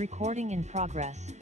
Recording in progress.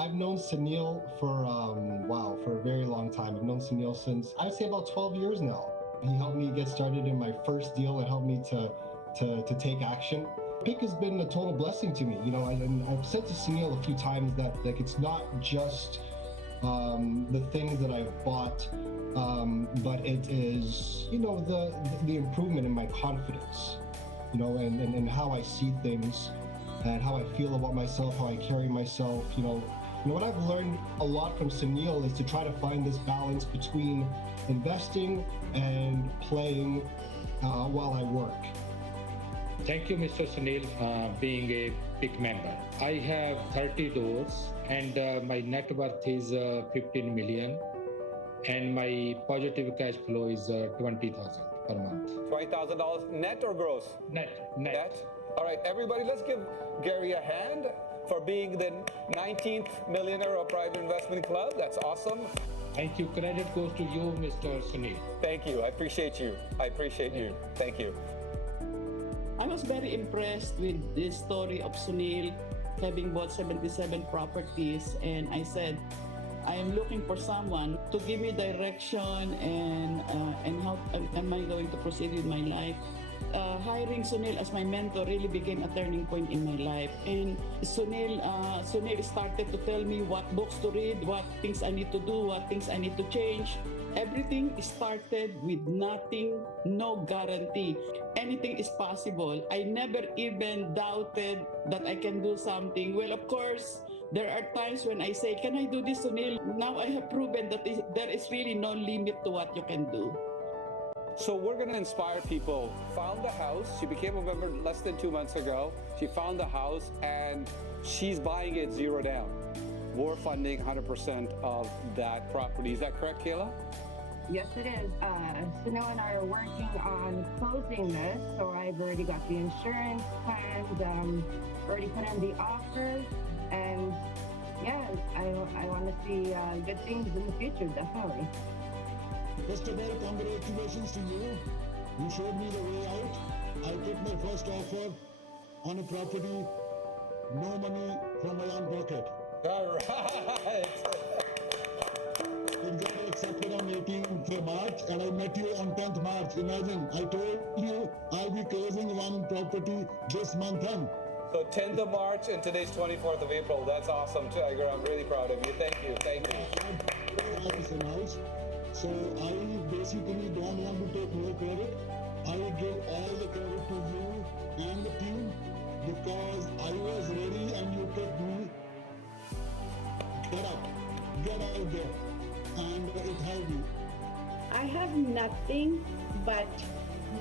I've known Sunil for a very long time. I've known Sunil since I'd say about 12 years now. He helped me get started in my first deal and helped me to take action. PIC has been a total blessing to me, and I've said to Sunil a few times that it's not just the things that I've bought, but it is, the improvement in my confidence, and how I see things and how I feel about myself, how I carry myself, what I've learned a lot from Sunil is to try to find this balance between investing and playing while I work. Thank you, Mr. Sunil, being a PIC member. I have 30 doors and my net worth is 15 million and my positive cash flow is 20,000 per month. $20,000 net or gross? Net. All right, everybody, let's give Gary a hand for being the 19th millionaire of Private Investment Club. That's awesome. Thank you. Credit goes to you, Mr. Sunil. Thank you. I appreciate you. Thank you. I was very impressed with this story of Sunil having bought 77 properties, and I said, I am looking for someone to give me direction and how am I going to proceed with my life. Hiring Sunil as my mentor really became a turning point in my life. And Sunil started to tell me what books to read, what things I need to do, what things I need to change. Everything started with nothing, no guarantee. Anything is possible. I never even doubted that I can do something. Well, of course, there are times when I say, can I do this, Sunil? Now I have proven that there is really no limit to what you can do. So we're going to inspire people. Found a house. She became a member less than 2 months ago. She found the house and she's buying it zero down. We're funding 100% of that property. Is that correct, Kayla? Yes, it is. Sunil and I are working on closing this, so I've already got the insurance planned, already put in the offer, and yeah, I want to see good things in the future, definitely. First of all, congratulations to you. You showed me the way out. I took my first offer on a property, no money from my own pocket. All right. It got accepted on 18th March and I met you on 10th March. Imagine, I told you I'll be closing one property this month on. So 10th of March and today's 24th of April. That's awesome, Tiger. I'm really proud of you. Thank you. So I basically don't want to take no credit. I give all the credit to you and the team because I was ready and you took me. Get out there. And it helped me. I have nothing but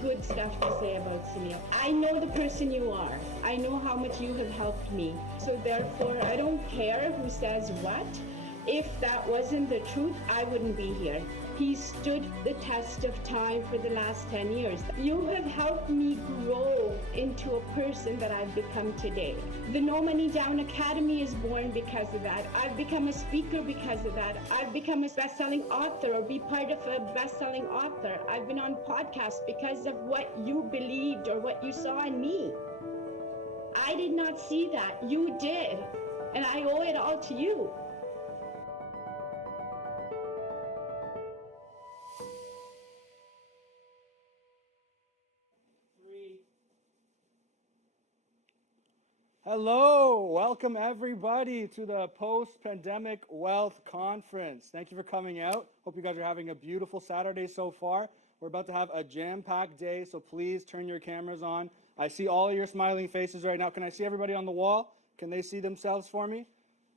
good stuff to say about Sunil. I know the person you are. I know how much you have helped me. So therefore, I don't care who says what. If that wasn't the truth, I wouldn't be here. He stood the test of time for the last 10 years. You have helped me grow into a person that I've become today. The No Money Down Academy is born because of that. I've become a speaker because of that. I've become a best-selling author or be part of a best-selling author. I've been on podcasts because of what you believed or what you saw in me. I did not see that. You did. And I owe it all to you. Hello, welcome everybody to the Post-Pandemic Wealth Conference. Thank you for coming out. Hope you guys are having a beautiful Saturday so far. We're about to have a jam-packed day, so please turn your cameras on. I see all of your smiling faces right now. Can I see everybody on the wall? Can they see themselves for me?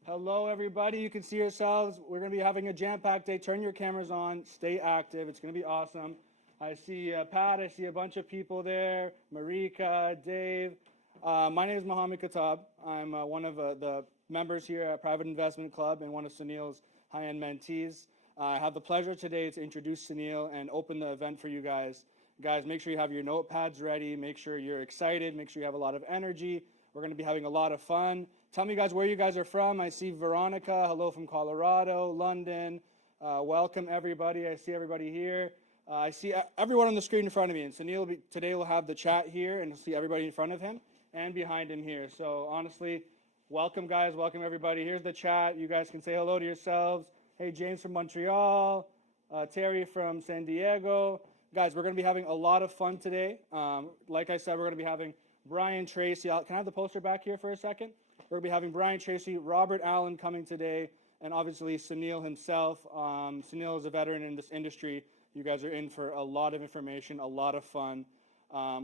Hello, everybody. You can see yourselves. We're going to be having a jam-packed day. Turn your cameras on. Stay active. It's going to be awesome. I see Pat. I see a bunch of people there. Marika, Dave. My name is Mohammed Khattab. I'm one of the members here at Private Investment Club and one of Sunil's high-end mentees. I have the pleasure today to introduce Sunil and open the event for you guys. Guys, make sure you have your notepads ready. Make sure you're excited. Make sure you have a lot of energy. We're going to be having a lot of fun. Tell me, guys, where you guys are from. I see Veronica. Hello from Colorado, London. Welcome, everybody. I see everybody here. I see everyone on the screen in front of me. And Sunil today will have the chat here and see everybody in front of him and behind him here. So honestly, Welcome, guys. Welcome, everybody. Here's the chat. You guys can say hello to yourselves. Hey, James from Montreal. Terry from San Diego. Guys, we're going to be having a lot of fun today. Like I said, we're going to be having Brian Tracey. Can I have the poster back here for a second? We're going to be having Brian Tracey, Robert Allen coming today, and obviously Sunil himself. Sunil is a veteran in this industry. You guys are in for a lot of information, a lot of fun.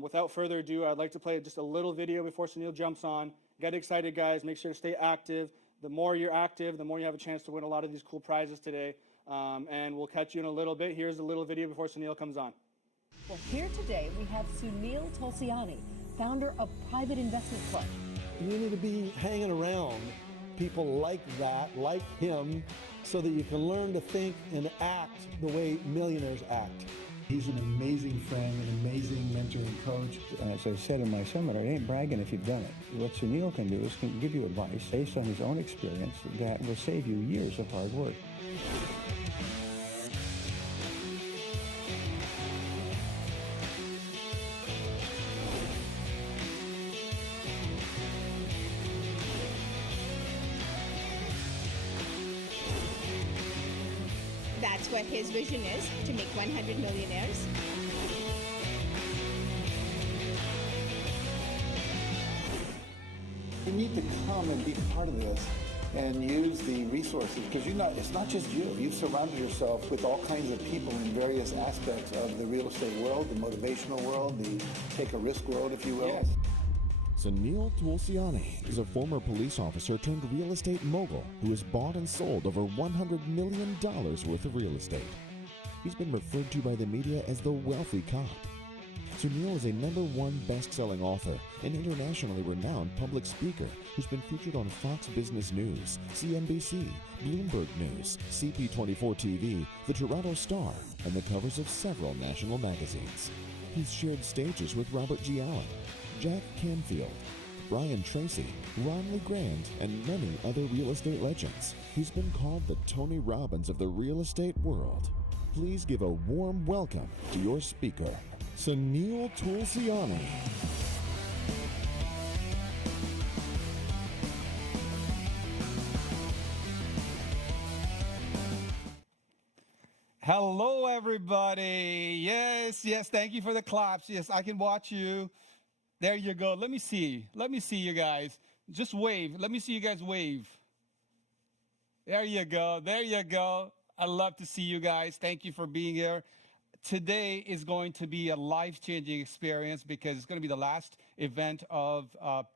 Without further ado, I'd like to play just a little video before Sunil jumps on. Get excited, guys. Make sure to stay active. The more you're active, the more you have a chance to win a lot of these cool prizes today. And we'll catch you in a little bit. Here's a little video before Sunil comes on. Well, here today we have Sunil Tulsiani, founder of Private Investment Club. You need to be hanging around people like that, like him, so that you can learn to think and act the way millionaires act. He's an amazing friend, an amazing mentor and coach. As I said in my seminar, it ain't bragging if you've done it. What Sunil can do is can give you advice based on his own experience that will save you years of hard work. That's what his vision is, to make 100 millionaires. You need to come and be part of this and use the resources, because it's not just you. You've surrounded yourself with all kinds of people in various aspects of the real estate world, the motivational world, the take a risk world, if you will. Yes. Sunil Tulsiani is a former police officer turned real estate mogul who has bought and sold over $100 million worth of real estate. He's been referred to by the media as the wealthy cop. Sunil is a #1 best-selling author, an internationally renowned public speaker who's been featured on Fox Business News, CNBC, Bloomberg News, CP24 TV, the Toronto Star, and the covers of several national magazines. He's shared stages with Robert G. Allen, Jack Canfield, Brian Tracey, Ron LeGrand, and many other real estate legends. He's been called the Tony Robbins of the real estate world. Please give a warm welcome to your speaker, Sunil Tulsiani. Hello, everybody. Yes, thank you for the claps. Yes, I can watch you. There you go. Let me see you guys. Just wave. Let me see you guys wave. There you go. I love to see you guys. Thank you for being here. Today is going to be a life-changing experience because it's going to be the last event of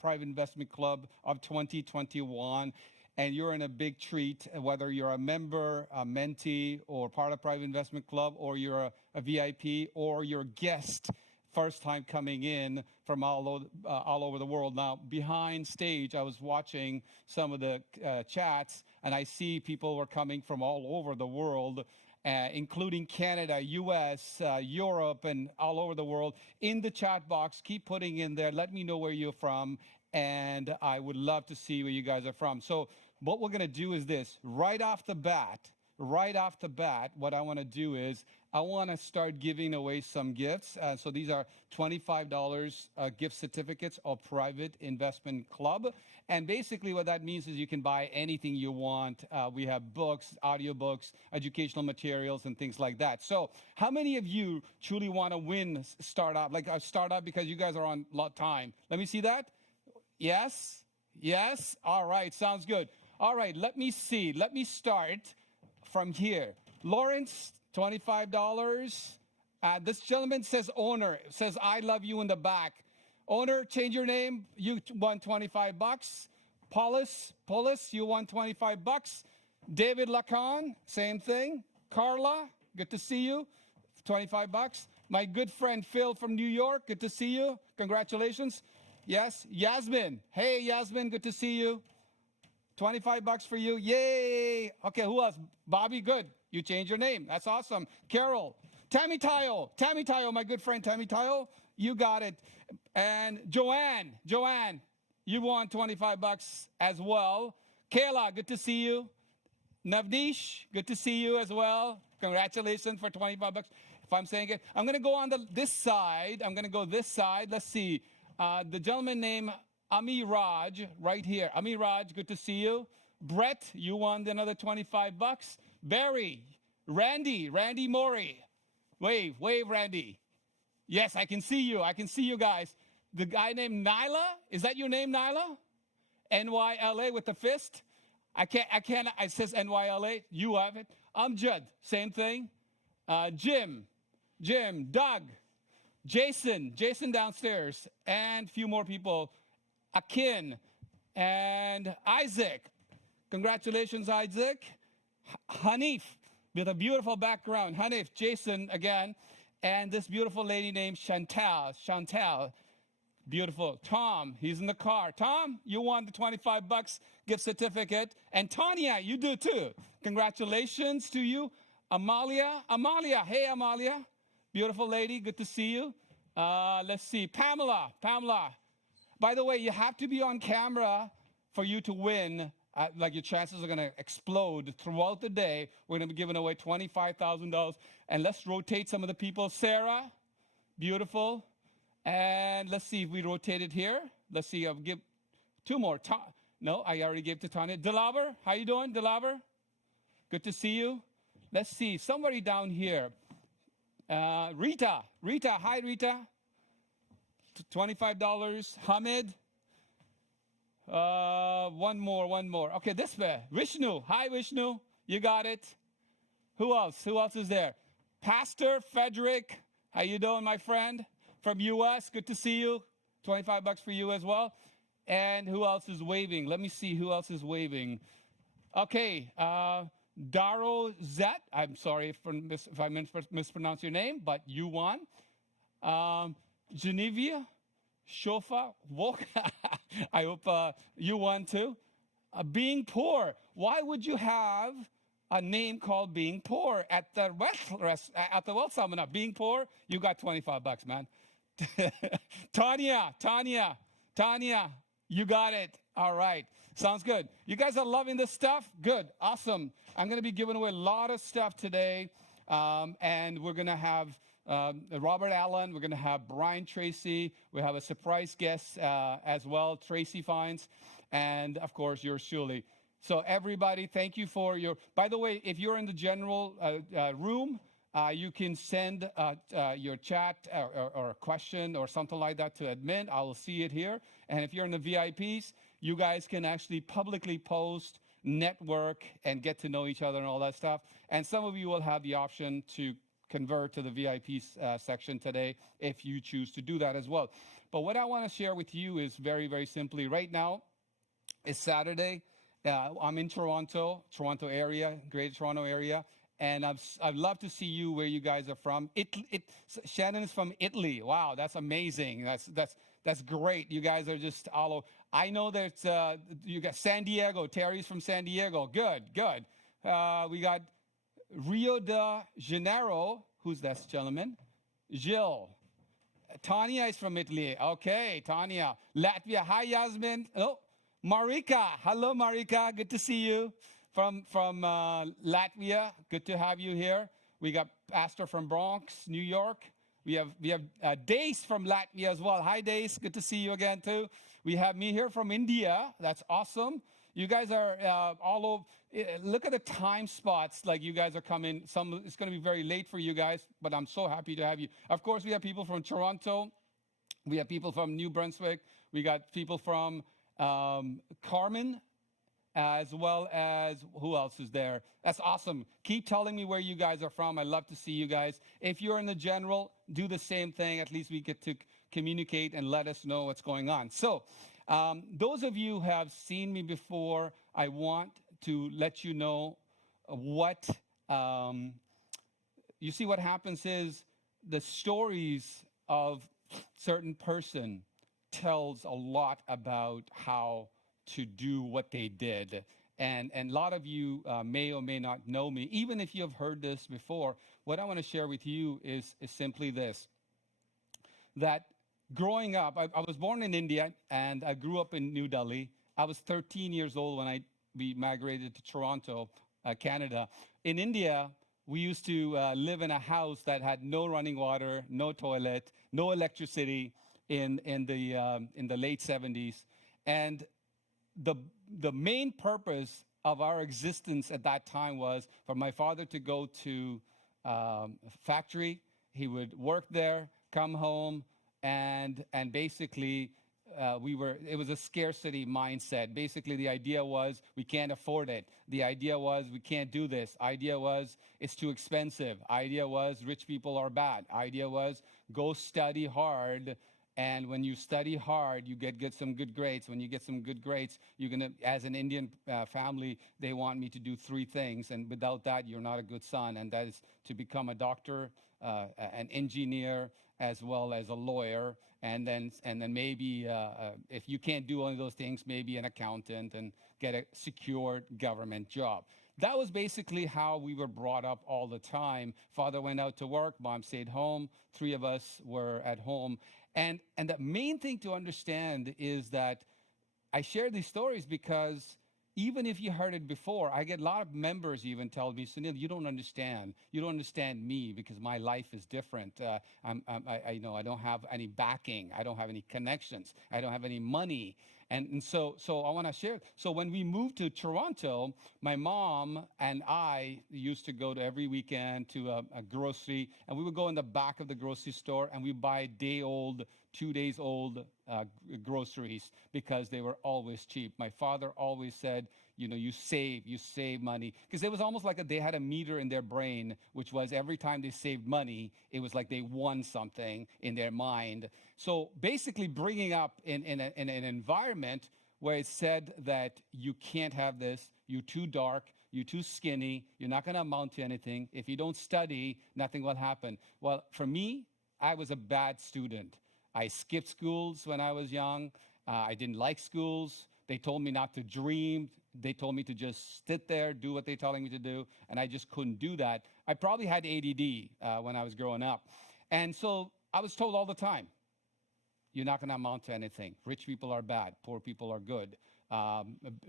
Private Investment Club of 2021. And you're in a big treat, whether you're a member, a mentee, or part of Private Investment Club, or you're a VIP, or you're a guest, first time coming in from all over the world. Now, behind stage, I was watching some of the chats, and I see people were coming from all over the world, including Canada, US, Europe, and all over the world. In the chat box, keep putting in there. Let me know where you're from, and I would love to see where you guys are from. So what we're going to do is this. Right off the bat, what I want to do is I want to start giving away some gifts. So these are $25 gift certificates of Private Investment Club. And basically what that means is you can buy anything you want. We have books, audiobooks, educational materials, and things like that. So how many of you truly want to win startup, like a startup, because you guys are on a lot of time? Let me see that. Yes? All right, sounds good. All right, let me see. Let me start from here. Lawrence, $25. This gentleman says owner, says I love you in the back. Owner, change your name. You won $25. Paulus, you won $25. David Lacan, same thing. Carla, good to see you. $25. My good friend Phil from New York, good to see you. Congratulations. Yes, Yasmin. Hey, Yasmin, good to see you. $25 for you. Yay. Okay, who else? Bobby, good. You changed your name. That's awesome. Carol. Tammy Tayo, my good friend Tammy Tayo, you got it. And Joanne, you won $25 as well. Kayla, good to see you. Navdeesh, good to see you as well. Congratulations for $25. If I'm saying it, I'm going to go on this side. I'm going to go this side. Let's see. The gentleman named Ami Raj, right here. Ami Raj, good to see you. Brett, you won another 25 bucks. Barry, Randy Mori. Wave, Randy. Yes, I can see you. I can see you guys. The guy named Nyla, is that your name, Nyla? NYLA with the fist. I can't, it says NYLA. You have it. Amjad, same thing. Jim, Doug, Jason downstairs, and a few more people. Akin and Isaac. Congratulations, Isaac. Hanif, with a beautiful background. Hanif, Jason again, and this beautiful lady named Chantal. Beautiful. Tom, he's in the car. Tom, you won the 25 bucks gift certificate. And Tanya, you do too. Congratulations to you. Amalia, hey Amalia. Beautiful lady, good to see you. Let's see, Pamela. By the way, you have to be on camera for you to win. Like your chances are gonna explode throughout the day. We're gonna be giving away $25,000. And let's rotate some of the people. Sarah, beautiful. And let's see if we rotate it here. Let's see, I'll give two more. No, I already gave to Tanya. Delaver, how you doing, Delaver? Good to see you. Let's see, somebody down here. Rita, hi Rita. $25. Hamid. One more. Okay, this way. Vishnu, hi Vishnu. You got it. Who else is there? Pastor Frederick, how you doing, my friend? From US, good to see you. 25 bucks for you as well. And who else is waving? Let me see who else is waving. Okay, Daro Zet. I'm sorry if I mispronounce your name, but you won. Genevia, Shofa, Wok. I hope you won too. Being poor. Why would you have a name called Being Poor at the wealth seminar? Being poor, you got 25 bucks, man. Tanya, you got it. All right, sounds good. You guys are loving this stuff? Good, awesome. I'm going to be giving away a lot of stuff today, and we're going to have Robert Allen, we're going to have Brian Tracey, we have a surprise guest as well, Tracey Fines, and of course yours truly. So everybody, thank you for your, by the way, if you're in the general room, you can send your chat or a question or something like that to admin. I will see it here. And if you're in the VIPs, you guys can actually publicly post, network, and get to know each other and all that stuff. And some of you will have the option to convert to the VIP section today if you choose to do that as well. But what I want to share with you is very, very simply, right now, it's Saturday. I'm in Toronto area, Greater Toronto area. And I'd love to see you where you guys are from. Shannon is from Italy. Wow, that's amazing. That's great. You guys are just all over. I know that you got San Diego. Terry's from San Diego. Good. We got Rio de Janeiro. Who's that gentleman? Jill. Tanya is from Italy. Okay, Tanya. Latvia. Hi, Yasmin. Oh, Marika. Hello, Marika. Good to see you. From Latvia, good to have you here. We got Pastor from Bronx, New York. We have Dace from Latvia as well. Hi, Dace. Good to see you again too. We have me here from India. That's awesome. You guys are all over. Look at the time spots. Like you guys are coming. It's going to be very late for you guys, but I'm so happy to have you. Of course, we have people from Toronto. We have people from New Brunswick. We got people from Carmen, as well as who else is there? That's awesome. Keep telling me where you guys are from. I love to see you guys. If you're in the general, do the same thing. At least we get to communicate and let us know what's going on. So those of you who have seen me before, I want to let you know what, you see what happens is the stories of certain person tells a lot about how to do what they did. And a lot of you may or may not know me. Even if you have heard this before, what I want to share with you is simply this. That growing up, I was born in India and I grew up in New Delhi. I was 13 years old when we migrated to Toronto, Canada. In India, we used to live in a house that had no running water, no toilet, no electricity in the late 70s. And the main purpose of our existence at that time was for my father to go to a factory. He would work there, come home, and basically it was a scarcity mindset. Basically, the idea was we can't afford it. The idea was we can't do this. Idea was it's too expensive. Idea was rich people are bad. Idea was go study hard. And when you study hard, you get some good grades. When you get some good grades, you're gonna, as an Indian family, they want me to do 3 things. And without that, you're not a good son. And that is to become a doctor, an engineer, as well as a lawyer. And then maybe if you can't do one of those things, maybe an accountant and get a secured government job. That was basically how we were brought up all the time. Father went out to work, mom stayed home, 3 of us were at home. And the main thing to understand is that I share these stories because even if you heard it before, I get a lot of members even tell me, Sunil, you don't understand. You don't understand me because my life is different. I don't have any backing. I don't have any connections. I don't have any money. And so I want to share. So when we moved to Toronto, my mom and I used to go to every weekend to a grocery, and we would go in the back of the grocery store and we buy 2 days old groceries because they were always cheap. My father always said, you save money. Because it was almost like they had a meter in their brain, which was every time they saved money, it was like they won something in their mind. So basically bringing up in an environment where it said that you can't have this, you're too dark, you're too skinny, you're not going to amount to anything. If you don't study, nothing will happen. Well, for me, I was a bad student. I skipped schools when I was young. I didn't like schools. They told me not to dream. They told me to just sit there, do what they're telling me to do, and I just couldn't do that. I probably had ADD when I was growing up. And so I was told all the time, you're not going to amount to anything. Rich people are bad. Poor people are good.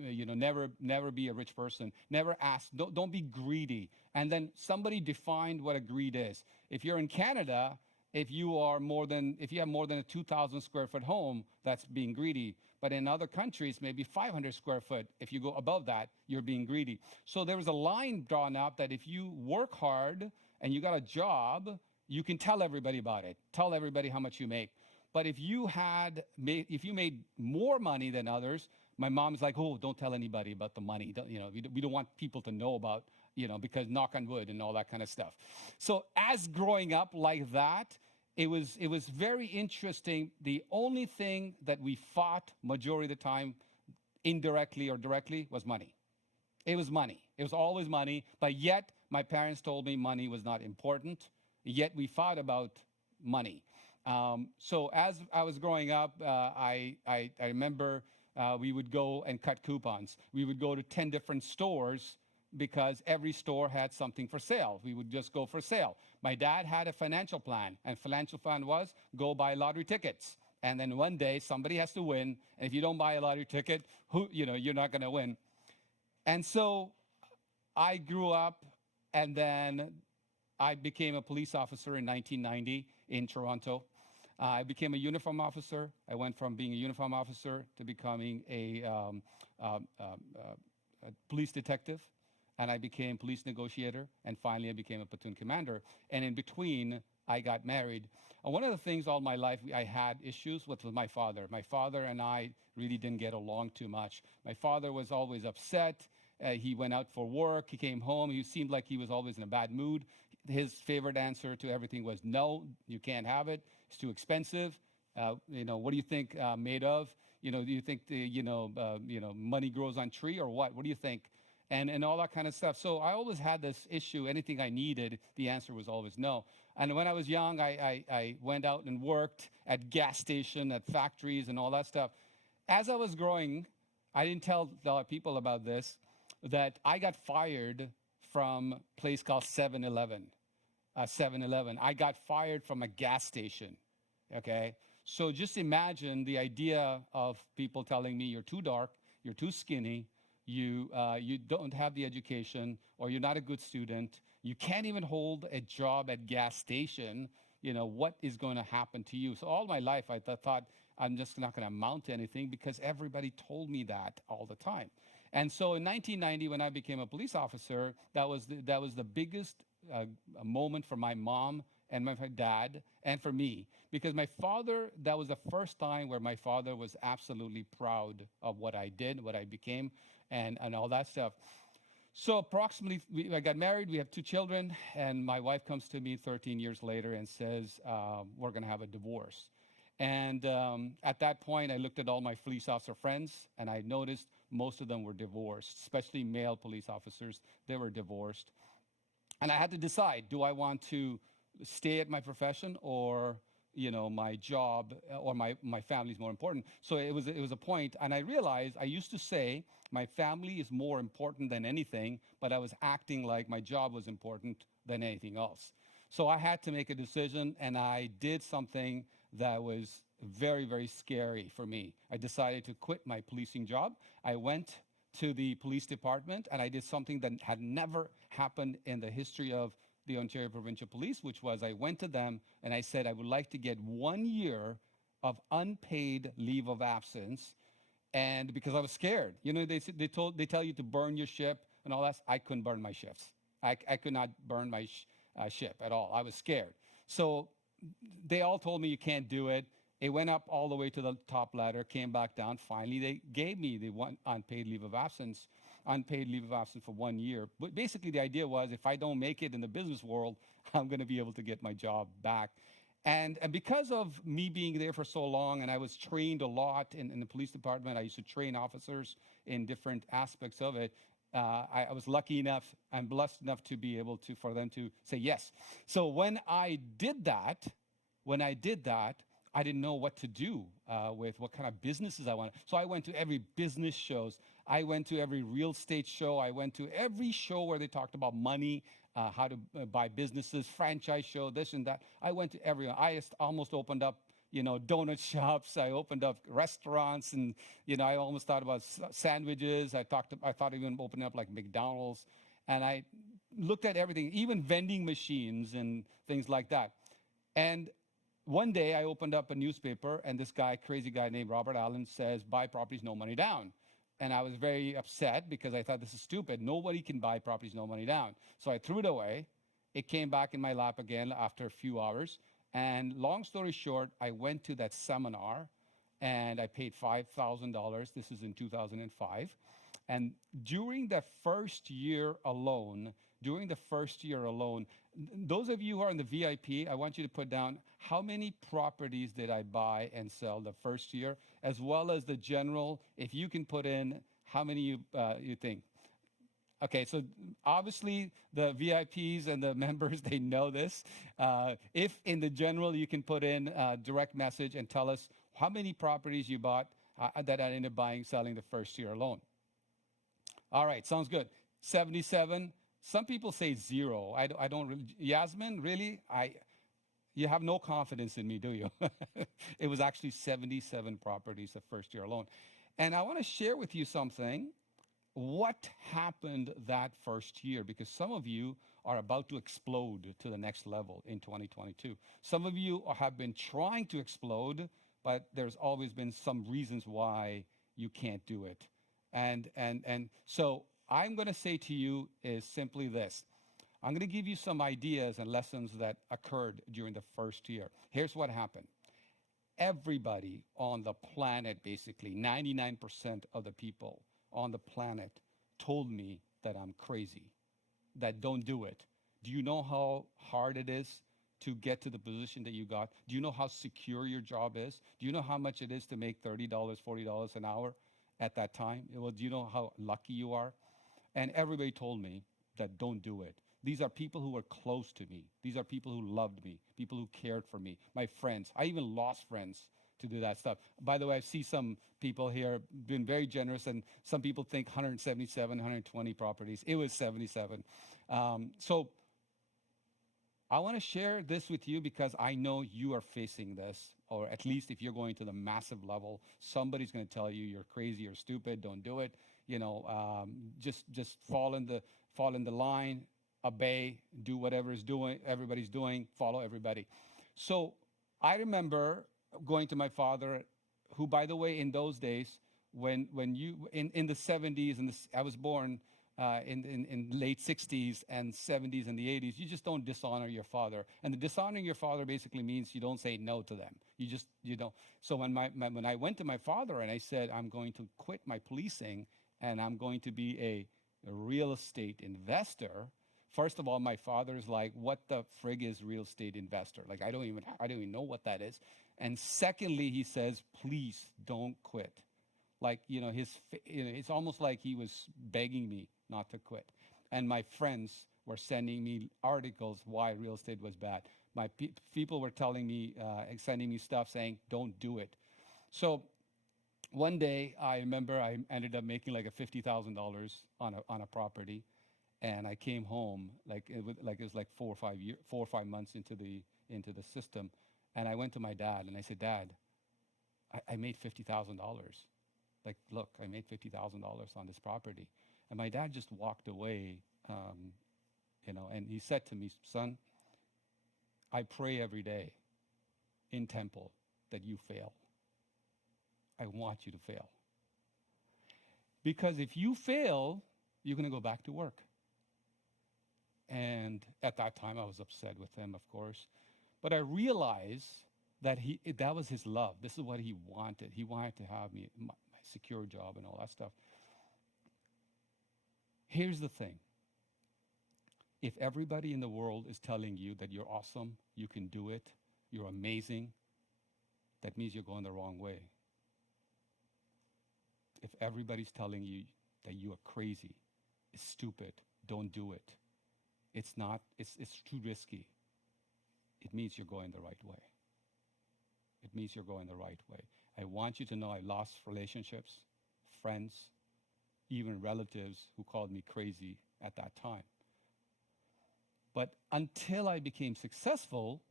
Never be a rich person. Never ask. Don't be greedy. And then somebody defined what a greed is. If you're in Canada, if you have more than a 2,000 square foot home, that's being greedy. But in other countries, maybe 500 square foot, if you go above that, you're being greedy. So there was a line drawn up that if you work hard and you got a job, you can tell everybody about it. Tell everybody how much you make. But if you made more money than others, my mom's like, oh, don't tell anybody about the money. We don't want people to know about, because knock on wood and all that kind of stuff. So as growing up like that, it was very interesting. The only thing that we fought majority of the time, indirectly or directly, was money. It was money. It was always money. But yet my parents told me money was not important. Yet we fought about money. So as I was growing up, I remember we would go and cut coupons. We would go to 10 different stores because every store had something for sale. We would just go for sale. My dad had a financial plan, and financial plan was go buy lottery tickets. And then one day somebody has to win, and if you don't buy a lottery ticket, you're not going to win. And so I grew up, and then I became a police officer in 1990 in Toronto. I became a uniform officer. I went from being a uniform officer to becoming a police detective. And I became police negotiator, and finally I became a platoon commander. And in between, I got married. And one of the things all my life I had issues with was my father. My father and I really didn't get along too much. My father was always upset. He went out for work. He came home. He seemed like he was always in a bad mood. His favorite answer to everything was, no, you can't have it. It's too expensive. What do you think made of? Do you think money grows on tree or what? What do you think? And all that kind of stuff. So I always had this issue. Anything I needed, the answer was always no. And when I was young, I went out and worked at gas station, at factories, and all that stuff. As I was growing, I didn't tell a lot of people about this, that I got fired from a place called 7-Eleven. 7-Eleven. I got fired from a gas station. Okay? So just imagine the idea of people telling me you're too dark, you're too skinny, you don't have the education, or you're not a good student, you can't even hold a job at gas station, what is going to happen to you? So all my life I thought I'm just not going to amount to anything because everybody told me that all the time. And so in 1990, when I became a police officer, that was the biggest moment for my mom and my dad and for me, because my father, that was the first time where my father was absolutely proud of what I did, what I became, and all that stuff. So approximately, I got married, we have 2 children, and my wife comes to me 13 years later and says, we're going to have a divorce. And at that point, I looked at all my police officer friends, and I noticed most of them were divorced, especially male police officers. They were divorced. And I had to decide, do I want to stay at my profession or my job or my family is more important? So it was a point, and I realized I used to say my family is more important than anything, but I was acting like my job was important than anything else. So I had to make a decision, and I did something that was very, very scary for me. I decided to quit my policing job. I went to the police department, and I did something that had never happened in the history of the Ontario Provincial Police, which was I went to them and I said I would like to get 1 year of unpaid leave of absence, and because I was scared. They tell you to burn your ship and all that. I couldn't burn my shifts. I could not burn my ship at all. I was scared. So they all told me you can't do it. It went up all the way to the top ladder, came back down. Finally, they gave me the unpaid leave of absence for 1 year. But basically, the idea was if I don't make it in the business world, I'm going to be able to get my job back. And because of me being there for so long, and I was trained a lot in the police department, I used to train officers in different aspects of it. I was lucky enough and blessed enough to be able to, for them to say yes. So when I did that, I didn't know what to do with what kind of businesses I wanted. So I went to every business shows. I went to every real estate show. I went to every show where they talked about money, how to buy businesses, franchise show, this and that. I went to everyone. I almost opened up, donut shops. I opened up restaurants, and I almost thought about sandwiches. I thought even opening up like McDonald's, and I looked at everything, even vending machines and things like that. And one day I opened up a newspaper, and this crazy guy named Robert Allen says, buy properties, no money down. And I was very upset because I thought this is stupid. Nobody can buy properties, no money down. So I threw it away. It came back in my lap again after a few hours. And long story short, I went to that seminar and I paid $5,000. This is in 2005. And during the first year alone, those of you who are in the VIP, I want you to put down how many properties did I buy and sell the first year, as well as the general. If you can put in how many you think. Okay, so obviously the VIPs and the members, they know this. If in the general you can put in a direct message and tell us how many properties you bought that I ended up buying, selling the first year alone. All right, sounds good. 77. Some people say 0. I don't really. Yasmin, really? You have no confidence in me, do you? It was actually 77 properties the first year alone. And I want to share with you something. What happened that first year? Because some of you are about to explode to the next level in 2022. Some of you have been trying to explode, but there's always been some reasons why you can't do it. And so I'm going to say to you is simply this. I'm going to give you some ideas and lessons that occurred during the first year. Here's what happened. Everybody on the planet, basically 99% of the people on the planet told me that I'm crazy, that don't do it. Do you know how hard it is to get to the position that you got? Do you know how secure your job is? Do you know how much it is to make $30, $40 an hour at that time? Well, do you know how lucky you are? And everybody told me that don't do it. These are people who were close to me. These are people who loved me, people who cared for me, my friends. I even lost friends to do that stuff. By the way, I see some people here been very generous, and some people think 177, 120 properties. It was 77. So I want to share this with you because I know you are facing this, or at least if you're going to the massive level, somebody's going to tell you you're crazy or stupid, don't do it. Just fall in the line, obey, do whatever everybody's doing, follow everybody. So I remember going to my father who, by the way, in those days, when you in the 70s and I was born in late 60s and 70s and the 80s, you just don't dishonor your father. And the dishonoring your father basically means you don't say no to them. You don't. So when I went to my father and I said, I'm going to quit my policing and I'm going to be a real estate investor, first of all, my father's like, what the frig is real estate investor? Like, I don't even know what that is. And secondly, he says, please don't quit. Like, it's almost like he was begging me not to quit. And my friends were sending me articles why real estate was bad. My people were telling me, sending me stuff saying, don't do it. So one day, I remember I ended up making like $50,000 on a property. And I came home, it was like 4 or 5 months into the system. And I went to my dad and I said, Dad, I made $50,000. Like, look, I made $50,000 on this property. And my dad just walked away, and he said to me, son, I pray every day in temple that you fail. I want you to fail. Because if you fail, you're going to go back to work. And at that time, I was upset with him, of course. But I realized that that was his love. This is what he wanted. He wanted to have me my secure job and all that stuff. Here's the thing. If everybody in the world is telling you that you're awesome, you can do it, you're amazing, that means you're going the wrong way. If everybody's telling you that you are crazy, it's stupid, don't do it, it's too risky, it means you're going the right way. It means you're going the right way. I want you to know I lost relationships, friends, even relatives who called me crazy at that time. But until I became successful,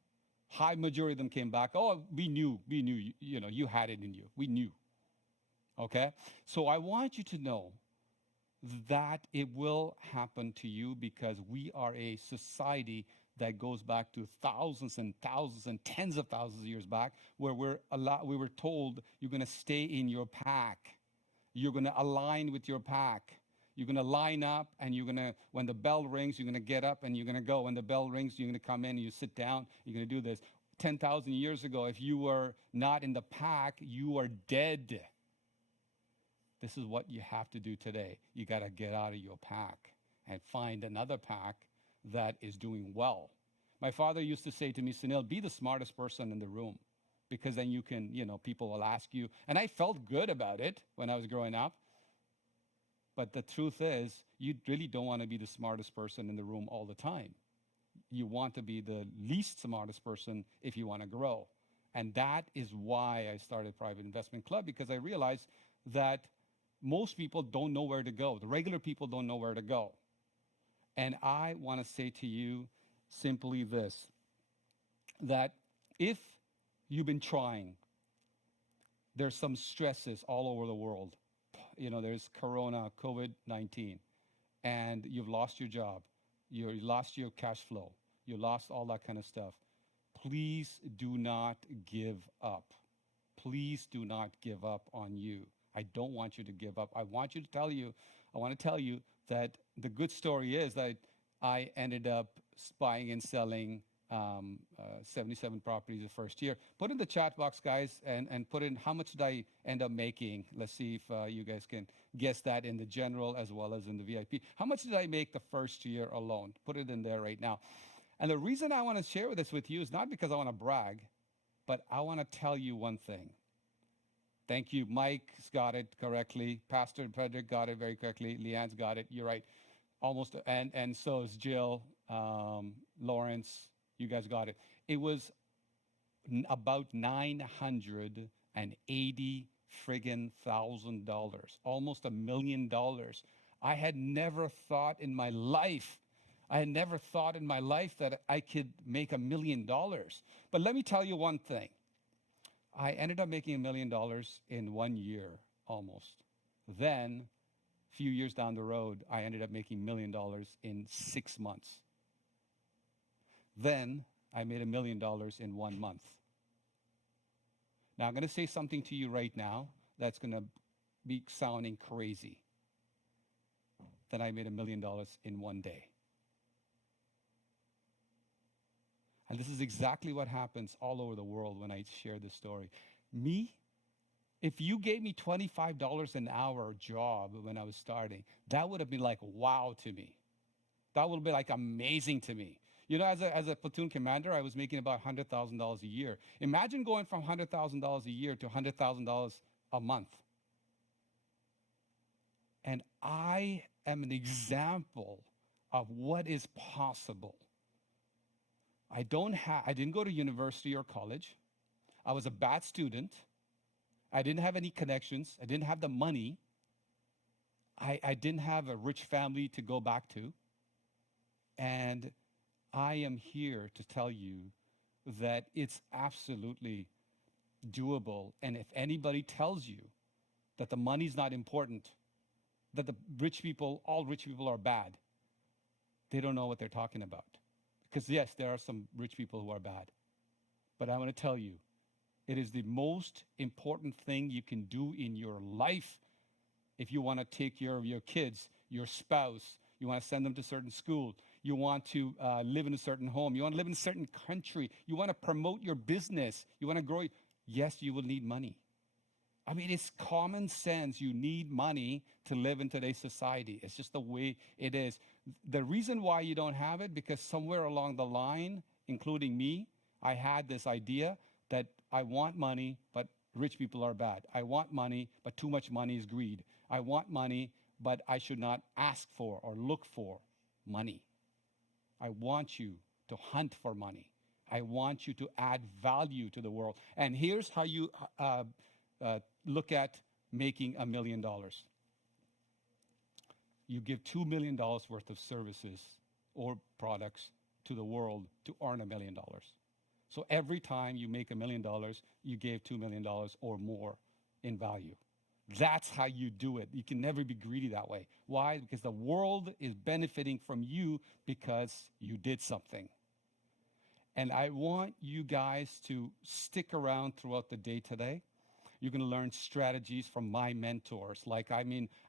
high majority of them came back, oh, we knew, you had it in you. We knew. Okay? So I want you to know that it will happen to you because we are a society that goes back to thousands and thousands and tens of thousands of years back, where we were told you're going to stay in your pack. You're going to align with your pack. You're going to line up, and when the bell rings, you're going to get up and you're going to go. When the bell rings, you're going to come in and you sit down. You're going to do this. 10,000 years ago, if you were not in the pack, you are dead. This is what you have to do today. You got to get out of your pack and find another pack that is doing well. My father used to say to me, Sunil, be the smartest person in the room, because then you can, people will ask you. And I felt good about it when I was growing up. But the truth is, you really don't want to be the smartest person in the room all the time. You want to be the least smartest person if you want to grow. And that is why I started Private Investment Club, because I realized that most people don't know where to go. The regular people don't know where to go. And I want to say to you simply this, that if you've been trying, there's some stresses all over the world. There's Corona, COVID-19, and you've lost your job. You lost your cash flow. You lost all that kind of stuff. Please do not give up. Please do not give up on you. I don't want you to give up. I want to tell you that the good story is that I ended up buying and selling 77 properties the first year. Put in the chat box, guys, and put in how much did I end up making. Let's see if you guys can guess that in the general as well as in the VIP. How much did I make the first year alone? Put it in there right now. And the reason I want to share this with you is not because I want to brag, but I want to tell you one thing. Thank you. Mike's got it correctly. Pastor Frederick got it very correctly. Leanne's got it. You're right. Almost. And so is Jill, Lawrence. You guys got it. It was about $980 friggin' $1,000, almost $1 million. I had never thought in my life that I could make $1 million. But let me tell you one thing. I ended up making $1 million in 1 year, almost. Then, a few years down the road, I ended up making $1 million in 6 months. Then, I made $1 million in 1 month. Now, I'm going to say something to you right now that's going to be sounding crazy. That I made $1 million in one day. And this is exactly what happens all over the world when I share this story. Me, if you gave me $25 an hour job when I was starting, that would have been like wow to me. That would have been like amazing to me. You know, as a platoon commander, I was making about $100,000 a year. Imagine going from $100,000 a year to $100,000 a month. And I am an example of what is possible. I didn't go to university or college. I was a bad student. I didn't have any connections. I didn't have the money. I didn't have a rich family to go back to. And I am here to tell you that it's absolutely doable. And if anybody tells you that the money's not important, that the rich people, all rich people are bad, they don't know what they're talking about. Because yes, there are some rich people who are bad. But I want to tell you, it is the most important thing you can do in your life if you want to take care of your kids, your spouse, you want to send them to certain school, you want to live in a certain home, you want to live in a certain country, you want to promote your business, you want to grow. Yes, you will need money. I mean, it's common sense. You need money to live in today's society. It's just the way it is. The reason why you don't have it, because somewhere along the line, including me, I had this idea that I want money, but rich people are bad. I want money, but too much money is greed. I want money, but I should not ask for or look for money. I want you to hunt for money. I want you to add value to the world. And here's how you look at making $1 million. You give $2 million worth of services or products to the world to earn $1 million. So every time you make $1 million, you gave $2 million or more in value. That's how you do it. You can never be greedy that way. Why? Because the world is benefiting from you because you did something. And I want you guys to stick around throughout the day today. You're going to learn strategies from my mentors.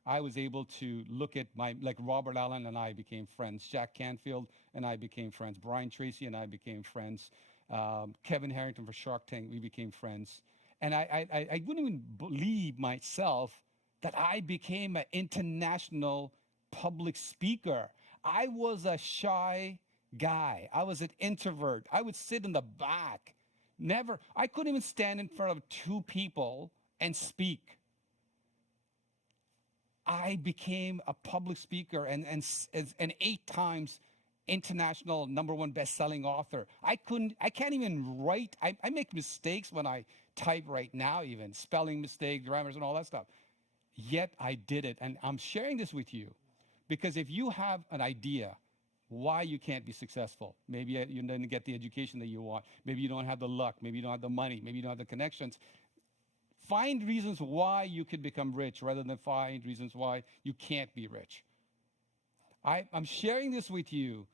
I was able to look at like Robert Allen and I became friends. Jack Canfield and I became friends. Brian Tracey and I became friends. Kevin Harrington for Shark Tank, we became friends. And I wouldn't even believe myself that I became an international public speaker. I was a shy guy. I was an introvert. I would sit in the back. I couldn't even stand in front of two people and speak. I became a public speaker and 8 times international #1 best-selling author. I can't even write. I make mistakes when I type right now, even spelling mistakes, grammars, and all that stuff. Yet I did it. And I'm sharing this with you because if you have an idea why you can't be successful, maybe you didn't get the education that you want, maybe you don't have the luck, maybe you don't have the money, maybe you don't have the connections, find reasons why you could become rich rather than find reasons why you can't be rich. I'm sharing this with you.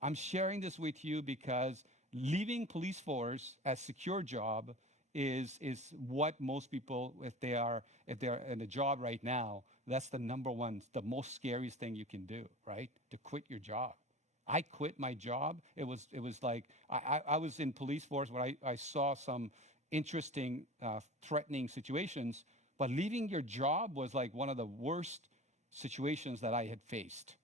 I'm sharing this with you because leaving police force as secure job is what most people, if they're in a job right now, that's the #1, the most scariest thing you can do, right? To quit your job. I quit my job. It was like I was in police force where I saw some interesting, threatening situations, but leaving your job was like one of the worst situations that I had faced.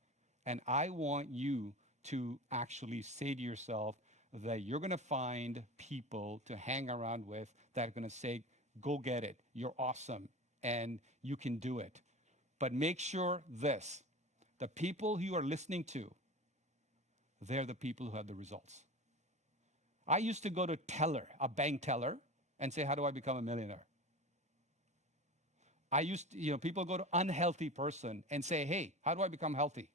And I want you to actually say to yourself that you're going to find people to hang around with that are going to say, go get it. You're awesome and you can do it. But make sure this, the people you are listening to, they're the people who have the results. I used to go to a bank teller, and say, how do I become a millionaire? I used to, people go to unhealthy person and say, hey, how do I become healthy?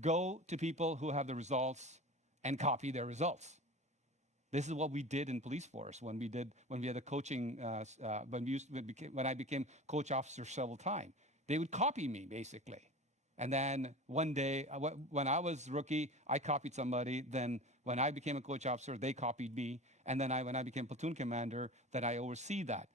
Go to people who have the results and copy their results. This is what we did in police force when we had the coaching, when I became coach officer several times. They would copy me, basically. And then one day, when I was rookie, I copied somebody. Then When I became a coach officer, they copied me. And then when I became platoon commander, that I oversee that.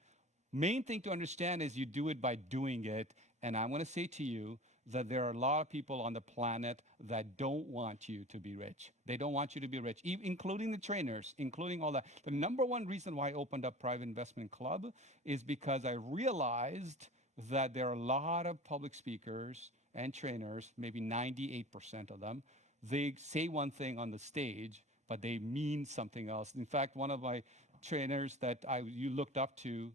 Main thing to understand is you do it by doing it. And I want to say to you that there are a lot of people on the planet that don't want you to be rich. They don't want you to be rich, including the trainers, including all that. The number one reason why I opened up Private Investment Club is because I realized that there are a lot of public speakers and trainers, maybe 98% of them. They say one thing on the stage, but they mean something else. In fact, one of my trainers that you looked up to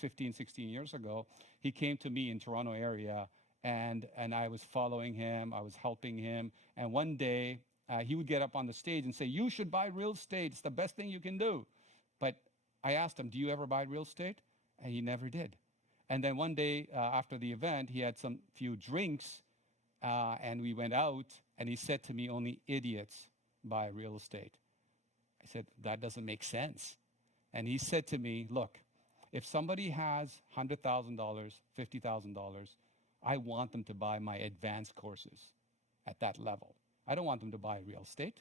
15, 16 years ago, he came to me in Toronto area, and I was following him, I was helping him, and one day he would get up on the stage and say, you should buy real estate, it's the best thing you can do. But I asked him, do you ever buy real estate? And he never did. And then one day after the event, he had some few drinks, and we went out, and he said to me, only idiots buy real estate. I said, that doesn't make sense. And he said to me, look, if somebody has $100,000, $50,000, I want them to buy my advanced courses at that level. I don't want them to buy real estate.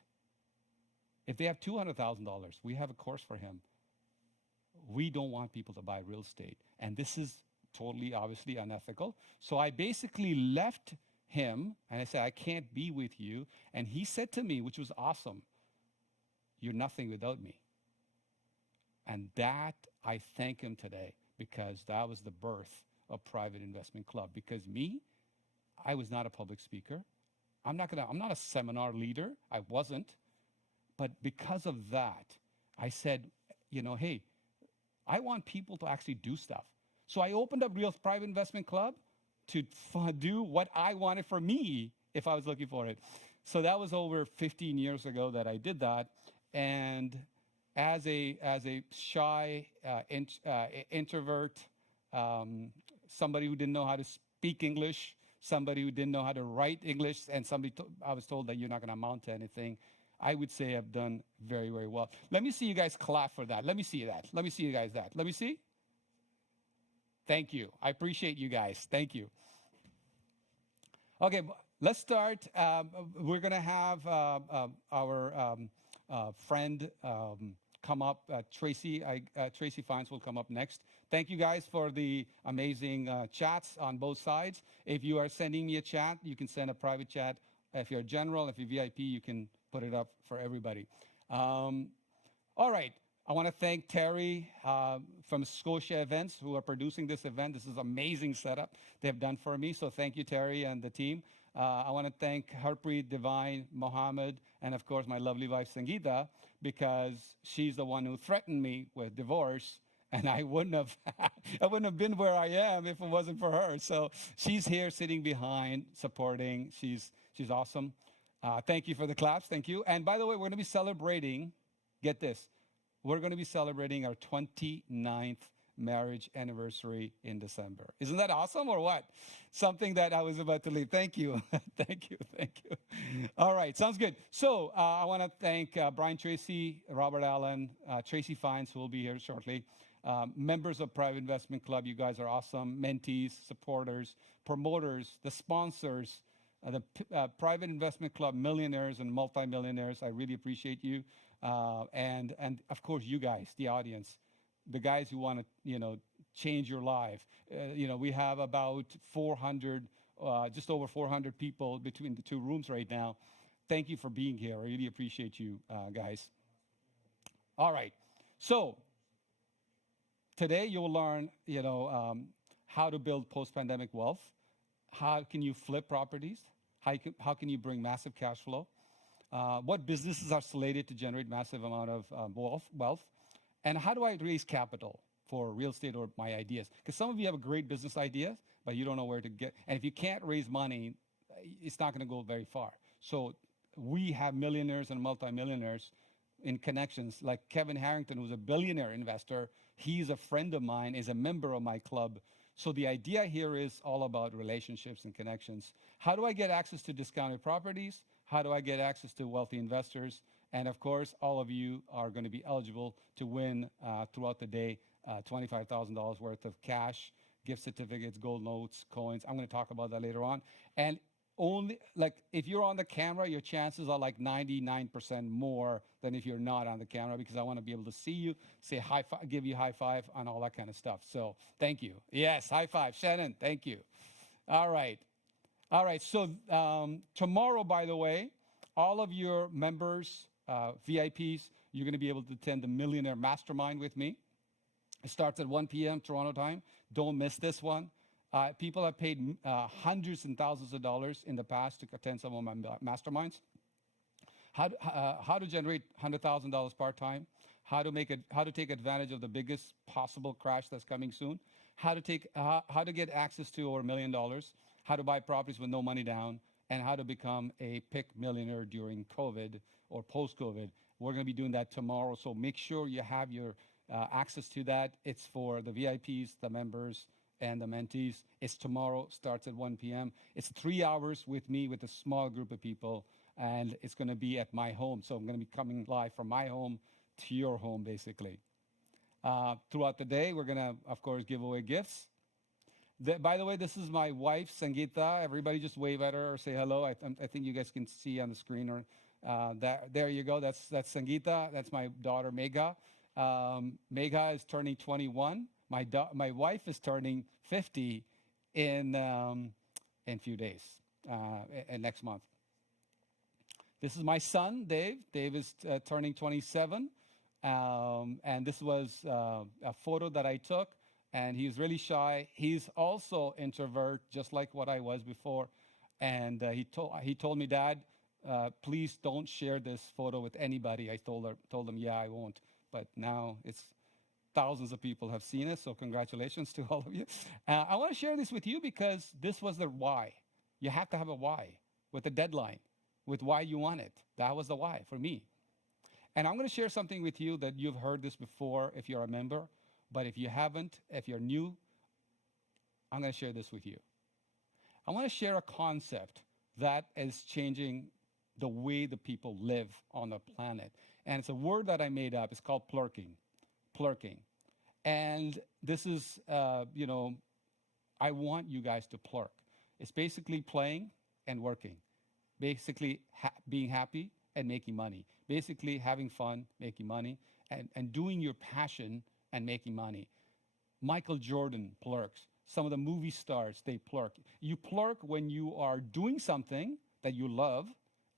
If they have $200,000, we have a course for him. We don't want people to buy real estate. And this is totally, obviously unethical. So I basically left him and I said, I can't be with you. And he said to me, which was awesome, you're nothing without me. And that, I thank him today, because that was the birth of Private Investment Club. Because me, I was not a public speaker. I'm not a seminar leader. I wasn't. But because of that, I said, hey, I want people to actually do stuff. So I opened up Real Private Investment Club to do what I wanted for me if I was looking for it. So that was over 15 years ago that I did that. And as a shy introvert, somebody who didn't know how to speak English, somebody who didn't know how to write English, and I was told that you're not going to amount to anything, I would say I've done very, very well. Let me see you guys clap for that. Let me see that. Let me see you guys that. Let me see. Thank you. I appreciate you guys. Thank you. Okay, let's start. We're going to have our friend come up. Tracey Fines will come up next. Thank you guys for the amazing chats on both sides. If you are sending me a chat, you can send a private chat. If you're general, if you're VIP, you can put it up for everybody. All right. I want to thank Terry from Scotia Events who are producing this event. This is an amazing setup they've done for me. So thank you, Terry and the team. I want to thank Harpreet, Divine, Mohammed, and of course my lovely wife, Sangeeta, because she's the one who threatened me with divorce. And I wouldn't have been where I am if it wasn't for her. So she's here sitting behind, supporting. She's awesome. Thank you for the claps. Thank you. And by the way, we're going to be celebrating, get this, we're going to be celebrating our 29th marriage anniversary in December. Isn't that awesome or what? Something that I was about to leave. Thank you. Thank you. Thank you. All right. Sounds good. So I want to thank Brian Tracy, Robert Allen, Tracey Fines, who will be here shortly. Members of Private Investment Club, you guys are awesome. Mentees, supporters, promoters, the sponsors, the Private Investment Club millionaires and multimillionaires. I really appreciate you. And of course, you guys, the audience, the guys who want to, change your life. We have about 400, just over 400 people between the two rooms right now. Thank you for being here. I really appreciate you guys. All right. So today you'll learn, how to build post-pandemic wealth. How can you flip properties? How can you bring massive cash flow? What businesses are slated to generate massive amount of wealth? And how do I raise capital for real estate or my ideas? Because some of you have a great business idea, but you don't know where to get. And if you can't raise money, it's not going to go very far. So we have millionaires and multimillionaires in connections, like Kevin Harrington, who's a billionaire investor. He's a friend of mine, is a member of my club. So the idea here is all about relationships and connections. How do I get access to discounted properties? How do I get access to wealthy investors? And of course, all of you are going to be eligible to win throughout the day $25,000 worth of cash, gift certificates, gold notes, coins. I'm going to talk about that later on. And only, like, if you're on the camera, your chances are like 99% more than if you're not on the camera, because I want to be able to see you, say high five, give you high five, and all that kind of stuff. So thank you. Yes, high five. Shannon, thank you. All right. All right. So tomorrow, by the way, all of your members, VIPs, you're going to be able to attend the Millionaire Mastermind with me. It starts at 1 p.m. Toronto time. Don't miss this one. People have paid hundreds and thousands of dollars in the past to attend some of my masterminds. How to generate $100,000 part-time, how to take advantage of the biggest possible crash that's coming soon, how to get access to over $1 million, how to buy properties with no money down, and how to become a PIC millionaire during COVID or post-COVID. We're going to be doing that tomorrow, so make sure you have your access to that. It's for the VIPs, the members, and the mentees. It's tomorrow, starts at 1 p.m. It's 3 hours with me, with a small group of people, and it's going to be at my home. So I'm going to be coming live from my home to your home, basically. Throughout the day, we're going to, of course, give away gifts. By the way, this is my wife, Sangeeta. Everybody just wave at her or say hello. I think you guys can see on the screen. Or there you go. That's Sangeeta. That's my daughter, Megha. Megha is turning 21. My wife is turning 50 in a few days, next month. This is my son, Dave. Dave is turning 27. And this was a photo that I took, and he's really shy. He's also introvert, just like what I was before. And he told me, Dad, please don't share this photo with anybody. I told him, yeah, I won't. But now it's thousands of people have seen it, so congratulations to all of you. I want to share this with you because this was the why. You have to have a why with a deadline, with why you want it. That was the why for me. And I'm going to share something with you that you've heard this before if you're a member, but if you haven't, if you're new, I'm going to share this with you. I want to share a concept that is changing the way the people live on the planet. And it's a word that I made up. It's called plurking. Plurking. And this is, I want you guys to plurk. It's basically playing and working. Basically being happy and making money. Basically having fun, making money, and doing your passion and making money. Michael Jordan plurks. Some of the movie stars, they plurk. You plurk when you are doing something that you love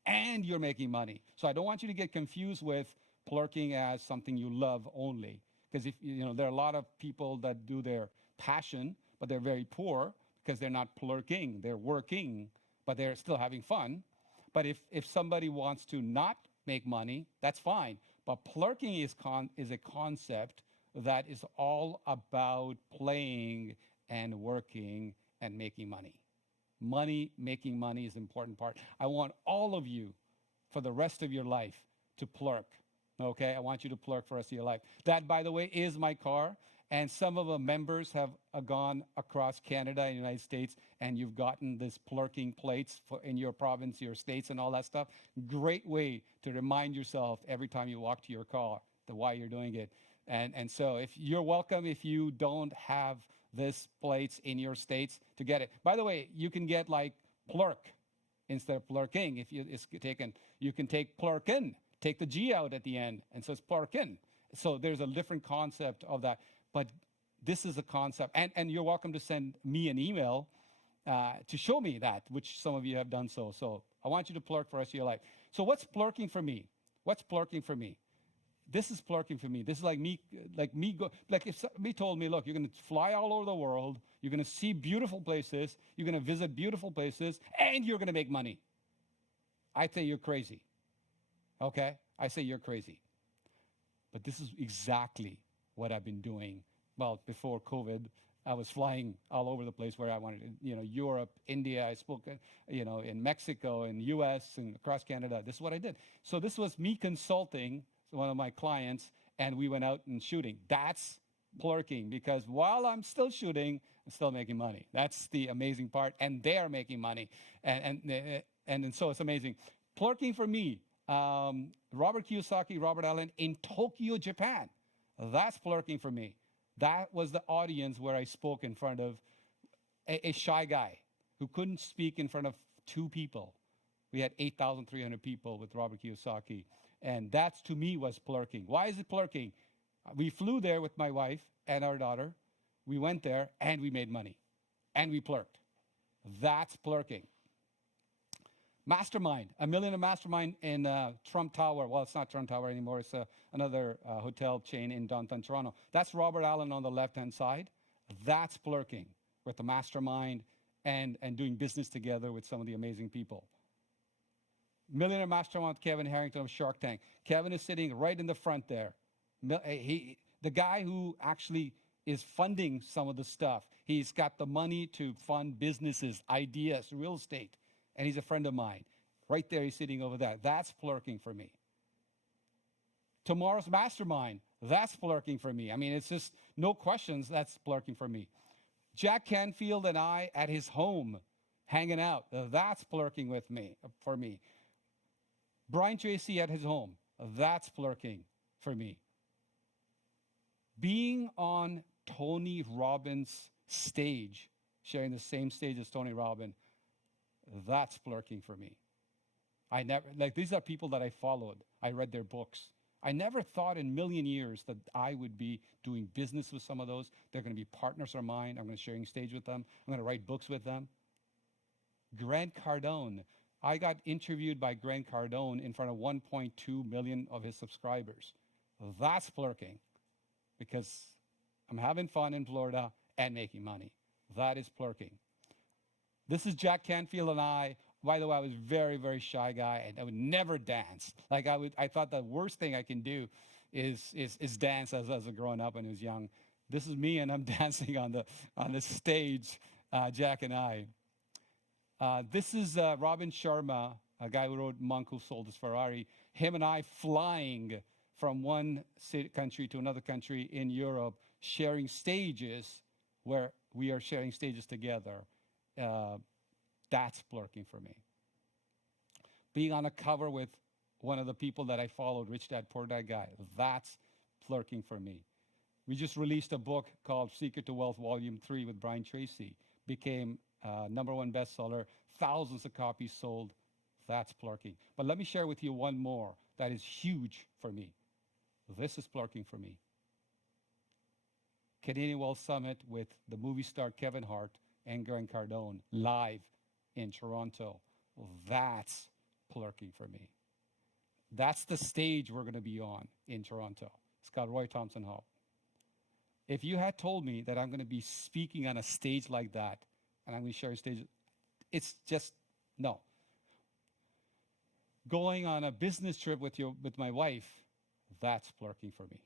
and you're making money. So I don't want you to get confused with plurking as something you love only. Because there are a lot of people that do their passion, but they're very poor because they're not plurking. They're working, but they're still having fun. But if somebody wants to not make money, that's fine. But plurking is a concept that is all about playing and working and making money. Making money is an important part. I want all of you, for the rest of your life, to plurk. Okay, I want you to plurk for the rest of your life. That, by the way, is my car. And some of the members have gone across Canada and the United States, and you've gotten this plurking plates in your province, your states, and all that stuff. Great way to remind yourself every time you walk to your car why you're doing it. And so if you're welcome if you don't have this plates in your states to get it. By the way, you can get like plurk instead of plurking. If it's taken, you can take plurkin. Take the G out at the end, and so it's plurkin. So there's a different concept of that. But this is a concept. And you're welcome to send me an email to show me that, which some of you have done so. So I want you to plurk for the rest of your life. So what's plurking for me? What's plurking for me? This is plurking for me. This is like if somebody told me, look, you're going to fly all over the world, you're going to see beautiful places, you're going to visit beautiful places, and you're going to make money. I'd say you're crazy. Okay? I say you're crazy. But this is exactly what I've been doing. Well, before COVID, I was flying all over the place where I wanted, Europe, India, I spoke, in Mexico, in US, and across Canada. This is what I did. So this was me consulting one of my clients, and we went out and shooting. That's plurking, because while I'm still shooting, I'm still making money. That's the amazing part, and they're making money. And so it's amazing. Plurking for me, Robert Kiyosaki, Robert Allen in Tokyo, Japan. That's plurking for me. That was the audience where I spoke in front of a shy guy who couldn't speak in front of 2 people. We had 8,300 people with Robert Kiyosaki. And that, to me, was plurking. Why is it plurking? We flew there with my wife and our daughter. We went there, and we made money. And we plurked. That's plurking. Mastermind, a millionaire mastermind in Trump Tower. Well, it's not Trump Tower anymore. It's another hotel chain in downtown Toronto. That's Robert Allen on the left-hand side. That's plurking with the mastermind and doing business together with some of the amazing people. Millionaire mastermind with Kevin Harrington of Shark Tank. Kevin is sitting right in the front there. The guy who actually is funding some of the stuff. He's got the money to fund businesses, ideas, real estate. And he's a friend of mine. Right there, he's sitting over there. That's plurking for me. Tomorrow's mastermind, that's plurking for me. I mean, it's just no questions, that's plurking for me. Jack Canfield and I at his home, hanging out, that's plurking for me. Brian Tracey at his home, that's plurking for me. Being on Tony Robbins' stage, sharing the same stage as Tony Robbins, that's plurking for me. These are people that I followed. I read their books. I never thought in a million years that I would be doing business with some of those. They're going to be partners of mine. I'm going to sharing stage with them. I'm going to write books with them. Grant Cardone. I got interviewed by Grant Cardone in front of 1.2 million of his subscribers. That's plurking because I'm having fun in Florida and making money. That is plurking. This is Jack Canfield and I. By the way, I was a very, very shy guy, and I would never dance. I thought the worst thing I can do is dance as I was growing up and I was young. This is me, and I'm dancing on the stage, Jack and I. This is Robin Sharma, a guy who wrote Monk Who Sold His Ferrari. Him and I flying from one country to another country in Europe, sharing stages where we are sharing stages together. That's plurking for me. Being on a cover with one of the people that I followed, Rich Dad Poor Dad guy, that's plurking for me. We just released a book called Secret to Wealth Volume 3 with Brian Tracey. Became #1 bestseller, thousands of copies sold. That's plurking. But let me share with you one more that is huge for me. This is plurking for me. Canadian Wealth Summit with the movie star Kevin Hart and Grant Cardone live in Toronto. That's plurking for me. That's the stage we're going to be on in Toronto. It's called Roy Thompson Hall. If you had told me that I'm going to be speaking on a stage like that, and I'm going to share a stage, it's just, no. Going on a business trip with my wife, that's plurking for me.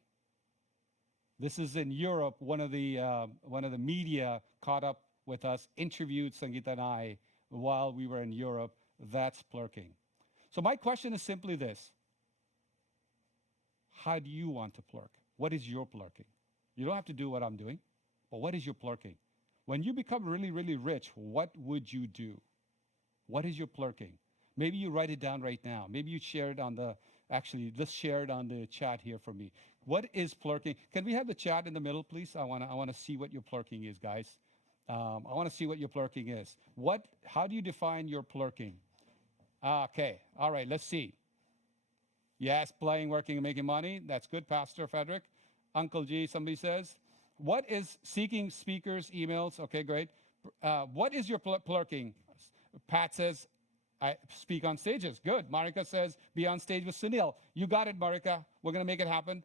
This is in Europe. One of the media caught up with us, interviewed Sangeeta and I while we were in Europe. That's plurking. So my question is simply this. How do you want to plurk? What is your plurking? You don't have to do what I'm doing, but what is your plurking? When you become really, really rich, what would you do? What is your plurking? Maybe you write it down right now. Maybe you share it let's share it on the chat here for me. What is plurking? Can we have the chat in the middle, please? I want to see what your plurking is, guys. I want to see what your plurking is. How do you define your plurking? Okay, all right, let's see. Yes, playing, working, and making money. That's good, Pastor Frederick. Uncle G, somebody says. What is seeking speakers, emails? Okay, great. What is your plurking? Pat says, I speak on stages. Good. Marika says, be on stage with Sunil. You got it, Marika. We're going to make it happen.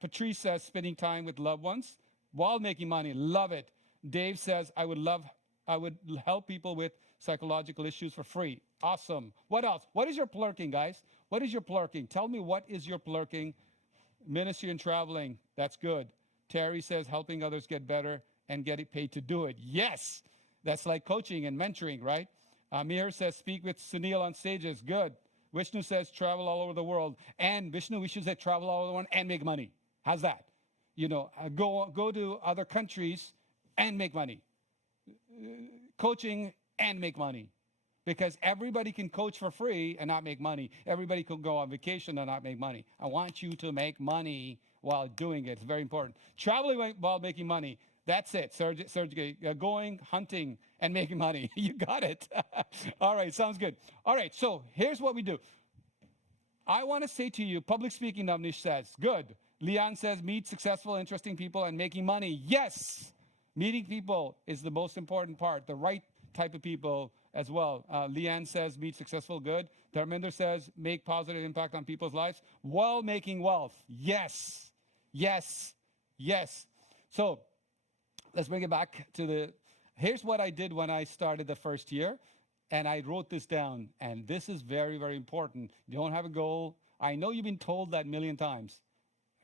Patrice says, spending time with loved ones while making money. Love it. Dave says, I would help people with psychological issues for free. Awesome. What else? What is your plurking, guys? What is your plurking? Tell me, what is your plurking? Ministry and traveling. That's good. Terry says, helping others get better and getting paid to do it. Yes. That's like coaching and mentoring, right? Amir says, speak with Sunil on stages. Good. Vishnu says, travel all over the world. And Vishnu, we should say travel all over the world and make money. How's that? Go to other countries and make money. Coaching and make money. Because everybody can coach for free and not make money. Everybody can go on vacation and not make money. I want you to make money while doing it. It's very important. Traveling while making money. That's it. Sergey, going, hunting, and making money. You got it. All right, sounds good. All right, so here's what we do. I want to say to you, public speaking, Navnish says, good. Leanne says, meet successful, interesting people and making money. Yes, meeting people is the most important part, the right type of people as well. Leanne says, meet successful, good. Dharminder says, make positive impact on people's lives while making wealth. Yes, yes, yes. So let's bring it back to here's what I did when I started the first year. And I wrote this down, and this is very, very important. You don't have a goal. I know you've been told that a million times.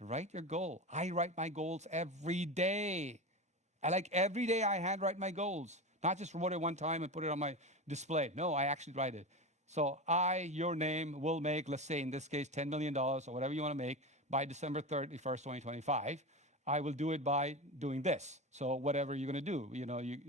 Write your goal. I write my goals every day. Every day I handwrite my goals. Not just wrote it one time and put it on my display. No, I actually write it. So your name, will make, let's say in this case, $10 million or whatever you want to make by December 31st, 2025. I will do it by doing this. So whatever you're going to do,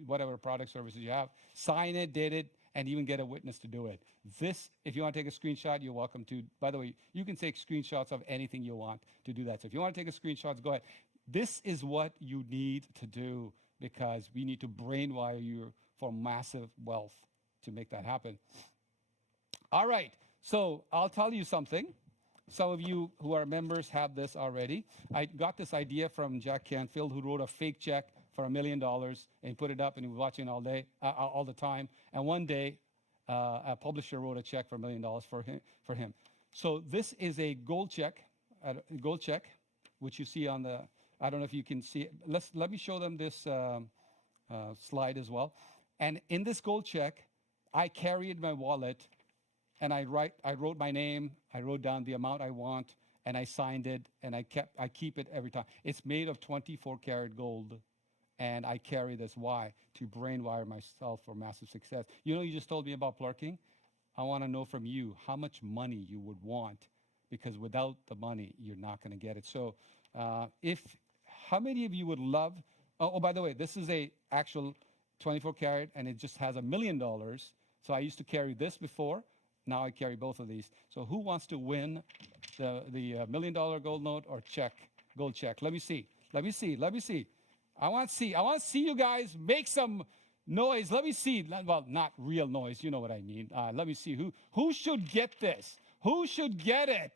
whatever product services you have, sign it, date it, and even get a witness to do it. This, if you want to take a screenshot, you're welcome to. By the way, you can take screenshots of anything you want to do that. So if you want to take a screenshot, go ahead. This is what you need to do because we need to brainwire you for massive wealth to make that happen. All right, so I'll tell you something. Some of you who are members have this already. I got this idea from Jack Canfield, who wrote a fake check for $1 million and put it up, and he was watching all day, all the time. And one day, a publisher wrote a check for $1 million for him. So this is a gold check, which you see on the. I don't know if you can see it. Let me show them this slide as well. And in this gold check, I carried my wallet, and I wrote my name. I wrote down the amount I want, and I signed it, and I keep it every time. It's made of 24-karat gold. And I carry this. Why? To brainwire myself for massive success. You just told me about plurking. I want to know from you how much money you would want, because without the money, you're not going to get it. So how many of you would love, by the way, this is a actual 24 karat, and it just has $1 million. So I used to carry this before. Now I carry both of these. So who wants to win the $1 million gold note or gold check? Let me see. I want to see you guys make some noise. Let me see. Well, not real noise. You know what I mean. Let me see who should get this. Who should get it?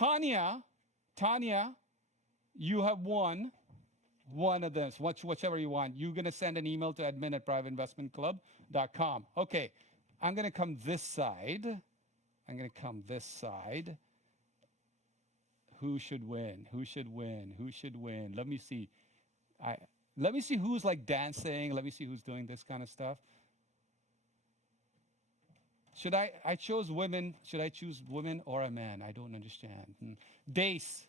Tanya, you have won one of this. Whichever you want. You're going to send an email to admin@privateinvestmentclub.com. Okay. I'm going to come this side. Who should win? Let me see. Let me see who's dancing. Let me see who's doing this kind of stuff. I chose women. Should I choose women or a man? I don't understand. Dace.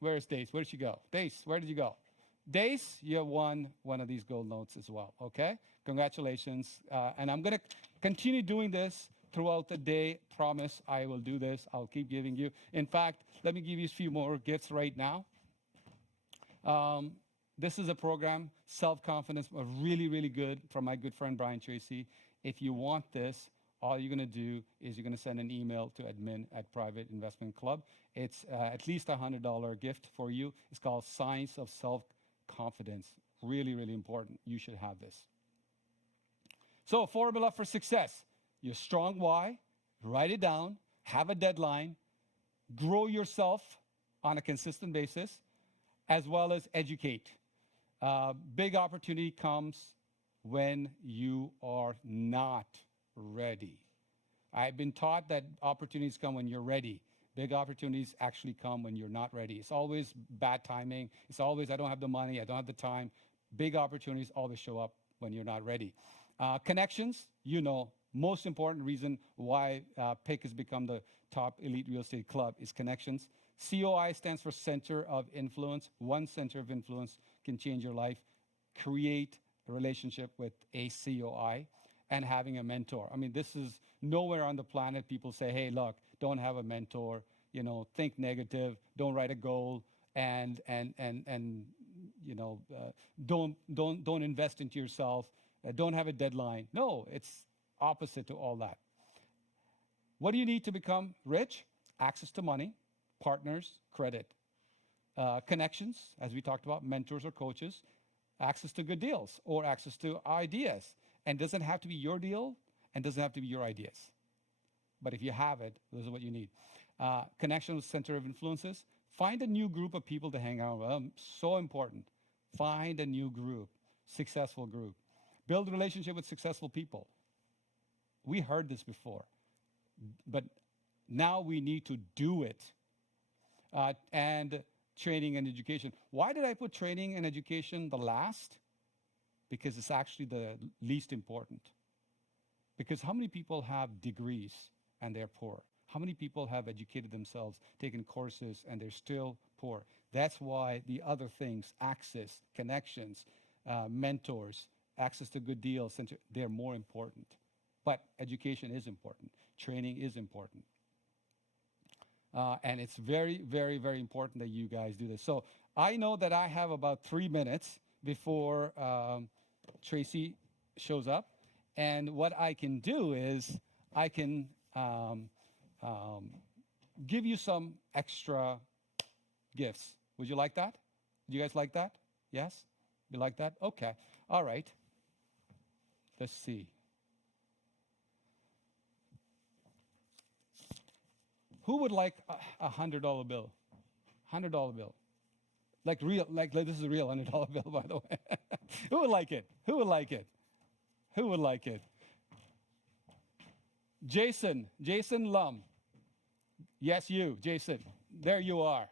Where's Dace? Where did she go? Dace, where did you go? Dace, you won one of these gold notes as well. Okay? Congratulations. And I'm going to continue doing this throughout the day. Promise I will do this. I'll keep giving you. In fact, let me give you a few more gifts right now. This is a program, Self-Confidence, really, really good, from my good friend Brian Tracey. If you want this, all you're going to do is you're going to send an email to admin@Private Investment Club. It's at least $100 gift for you. It's called Science of Self-Confidence. Really, really important. You should have this. So, formula for success. Your strong why, write it down, have a deadline, grow yourself on a consistent basis, as well as educate. Big opportunity comes when you are not ready. I've been taught that opportunities come when you're ready. Big opportunities actually come when you're not ready. It's always bad timing. It's always, I don't have the money, I don't have the time. Big opportunities always show up when you're not ready. Connections, most important reason why PIC has become the top elite real estate club is connections. COI stands for Center of Influence. One center of influence can change your life. Create a relationship with a COI and having a mentor. I mean, this is nowhere on the planet people say, hey, look, don't have a mentor, think negative, don't write a goal, and don't invest into yourself, don't have a deadline. No, it's opposite to all that. What do you need to become rich? Access to money, partners, credit. connections, as we talked about, mentors or coaches, access to good deals or access to ideas. And doesn't have to be your deal and doesn't have to be your ideas. But if you have it, those are what you need. Connection with center of influences. Find a new group of people to hang out with. So important. Find a new group, successful group. Build a relationship with successful people. We heard this before, but now we need to do it. And training and education. Why did I put training and education the last? Because it's actually the least important. Because how many people have degrees and they're poor? How many people have educated themselves, taken courses, and they're still poor? That's why the other things, access, connections, mentors, access to good deals, they're more important. But education is important. Training is important. And it's very, very, very important that you guys do this. So I know that I have about 3 minutes before Tracey shows up. And what I can do is I can give you some extra gifts. Would you like that? Do you guys like that? Yes? You like that? Okay. All right. Let's see. Who would like a $100 bill? $100 bill. Like real, like this is a real $100 bill, by the way. Who would like it? Who would like it? Who would like it? Jason Lum. Yes, you, Jason. There you are.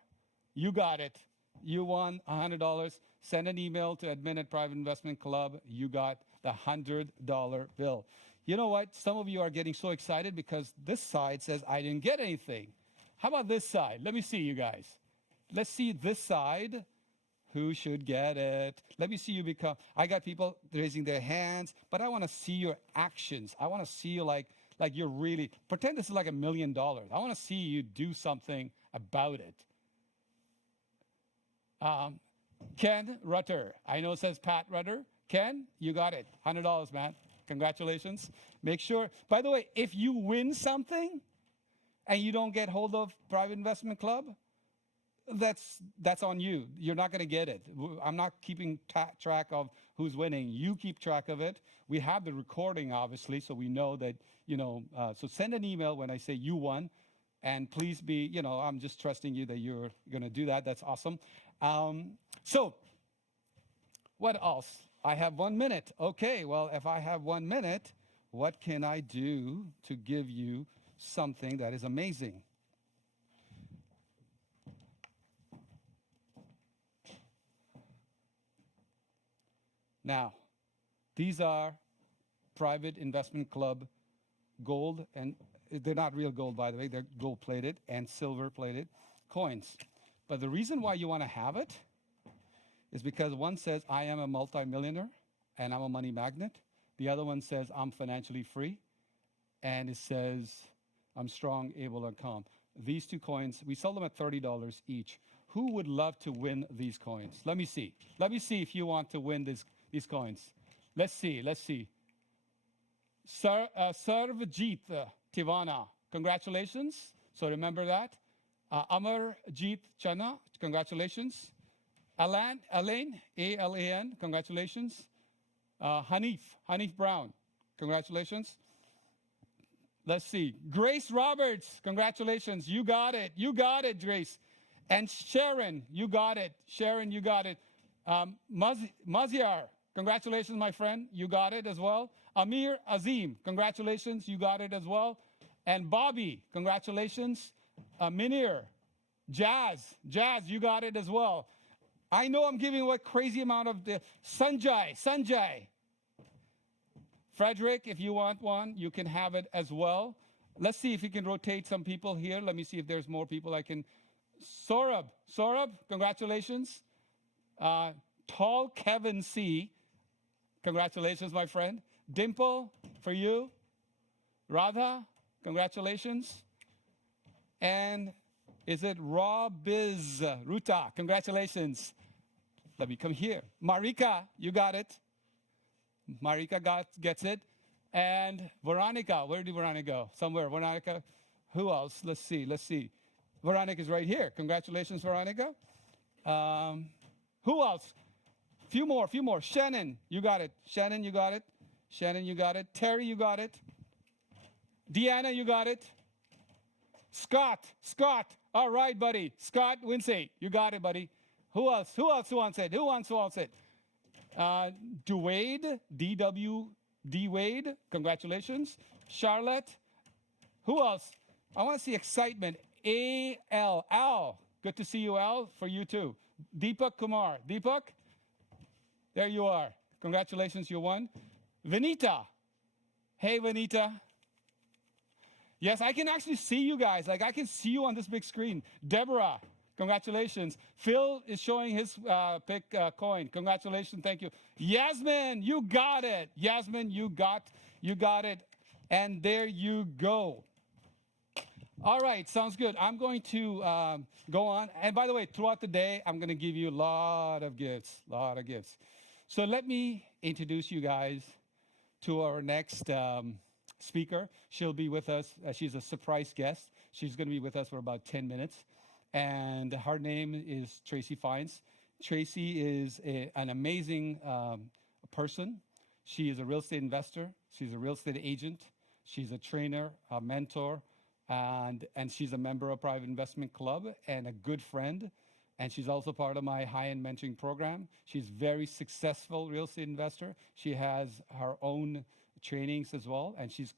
You got it. You won $100. Send an email to admin@Private Investment Club. You got the $100 bill. You know what? Some of you are getting so excited because this side says, I didn't get anything. How about this side? Let me see you guys. Let's see this side. Who should get it? Let me see you become. I got people raising their hands, but I want to see your actions. I want to see you like you're really, pretend this is like $1 million. I want to see you do something about it. Ken Rutter. I know it says Pat Rutter. Ken, you got it. $100, man. Congratulations. Make sure, by the way, if you win something and you don't get hold of Private Investment Club, that's on you. You're not going to get it. I'm not keeping track of who's winning. You keep track of it. We have the recording, obviously, so we know that, so send an email when I say you won. And please be, I'm just trusting you that you're going to do that. That's awesome. So what else? I have 1 minute. Okay, well, if I have 1 minute, what can I do to give you something that is amazing? Now, these are Private Investment Club gold, and they're not real gold, by the way. They're gold-plated and silver-plated coins. But the reason why you want to have it is because one says, I am a multimillionaire and I'm a money magnet. The other one says, I'm financially free. And it says, I'm strong, able, and calm. These two coins, we sell them at $30 each. Who would love to win these coins? Let me see. Let me see if you want to win these coins. Let's see. Sarvajit Tivana, congratulations. So remember that. Amarjeet Chana, congratulations. Alain, A-L-A-N, congratulations. Hanif Brown, congratulations. Let's see. Grace Roberts, congratulations. You got it, Grace. And Sharon, you got it. Maziar, congratulations, my friend. You got it as well. Amir Azim, congratulations. You got it as well. And Bobby, congratulations. Minir, Jazz, you got it as well. I know I'm giving away a crazy amount of the Sanjay. Frederick, if you want one, you can have it as well. Let's see if we can rotate some people here. Let me see if there's more people I can. Saurabh, congratulations. Tall Kevin C, congratulations, my friend. Dimple, for you. Radha, congratulations. And is it Robiz Ruta? Congratulations. Let me come here. Marika, you got it. Marika gets it. And Veronica, where did Veronica go? Somewhere. Veronica. Who else? Let's see. Veronica's right here. Congratulations, Veronica. Who else? Few more. Shannon, you got it. Shannon, you got it. Terry, you got it. Deanna, you got it. Scott. All right, buddy. Scott Winsey, you got it, buddy. Who else wants it? Dwade, D Wade, congratulations. Charlotte. Who else? I want to see excitement. Al, good to see you, Al. For you too. Deepak Kumar. Deepak, there you are. Congratulations, you won. Vanita. Hey, Vanita. Yes, I can actually see you guys. Like, I can see you on this big screen. Deborah, congratulations. Phil is showing his pick coin. Congratulations, thank you. Yasmin, you got it. Yasmin, you got it. And there you go. All right, sounds good. I'm going to go on. And by the way, throughout the day, I'm going to give you a lot of gifts. So let me introduce you guys to our next speaker. She'll be with us. She's a surprise guest. She's going to be with us for about 10 minutes. And her name is Tracey Fines. Tracey is an amazing person. She is a real estate investor. She's a real estate agent. She's a trainer, a mentor, and she's a member of Private Investment Club and a good friend. And she's also part of my high-end mentoring program. She's a very successful real estate investor. She has her own trainings as well, and she's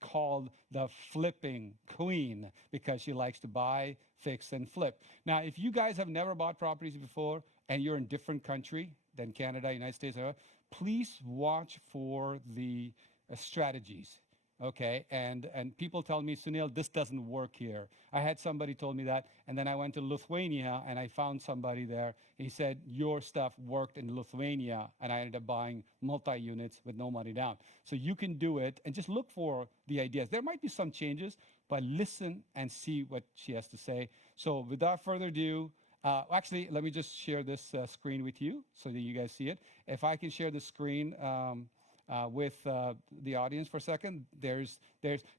called the flipping queen because she likes to buy, fix, and flip. Now, if you guys have never bought properties before and you're in a different country than Canada, United States, please watch for the strategies. Okay, and people tell me, Sunil, this doesn't work here. I had somebody told me that, and then I went to Lithuania and I found somebody there. He said, your stuff worked in Lithuania, and I ended up buying multi-units with no money down. So you can do it, and just look for the ideas. There might be some changes, but listen and see what she has to say. So without further ado, actually, let me just share this screen with you so that you guys see it. If I can share the screen with the audience for a second.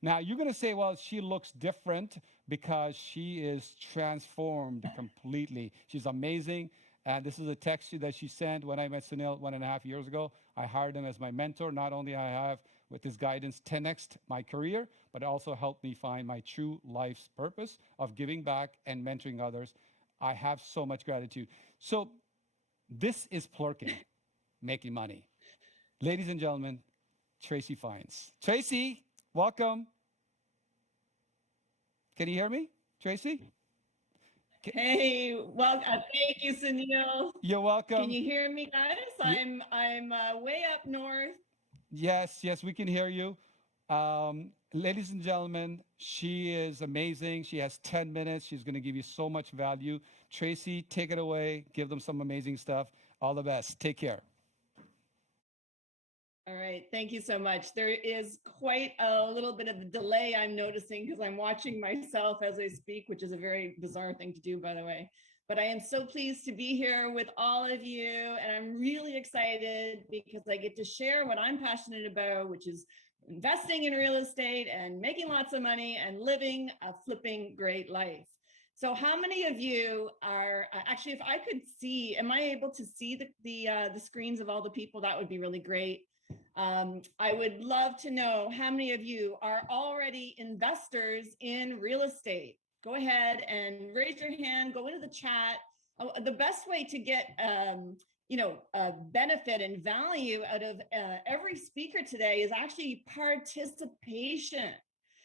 Now you're going to say, well, she looks different because she is transformed completely. She's amazing. And this is a text that she sent when I met Sunil 1.5 years ago. I hired him as my mentor. Not only I have, with his guidance, 10x'd my career, but also helped me find my true life's purpose of giving back and mentoring others. I have so much gratitude. So this is Plurking, making money. Ladies and gentlemen, Tracey Fines. Tracey, welcome. Can you hear me, Tracey? Hey, well, thank you, Sunil. You're welcome. Can you hear me, guys? I'm way up north. Yes, we can hear you. Ladies and gentlemen, she is amazing. She has 10 minutes. She's going to give you so much value. Tracey, take it away. Give them some amazing stuff. All the best. Take care. All right, thank you so much. There is quite a little bit of a delay I'm noticing because I'm watching myself as I speak, which is a very bizarre thing to do, by the way. But I am so pleased to be here with all of you, and I'm really excited because I get to share what I'm passionate about, which is investing in real estate and making lots of money and living a flipping great life. So how many of you are, actually, if I could see, am I able to see the screens of all the people? That would be really great. I would love to know how many of you are already investors in real estate. Go ahead and raise your hand, go into the chat. The best way to get benefit and value out of every speaker today is actually participation.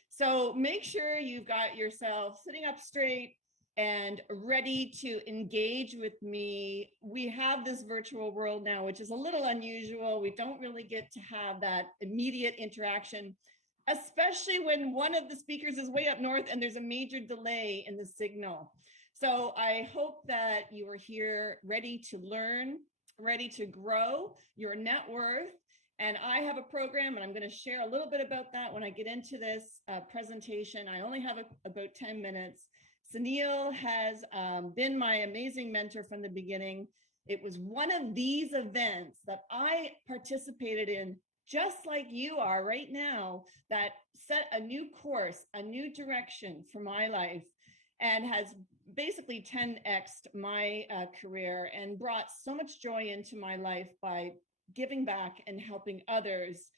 So make sure you've got yourself sitting up straight and ready to engage with me. We have this virtual world now, which is a little unusual. We don't really get to have that immediate interaction, especially when one of the speakers is way up north and there's a major delay in the signal. So I hope that you are here ready to learn, ready to grow your net worth. And I have a program, and I'm going to share a little bit about that when I get into this presentation. I only have about 10 minutes. Sunil has been my amazing mentor from the beginning. It was one of these events that I participated in, just like you are right now, that set a new course, a new direction for my life. and has basically 10x'd my career and brought so much joy into my life by giving back and helping others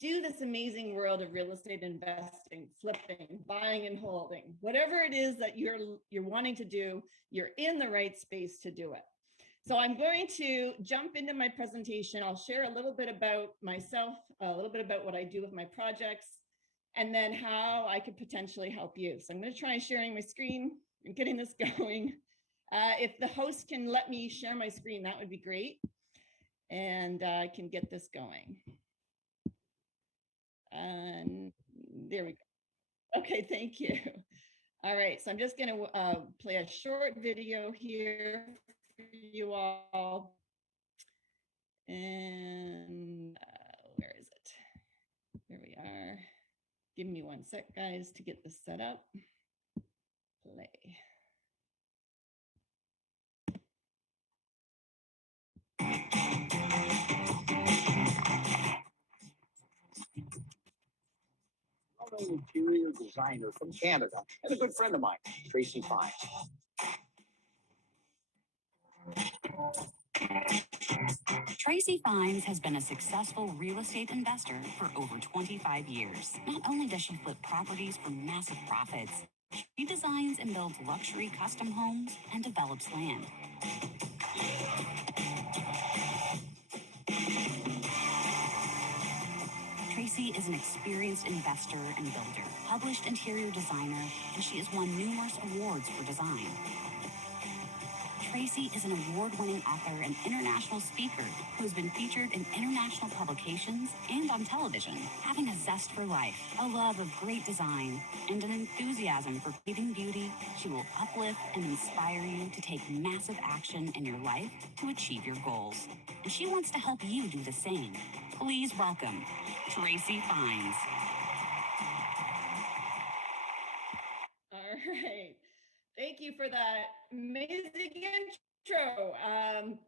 do this amazing world of real estate investing, flipping, buying and holding. Whatever it is that you're wanting to do, you're in the right space to do it. So I'm going to jump into my presentation. I'll share a little bit about myself, a little bit about what I do with my projects, and then how I could potentially help you. So I'm going to try sharing my screen and getting this going. If the host can let me share my screen, that would be great. And I can get this going. And there we go. Okay, thank you. All right, so I'm just going to play a short video here for you all. And where is it? There we are. Give me one sec, guys, to get this set up. Play. Interior designer from Canada and a good friend of mine, Tracey Fines. Tracey Fines has been a successful real estate investor for over 25 years. Not only does she flip properties for massive profits, she designs and builds luxury custom homes and develops land. Tracey is an experienced investor and builder, published interior designer, and she has won numerous awards for design. Tracey is an award-winning author and international speaker who has been featured in international publications and on television. Having a zest for life, a love of great design, and an enthusiasm for creating beauty, she will uplift and inspire you to take massive action in your life to achieve your goals. And she wants to help you do the same. Please welcome Tracey Fines. All right. Thank you for that amazing intro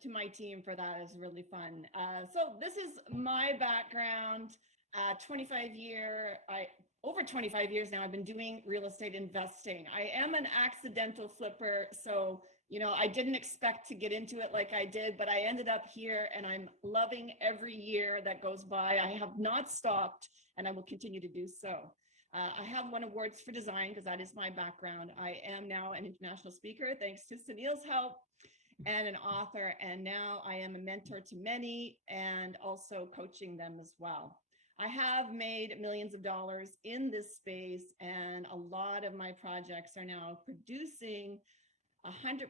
to my team for that. Is really fun. So this is my background. Over 25 years now, I've been doing real estate investing. I am an accidental flipper, so I didn't expect to get into it like I did, but I ended up here, and I'm loving every year that goes by. I have not stopped, and I will continue to do so. I have won awards for design because that is my background. I am now an international speaker, thanks to Sunil's help, and an author. And now I am a mentor to many and also coaching them as well. I have made millions of dollars in this space, and a lot of my projects are now producing 100%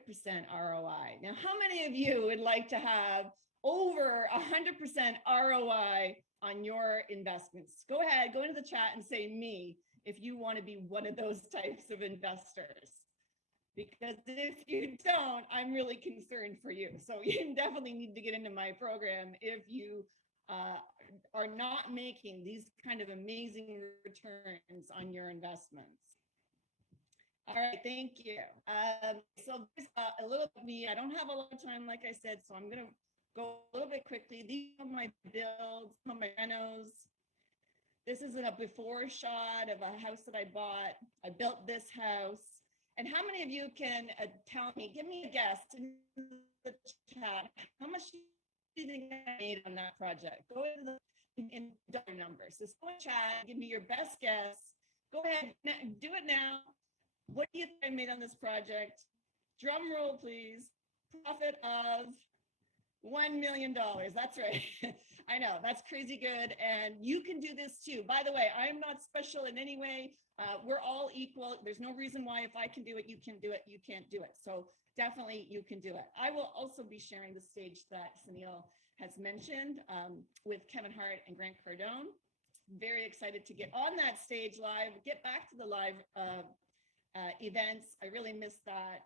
ROI. Now, how many of you would like to have over 100% ROI on your investments? Go ahead, go into the chat and say me if you want to be one of those types of investors. Because if you don't, I'm really concerned for you. So you definitely need to get into my program if you are not making these kind of amazing returns on your investments. All right, thank you. So there's a little bit of me. I don't have a lot of time, like I said, so I'm going to go a little bit quickly. These are my builds, some of my renos. This is a before shot of a house that I bought. I built this house. And how many of you can tell me, give me a guess in the chat, how much do you think I made on that project? Go into in dollar numbers. So go in chat, give me your best guess. Go ahead, do it now. What do you think I made on this project? Drum roll, please. Profit of $1 million. That's right. I know, that's crazy good. And you can do this too. By the way, I'm not special in any way. We're all equal. There's no reason why if I can do it, you can do it. You can't do it. So definitely you can do it. I will also be sharing the stage that Sunil has mentioned with Kevin Hart and Grant Cardone. Very excited to get on that stage live, get back to the live events. I really missed that.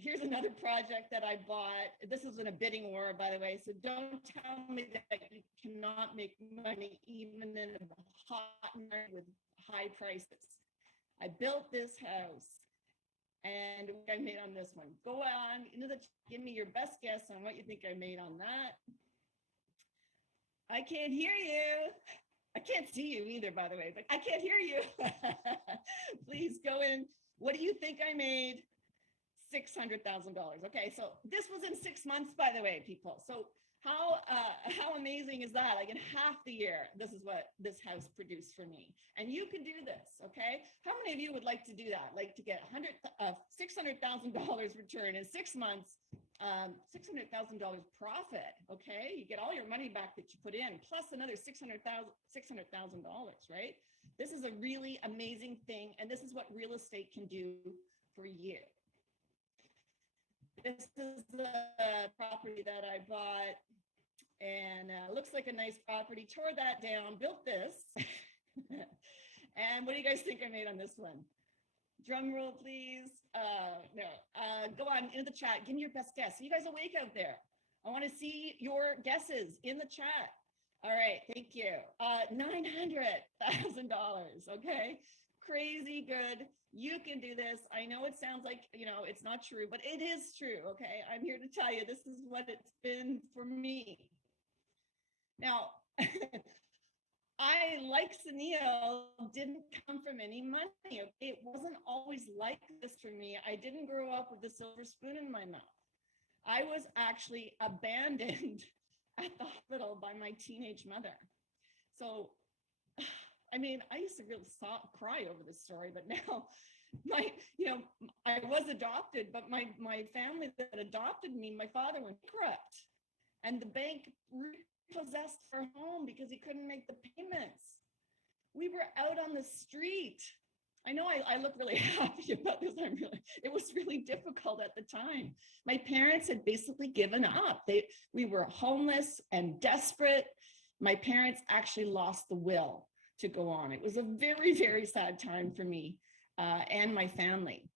Here's another project that I bought. This was in a bidding war, by the way, so don't tell me that you cannot make money even in a hot market with high prices. I built this house, and what I made on this one. Go on into the, give me your best guess on what you think I made on that. I can't hear you. I can't see you either, by the way, but I can't hear you. Please go in What do you think I made? $600,000. Okay, so this was in 6 months, by the way, people. So how amazing is that? Like in half the year, this is what this house produced for me. And you can do this, okay? How many of you would like to do that? Like to get $600,000 return in 6 months, $600,000 profit, okay? You get all your money back that you put in, plus another $600,000, right? This is a really amazing thing, and this is what real estate can do for you. This is the property that I bought, and looks like a nice property. Tore that down, built this. And what do you guys think I made on this one? Drum roll, please. Go on into the chat. Give me your best guess. Are you guys awake out there? I want to see your guesses in the chat. All right, thank you. $900,000. Okay, crazy good. You can do this. I know it sounds like, it's not true, but it is true. Okay, I'm here to tell you this is what it's been for me. Now, I, like Sunil, didn't come from any money. It wasn't always like this for me. I didn't grow up with a silver spoon in my mouth. I was actually abandoned at the hospital by my teenage mother. So, I mean, I used to really cry over this story, but now I was adopted, but my family that adopted me, my father went bankrupt, and the bank repossessed our home because he couldn't make the payments. We were out on the street. I know I look really happy about this. It was really difficult at the time. My parents had basically given up. We were homeless and desperate. My parents actually lost the will to go on. It was a very, very sad time for me and my family.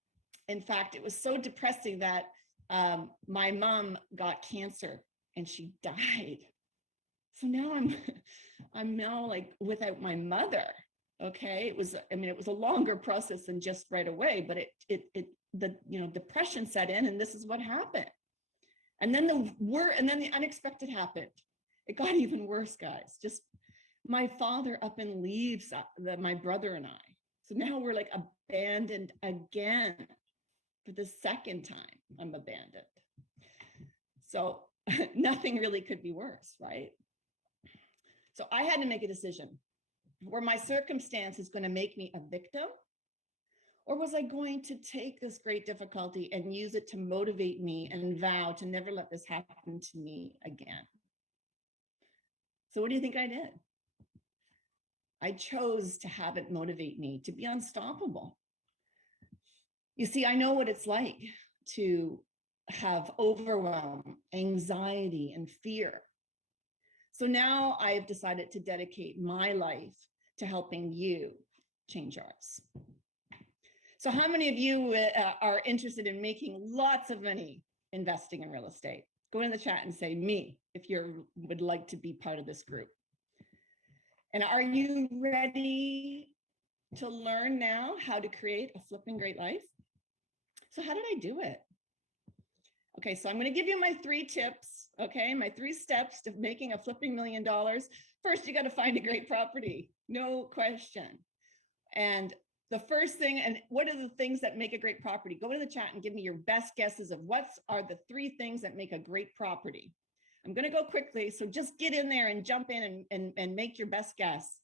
In fact, it was so depressing that my mom got cancer and she died. So now I'm now like without my mother. Okay, it was a longer process than just right away, but the depression set in, and this is what happened. And then the unexpected happened. It got even worse, guys. Just my father up and leaves my brother and I. So now we're like abandoned again. For the second time, I'm abandoned. So nothing really could be worse, right? So I had to make a decision. Were my circumstances going to make me a victim? Or was I going to take this great difficulty and use it to motivate me and vow to never let this happen to me again? So what do you think I did? I chose to have it motivate me to be unstoppable. You see, I know what it's like to have overwhelm, anxiety, and fear. So now I have decided to dedicate my life to helping you change yours. So how many of you are interested in making lots of money investing in real estate? Go in the chat and say me if you would like to be part of this group. And are you ready to learn now how to create a flipping great life? So how did I do it? Okay, so I'm going to give you my 3 tips, okay? My 3 steps to making a flipping $1 million. First, you got to find a great property, no question. And the first thing, and what are the things that make a great property? Go to the chat and give me your best guesses of what are the 3 things that make a great property. I'm going to go quickly, so just get in there and jump in and make your best guess.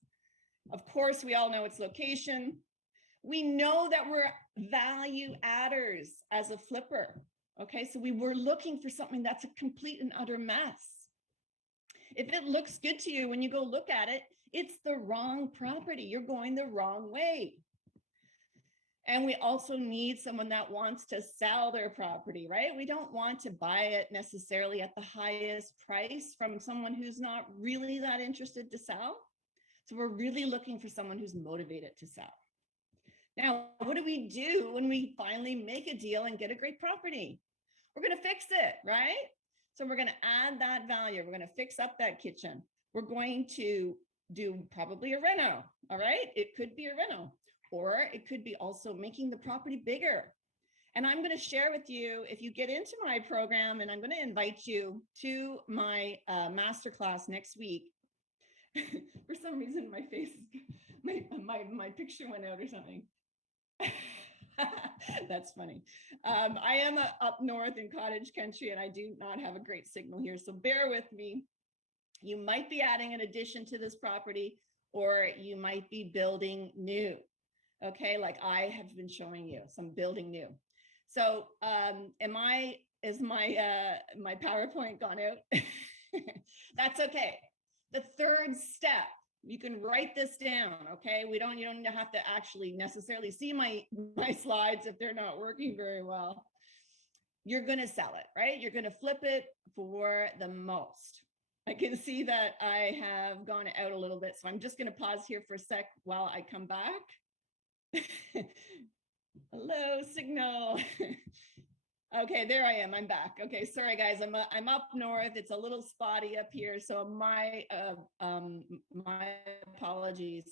Of course, we all know it's location. We know that we're value adders as a flipper. Okay, so we were looking for something that's a complete and utter mess. If it looks good to you when you go look at it, it's the wrong property. You're going the wrong way. And we also need someone that wants to sell their property, right? We don't want to buy it necessarily at the highest price from someone who's not really that interested to sell. So we're really looking for someone who's motivated to sell. Now, what do we do when we finally make a deal and get a great property? We're going to fix it, right? So we're going to add that value. We're going to fix up that kitchen. We're going to do probably a reno, all right? It could be a reno, or it could be also making the property bigger. And I'm going to share with you, if you get into my program, and I'm going to invite you to my masterclass next week. For some reason, my face, my picture went out or something. That's funny. I am up north in cottage country and I do not have a great signal here. So bear with me. You might be adding an addition to this property or you might be building new. Okay, like I have been showing you some building new. So is my PowerPoint gone out? That's okay. The third step, you can write this down, okay? You don't have to actually necessarily see my slides if they're not working very well. You're gonna sell it, right? You're gonna flip it for the most. I can see that I have gone out a little bit, so I'm just gonna pause here for a sec while I come back. Hello, signal. Okay, there I am. I'm back. Okay, sorry guys. I'm up north. It's a little spotty up here, so my apologies.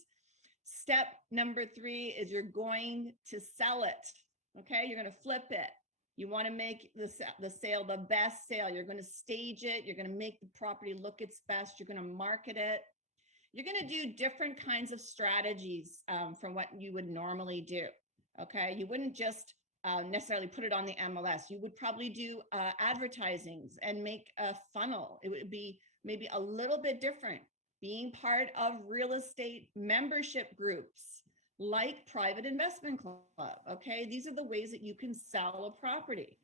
Step number 3 is you're going to sell it. Okay, you're going to flip it. You want to make the sale the best sale. You're going to stage it. You're going to make the property look its best. You're going to market it. You're going to do different kinds of strategies from what you would normally do. Okay, you wouldn't just necessarily put it on the MLS. You would probably do advertisings and make a funnel. It would be maybe a little bit different. Being part of real estate membership groups like Private Investment Club. Okay, these are the ways that you can sell a property.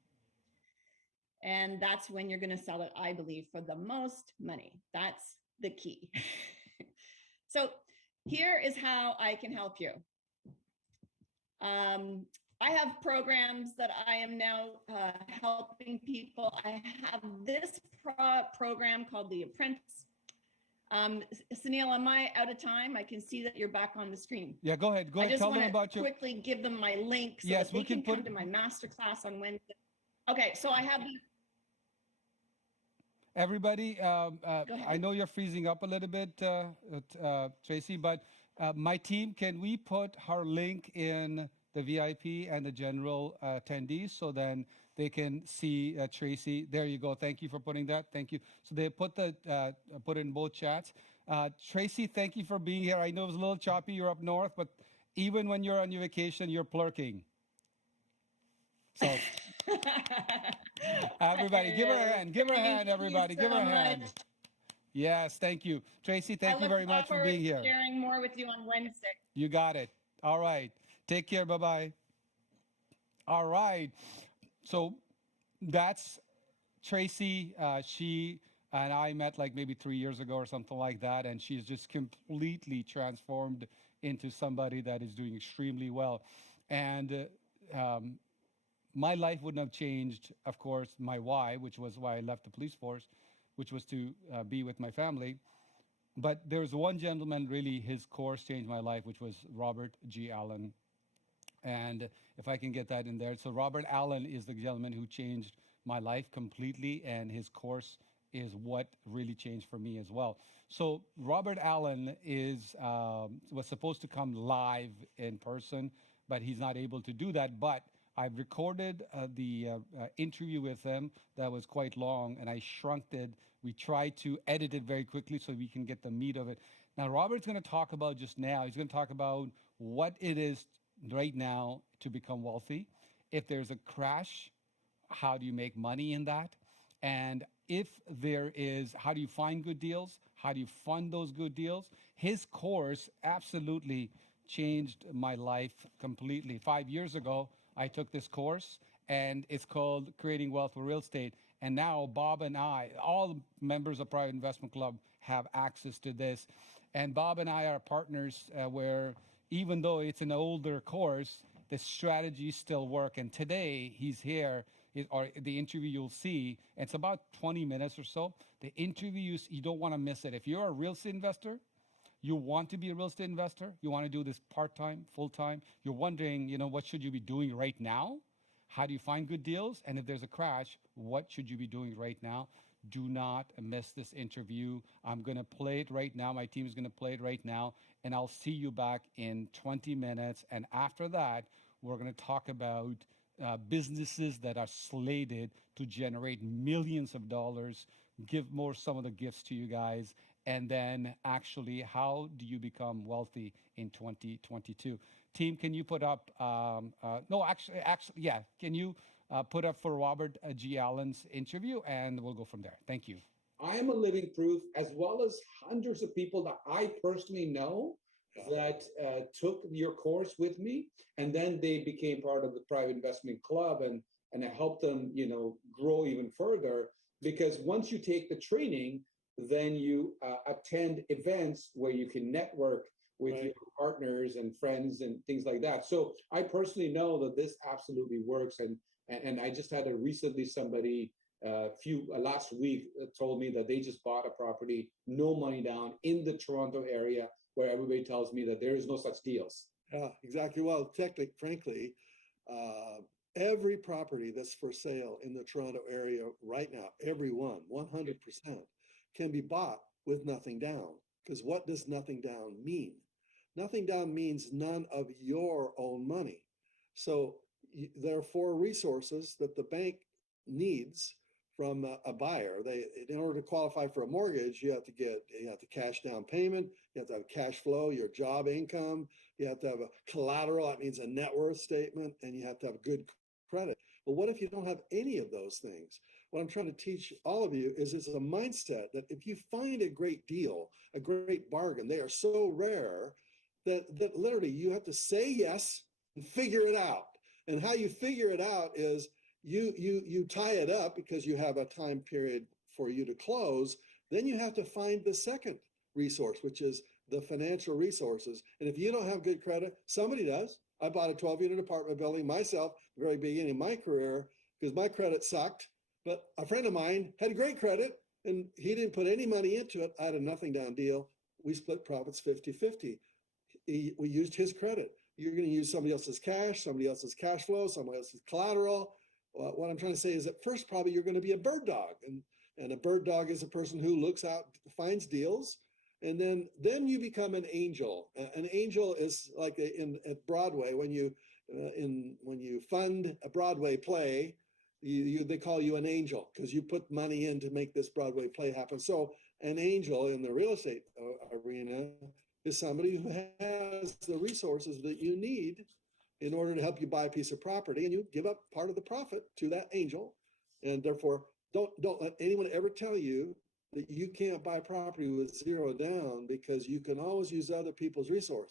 And that's when you're going to sell it, I believe, for the most money. That's the key. So here is how I can help you. I have programs that I am now helping people. I have this program called The Apprentice. Sunil, am I out of time? I can see that you're back on the screen. Yeah, go ahead. I just Tell them want about to your... quickly give them my link so Yes, that they we can come put to my masterclass on Wednesday. Okay, so I have... Everybody, I know you're freezing up a little bit, Tracey, but my team, can we put her link in the VIP and the general attendees so then they can see Tracey? There you go. Thank you for putting that. Thank you. So they put put in both chats. Tracey, thank you for being here. I know it was a little choppy. You're up north, but even when you're on your vacation, you're plurking. So everybody, give her a hand. Give her a hand, everybody. Give her a hand. Yes, thank you. Tracey, thank you very much for being here. Sharing more with you on Wednesday. You got it. All right. Take care. Bye-bye. All right. So that's Tracey. She and I met like maybe 3 years ago or something like that. And she's just completely transformed into somebody that is doing extremely well. And my life wouldn't have changed, of course, my why, which was why I left the police force, which was to be with my family. But there was one gentleman, really, his course changed my life, which was Robert G. Allen. And if I can get that in there. So Robert Allen is the gentleman who changed my life completely, and his course is what really changed for me as well. So Robert Allen was supposed to come live in person, but he's not able to do that. But I've recorded the interview with him that was quite long, and I shrunk it. We tried to edit it very quickly so we can get the meat of it. Now, Robert's going to talk about just now, he's going to talk about what it is right now to become wealthy. If there's a crash, how do you make money in that? And if there is, how do you find good deals? How do you fund those good deals? His course absolutely changed my life completely. 5 years ago, I took this course, and it's called Creating Wealth with Real Estate. And now Bob and I, all members of Private Investment Club, have access to this. And Bob and I are partners where even though it's an older course, the strategies still work. And today he's here, or the interview you'll see, it's about 20 minutes or so. The interview, you don't want to miss it. If you're a real estate investor, you want to be a real estate investor, you want to do this part-time, full-time, you're wondering, what should you be doing right now? How do you find good deals? And if there's a crash, what should you be doing right now? Do not miss this interview. I'm going to play it right now. My team is going to play it right now. And I'll see you back in 20 minutes. And after that, we're going to talk about businesses that are slated to generate millions of dollars, give some of the gifts to you guys. And then actually, how do you become wealthy in 2022? Team, can you put up, no, actually, yeah, can you put up for Robert G. Allen's interview, and we'll go from there. Thank you. I am a living proof, as well as hundreds of people that I personally know that took your course with me, and then they became part of the private investment club, and I helped them, grow even further. Because once you take the training, then you attend events where you can network with your partners and friends and things like that. So I personally know that this absolutely works, and I just had recently somebody last week told me that they just bought a property, no money down, in the Toronto area, where everybody tells me that there is no such deals. Yeah, exactly. Well, technically, frankly, every property that's for sale in the Toronto area right now, every one, 100%, can be bought with nothing down. Because what does nothing down mean? Nothing down means none of your own money. So there are four resources that the bank needs from a buyer. In order to qualify for a mortgage, you have to cash down payment, you have to have cash flow, your job income, you have to have a collateral, that means a net worth statement, and you have to have good credit. But what if you don't have any of those things? What I'm trying to teach all of you is it's a mindset that if you find a great deal, a great bargain, they are so rare that literally you have to say yes and figure it out. And how you figure it out is you tie it up because you have a time period for you to close. Then you have to find the second resource, which is the financial resources. And if you don't have good credit, somebody does. I bought a 12-unit apartment building myself at the very beginning of my career because my credit sucked. But a friend of mine had great credit and he didn't put any money into it. I had a nothing down deal. We split profits 50-50. We used his credit. You're going to use somebody else's cash, somebody else's cash flow, somebody else's collateral. What I'm trying to say is that first, probably you're going to be a bird dog. And a bird dog is a person who looks out, finds deals. And then you become an angel. An angel is like at Broadway, when you fund a Broadway play, they call you an angel because you put money in to make this Broadway play happen. So an angel in the real estate arena is somebody who has the resources that you need in order to help you buy a piece of property, and you give up part of the profit to that angel. And therefore, don't let anyone ever tell you that you can't buy property with zero down, because you can always use other people's resources.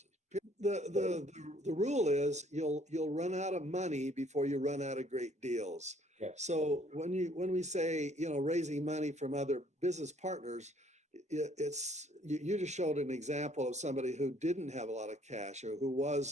The rule is you'll run out of money before you run out of great deals. Yes. So when we say raising money from other business partners, it's you just showed an example of somebody who didn't have a lot of cash, or who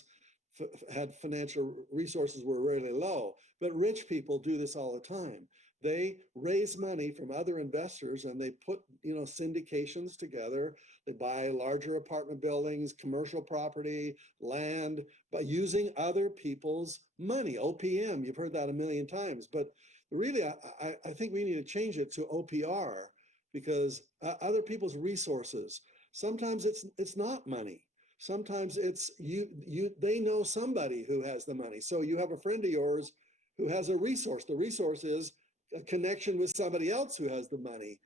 had financial resources were really low. But rich people do this all the time. They raise money from other investors and they put syndications together. They buy larger apartment buildings, commercial property, land, by using other people's money. OPM, you've heard that a million times. But really, I think we need to change it to OPR, because other people's resources, sometimes it's not money. Sometimes it's they know somebody who has the money. So you have a friend of yours who has a resource. The resource is a connection with somebody else who has the money.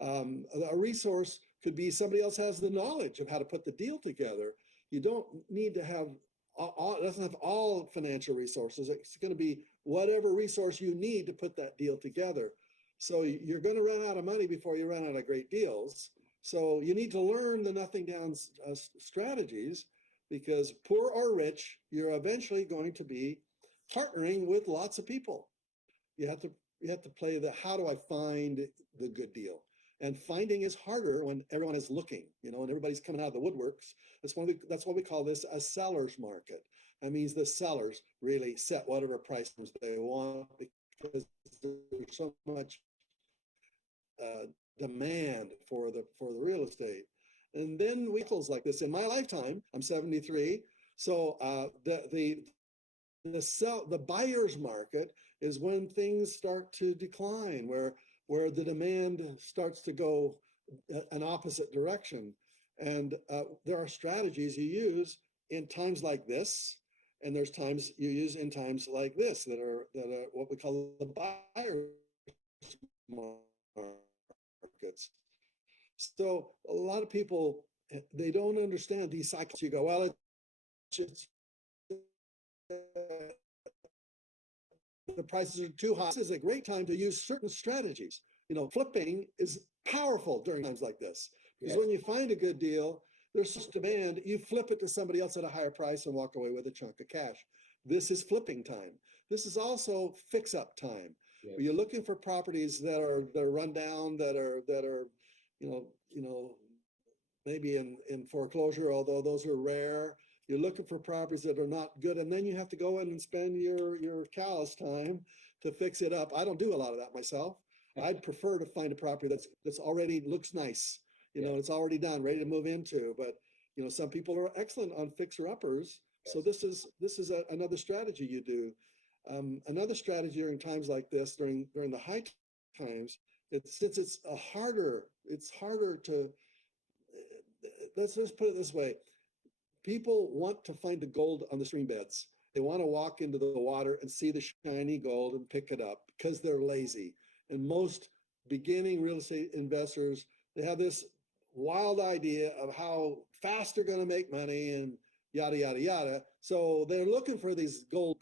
A resource could be somebody else has the knowledge of how to put the deal together. You don't need to have it doesn't have all financial resources. It's going to be whatever resource you need to put that deal together. So you're going to run out of money before you run out of great deals. So you need to learn the nothing down strategies, because poor or rich, you're eventually going to be partnering with lots of people. You have to play the how do I find the good deal? And finding is harder when everyone is looking, and everybody's coming out of the woodworks. That's why we call this a seller's market. That means the sellers really set whatever price they want, because there's so much demand for the real estate. And then vehicles like this in my lifetime, I'm 73. So the buyer's market is when things start to decline, where the demand starts to go an opposite direction. And there are strategies you use in times like this, and there's times you use in times like this that are what we call the buyer's markets. So a lot of people, they don't understand these cycles. You go, well, it's the prices are too high. This is a great time to use certain strategies. Flipping is powerful during times like this, because when you find a good deal, there's such demand, you flip it to somebody else at a higher price and walk away with a chunk of cash. This is flipping time. This is also fix-up time. You're looking for properties that are run down, that are maybe in foreclosure, although those are rare. You're looking for properties that are not good, and then you have to go in and spend your callous time to fix it up. I don't do a lot of that myself. I'd prefer to find a property that's already looks nice, it's already done, ready to move into. But some people are excellent on fixer-uppers. So this is another strategy you do. Another strategy during times like this, during the high times, since it's harder to. Let's just put it this way. People want to find the gold on the stream beds. They want to walk into the water and see the shiny gold and pick it up because they're lazy. And most beginning real estate investors, they have this wild idea of how fast they're going to make money and yada, yada, yada. So they're looking for these gold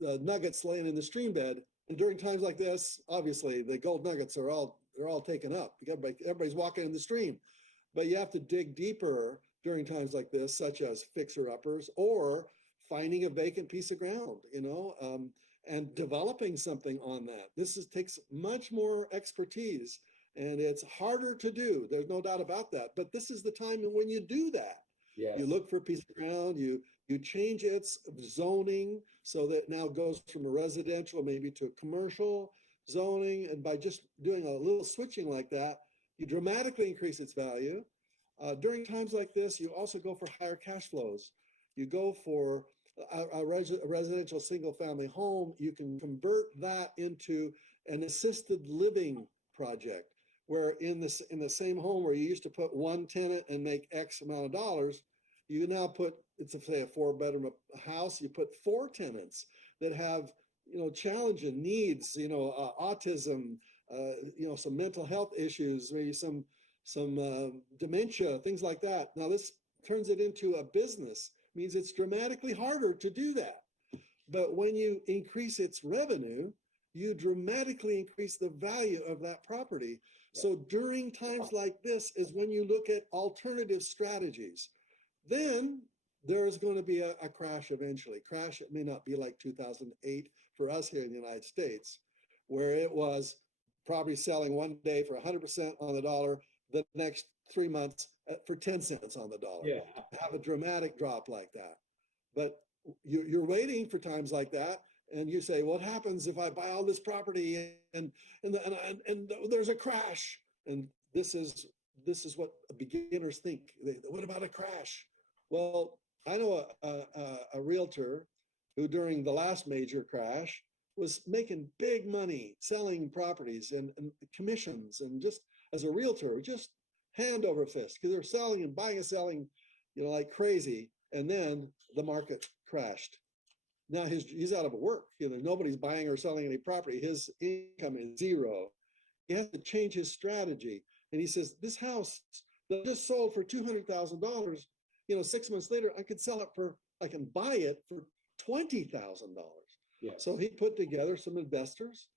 nuggets laying in the stream bed. And during times like this, obviously the gold nuggets they're all taken up. Everybody's walking in the stream. But you have to dig deeper during times like this, such as fixer-uppers or finding a vacant piece of ground, and developing something on that. This takes much more expertise, and it's harder to do. There's no doubt about that. But this is the time when you do that. Yes. You look for a piece of ground, you change its zoning so that it now goes from a residential maybe to a commercial zoning. And by just doing a little switching like that, you dramatically increase its value. During times like this, you also go for higher cash flows. You go for a residential single-family home. You can convert that into an assisted living project, where in the same home where you used to put one tenant and make X amount of dollars, you now put, it's say a 4-bedroom house, you put 4 tenants that have challenging needs, autism, some mental health issues, maybe some dementia, things like that. Now this turns it into a business, means it's dramatically harder to do that. But when you increase its revenue, you dramatically increase the value of that property. Yeah. So during times like this is when you look at alternative strategies. Then there's going to be a crash eventually. Crash, it may not be like 2008 for us here in the United States, where it was property selling one day for 100% on the dollar, the next 3 months for 10 cents on the dollar. Yeah. Have a dramatic drop like that. But you're waiting for times like that, and you say, what happens if I buy all this property and there's a crash? And this is what beginners think. What about a crash? Well, I know a realtor who during the last major crash was making big money selling properties and commissions, and just as a realtor, just hand over fist, because they're selling and buying and selling, like crazy. And then the market crashed. Now he's out of work. Nobody's buying or selling any property. His income is zero. He has to change his strategy. And he says, this house that just sold for $200,000, 6 months later, I can buy it for $20,000. Yes. So he put together some investors,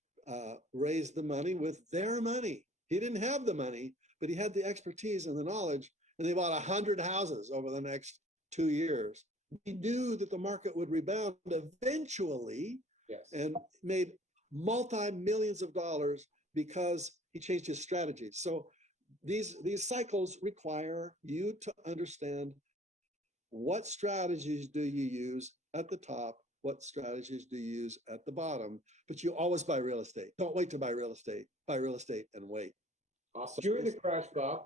raised the money with their money. He didn't have the money, but he had the expertise and the knowledge, and they bought 100 houses over the next 2 years. He knew that the market would rebound eventually. Yes. And made multi-millions of dollars because he changed his strategy. So these cycles require you to understand what strategies do you use at the top, what strategies do you use at the bottom, but you always buy real estate. Don't wait to buy real estate and wait. Awesome. During the crash, Bob,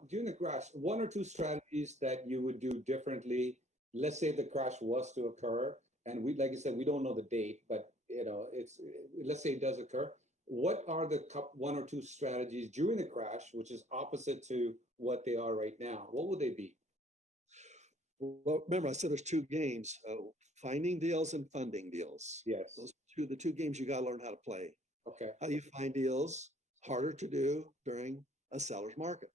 one or two strategies that you would do differently. Let's say the crash was to occur, and we, like I said, we don't know the date, but let's say it does occur. What are the one or two strategies during the crash, which is opposite to what they are right now? What would they be? Well, remember, I said there's two games: finding deals and funding deals. Yes, those are the two games you got to learn how to play. Okay. How do you find deals? Harder to do during a seller's market.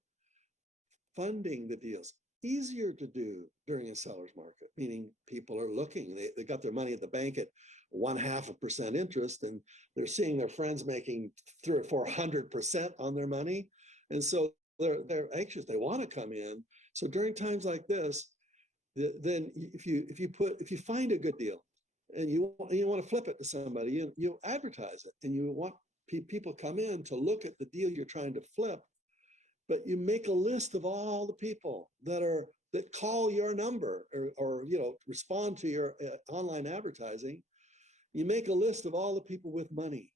Funding the deals, easier to do during a seller's market, meaning people are looking. They got their money at the bank at 0.5% interest, and they're seeing their friends making 300 or 400% on their money. And so they're anxious, they want to come in. So during times like this, then if you find a good deal and you want to flip it to somebody, you advertise it, and you want people come in to look at the deal you're trying to flip, but you make a list of all the people that call your number or respond to your online advertising. You make a list of all the people with money.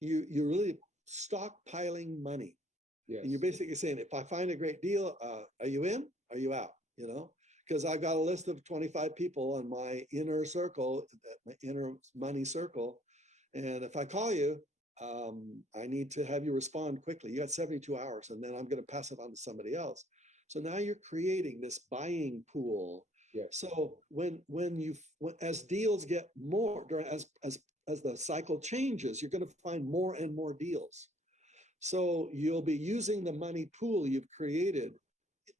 You're really stockpiling money. Yes. And you're basically saying, if I find a great deal, are you in? Are you out? Because I've got a list of 25 people on my inner circle, my inner money circle. And if I call you, I need to have you respond quickly. You got 72 hours, and then I'm going to pass it on to somebody else. So now you're creating this buying pool. Yes. So as deals get more, as the cycle changes, you're going to find more and more deals. So you'll be using the money pool you've created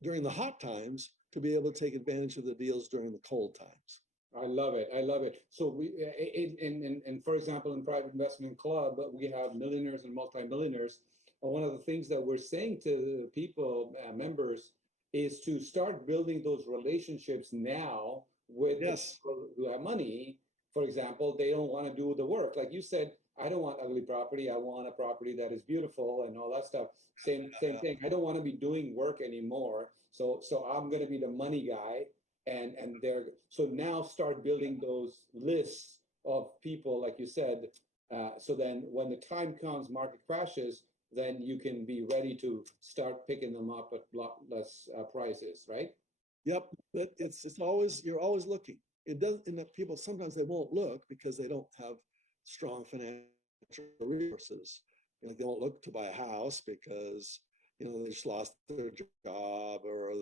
during the hot times to be able to take advantage of the deals during the cold times. I love it. I love it. So we, for example, in Private Investment Club, we have millionaires and multimillionaires. One of the things that we're saying to people, members, is to start building those relationships now with people who have money. For example, they don't want to do the work. Like you said, I don't want ugly property. I want a property that is beautiful and all that stuff. Same thing. I don't want to be doing work anymore. So I'm going to be the money guy. And so now start building those lists of people, like you said, so then when the time comes, market crashes, then you can be ready to start picking them up at a lot less prices, right? Yep, but it's always, you're always looking. It doesn't, and that people sometimes they won't look because they don't have strong financial resources. Like they won't look to buy a house because they just lost their job or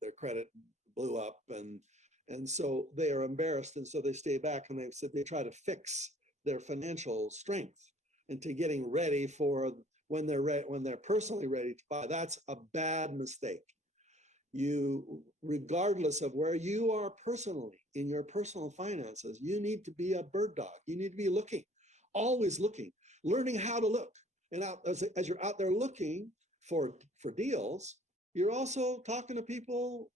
their credit blew up, and so they are embarrassed, and so they stay back, and they try to fix their financial strength into getting ready for when they're personally ready to buy. That's a bad mistake. You, regardless of where you are personally in your personal finances, you need to be a bird dog. You need to be looking, always looking, learning how to look. And as you're out there looking for deals, you're also talking to people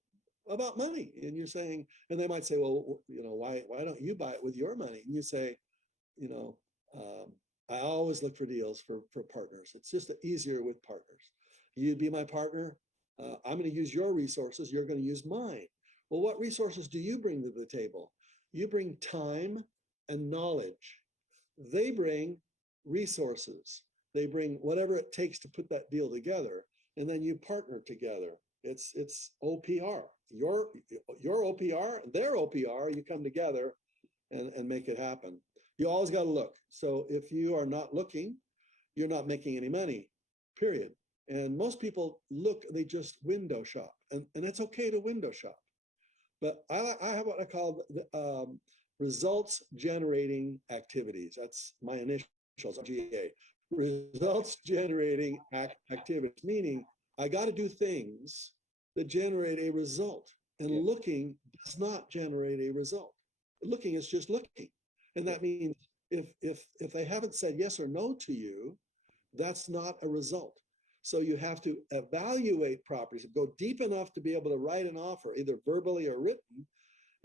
about money, and you're saying, and they might say, well, why don't you buy it with your money? And you say, I always look for deals for partners. It's just easier with partners. You'd be my partner. I'm going to use your resources. You're going to use mine. Well, what resources do you bring to the table? You bring time and knowledge. They bring resources. They bring whatever it takes to put that deal together, and then you partner together. It's OPR. Your OPR, their OPR, you come together and make it happen. You always got to look. So if you are not looking, you're not making any money, period. And most people look, they just window shop, and it's okay to window shop. But I have what I call results generating activities. That's my initials, GA. Results generating activities, meaning I got to do things that generate a result. And looking does not generate a result. Looking is just looking. And that means if they haven't said yes or no to you, that's not a result. So you have to evaluate properties, go deep enough to be able to write an offer, either verbally or written.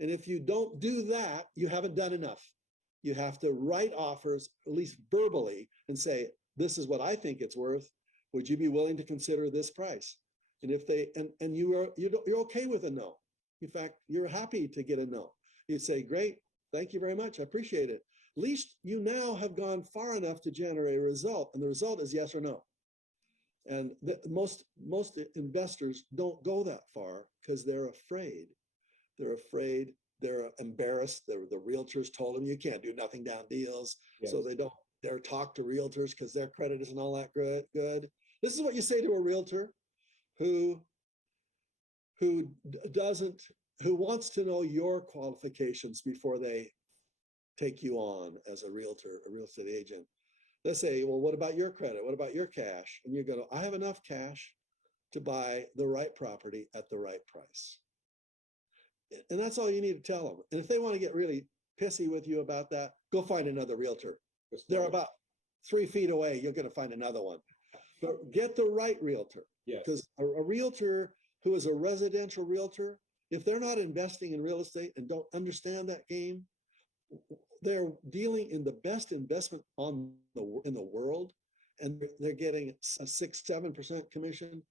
And if you don't do that, you haven't done enough. You have to write offers, at least verbally, and say, this is what I think it's worth. Would you be willing to consider this price? And if they, and you're okay with a no. In fact, you're happy to get a no. You'd say, great, thank you very much, I appreciate it. At least you now have gone far enough to generate a result, and the result is yes or no. And most investors don't go that far because they're afraid. They're afraid, they're embarrassed. The realtors told them you can't do nothing down deals. Yes. So they don't dare talk to realtors because their credit isn't all that good. This is what you say to a realtor who wants to know your qualifications before they take you on as a realtor, a real estate agent. They say, well, what about your credit? What about your cash? And you go, I have enough cash to buy the right property at the right price. And that's all you need to tell them. And if they want to get really pissy with you about that, go find another realtor. They're about 3 feet away. You're going to find another one. But get the right realtor. Yes. Because a realtor who is a residential realtor, if they're not investing in real estate and don't understand that game, they're dealing in the best investment in the world, and they're getting a 6-7% commission,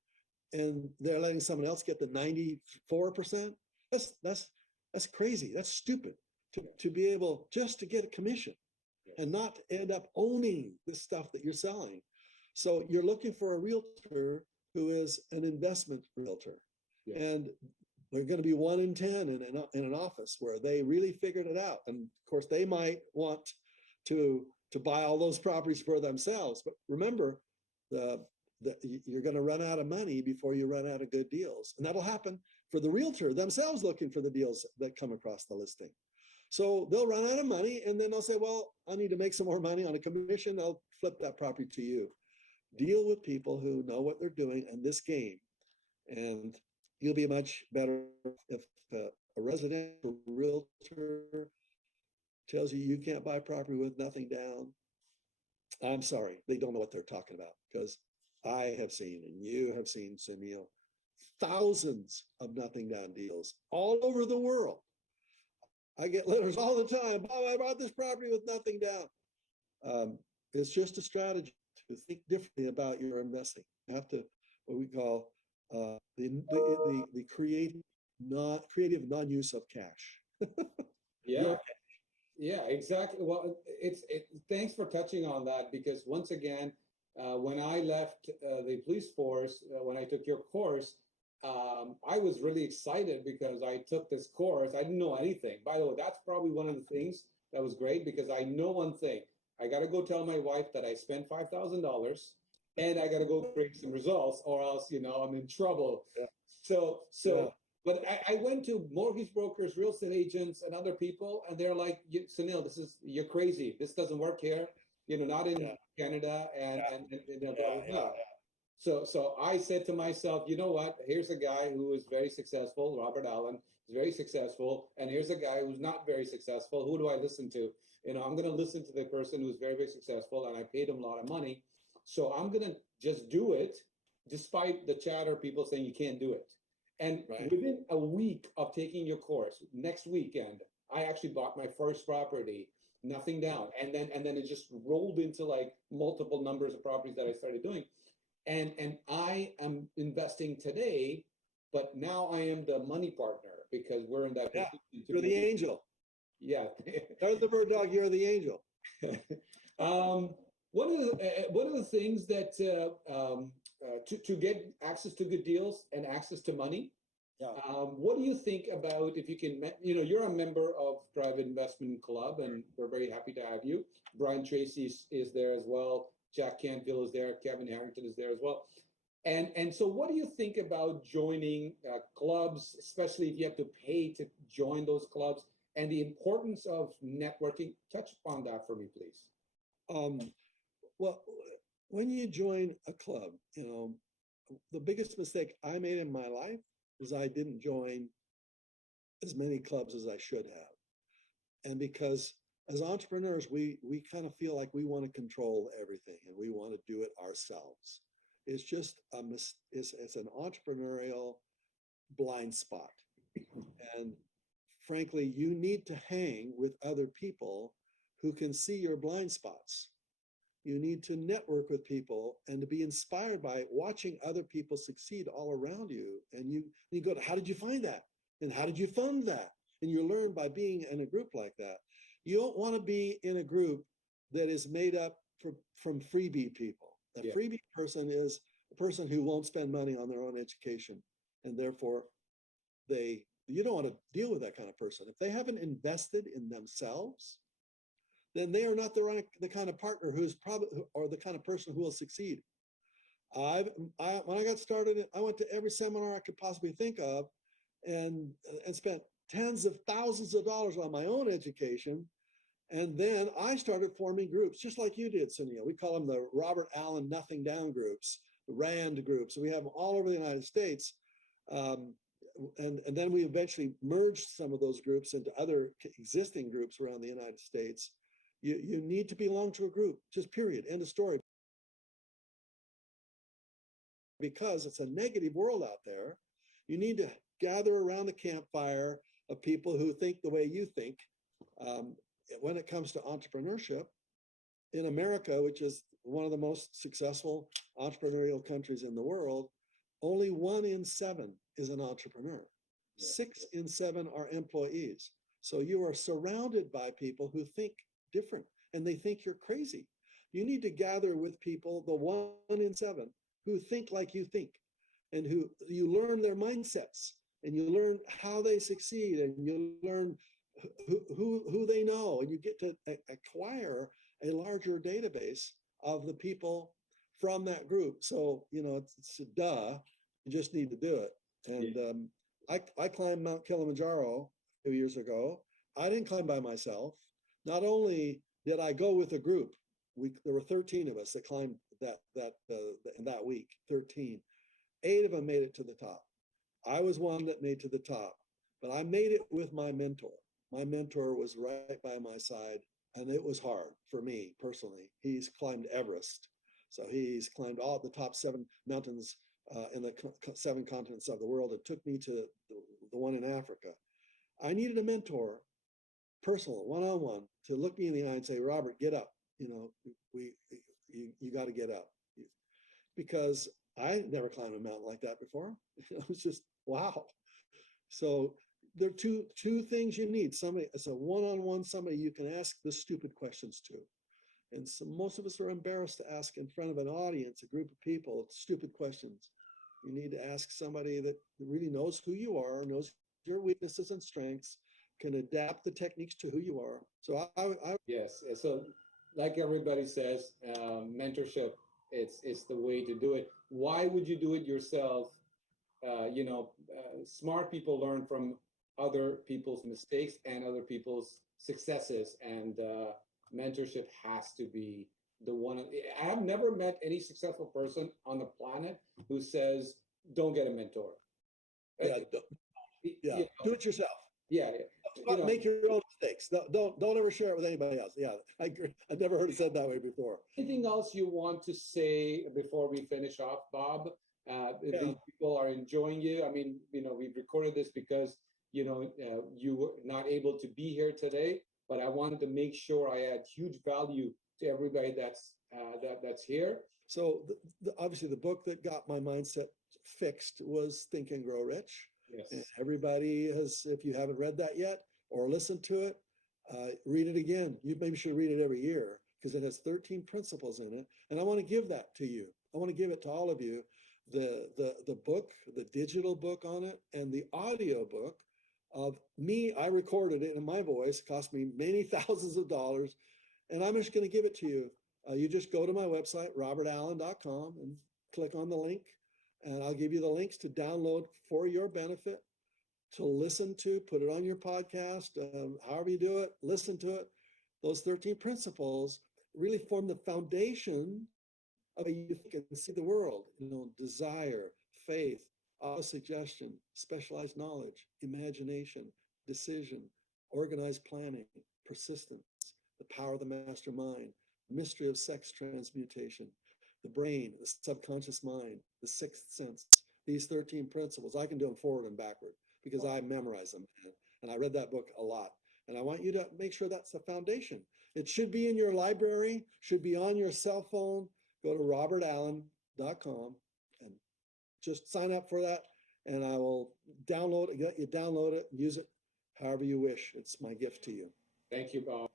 and they're letting someone else get the 94%. That's crazy. That's stupid to be able just to get a commission and not end up owning the stuff that you're selling. So you're looking for a realtor who is an investment realtor. Yeah. And they're going to be 1 in 10 in an office where they really figured it out. And of course, they might want to buy all those properties for themselves. But remember, you're going to run out of money before you run out of good deals. And that'll happen for the realtor themselves looking for the deals that come across the listing. So they'll run out of money, and then they'll say, well, I need to make some more money on a commission. I'll flip that property to you. Deal with people who know what they're doing in this game. And you'll be much better if a residential realtor tells you can't buy property with nothing down. I'm sorry, they don't know what they're talking about, because I have seen, and you have seen, Sunil, thousands of nothing down deals all over the world. I get letters all the time. Bob, I bought this property with nothing down. It's just a strategy to think differently about your investing. You have to, what we call the creative non-use of cash. Yeah. Yeah, exactly. Well, thanks for touching on that, because once again, when I left the police force, when I took your course, I was really excited because I took this course. I didn't know anything. By the way, that's probably one of the things that was great, because I know one thing. I got to go tell my wife that I spent $5,000 and I got to go bring some results, or else, I'm in trouble. Yeah. So. But I went to mortgage brokers, real estate agents, and other people, and they're like, Sunil, you're crazy. This doesn't work here. Not in Canada, and blah, blah, blah. So I said to myself, you know what? Here's a guy who is very successful, Robert Allen, is very successful, and here's a guy who's not very successful. Who do I listen to? I'm going to listen to the person who's very, very successful, and I paid him a lot of money. So I'm going to just do it, despite the chatter, people saying you can't do it. And within a week of taking your course, next weekend, I actually bought my first property, nothing down. And then it just rolled into like multiple numbers of properties that I started doing. And I am investing today, but now I am the money partner, because we're in that. Yeah, you're the angel. Yeah. They're the bird dog, you're the angel. One of the things that to get access to good deals and access to money. Yeah. What do you think about, if you can, you're a member of Private Investment Club, and we're very happy to have you. Brian Tracey is there as well. Jack Canfield is there. Kevin Harrington is there as well. And so what do you think about joining clubs, especially if you have to pay to join those clubs, and the importance of networking? Touch upon that for me, please. Well, when you join a club, the biggest mistake I made in my life was I didn't join as many clubs as I should have. And because as entrepreneurs, we kind of feel like we want to control everything and we want to do it ourselves. It's just it's an entrepreneurial blind spot. And frankly, you need to hang with other people who can see your blind spots. You need to network with people and to be inspired by watching other people succeed all around you. And you go to, how did you find that? And how did you fund that? And you learn by being in a group like that. You don't want to be in a group that is made up from freebie people. A freebie person is a person who won't spend money on their own education. And therefore, you don't want to deal with that kind of person. If they haven't invested in themselves, then they are not the kind of partner who's or the kind of person who will succeed. When I got started, I went to every seminar I could possibly think of, and spent tens of thousands of dollars on my own education. And then I started forming groups, just like you did, Sunil. We call them the Robert Allen Nothing Down groups, the RAND groups. We have them all over the United States. and then we eventually merged some of those groups into other existing groups around the United States. You need to belong to a group, just period, end of story. Because it's a negative world out there, you need to gather around the campfire of people who think the way you think. When it comes to entrepreneurship in America, which is one of the most successful entrepreneurial countries in the world, only 1 in 7 is an entrepreneur. 6 in 7 are employees. So you are surrounded by people who think different and they think you're crazy. You need to gather with people, the 1 in 7, who think like you think, and who you learn their mindsets, and you learn how they succeed, and you learn who they know, and you get to acquire a larger database of the people from that group. So, you know, it's a duh, you just need to do it. And I climbed Mount Kilimanjaro a few years ago. I didn't climb by myself. Not only did I go with a group, there were 13 of us that climbed that week, 13. 8 of them made it to the top. I was one that made to the top, but I made it with my mentor. My mentor was right by my side, and it was hard for me personally. He's climbed Everest. So he's climbed all the top 7 mountains in the 7 continents of the world. It took me to the one in Africa. I needed a mentor, personal, one-on-one, to look me in the eye and say, Robert, get up. You know, you got to get up. Because I never climbed a mountain like that before. It was just, wow. So there are two things you need. Somebody, it's a one-on-one, somebody you can ask the stupid questions to. And so most of us are embarrassed to ask in front of an audience, a group of people, stupid questions. You need to ask somebody that really knows who you are, knows your weaknesses and strengths, can adapt the techniques to who you are. So Yes. So like everybody says, mentorship, it's the way to do it. Why would you do it yourself? Smart people learn from other people's mistakes and other people's successes, and mentorship has to be the one. I have never met any successful person on the planet who says, don't get a mentor. Do it yourself. Yeah. Make your own mistakes. Don't ever share it with anybody else. Yeah, I agree. I've never heard it said that way before. Anything else you want to say before we finish off, Bob? These people are enjoying you. I mean, we've recorded this because, you were not able to be here today, but I wanted to make sure I add huge value to everybody that's here. So obviously the book that got my mindset fixed was Think and Grow Rich. Yes. And everybody has, if you haven't read that yet or listened to it, read it again. You maybe should read it every year because it has 13 principles in it. And I want to give that to you. I want to give it to all of you. The book, the digital book on it, and the audio book of me. I recorded it in my voice. It cost me many thousands of dollars. And I'm just going to give it to you. You just go to my website, robertallen.com, and click on the link. And I'll give you the links to download for your benefit, to listen to, put it on your podcast, however you do it, listen to it. Those 13 principles really form the foundation of how you think and see the world. Desire, faith, auto-suggestion, specialized knowledge, imagination, decision, organized planning, persistence, the power of the master mind, mystery of sex transmutation, the brain, the subconscious mind, the sixth sense. These 13 principles, I can do them forward and backward because I memorize them. And I read that book a lot. And I want you to make sure that's the foundation. It should be in your library, should be on your cell phone. Go to robertallen.com and just sign up for that. And I will download it, you download it, use it however you wish. It's my gift to you. Thank you, Bob.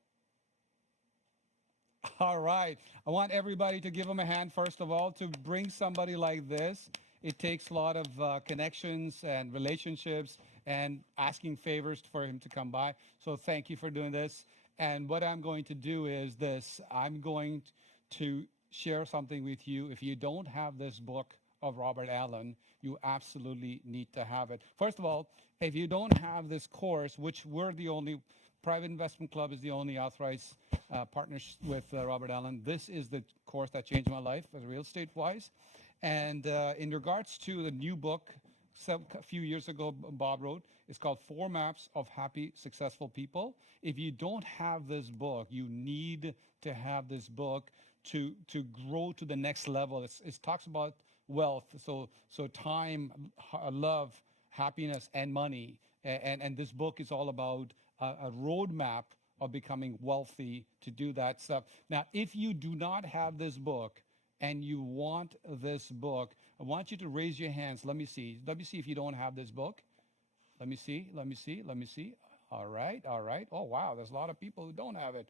All right. I want everybody to give him a hand, first of all, to bring somebody like this. It takes a lot of connections and relationships and asking favors for him to come by. So thank you for doing this. And what I'm going to do is this. I'm going to share something with you. If you don't have this book of Robert Allen, you absolutely need to have it. First of all, if you don't have this course, which we're the only, Private Investment Club is the only authorized partners with Robert Allen. This is the course that changed my life as real estate wise. And in regards to the new book, a few years ago Bob wrote. It's called 4 Maps of Happy, Successful People. If you don't have this book, you need to have this book to grow to the next level. It talks about wealth, so time, love, happiness, and money. And this book is all about a roadmap of becoming wealthy to do that stuff. Now, if you do not have this book and you want this book, I want you to raise your hands. Let me see. Let me see if you don't have this book. Let me see. Let me see. Let me see. All right. All right. Oh, wow. There's a lot of people who don't have it.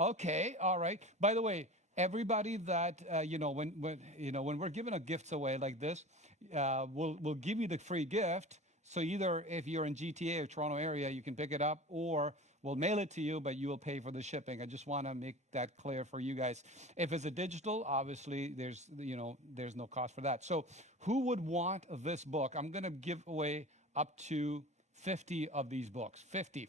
Okay. All right. By the way, everybody that when we're giving a gifts away like this, we'll give you the free gift. So either if you're in GTA or Toronto area, you can pick it up, or we'll mail it to you, but you will pay for the shipping. I just want to make that clear for you guys. If it's a digital, obviously there's no cost for that. So who would want this book? I'm going to give away up to 50 of these books. 50.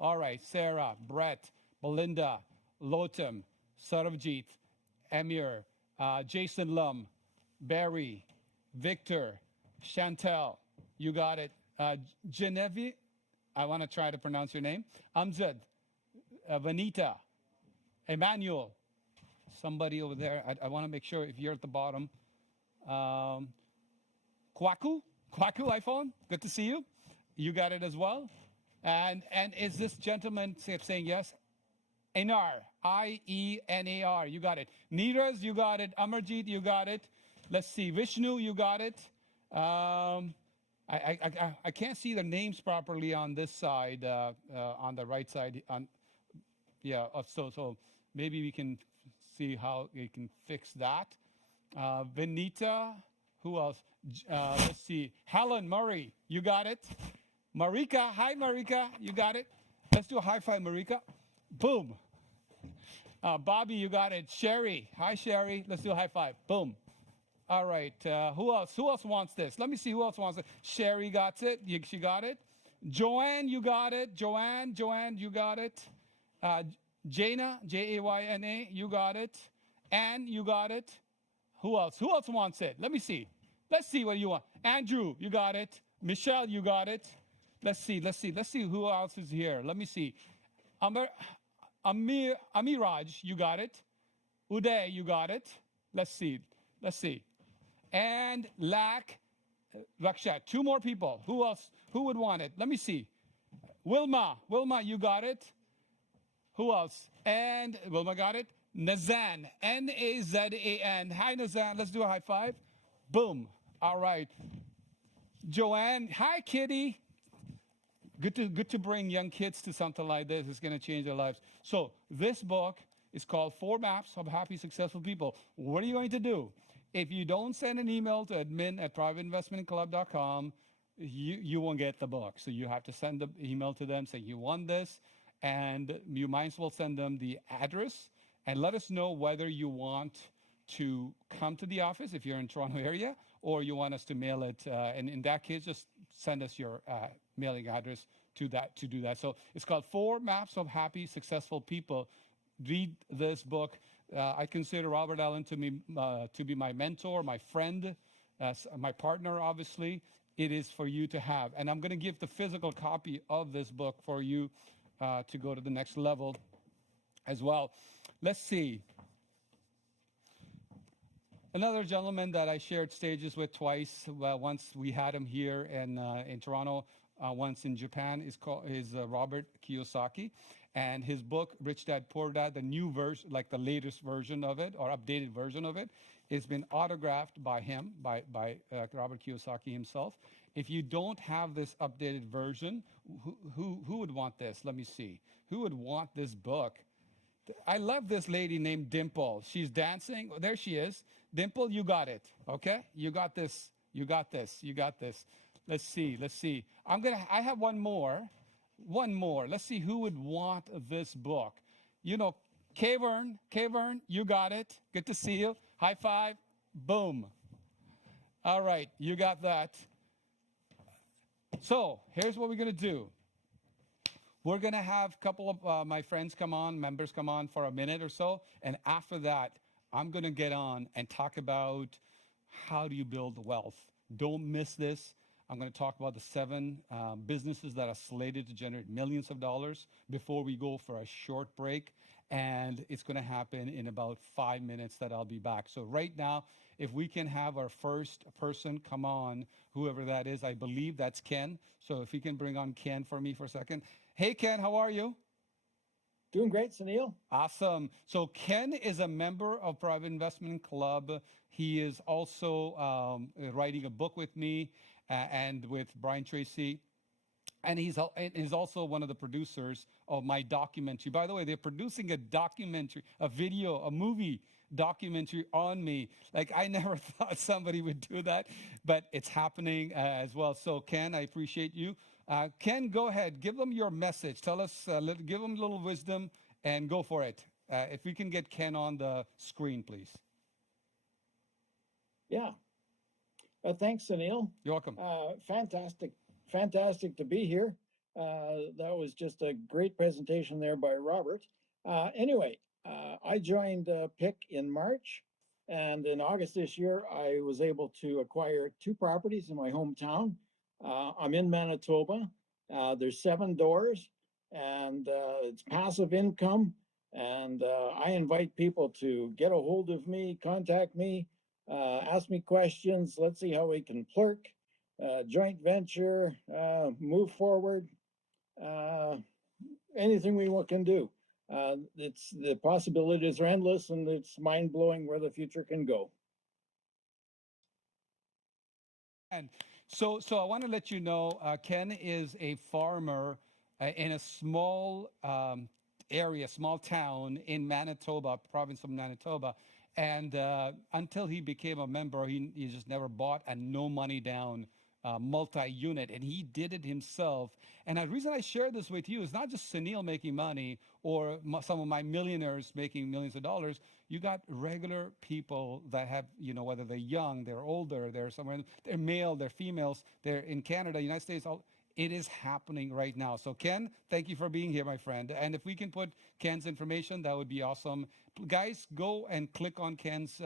All right. Sarah, Brett, Belinda, Lotam, Saravjit, Emir, Jason Lum, Barry, Victor, Chantel, you got it. Genevieve, I want to try to pronounce your name. Amjad, Vanita, Emmanuel, somebody over there. I want to make sure if you're at the bottom. Kwaku iPhone, good to see you. You got it as well. And is this gentleman saying yes? Enar, I-E-N-A-R, you got it. Neeraj, you got it. Amarjeet, you got it. Let's see, Vishnu, you got it. I can't see the names properly on this side, on the right side. So maybe we can see how we can fix that. Venita, who else? Let's see. Helen Murray, you got it. Marika, hi Marika, you got it. Let's do a high five, Marika. Boom. Bobby, you got it. Sherry, hi Sherry. Let's do a high five. Boom. All right. Who else? Who else wants this? Let me see who else wants it. Sherry got it. She got it. Joanne, you got it. Joanne, you got it. Jana, Jayna, you got it. Anne, you got it. Who else? Who else wants it? Let me see. Let's see what you want. Andrew, you got it. Michelle, you got it. Let's see who else is here. Let me see. Amiraj, you got it. Uday, you got it. Let's see. And Raksha, 2 more people. Who else? Who would want it? Let me see. Wilma, you got it. Who else? And Wilma got it. Nazan, Nazan. Hi, Nazan. Let's do a high five. Boom. All right. Joanne, hi, Kitty. Good to bring young kids to something like this. It's going to change their lives. So this book is called 4 Maps of Happy, Successful People. What are you going to do? If you don't send an email to admin@privateinvestmentclub.com, you won't get the book. So you have to send the email to them saying you want this, and you might as well send them the address and let us know whether you want to come to the office if you're in Toronto area, or you want us to mail it. And in that case, just send us your mailing address to do that. So it's called 4 Maps of Happy, Successful People. Read this book. I consider Robert Allen to be my mentor, my friend, my partner, obviously. It is for you to have. And I'm going to give the physical copy of this book for you to go to the next level as well. Let's see. Another gentleman that I shared stages with twice. Once we had him here in Toronto, once in Japan, is Robert Kiyosaki. And his book, Rich Dad, Poor Dad, the new version, like the latest version of it, or updated version of it, has been autographed by him, by Robert Kiyosaki himself. If you don't have this updated version, who would want this? Let me see. Who would want this book? I love this lady named Dimple. She's dancing. Oh, there she is. Dimple, you got it. Okay? You got this. Let's see. I have one more. Let's see who would want this book. You know, Kavern, you got it. Good to see you. High five. Boom. All right, you got that. So here's what we're going to do. We're going to have a couple of my friends members come on for a minute or so. And after that, I'm going to get on and talk about how do you build wealth? Don't miss this. I'm going to talk about the 7 businesses that are slated to generate millions of dollars before we go for a short break. And it's going to happen in about 5 minutes that I'll be back. So right now, if we can have our first person come on, whoever that is, I believe that's Ken. So if you can bring on Ken for me for a second. Hey, Ken, how are you? Doing great, Sunil. Awesome. So Ken is a member of Private Investment Club. He is also writing a book with me and with Brian Tracey. And he's also one of the producers of my documentary. By the way, they're producing a documentary, a video, a movie documentary on me. Like, I never thought somebody would do that, but it's happening as well. So Ken, I appreciate you. Ken, go ahead. Give them your message. Tell us, give them a little wisdom and go for it. If we can get Ken on the screen, please. Yeah. Thanks, Sunil. You're welcome. Fantastic to be here. That was just a great presentation there by Robert. Anyway, I joined PIC in March, and in August this year, I was able to acquire 2 properties in my hometown. I'm in Manitoba. There's 7 doors, and it's passive income. And I invite people to get a hold of me, contact me, ask me questions. Let's see how we can clerk, joint venture, move forward, anything we can do. The possibilities are endless, and it's mind-blowing where the future can go. And so I want to let you know, Ken is a farmer in a small area, small town in Manitoba, province of Manitoba. And until he became a member, he just never bought a no money down multi-unit, and he did it himself. And the reason I share this with you is not just Sunil making money or some of my millionaires making millions of dollars. You got regular people that have, whether they're young, they're older, they're somewhere, they're male, they're females, they're in Canada, United States. It is happening right now. So Ken, thank you for being here, my friend. And if we can put Ken's information, that would be awesome. Guys, go and click on Ken's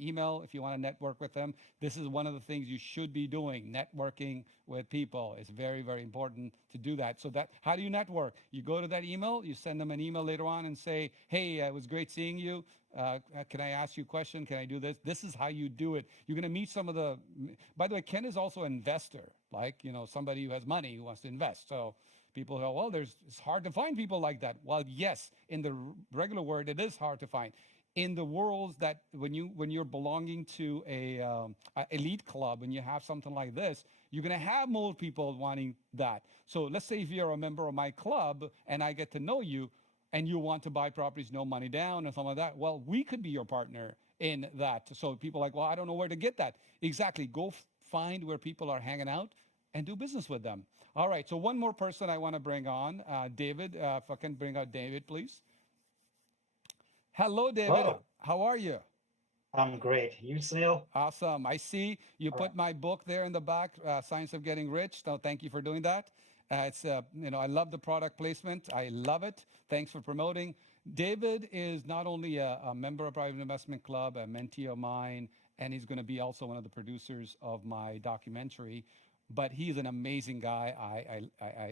email if you want to network with them. This is one of the things you should be doing. Networking with people is very, very important to do that. So how do you network? You go to that email, you send them an email later on and say, hey, it was great seeing you. Can I ask you a question? Can I do this? This is how you do it. You're going to meet some of the, by the way, Ken is also an investor, like, somebody who has money who wants to invest. So people go, well, it's hard to find people like that. Well, yes, in the regular world, it is hard to find. In the world that when you're belonging to a elite club and you have something like this, you're going to have more people wanting that. So let's say if you're a member of my club and I get to know you, and you want to buy properties, no money down, and something like that, well, we could be your partner in that. So people are like, well, I don't know where to get that. Exactly. Go find where people are hanging out and do business with them. All right. So one more person I want to bring on, David. If I can bring out David, please. Hello, David. Hello. How are you? I'm great. You, Sunil? Awesome. I see you put my book there in the back, Science of Getting Rich. So thank you for doing that. It's I love the product placement. I love it. Thanks for promoting. David is not only a member of Private Investment Club, a mentee of mine, and he's going to be also one of the producers of my documentary. But he's an amazing guy.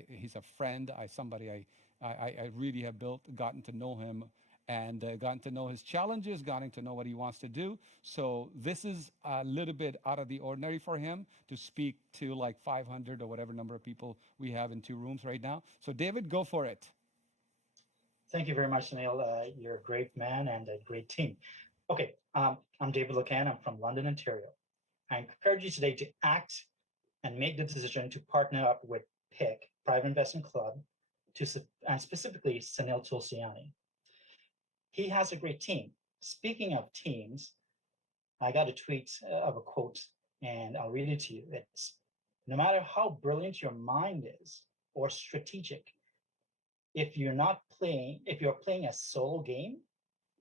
He's a friend. Somebody I really have gotten to know him, and gotten to know his challenges, gotten to know what he wants to do. So this is a little bit out of the ordinary for him to speak to like 500 or whatever number of people we have in 2 rooms right now. So David, go for it. Thank you very much, Sunil. You're a great man and a great team. Okay, I'm David Lacan. I'm from London, Ontario. I encourage you today to act and make the decision to partner up with PIC, Private Investment Club, and specifically Sunil Tulsiani. He has a great team. Speaking of teams, I got a tweet of a quote, and I'll read it to you. It's, no matter how brilliant your mind is or strategic, if you're playing a solo game,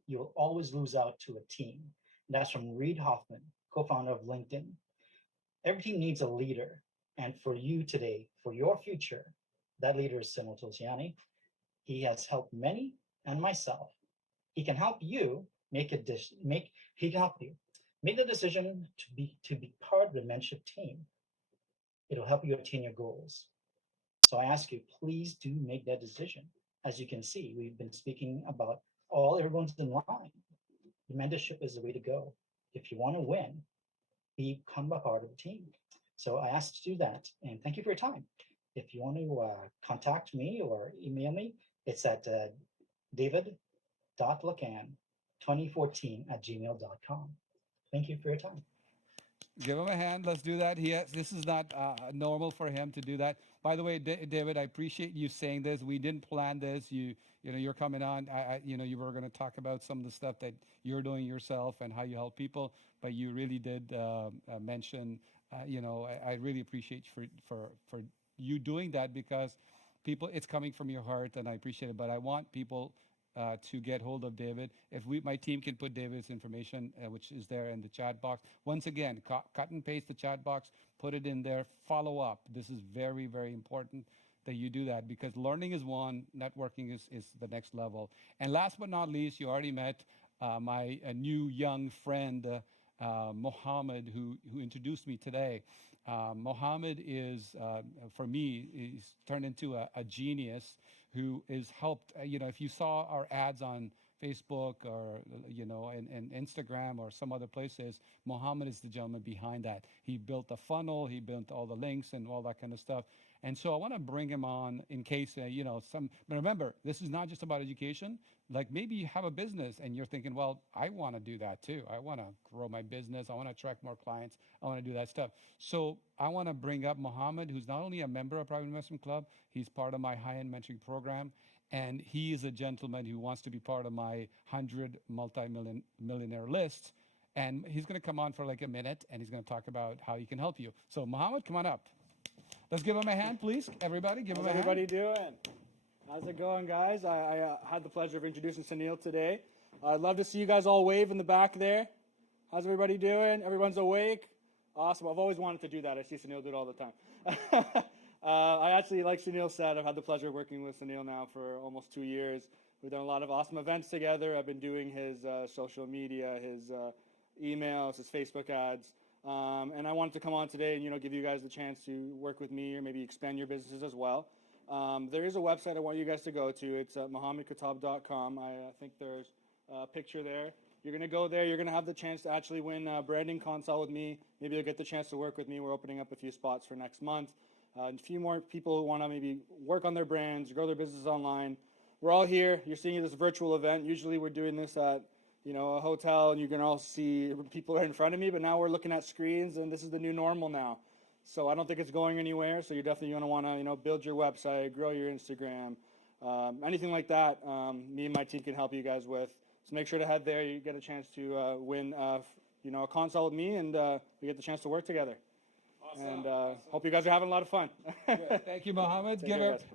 you'll always lose out to a team. And that's from Reid Hoffman, co-founder of LinkedIn. Every team needs a leader. And for you today, for your future, that leader is Sunil Tulsiani. He has helped many and myself. He can help you he can help you Make the decision to be part of the mentorship team. It'll help you attain your goals. So I ask you, please do make that decision. As you can see, we've been speaking about everyone's in line. The mentorship is the way to go. If you want to win, become a part of the team. So I asked to do that, and thank you for your time. If you want to contact me or email me, it's at david.lacan2014@gmail.com. Thank you for your time. Give him a hand. Let's do that. This is not normal for him to do that. By the way, David, I appreciate you saying this. We didn't plan this. You're coming on. You were going to talk about some of the stuff that you're doing yourself and how you help people, but you really did mention. I really appreciate for you doing that, because people, it's coming from your heart, and I appreciate it. But I want people to get hold of David. If my team can put David's information, which is there in the chat box. Once again, cut and paste the chat box, put it in there, follow up. This is very, very important that you do that, because learning is one, networking is the next level. And last but not least, you already met my new young friend, Mohammed, who introduced me today. Mohammed is, for me, he's turned into a genius who is helped. If you saw our ads on Facebook or, and Instagram or some other places, Mohammed is the gentleman behind that. He built the funnel, he built all the links and all that kind of stuff. And so I want to bring him on in case, but remember, this is not just about education. Like maybe you have a business and you're thinking, well, I want to do that too. I want to grow my business. I want to attract more clients. I want to do that stuff. So I want to bring up Mohammed, who's not only a member of Private Investment Club, he's part of my high-end mentoring program. And he is a gentleman who wants to be part of my 100 multi-millionaire list. And he's going to come on for like a minute, and he's going to talk about how he can help you. So Mohammed, come on up. Let's give him a hand, please. Everybody, give him a hand. How's everybody doing? How's it going, guys? I had the pleasure of introducing Sunil today. I'd love to see you guys all wave in the back there. How's everybody doing? Everyone's awake? Awesome. I've always wanted to do that. I see Sunil do it all the time. I actually, like Sunil said, I've had the pleasure of working with Sunil now for almost 2 years. We've done a lot of awesome events together. I've been doing his social media, his emails, his Facebook ads. And I wanted to come on today and, give you guys the chance to work with me or maybe expand your businesses as well. There is a website I want you guys to go to. It's mohammedkatab.com. I think there's a picture there. You're going to go there. You're going to have the chance to actually win a branding consult with me. Maybe you'll get the chance to work with me. We're opening up a few spots for next month. A few more people who want to maybe work on their brands, grow their businesses online. We're all here. You're seeing this virtual event. Usually we're doing this at a hotel, and you can all see people right in front of me, but now we're looking at screens, and this is the new normal now. So I don't think it's going anywhere. So you're definitely going to want to, build your website, grow your Instagram, anything like that. Me and my team can help you guys with. So make sure to head there. You get a chance to win, a consult with me, and we get the chance to work together. Awesome. And hope you guys are having a lot of fun. Thank you, Mohammed.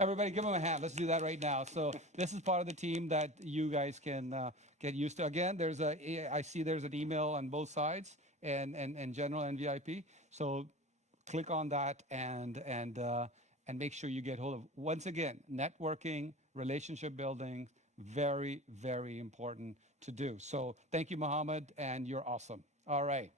Everybody give him a hand. Let's do that right now. So this is part of the team that you guys can get used to. Again, I see there's an email on both sides, and general and VIP. So click on that and make sure you get hold of. Once again, networking, relationship building, very, very important to do. So thank you, Mohammed, and you're awesome. All right.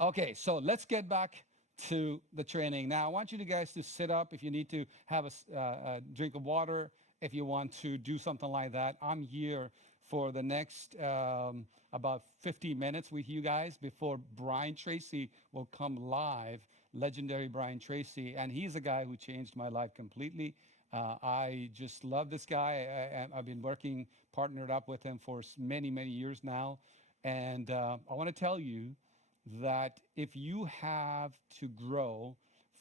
Okay, so let's get back to the training. Now, I want you guys to sit up if you need to have a drink of water, if you want to do something like that. I'm here for the next about 50 minutes with you guys before Brian Tracey will come live, legendary Brian Tracey. And he's a guy who changed my life completely. I just love this guy. I've been partnered up with him for many, many years now. And I want to tell you that if you have to grow,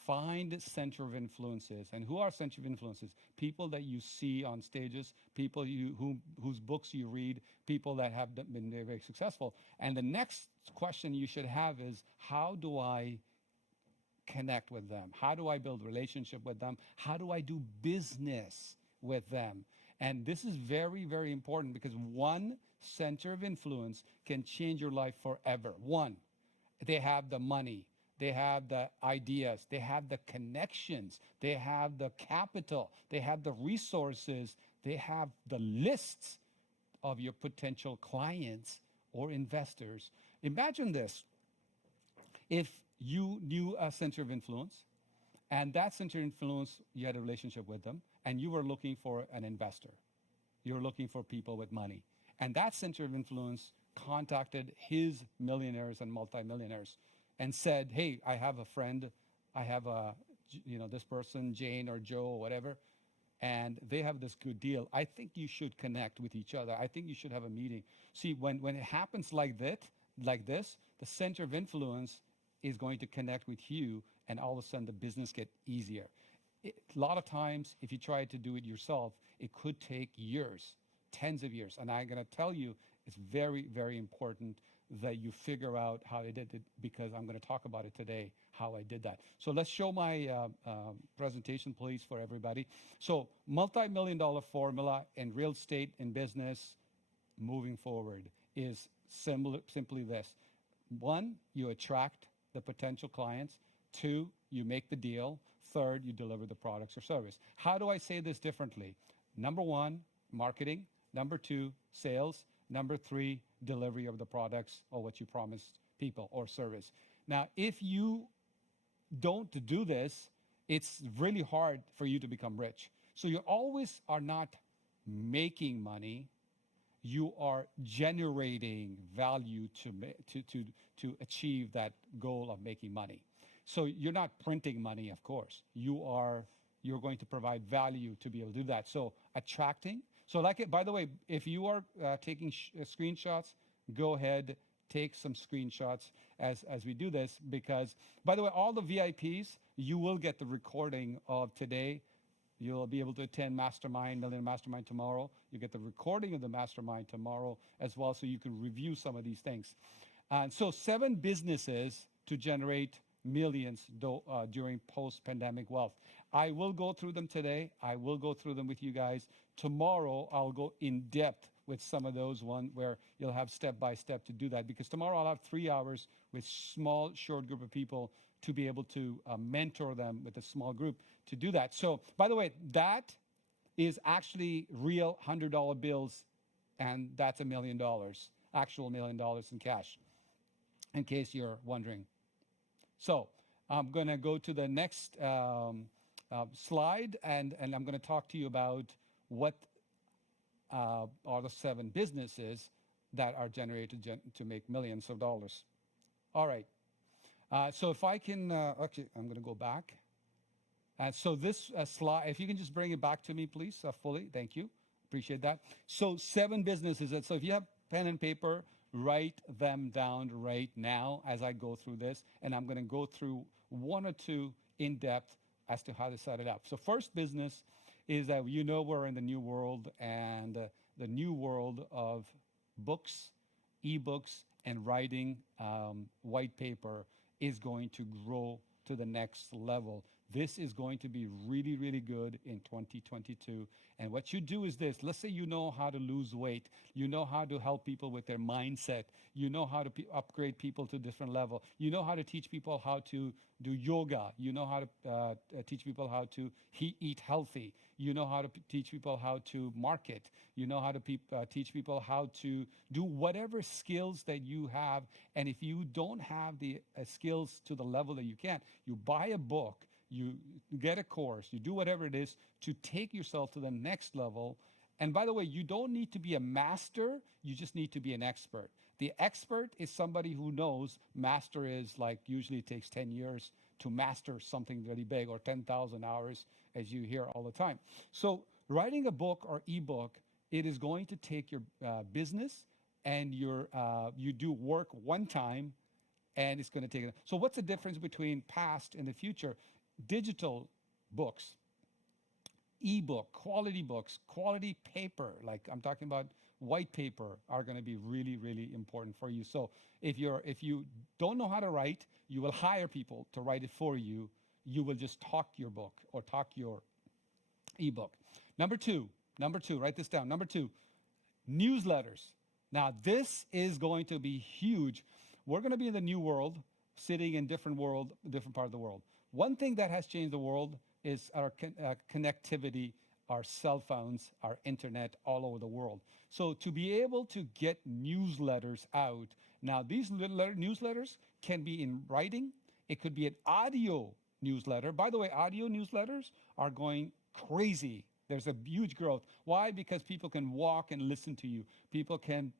find center of influences. And who are center of influences? People that you see on stages, people whose books you read, people that have been very, very successful. And the next question you should have is, how do I connect with them? How do I build relationship with them? How do I do business with them? And this is very, very important, because one center of influence can change your life forever. One, they have the money, they have the ideas, they have the connections, they have the capital, they have the resources, they have the lists of your potential clients or investors. Imagine this. If you knew a center of influence, and that center of influence, you had a relationship with them, and you were looking for an investor. You're looking for people with money. And that center of influence contacted his millionaires and multimillionaires and said, hey, I have a friend, I have this person, Jane or Joe or whatever, and they have this good deal. I think you should connect with each other. I think you should have a meeting. See, when it happens like this, the center of influence is going to connect with you, and all of a sudden the business get easier. A lot of times, if you try to do it yourself, it could take years, tens of years. And I'm going to tell you, it's very, very important that you figure out how I did it, because I'm going to talk about it today, how I did that. So let's show my presentation, please, for everybody. So multi-million-dollar formula in real estate and business moving forward is simply this. 1, you attract the potential clients. 2, you make the deal. 3rd, you deliver the products or service. How do I say this differently? Number 1, marketing. Number 2, sales. Number 3, delivery of the products or what you promised people or service. Now, if you don't do this, it's really hard for you to become rich. So you always are not making money. You are generating value to achieve that goal of making money. So you're not printing money, of course. You're going to provide value to be able to do that. So attracting. So by the way, if you are taking screenshots, go ahead, take some screenshots as we do this, because, by the way, all the VIPs, you will get the recording of today. You'll be able to attend Million Mastermind tomorrow. You get the recording of the Mastermind tomorrow as well, so you can review some of these things. And so 7 businesses to generate millions during post-pandemic wealth. I will go through them today. I will go through them with you guys. Tomorrow, I'll go in depth with some of those ones where you'll have step-by-step to do that, because tomorrow I'll have 3 hours with small, short group of people to be able to mentor them with a small group to do that. So, by the way, that is actually real $100 bills, and that's $1 million, actual $1 million in cash, in case you're wondering. So I'm going to go to the next slide, and I'm going to talk to you about what are the 7 businesses that are generated to make millions of dollars. All right. So if I can, actually, I'm going to go back. So this slide, if you can just bring it back to me, please, fully. Thank you. Appreciate that. So 7 businesses. So if you have pen and paper, write them down right now as I go through this. And I'm going to go through 1 or 2 in depth as to how to set it up. So first business is that we're in the new world, and the new world of books, ebooks, and writing white paper is going to grow to the next level. This is going to be really, really good in 2022. And what you do is this. Let's say you know how to lose weight. You know how to help people with their mindset. You know how to upgrade people to a different level. You know how to teach people how to do yoga. You know how to teach people how to eat healthy. You know how to teach people how to market. You know how to teach people how to do whatever skills that you have. And if you don't have the skills to the level that you can, you buy a book, you get a course, you do whatever it is to take yourself to the next level. And by the way, you don't need to be a master, you just need to be an expert. The expert is somebody who knows. Master is like, usually it takes 10 years to master something really big, or 10,000 hours, as you hear all the time. So writing a book or ebook, it is going to take your business, and you do work one time, and it's going to take it. So what's the difference between past and the future? Digital books, ebook, quality paper, like I'm talking about white paper, are going to be really, really important for you. So if you don't know how to write, you will hire people to write it for you. You will just talk your book or talk your ebook. Number two, write this down. Number 2, newsletters. Now this is going to be huge. We're going to be in the new world, sitting in different part of the world. One thing that has changed the world is our connectivity, our cell phones, our internet all over the world. So to be able to get newsletters out Now, these newsletters can be in writing. It could be an audio newsletter. By the way, audio newsletters are going crazy. There's a huge growth. Why? Because people can walk and listen to you. People can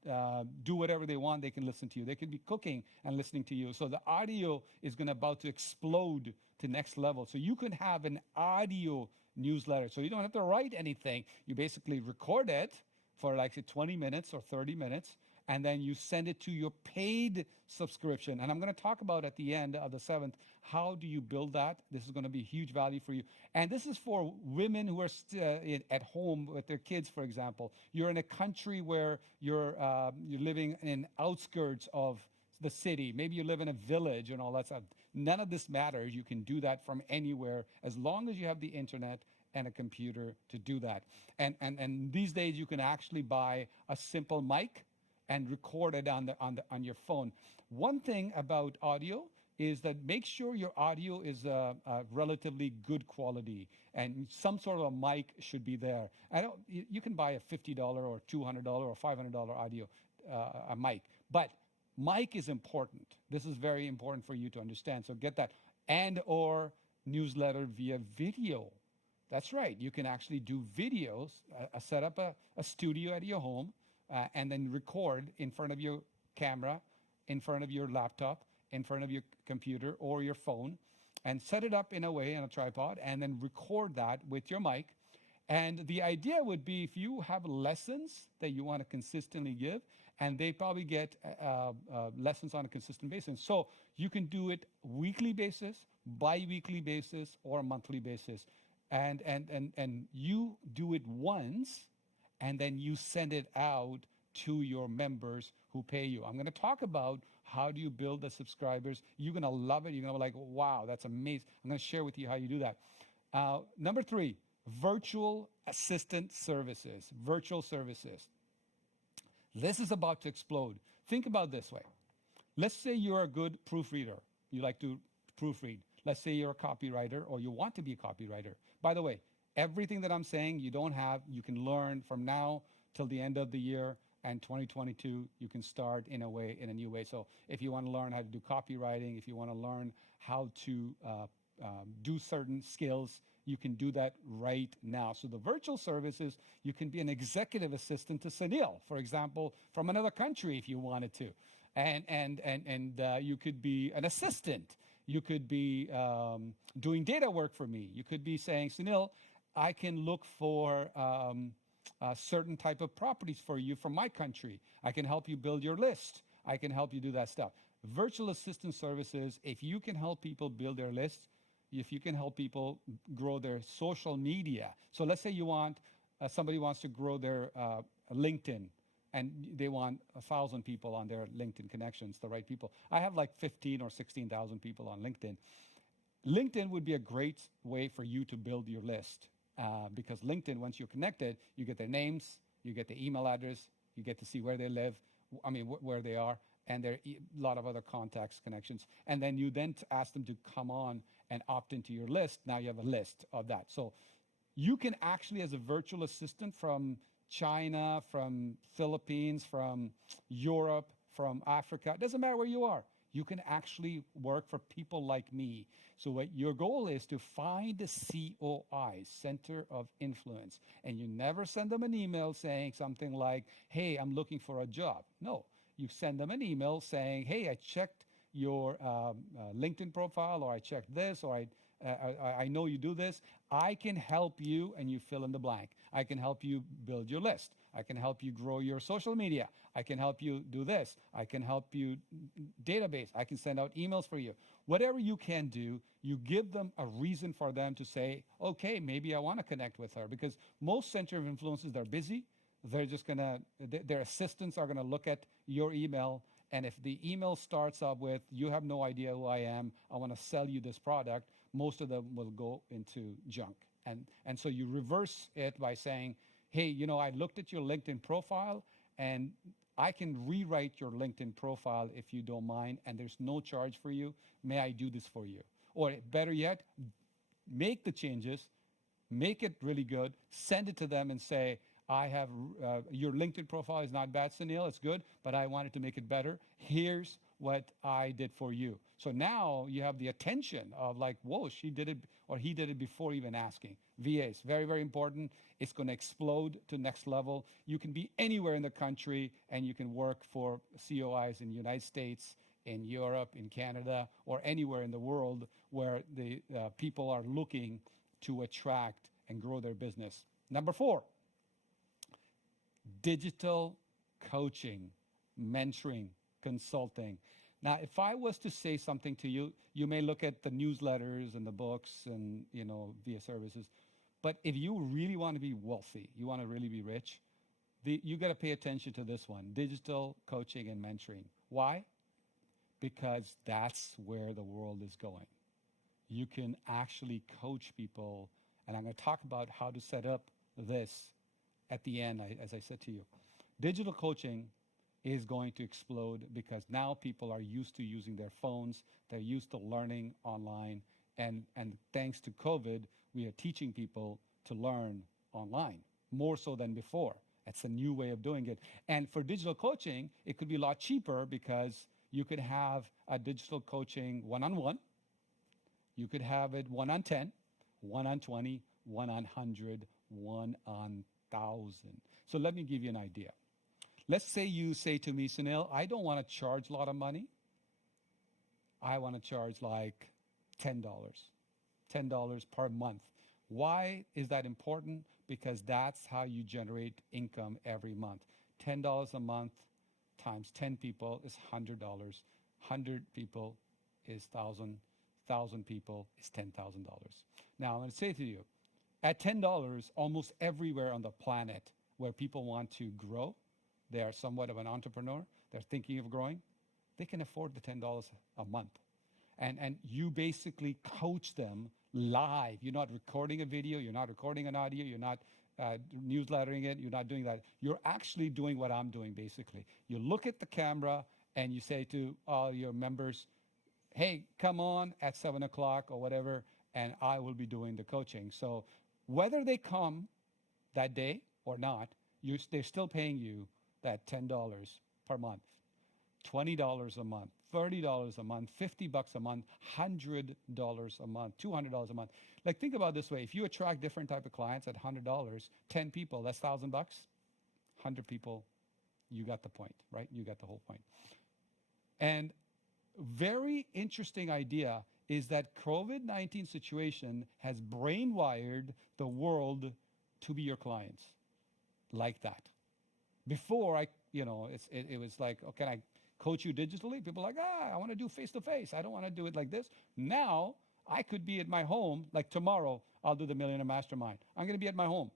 do whatever they want. They can listen to you. They could be cooking and listening to you. So the audio is about to explode to next level. So you can have an audio newsletter. So you don't have to write anything. You basically record it for like say 20 minutes or 30 minutes, and then you send it to your paid subscription. And I'm going to talk about at the end of the 7th, how do you build that? This is going to be huge value for you. And this is for women who are at home with their kids, for example. You're in a country where you're living in outskirts of the city. Maybe you live in a village and all that stuff. None of this matters. You can do that from anywhere as long as you have the internet and a computer to do that. And these days you can actually buy a simple mic and record it on your phone. One thing about audio is that make sure your audio is a relatively good quality, and some sort of a mic should be there. You can buy a $50 or $200 or $500 audio a mic, but mic is important. This is very important for you to understand. So get that, and or newsletter via video. That's right. You can actually do videos, set up a studio at your home, and then record in front of your camera, in front of your laptop, in front of your computer or your phone, and set it up in a way on a tripod, and then record that with your mic. And the idea would be if you have lessons that you want to consistently give, and they probably get lessons on a consistent basis. So you can do it weekly basis, bi-weekly basis, or monthly basis. And you do it once, and then you send it out to your members who pay you. I'm going to talk about how do you build the subscribers. You're going to love it. You're going to be like, wow, that's amazing. I'm going to share with you how you do that. Number 3, virtual assistant services, virtual services. This is about to explode. Think about this way. Let's say you're a good proofreader. You like to proofread. Let's say you're a copywriter or you want to be a copywriter. By the way, everything that I'm saying you don't have, you can learn from now till the end of the year, and 2022, you can start in a new way. So if you want to learn how to do copywriting, if you want to learn how to do certain skills, you can do that right now. So the virtual services, you can be an executive assistant to Sunil, for example, from another country if you wanted to. And you could be an assistant. You could be doing data work for me. You could be saying, Sunil, I can look for certain type of properties for you from my country. I can help you build your list. I can help you do that stuff. Virtual assistant services, if you can help people build their lists, if you can help people grow their social media. So let's say you want, somebody wants to grow their LinkedIn, and they want 1,000 people on their LinkedIn connections, the right people. I have like 15 or 16,000 people on LinkedIn. LinkedIn would be a great way for you to build your list because LinkedIn, once you're connected, you get their names, you get the email address, you get to see where they live, where they are, and there are a lot of other contacts, connections. And then you then ask them to come on and opt into your list. Now you have a list of that. So you can actually, as a virtual assistant from China, from Philippines, from Europe, from Africa, it doesn't matter where you are. You can actually work for people like me. So what your goal is to find the COI, Center of Influence, and you never send them an email saying something like, hey, I'm looking for a job. No, you send them an email saying, hey, I checked your LinkedIn profile, or I checked this, or I know you do this. I can help you, and you fill in the blank. I can help you build your list. I can help you grow your social media. I can help you do this. I can help you database. I can send out emails for you. Whatever you can do, you give them a reason for them to say, okay, maybe I want to connect with her, because most center of influences, they're busy. They're just their assistants are gonna look at your email, and if the email starts up with, you have no idea who I am, I want to sell you this product, most of them will go into junk. And so you reverse it by saying, hey, I looked at your LinkedIn profile, and I can rewrite your LinkedIn profile if you don't mind, and there's no charge for you. May I do this for you? Or better yet, make the changes, make it really good, send it to them and say, I have your LinkedIn profile is not bad, Sunil. It's good, but I wanted to make it better. Here's what I did for you. So now you have the attention of like, whoa, she did it or he did it before even asking. VAs, very, very important. It's going to explode to next level. You can be anywhere in the country and you can work for COIs in the United States, in Europe, in Canada, or anywhere in the world where the people are looking to attract and grow their business. Number 4, digital coaching, mentoring, consulting. Now, if I was to say something to you, you may look at the newsletters and the books and, via services. But if you really want to be wealthy, you want to really be rich, you got to pay attention to this one, digital coaching and mentoring. Why? Because that's where the world is going. You can actually coach people, and I'm going to talk about how to set up this at the end, as I said to you. Digital coaching is going to explode because now people are used to using their phones, they're used to learning online, and thanks to COVID, we are teaching people to learn online, more so than before. It's a new way of doing it. And for digital coaching, it could be a lot cheaper because you could have a digital coaching one-on-one, you could have it 1-on-10, 1-on-20, 1-on-100, 1-on-1,000. So let me give you an idea. Let's say you say to me, Sunil, I don't want to charge a lot of money. I want to charge like $10 per month. Why is that important? Because that's how you generate income every month. $10 a month times 10 people is $100. 100 people is 1,000. 1,000 people is $10,000. Now, I'm going to say to you, at $10, almost everywhere on the planet where people want to grow, they are somewhat of an entrepreneur, they're thinking of growing, they can afford the $10 a month. And you basically coach them live. You're not recording a video, you're not recording an audio, you're not newslettering it, you're not doing that. You're actually doing what I'm doing, basically. You look at the camera and you say to all your members, hey, come on at 7 o'clock or whatever, and I will be doing the coaching. So whether they come that day or not, they're still paying you that $10 per month, $20 a month, $30 a month, $50 a month, $100 a month, $200 a month. Like, think about it this way. If you attract different type of clients at $100, 10 people, that's $1,000. 100 people, you got the point, right? You got the whole point. And very interesting idea is that COVID-19 situation has brainwired the world to be your clients like that. Before, it was like, oh, can I coach you digitally? People are like, I want to do face-to-face. I don't want to do it like this. Now, I could be at my home, like tomorrow, I'll do the Millionaire Mastermind. I'm going to be at my home,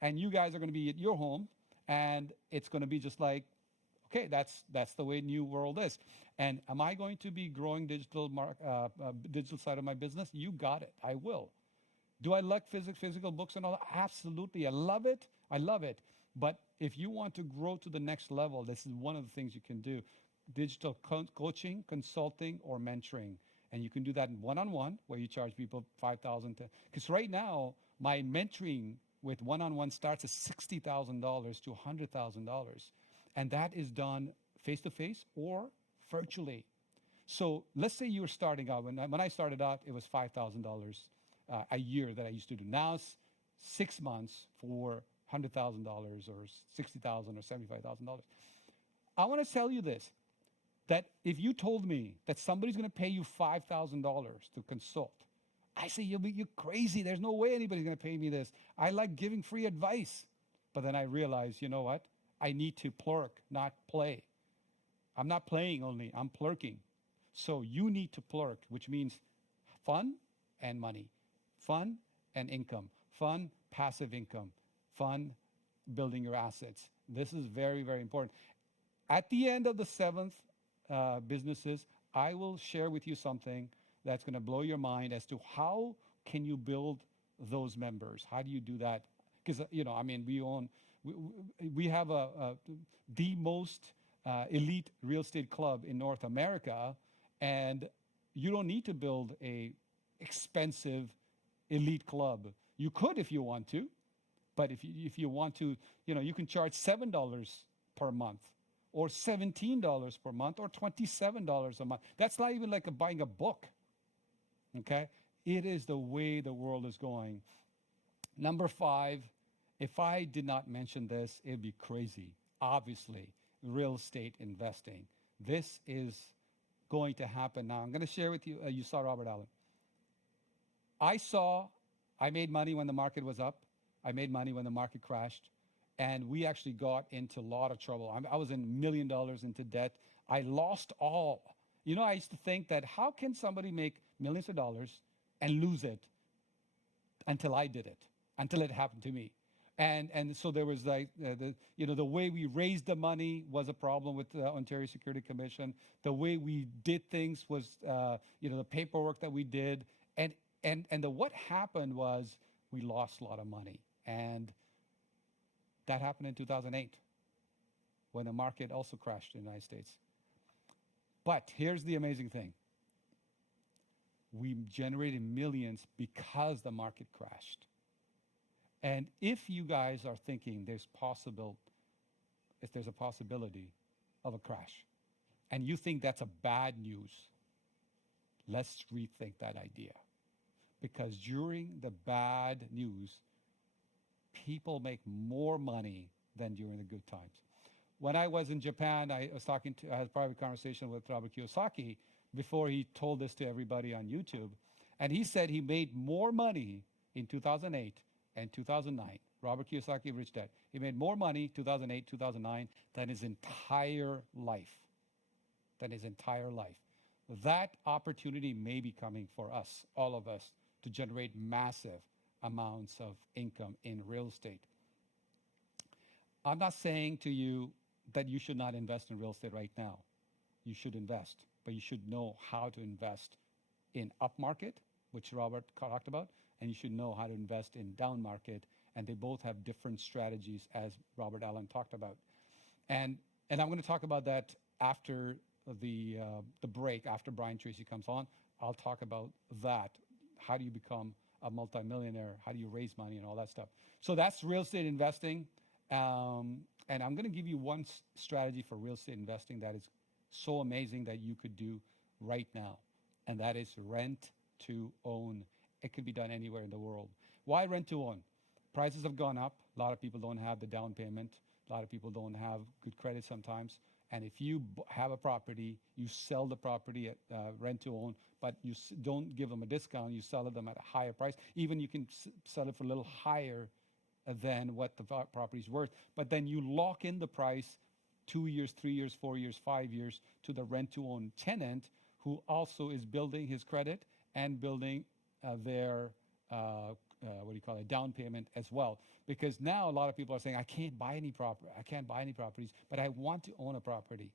and you guys are going to be at your home, and it's going to be just like, okay, that's the way new world is. And am I going to be growing digital side of my business? You got it. I will. Do I like physical books and all that? Absolutely. I love it. I love it. But if you want to grow to the next level, this is one of the things you can do. Digital coaching, consulting, or mentoring. And you can do that in one-on-one, where you charge people $5,000. Because right now, my mentoring with one-on-one starts at $60,000 to $100,000. And that is done face-to-face or virtually. So let's say you were starting out. When I started out, it was $5,000 a year that I used to do. Now it's 6 months for $100,000 or $60,000 or $75,000. I want to tell you this, that if you told me that somebody's going to pay you $5,000 to consult, I say, you're crazy. There's no way anybody's going to pay me this. I like giving free advice. But then I realized, you know what? I need to plurk, not play. I'm not playing only, I'm plurking. So you need to plurk, which means fun and money, fun and income, fun, passive income, fun, building your assets. This is very, very important. At the end of the 7th businesses, I will share with you something that's going to blow your mind as to how can you build those members? How do you do that? Because, we have the most elite real estate club in North America, and you don't need to build a expensive elite club. You could if you want to, But if you want to, you can charge $7 per month, or $17 per month, or $27 a month. That's not even like buying a book. Okay? It is the way the world is going. Number 5, if I did not mention this, it'd be crazy. Obviously, real estate investing. This is going to happen now. I'm going to share with you, you saw Robert Allen. I made money when the market was up. I made money when the market crashed. And we actually got into a lot of trouble. I was in $1 million into debt. I lost all. I used to think that how can somebody make millions of dollars and lose it until I did it, until it happened to me. And so there was like, the way we raised the money was a problem with the Ontario Security Commission. The way we did things was, the paperwork that we did. And what happened was we lost a lot of money. And that happened in 2008 when the market also crashed in the United States. But here's the amazing thing. We generated millions because the market crashed. And if you guys are thinking if there's a possibility of a crash, and you think that's a bad news, let's rethink that idea. Because during the bad news, people make more money than during the good times. When I was in Japan, I had a private conversation with Robert Kiyosaki before he told this to everybody on YouTube. And he said he made more money in 2008 and 2009. Robert Kiyosaki, Rich Dad. He made more money 2008, 2009 than his entire life. That opportunity may be coming for us, all of us, to generate massive amounts of income in real estate. I'm not saying to you that you should not invest in real estate right now. You should invest, but you should know how to invest in upmarket, which Robert talked about, and you should know how to invest in down market, and they both have different strategies, as Robert Allen talked about. And I'm going to talk about that after the break, after Brian Tracey comes on. I'll talk about that. How do you become a multimillionaire? How do you raise money and all that stuff? So that's real estate investing. And I'm going to give you one strategy for real estate investing that is so amazing that you could do right now. And that is rent to own. It can be done anywhere in the world. Why rent to own? Prices have gone up. A lot of people don't have the down payment. A lot of people don't have good credit sometimes. And if you have a property, you sell the property at rent to own, but you don't give them a discount. You sell them at a higher price. Even you can sell it for a little higher than what the property is worth. But then you lock in the price 2 years, 3 years, 4 years, 5 years to the rent to own tenant, who also is building his credit and building their down payment as well. Because now a lot of people are saying, I can't buy any properties, but I want to own a property.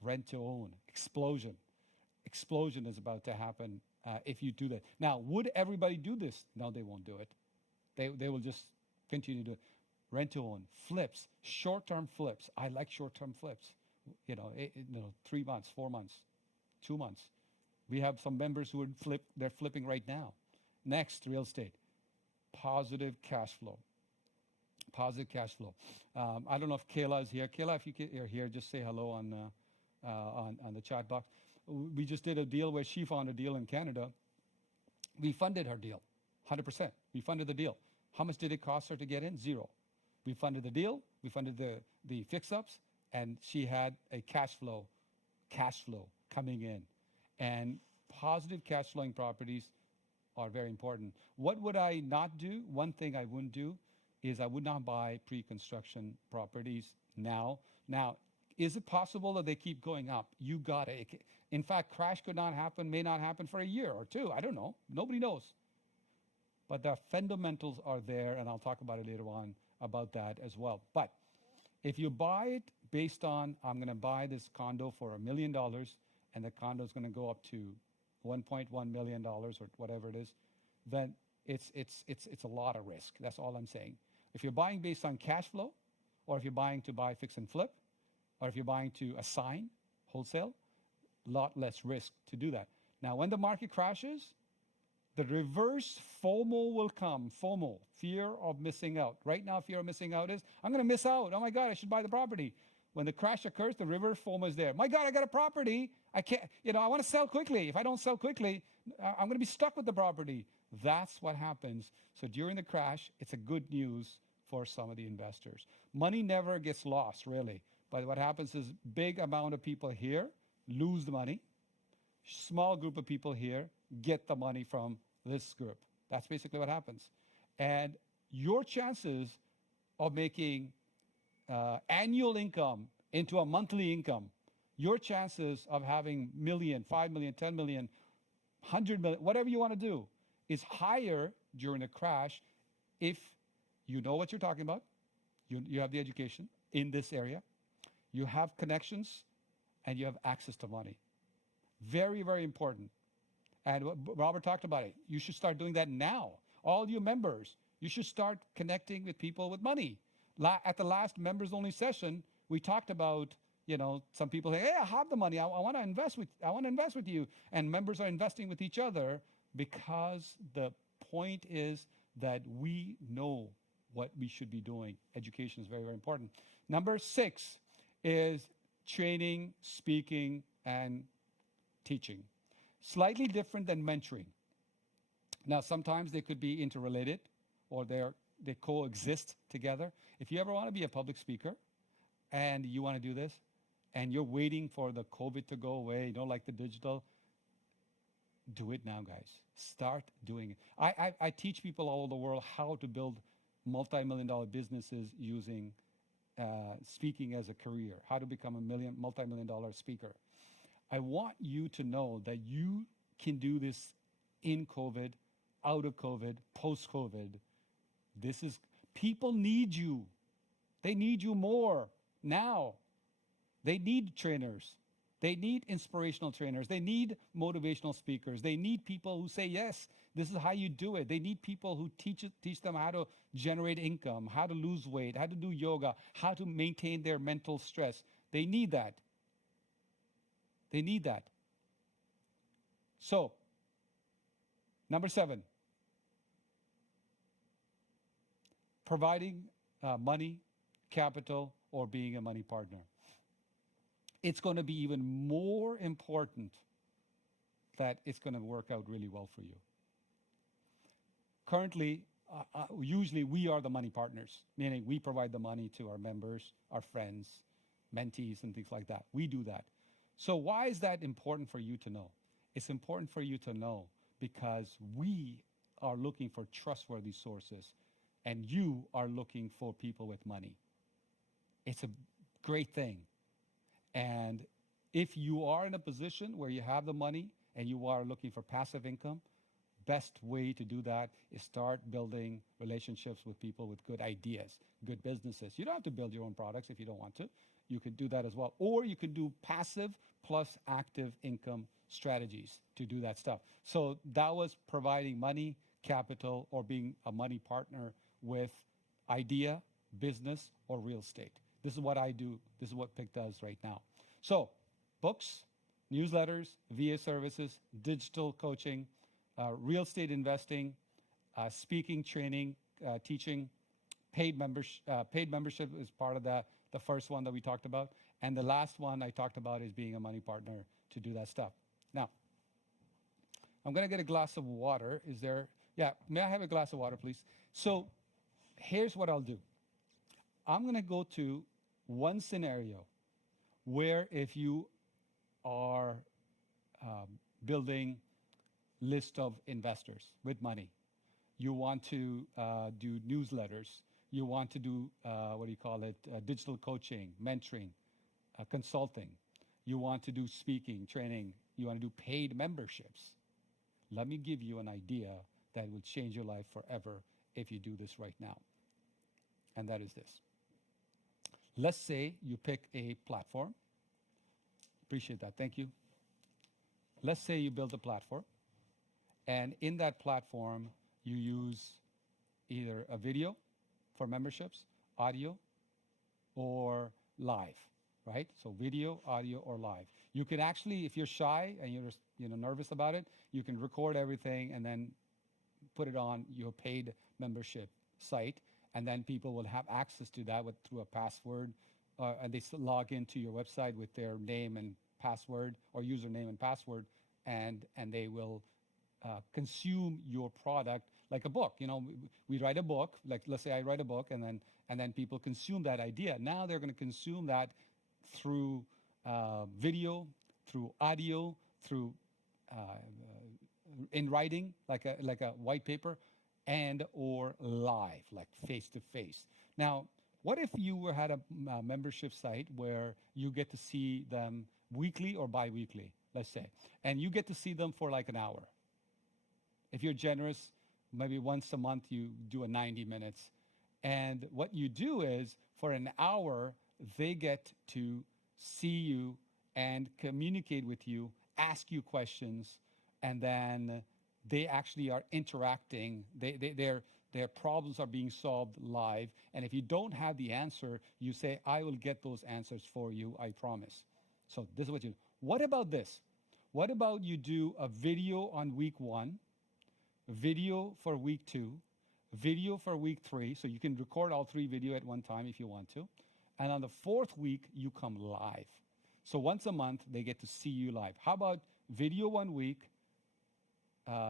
Rent to own, explosion is about to happen if you do that. Now, would everybody do this? No, they won't do it. They will just continue to do it. Rent to own, flips, short-term flips. I like short-term flips. 3 months, 4 months, 2 months. We have some members who would flip. They're flipping right now. Next, real estate, positive cash flow. Positive cash flow. I don't know if Kayla is here. Kayla, if you're here, just say hello on the chat box. We just did a deal where she found a deal in Canada. We funded her deal, 100%. We funded the deal. How much did it cost her to get in? $0. We funded the deal. We funded the fix-ups, and she had a cash flow coming in. And positive cash flowing properties are very important. What would I not do? One thing I wouldn't do is I would not buy pre-construction properties now. Now, is it possible that they keep going up? You got it. In fact, crash could not happen, may not happen for a year or two. I don't know. Nobody knows. But the fundamentals are there, and I'll talk about it later on about that as well. But if you buy it based on, I'm going to buy this condo for $1 million, and the condo is going to go up to $1.1 million or whatever it is, then it's a lot of risk. That's all I'm saying. If you're buying based on cash flow, or if you're buying to buy fix and flip, or if you're buying to assign wholesale, a lot less risk to do that. Now, when the market crashes, The reverse FOMO will come. FOMO, fear of missing out. Right now, fear of missing out is, I'm going to miss out. Oh my God, I should buy the property. When the crash occurs, the reverse FOMO is there. My God, I got a property. I can't, I want to sell quickly. If I don't sell quickly, I'm going to be stuck with the property. That's what happens. So during the crash, it's a good news for some of the investors. Money never gets lost, really. But what happens is big amount of people here lose the money. Small group of people here get the money from this group. That's basically what happens. And your chances of making annual income into a monthly income, your chances of having million, 5 million, 10 million, 100 million, whatever you want to do, is higher during a crash if you know what you're talking about, you have the education in this area, you have connections, and you have access to money. Very, very important. And Robert talked about it. You should start doing that now. All you members, you should start connecting with people with money. At the last members only session, we talked about, some people say, hey, I have the money. I want to invest with you. And members are investing with each other because the point is that we know what we should be doing. Education is very, very important. Number 6 is training, speaking, and teaching. Slightly different than mentoring. Now, sometimes they could be interrelated or they coexist together. If you ever want to be a public speaker and you want to do this and you're waiting for the COVID to go away, you don't like the digital, do it now, guys. Start doing it. I teach people all over the world how to build multi-million-dollar businesses using speaking as a career, how to become a multi-million-dollar speaker. I want you to know that you can do this in COVID, out of COVID, post-COVID. People need you. They need you more now. They need trainers. They need inspirational trainers. They need motivational speakers. They need people who say, yes, this is how you do it. They need people who teach them how to generate income, how to lose weight, how to do yoga, how to maintain their mental stress. They need that. They need that. So, number 7, providing money, capital, or being a money partner. It's going to be even more important that it's going to work out really well for you. Currently, usually we are the money partners, meaning we provide the money to our members, our friends, mentees, and things like that. We do that. So why is that important for you to know? It's important for you to know because we are looking for trustworthy sources and you are looking for people with money. It's a great thing. And if you are in a position where you have the money and you are looking for passive income, best way to do that is start building relationships with people with good ideas, good businesses. You don't have to build your own products if you don't want to. You could do that as well. Or you can do passive plus active income strategies to do that stuff. So that was providing money, capital, or being a money partner with idea, business, or real estate. This is what I do. This is what PIC does right now. So books, newsletters, VA services, digital coaching, real estate investing, speaking, training, teaching, paid membership is part of that, the first one that we talked about. And the last one I talked about is being a money partner to do that stuff. Now, I'm going to get a glass of water. May I have a glass of water, please? So here's what I'll do. I'm going to go to one scenario where if you are building list of investors with money, you want to do newsletters, you want to do, digital coaching, mentoring, consulting, you want to do speaking, training, you want to do paid memberships. Let me give you an idea that will change your life forever if you do this right now. And that is this. Let's say you pick a platform. Appreciate that. Thank you. Let's say you build a platform. And in that platform, you use either a video for memberships, audio, or live, right? So video, audio, or live. You can actually, if you're shy and you're nervous about it, you can record everything and then put it on your paid membership site, and then people will have access to that through a password, and they log into your website with their name and password or username and password, and they will consume your product like a book. You know, we write a book, like let's say I write a book, and then people consume that idea. Now they're going to consume that through video, through audio, through in writing, like a white paper, and or live, like face to face. Now, what if you had a membership site where you get to see them weekly or bi-weekly, let's say, and you get to see them for like an hour? If you're generous, maybe once a month you do a 90 minutes. And what you do is for an hour, they get to see you and communicate with you, ask you questions, and then they actually are interacting. Their problems are being solved live. And if you don't have the answer, you say, I will get those answers for you, I promise. So this is what you do. What about this? What about you do a video on week 1, video for week 2, video for week 3, so you can record all 3 video at one time if you want to. And on the 4th week, you come live. So once a month, they get to see you live. How about video 1 week,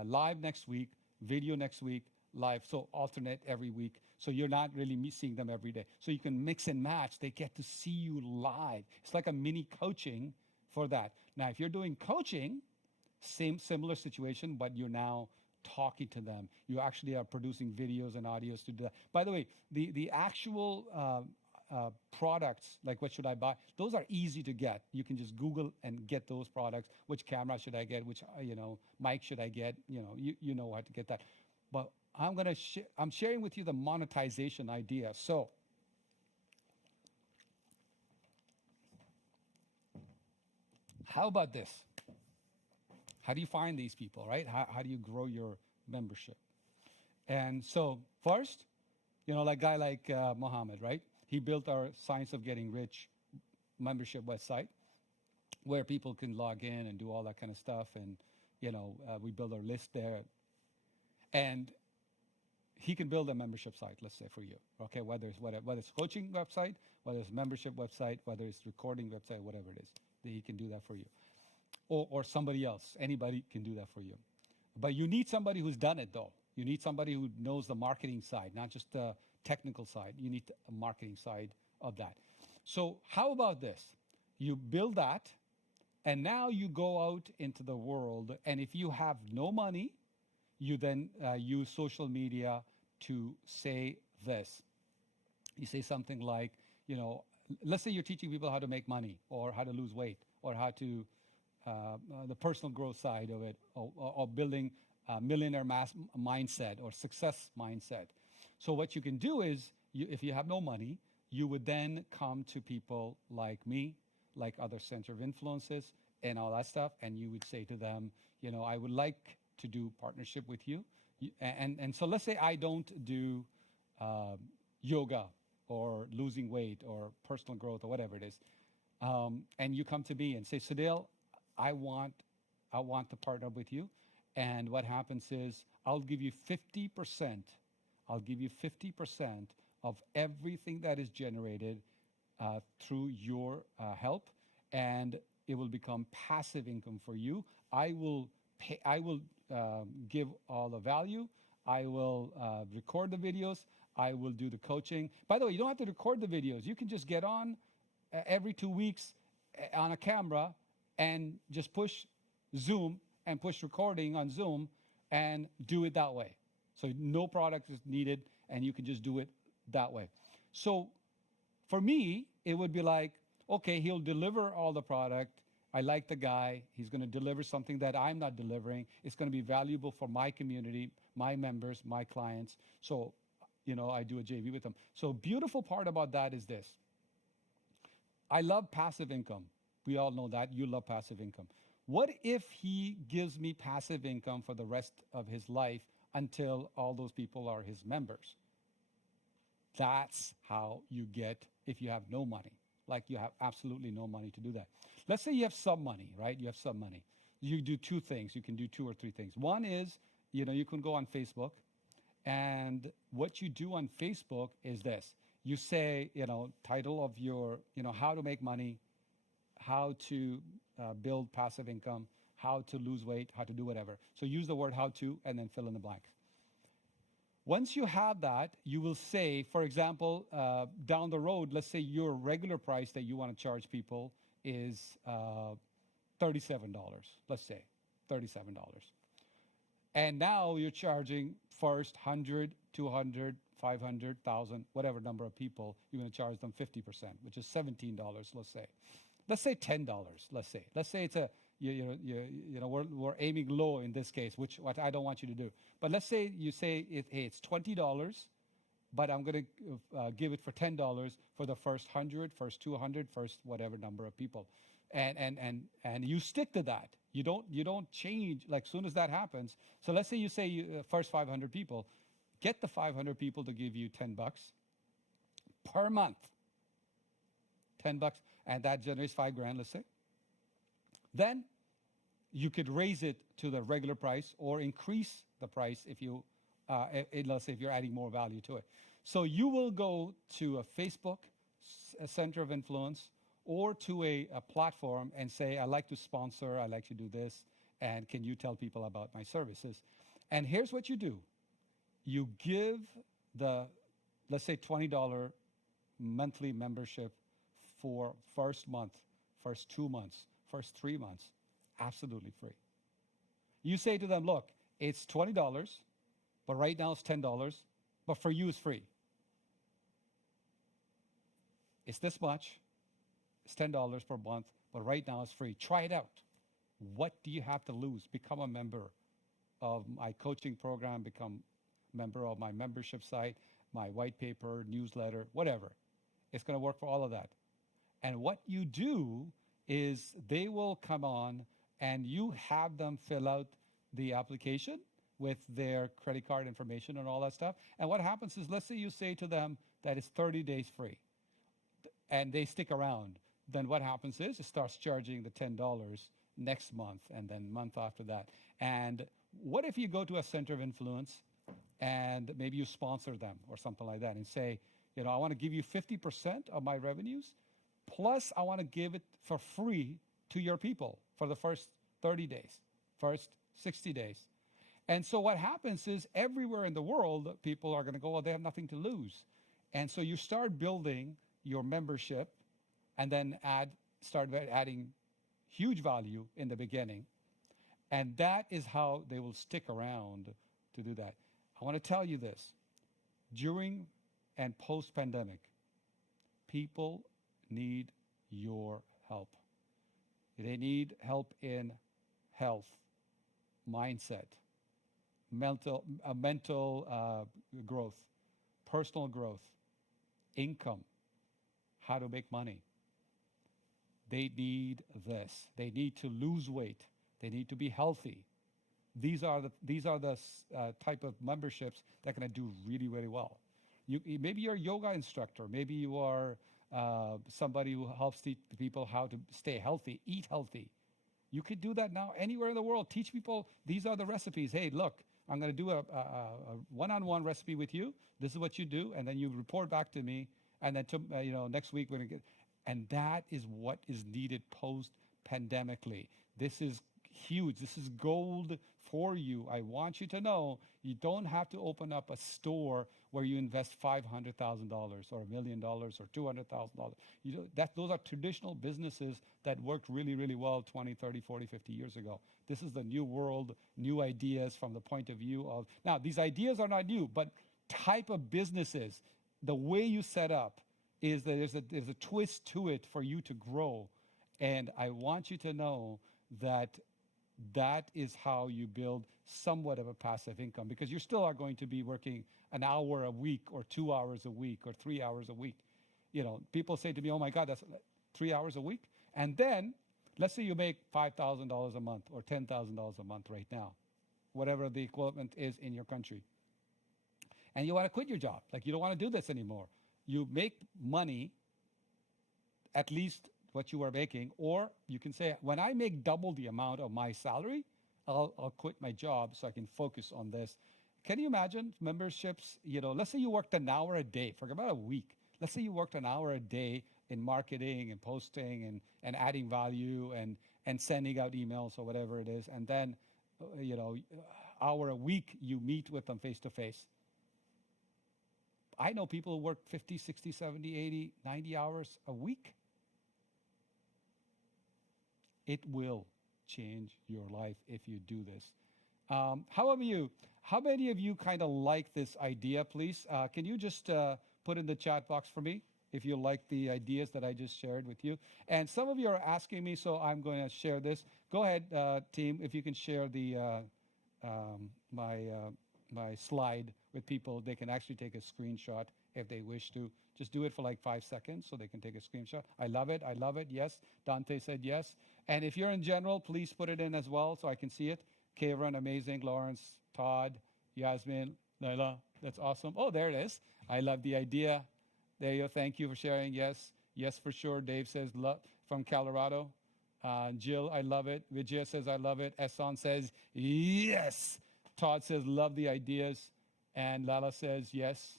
live next week, video next week, live. So alternate every week. So you're not really seeing them every day. So you can mix and match. They get to see you live. It's like a mini coaching for that. Now, if you're doing coaching, similar situation, but you're now talking to them. You actually are producing videos and audios to do that. By the way, the actual products, like what should I buy, those are easy to get. You can just Google and get those products. Which camera should I get? Which mic should I get? You know how to get that. But I'm sharing with you the monetization idea. So how about this? How do you find these people, right? How do you grow your membership? And so first, like guy like Mohammed, right? He built our Science of Getting Rich membership website where people can log in and do all that kind of stuff. And, we build our list there. And he can build a membership site, let's say, for you, okay? Whether it's coaching website, whether it's membership website, whether it's recording website, whatever it is, he can do that for you. Or somebody else, anybody can do that for you. But you need somebody who's done it, though. You need somebody who knows the marketing side, not just the technical side. You need a marketing side of that. So how about this? You build that, and now you go out into the world, and if you have no money, you then use social media to say this. You say something like, let's say you're teaching people how to make money or how to lose weight or how to, the personal growth side of it, or building a millionaire mindset or success mindset. So what you can do is, if you have no money, you would then come to people like me, like other center of influences and all that stuff, and you would say to them, I would like to do partnership with you. And so let's say I don't do yoga or losing weight or personal growth or whatever it is. And you come to me and say, Sunil, I want to partner with you. And what happens is I'll give you 50%. I'll give you 50% of everything that is generated through your help, and it will become passive income for you. I will give all the value. I will record the videos. I will do the coaching. By the way, you don't have to record the videos. You can just get on every 2 weeks on a camera and just push Zoom and push recording on Zoom and do it that way. So no product is needed, and you can just do it that way. So for me, it would be like, okay, he'll deliver all the product. I like the guy. He's going to deliver something that I'm not delivering. It's going to be valuable for my community, my members, my clients. So, I do a JV with them. So beautiful part about that is this. I love passive income. We all know that. You love passive income. What if he gives me passive income for the rest of his life until all those people are his members? That's how you get, if you have no money. Like you have absolutely no money to do that. Let's say you have some money, right? You have some money. You do 2 things. You can do 2 or 3 things. One is you can go on Facebook, and what you do on Facebook is this. You say, title of your, how to make money, how to build passive income, how to lose weight, how to do whatever. So use the word how to and then fill in the blank. Once you have that, you will say, for example, down the road, let's say your regular price that you want to charge people is $37, let's say, $37. And now you're charging first 100, 200, 500, 1,000, whatever number of people, you're going to charge them 50%, which is $17, let's say. Let's say $10, let's say. Let's say it's we're aiming low in this case, what I don't want you to do. But let's say you say, hey, it's $20, but I'm going to give it for $10 for the first 100, first 200, first whatever number of people. And you stick to that. You don't change, like soon as that happens. So let's say you say first 500 people, get the 500 people to give you $10 per month. $10, and that generates $5,000, let's say. Then you could raise it to the regular price or increase the price if you, let's say if you're adding more value to it. So you will go to a Facebook a center of influence or to a platform and say, I like to sponsor, I like to do this, and can you tell people about my services? And here's what you do. You give the, let's say $20 monthly membership for first month, first 2 months, first 3 months, absolutely free. You say to them, look, it's $20, but right now it's $10, but for you it's free. It's this much, it's $10 per month, but right now it's free. Try it out. What do you have to lose? Become a member of my coaching program, become a member of my membership site, my white paper, newsletter, whatever. It's going to work for all of that. And what you do is they will come on and you have them fill out the application with their credit card information and all that stuff. And what happens is, let's say you say to them that it's 30 days free and they stick around. Then what happens is it starts charging the $10 next month and then month after that. And what if you go to a center of influence and maybe you sponsor them or something like that and say, I want to give you 50% of my revenues, plus I want to give it for free to your people for the first 30 days, first 60 days. And so what happens is everywhere in the world, people are going to go, well, they have nothing to lose. And so you start building your membership and then start adding huge value in the beginning. And that is how they will stick around to do that. I want to tell you this. During and post-pandemic, people need your help. They need help in health, mindset, mental growth, personal growth, income, how to make money. They need this. They need to lose weight. They need to be healthy. These are the type of memberships that are going to do really, really well. Maybe you're a yoga instructor. Maybe you are somebody who helps teach people how to stay healthy, eat healthy. You could do that now anywhere in the world. Teach people, these are the recipes. Hey, look, I'm going to do a one-on-one recipe with you. This is what you do, and then you report back to me. And then next week we're going to get, and that is what is needed post-pandemically. This is huge. This is gold for you. I want you to know you don't have to open up a store where you invest $500,000 or $1 million or $200,000. Those are traditional businesses that worked really, really well 20, 30, 40, 50 years ago. This is the new world, new ideas from the point of view of, now these ideas are not new, but type of businesses, the way you set up is that there's a twist to it for you to grow. And I want you to know that is how you build somewhat of a passive income, because you still are going to be working an hour a week or 2 hours a week or 3 hours a week. People say to me, oh my God, that's 3 hours a week. And then let's say you make $5,000 a month or $10,000 a month right now, whatever the equivalent is in your country. And you want to quit your job. Like you don't want to do this anymore. You make money, at least what you are making, or you can say, when I make double the amount of my salary, I'll quit my job so I can focus on this. Can you imagine memberships? Let's say you worked an hour a day, forget about a week. Let's say you worked an hour a day in marketing and posting and adding value and sending out emails or whatever it is. And then, hour a week, you meet with them face to face. I know people who work 50, 60, 70, 80, 90 hours a week. It will change your life if you do this. How many of you kind of like this idea, please? Can you just put in the chat box for me if you like the ideas that I just shared with you? And some of you are asking me, so I'm going to share this. Go ahead, team, if you can share my slide with people. They can actually take a screenshot if they wish to. Just do it for like 5 seconds so they can take a screenshot. I love it. I love it. Yes. Dante said yes. And if you're in general, please put it in as well so I can see it. Kavron, amazing. Lawrence, Todd, Yasmin, Laila, that's awesome. Oh, there it is. I love the idea. There you go. Thank you for sharing. Yes. Yes, for sure. Dave says from Colorado. Jill, I love it. Vijay says, I love it. Ehsan says, yes. Todd says, love the ideas. And Lala says, yes.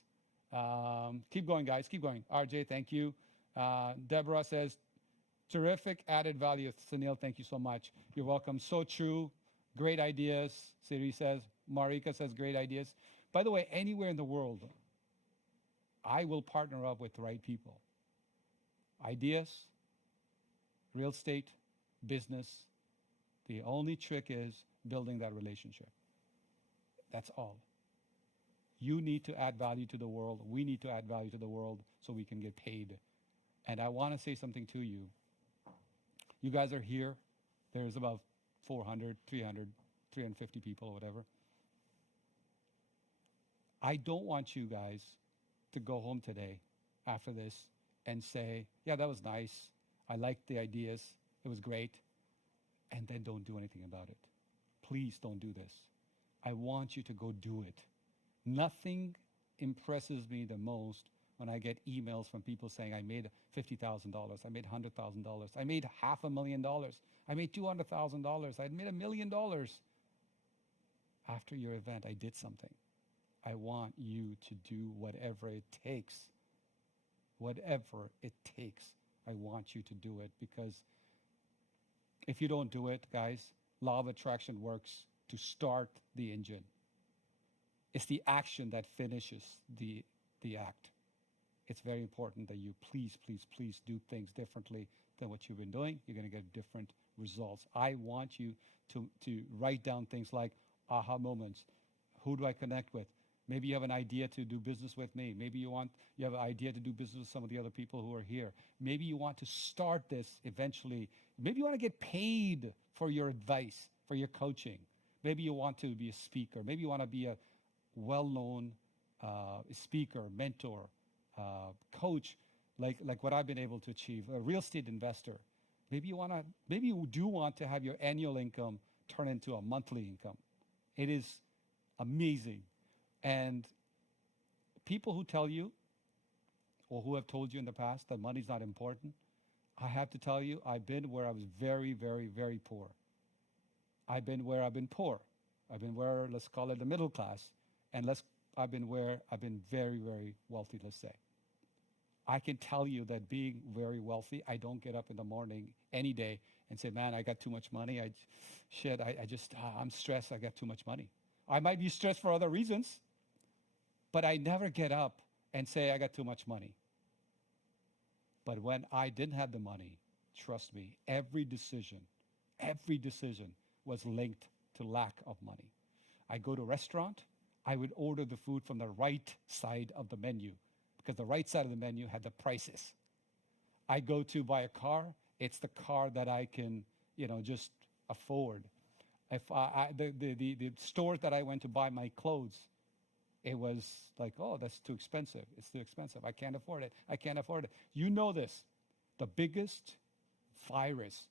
Keep going, guys. Keep going. RJ, thank you. Deborah says, terrific added value. Sunil, thank you so much. You're welcome. So true. Great ideas. Siri says. Marika says, great ideas. By the way, anywhere in the world, I will partner up with the right people. Ideas, real estate, business. The only trick is building that relationship. That's all. You need to add value to the world. We need to add value to the world so we can get paid. And I want to say something to you. You guys are here. There's about 400, 300, 350 people or whatever. I don't want you guys to go home today after this and say, yeah, that was nice. I liked the ideas. It was great. And then don't do anything about it. Please don't do this. I want you to go do it. Nothing impresses me the most when I get emails from people saying, I made $50,000, I made $100,000, I made $500,000, I made $200,000, I made $1 million. After your event, I did something. I want you to do whatever it takes. Whatever it takes, I want you to do it, because if you don't do it, guys, law of attraction works to start the engine. It's the action that finishes the act. It's very important that you please do things differently than what you've been doing. You're going to get different results. I want you to write down things like aha moments. Who do I connect with? Maybe you have an idea to do business with me. Maybe you have an idea to do business with some of the other people who are here. Maybe you want to start this eventually. Maybe you want to get paid for your advice, for your coaching. Maybe you want to be a speaker. Maybe you want to be a well-known speaker, mentor, coach, like what I've been able to achieve, a real estate investor. Maybe you do want to have your annual income turn into a monthly income. It is amazing. And people who tell you, or who have told you in the past that money's not important, I have to tell you, I've been where I was very, very, very poor. I've been where I've been poor. I've been where, let's call it the middle class. And I've been where I've been very, very wealthy, let's say. I can tell you that being very wealthy, I don't get up in the morning any day and say, man, I got too much money. I'm stressed. I got too much money. I might be stressed for other reasons, but I never get up and say I got too much money. But when I didn't have the money, trust me, every decision was linked to lack of money. I go to a restaurant, I would order the food from the right side of the menu, because the right side of the menu had the prices. I go to buy a car, it's the car that I can, just afford. If the store that I went to buy my clothes, it was like, oh, that's too expensive. It's too expensive. I can't afford it. I can't afford it. You know this. The biggest virus,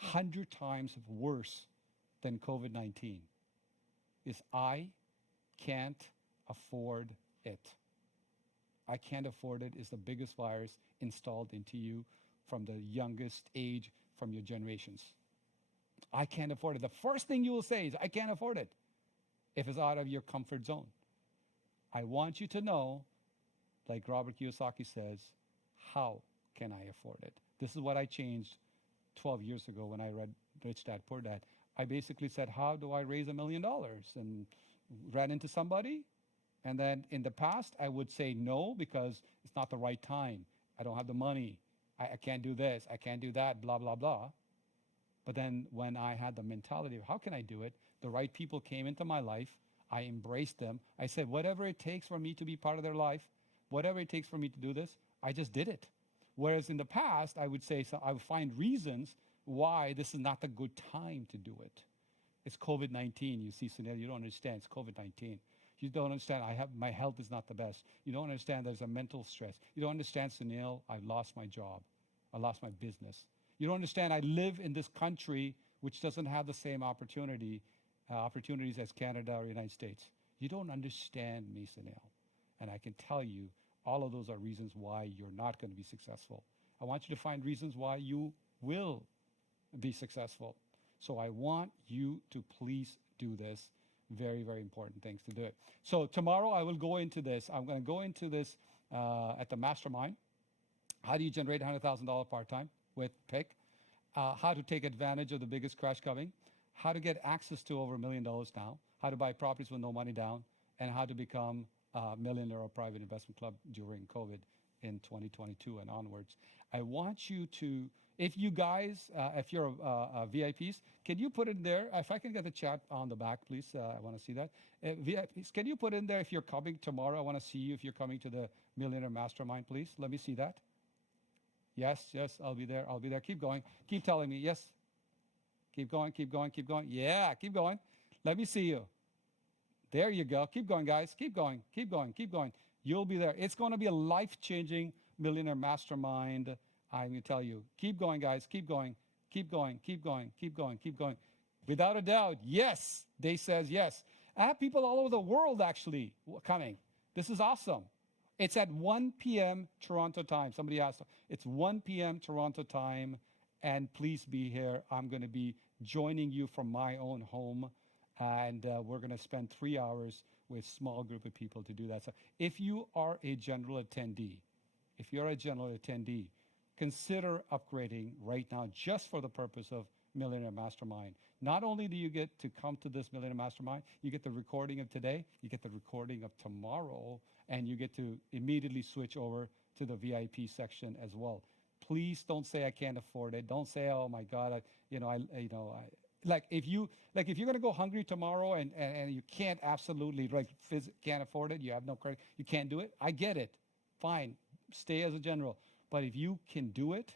100 times worse than COVID-19, is I can't afford it. I can't afford it is the biggest virus installed into you from the youngest age, from your generations. I can't afford it. The first thing you will say is, I can't afford it, if it's out of your comfort zone. I want you to know, like Robert Kiyosaki says, how can I afford it? This is what I changed 12 years ago when I read Rich Dad, Poor Dad. I basically said, how do I raise $1 million? And ran into somebody. And then in the past, I would say no, because it's not the right time. I don't have the money. I can't do this. I can't do that, blah, blah, blah. But then when I had the mentality of how can I do it, the right people came into my life. I embraced them. I said, whatever it takes for me to be part of their life, whatever it takes for me to do this, I just did it. Whereas in the past, I would say, so I would find reasons why this is not the good time to do it. It's COVID-19. You see, Sunil, you don't understand. It's COVID-19. You don't understand. My health is not the best. You don't understand. There's a mental stress. You don't understand, Sunil. I lost my job. I lost my business. You don't understand. I live in this country which doesn't have the same opportunities as Canada or the United States. You don't understand me, Sunil. And I can tell you, all of those are reasons why you're not going to be successful. I want you to find reasons why you will be successful. So I want you to please do this. Very, very important things to do it. So tomorrow I will go into this. I'm going to go into this at the mastermind. How do you generate $100,000 part-time with PIC? How to take advantage of the biggest crash coming. How to get access to over $1 million now. How to buy properties with no money down. And how to become a millionaire or private investment club during COVID in 2022 and onwards. I want you to, if you guys, if you're VIPs, can you put in there, if I can get the chat on the back, please, I want to see that. VIPs, can you put in there if you're coming tomorrow? I want to see you if you're coming to the Millionaire Mastermind, please. Let me see that. Yes, I'll be there. I'll be there. Keep going. Keep telling me. Yes. Keep going, keep going, keep going. Yeah, keep going. Let me see you. There you go. Keep going, guys. Keep going, keep going, keep going. You'll be there. It's going to be a life-changing Millionaire Mastermind. I'm going to tell you. Keep going, guys. Keep going. Keep going. Keep going. Keep going. Keep going. Without a doubt, yes. They says yes. I have people all over the world actually coming. This is awesome. It's at 1 p.m. Toronto time. Somebody asked. It's 1 p.m. Toronto time. And please be here. I'm going to be joining you from my own home. And we're going to spend 3 hours with a small group of people to do that. So if you are a general attendee, consider upgrading right now just for the purpose of Millionaire Mastermind. Not only do you get to come to this Millionaire Mastermind, you get the recording of today, you get the recording of tomorrow, and you get to immediately switch over to the VIP section as well. Please don't say I can't afford it. Don't say, oh my God, if you're going to go hungry tomorrow and you can't absolutely can't afford it, you have no credit, you can't do it. I get it. Fine, stay as a general. But if you can do it,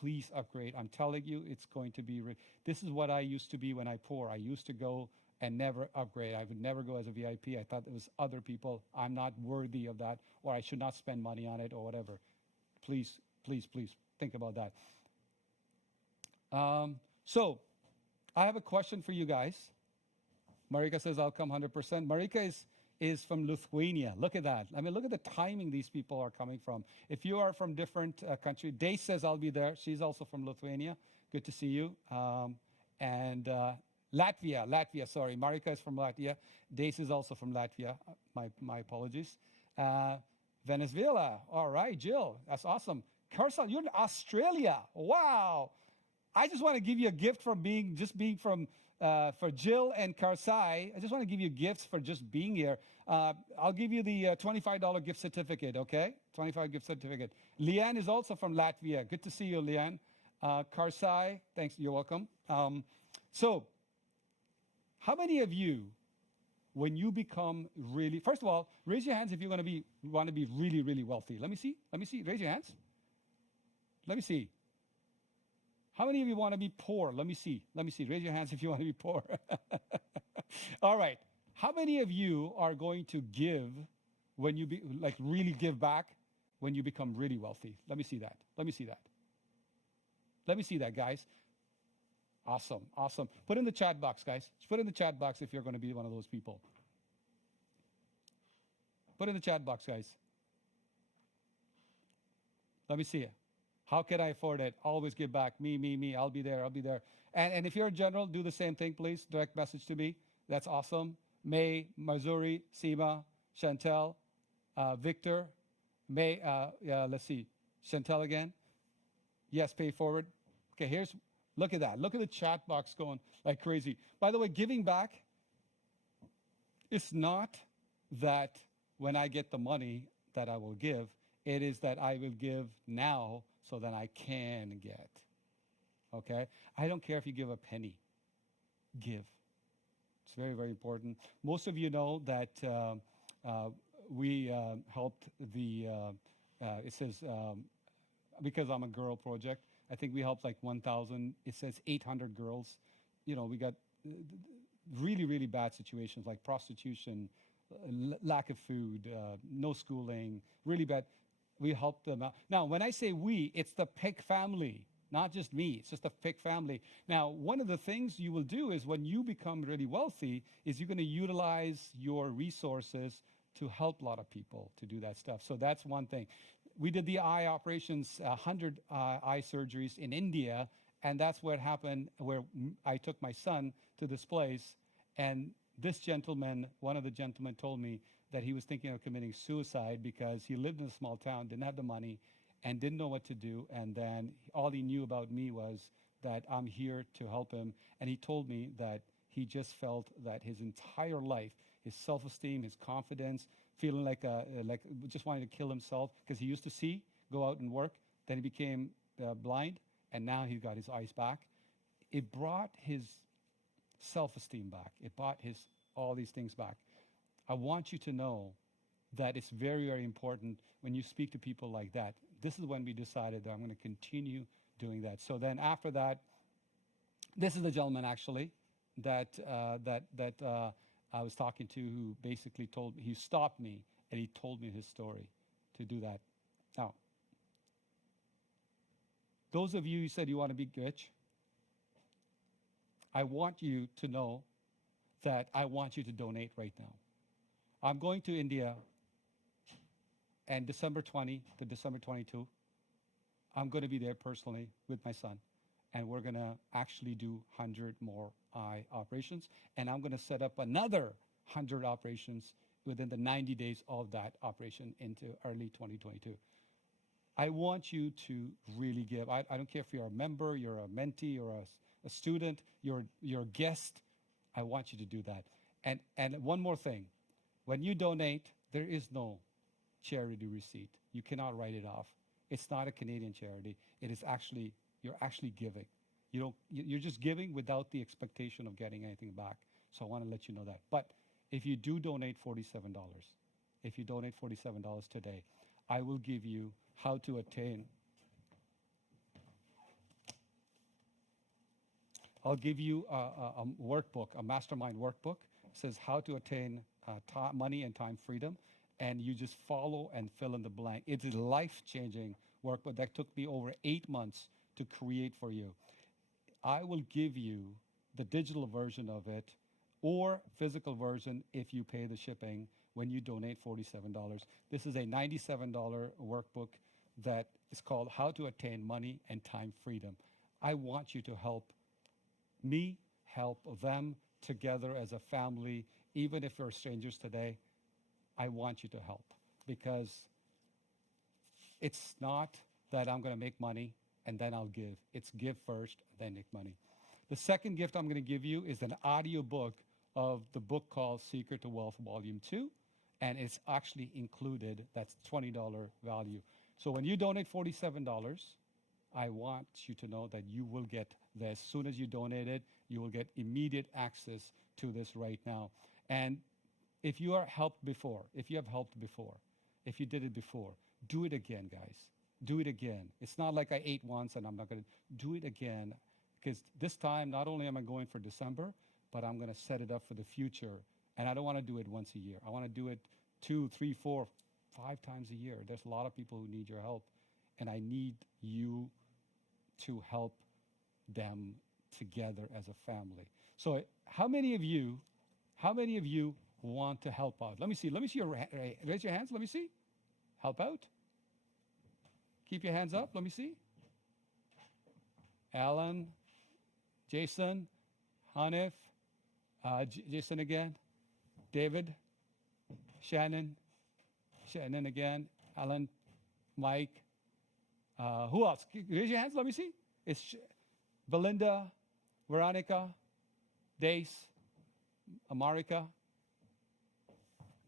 please upgrade. I'm telling you, it's going to be. This is what I used to be when I pour. I used to go and never upgrade. I would never go as a VIP. I thought it was other people. I'm not worthy of that, or I should not spend money on it, or whatever. Please, please, please think about that. So I have a question for you guys. Marika says, I'll come 100%. Marika is from Lithuania. Look at that. I mean, look at the timing these people are coming from. If you are from different country, Day says, I'll be there. She's also from Lithuania. Good to see you. And Latvia, sorry. Marika is from Latvia. Dace is also from Latvia. My apologies. Venezuela. All right, Jill. That's awesome. Carson, you're in Australia. Wow. I just want to give you a gift for being from for Jill and Karsai. I just want to give you gifts for just being here. I'll give you the $25 gift certificate, okay? $25 gift certificate. Leanne is also from Latvia. Good to see you, Leanne. Karsai, thanks. You're welcome. So, how many of you, when you become really, first of all, raise your hands if you're want to be really, really wealthy. Let me see. Raise your hands. Let me see. How many of you want to be poor? Let me see. Raise your hands if you want to be poor. All right. How many of you are going to give when you really give back when you become really wealthy? Let me see that. Let me see that, guys. Awesome. Put in the chat box, guys. Just put in the chat box if you're going to be one of those people. Put in the chat box, guys. Let me see it. How can I afford it? Always give back. Me. I'll be there. I'll be there. And if you're a general, do the same thing, please. Direct message to me. That's awesome. May, Mazuri, Seema, Chantel, Victor, May, let's see, Chantel again. Yes, pay forward. Okay, look at that. Look at the chat box going like crazy. By the way, giving back, it's not that when I get the money that I will give, it is that I will give now so that I can get. Okay? I don't care if you give a penny. Give. It's very, very important. Most of you know that we helped the, it says, because I'm a girl project, I think we helped like 1,000, it says 800 girls. You know, we got really, really bad situations like prostitution, lack of food, no schooling, really bad. We helped them out. Now, when I say we, it's the Pick family, not just me. It's just the Pick family. Now, one of the things you will do is when you become really wealthy is you're going to utilize your resources to help a lot of people to do that stuff. So that's one thing. We did the eye operations, 100 eye surgeries in India, and that's what happened where I took my son to this place, and this gentleman, one of the gentlemen told me that he was thinking of committing suicide because he lived in a small town, didn't have the money, and didn't know what to do. And then all he knew about me was that I'm here to help him. And he told me that he just felt that his entire life, his self-esteem, his confidence, feeling like just wanting to kill himself because he used to see, go out and work. Then he became blind, and now he got his eyes back. It brought his self-esteem back. It brought all these things back. I want you to know that it's very, very important when you speak to people like that. This is when we decided that I'm going to continue doing that. So then after that, this is the gentleman actually that I was talking to who basically told me, he stopped me and he told me his story to do that. Now, those of you who said you want to be rich, I want you to know that I want you to donate right now. I'm going to India and December 20 to December 22. I'm going to be there personally with my son. And we're going to actually do 100 more eye operations. And I'm going to set up another 100 operations within the 90 days of that operation into early 2022. I want you to really give. I don't care if you're a member, you're a mentee, or a student, you're a guest. I want you to do that. And one more thing. When you donate, there is no charity receipt. You cannot write it off. It's not a Canadian charity. It is actually, you're actually giving. You're just giving without the expectation of getting anything back. So I want to let you know that. But if you do donate $47, if you donate $47 today, I will give you how to attain. I'll give you a workbook, a mastermind workbook. It says how to attain money and time freedom. And you just follow and fill in the blank. It's a life-changing workbook that took me over 8 months to create for you. I will give you the digital version of it or physical version if you pay the shipping when you donate $47. This is a $97 workbook that is called How to Attain Money and Time Freedom. I want you to help me, help them together as a family, even if you're strangers today. I want you to help because it's not that I'm going to make money and then I'll give. It's give first, then make money. The second gift I'm going to give you is an audio book of the book called Secret to Wealth Volume 2, and it's actually included. That's $20 value. So when you donate $47, I want you to know that you will get this. As soon as you donate it, you will get immediate access to this right now. And if you are helped before, if you have helped before, if you did it before, do it again, guys. Do it again. It's not like I ate once and I'm not going to do it again, because this time, not only am I going for December, but I'm going to set it up for the future. And I don't want to do it once a year. I want to do it 2, 3, 4, 5 times a year. There's a lot of people who need your help, and I need you to help them together as a family. So how many of you want to help out? Let me see your raise your hands. Let me see. Help out. Keep your hands up. Let me see. Alan, Jason, Hanif, Jason again, David, Shannon again, Alan, Mike. Who else? Raise your hands. Let me see. It's Belinda, Veronica, Dace, Amarika,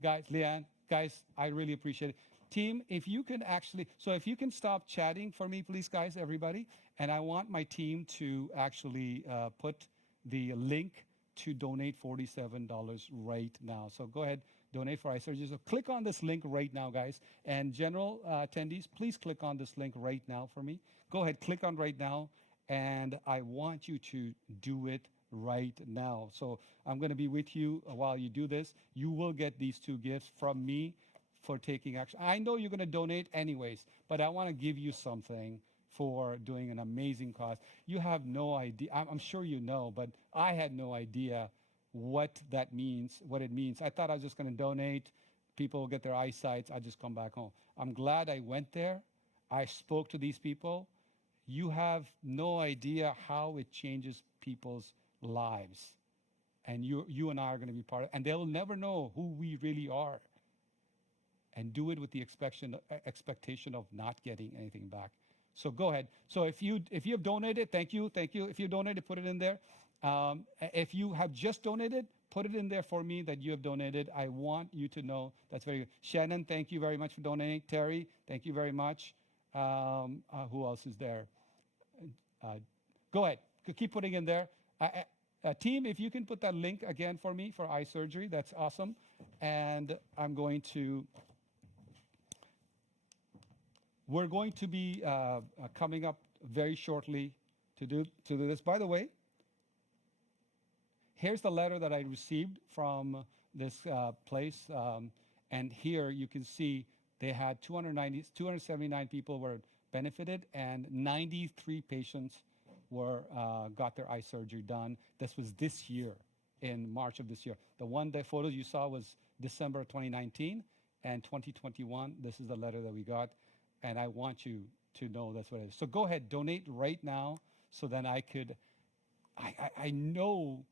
guys, Leanne, guys, I really appreciate it. Team, if you can actually, so if you can stop chatting for me, please, guys, everybody. And I want my team to actually put the link to donate $47 right now. So go ahead, donate for eye surgery. So click on this link right now, guys. And general attendees, please click on this link right now for me. Go ahead, click on right now. And I want you to do it right now. So I'm going to be with you while you do this. You will get these two gifts from me for taking action. I know you're going to donate anyways, but I want to give you something for doing an amazing cause. You have no idea. I'm sure you know, but I had no idea what that means, what it means. I thought I was just going to donate. People will get their eyesight. I just come back home. I'm glad I went there. I spoke to these people. You have no idea how it changes people's lives. And you and I are going to be part of it. And they'll never know who we really are. And do it with the expectation of not getting anything back. So go ahead. So if you have donated, thank you. If you donated, put it in there. If you have just donated, put it in there for me that you have donated. I want you to know that's very good. Shannon, thank you very much for donating. Terry, thank you very much. Who else is there? Go ahead. Keep putting in there. Team, if you can put that link again for me for eye surgery, that's awesome. And we're going to be coming up very shortly to do this. By the way, here's the letter that I received from this place. And here you can see they had 279 people were benefited and 93 patients got their eye surgery done. This was this year, in March of this year. The photos you saw was December 2019 and 2021. This is the letter that we got. And I want you to know that's what it is. So go ahead, donate right now so then I know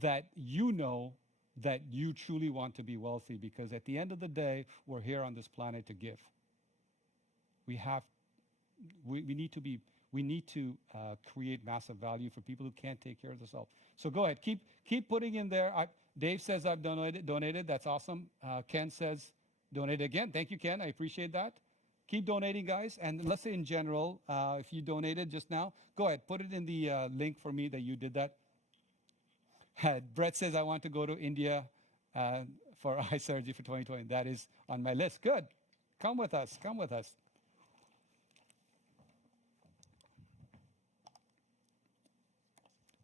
that you truly want to be wealthy, because at the end of the day, we're here on this planet to give. We need to create massive value for people who can't take care of themselves. So go ahead, keep putting in there. Dave says I've donated. That's awesome. Ken says donate again. Thank you, Ken. I appreciate that. Keep donating, guys. And let's say in general, if you donated just now, go ahead, put it in the link for me that you did that. Brett says I want to go to India for eye surgery for 2020. That is on my list. Good. Come with us. Come with us.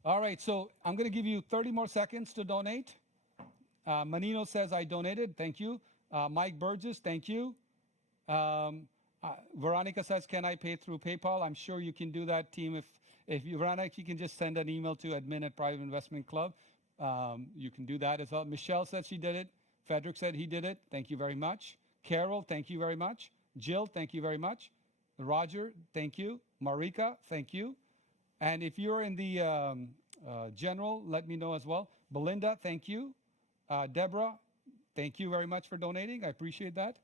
All right, so I'm going to give you 30 more seconds to donate. Manino says I donated. Thank you. Mike Burgess, thank you. Veronica says, can I pay through PayPal? I'm sure you can do that, team. If you, Veronica, you can just send an email to admin@Private Investment Club. You can do that as well. Michelle said she did it. Frederick said he did it. Thank you very much. Carol, thank you very much. Jill, thank you very much. Roger, thank you. Marika, thank you. And if you're in the general, let me know as well. Belinda, thank you. Deborah, thank you very much for donating. I appreciate that.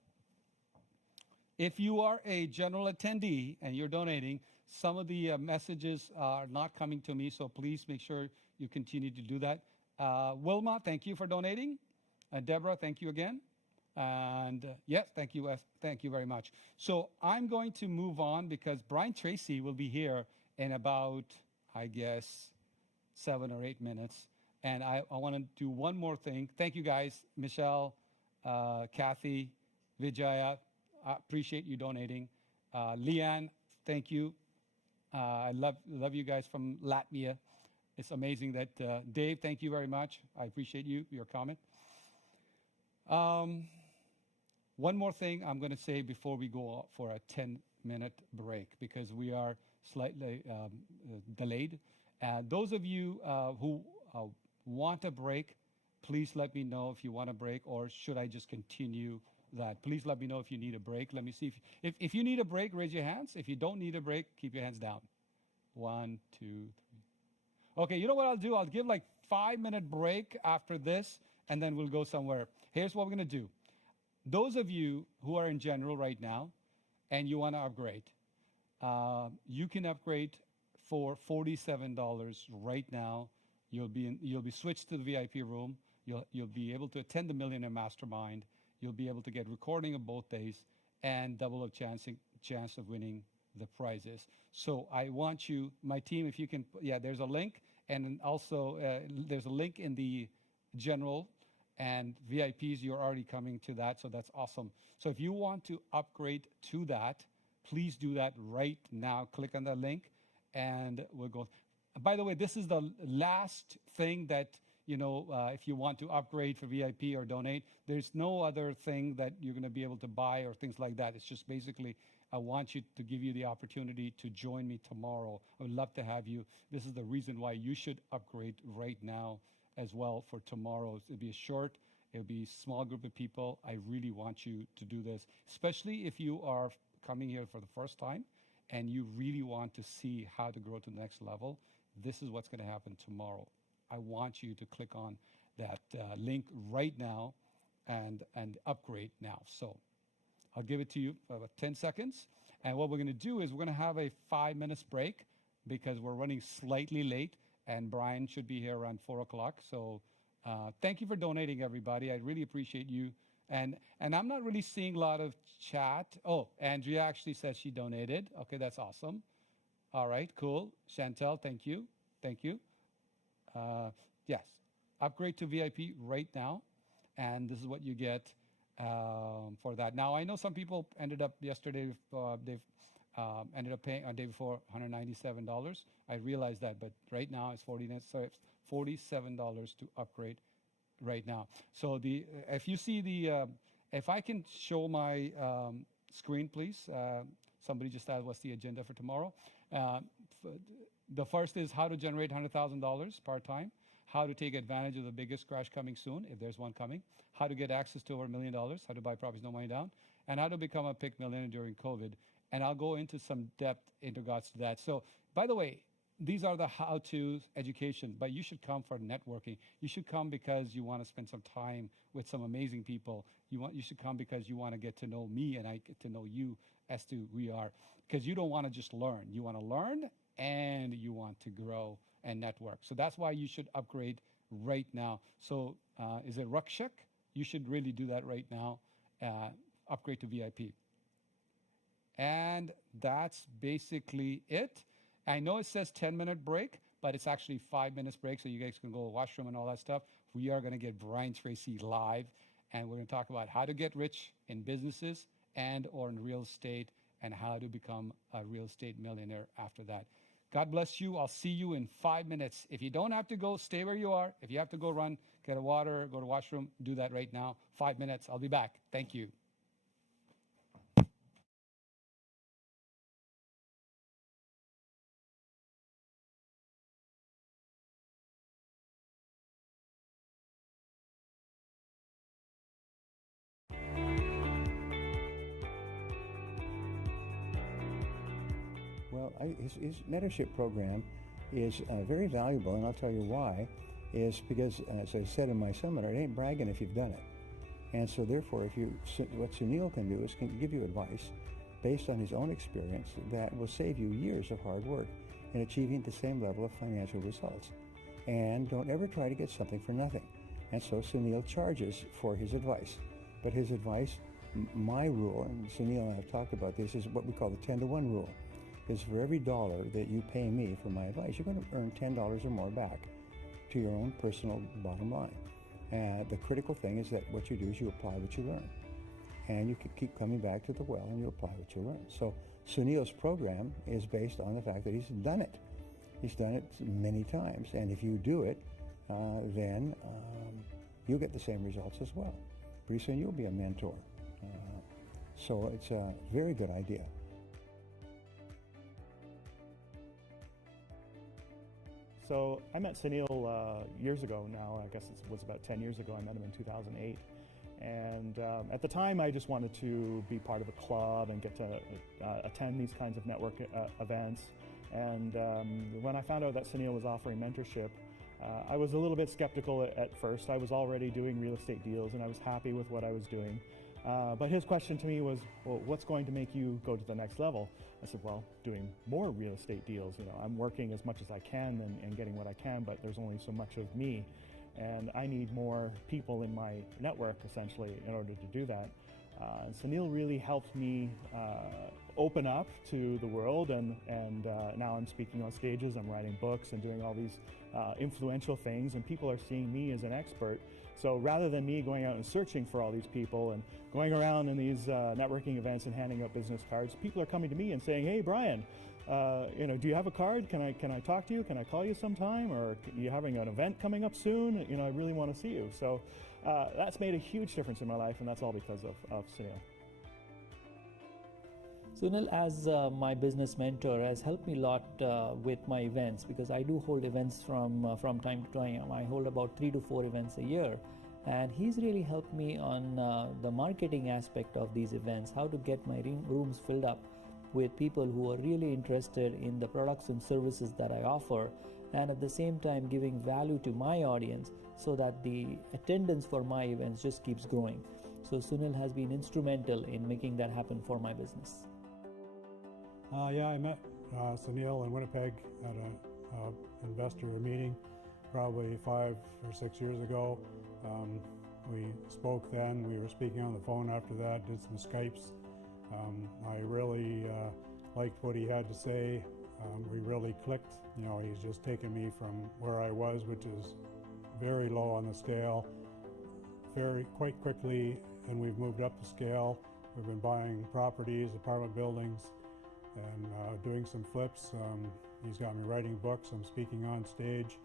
If you are a general attendee and you're donating, some of the messages are not coming to me, so please make sure you continue to do that. Wilma, thank you for donating. Deborah, thank you again. And yes, thank you very much. So I'm going to move on because Brian Tracey will be here in about, I guess, 7 or 8 minutes. And I want to do one more thing. Thank you, guys. Michelle, Kathy, Vijaya, I appreciate you donating. Leanne, thank you. I love you guys from Latvia. It's amazing that, Dave, thank you very much. I appreciate your comment. One more thing I'm going to say before we go for a 10-minute break, because we are slightly delayed. Those of you who want a break, please let me know if you want a break, or should I just continue that? Please let me know if you need a break. Let me see if you need a break, raise your hands. If you don't need a break, keep your hands down. 1, 2, 3. Okay, you know what I'll do? I'll give like 5-minute break after this, and then we'll go somewhere. Here's what we're gonna do. Those of you who are in general right now, and you wanna upgrade, you can upgrade for $47 right now. You'll be switched to the VIP room. You'll be able to attend the Millionaire Mastermind. You'll be able to get recording of both days and double of chance of winning the prizes. So I want you, my team, if you can, yeah, there's a link, and also there's a link in the general, and VIPs, you're already coming to that, so that's awesome. So if you want to upgrade to that, please do that right now. Click on that link, and we'll go. By the way, this is the last thing that, if you want to upgrade for VIP or donate, there's no other thing that you're going to be able to buy or things like that. It's just basically, I want you to give you the opportunity to join me tomorrow. I would love to have you. This is the reason why you should upgrade right now as well for tomorrow. It'll be it'll be a small group of people. I really want you to do this, especially if you are coming here for the first time and you really want to see how to grow to the next level. This is what's going to happen tomorrow. I want you to click on that link right now and upgrade now. So I'll give it to you for about 10 seconds. And what we're going to do is we're going to have a 5-minute break because we're running slightly late, and Brian should be here around 4 o'clock. So thank you for donating, everybody. I really appreciate you. And I'm not really seeing a lot of chat. Oh, Andrea actually says she donated. Okay, that's awesome. All right, cool. Chantel, thank you. Thank you. Yes, upgrade to VIP right now. And this is what you get for that. Now, I know some people ended up yesterday, they've ended up paying on day before $197. I realize that, but right now it's $47 to upgrade right now. So if you see if I can show my screen, please. Somebody just asked what's the agenda for tomorrow. The first is how to generate $100,000 part-time, how to take advantage of the biggest crash coming soon, if there's one coming, how to get access to over $1 million, how to buy properties, no money down, and how to become a PIC millionaire during COVID. And I'll go into some depth in regards to that. So, by the way, these are the how-to education, but you should come for networking. You should come because you want to spend some time with some amazing people. You should come because you want to get to know me and I get to know you as to who we are. Because you don't want to just learn. You want to learn and you want to grow and network. So that's why you should upgrade right now. So is it Rakshak? You should really do that right now. Upgrade to VIP. And that's basically it. I know it says 10-minute break, but it's actually 5 minutes break, so you guys can go to the washroom and all that stuff. We are going to get Brian Tracey live, and we're going to talk about how to get rich in businesses and or in real estate, and how to become a real estate millionaire after that. God bless you. I'll see you in 5 minutes. If you don't have to go, stay where you are. If you have to go run, get a water, go to the washroom, do that right now. 5 minutes. I'll be back. Thank you. Well, his mentorship program is very valuable, and I'll tell you why. Is because, as I said in my seminar, it ain't bragging if you've done it. And so therefore, what Sunil can do is can give you advice based on his own experience that will save you years of hard work in achieving the same level of financial results. And don't ever try to get something for nothing. And so Sunil charges for his advice. But his advice, my rule, and Sunil and I have talked about this, is what we call the 10-to-1 rule. Is for every dollar that you pay me for my advice, you're going to earn $10 or more back to your own personal bottom line. And the critical thing is that what you do is you apply what you learn. And you can keep coming back to the well and you apply what you learn. So Sunil's program is based on the fact that he's done it. He's done it many times. And if you do it, then you'll get the same results as well. Pretty soon you'll be a mentor. So it's a very good idea. So I met Sunil years ago now. I guess it was about 10 years ago. I met him in 2008. And at the time, I just wanted to be part of a club and get to attend these kinds of network events. And when I found out that Sunil was offering mentorship, I was a little bit skeptical at first. I was already doing real estate deals and I was happy with what I was doing. But his question to me was, well, what's going to make you go to the next level? I said, well, doing more real estate deals. You know, I'm working as much as I can and getting what I can, but there's only so much of me. And I need more people in my network, essentially, in order to do that. And Sunil really helped me open up to the world, and now I'm speaking on stages, I'm writing books and doing all these influential things, and people are seeing me as an expert. So rather than me going out and searching for all these people and going around in these networking events and handing out business cards, people are coming to me and saying, hey, Brian, you know, do you have a card? Can I talk to you? Can I call you sometime? Or are you having an event coming up soon? You know, I really want to see you. So that's made a huge difference in my life, and that's all because of Sunil. Sunil, as my business mentor, has helped me a lot with my events, because I do hold events from time to time. I hold about 3 to 4 events a year, and he's really helped me on the marketing aspect of these events, how to get my rooms filled up with people who are really interested in the products and services that I offer, and at the same time giving value to my audience so that the attendance for my events just keeps growing. So Sunil has been instrumental in making that happen for my business. Yeah, I met Sunil in Winnipeg at an investor meeting probably 5 or 6 years ago. We spoke then, we were speaking on the phone after that, did some Skypes. I really liked what he had to say. We really clicked. You know, he's just taken me from where I was, which is very low on the scale, quite quickly, and we've moved up the scale. We've been buying properties, apartment buildings, and doing some flips. He's got me writing books, I'm speaking on stage,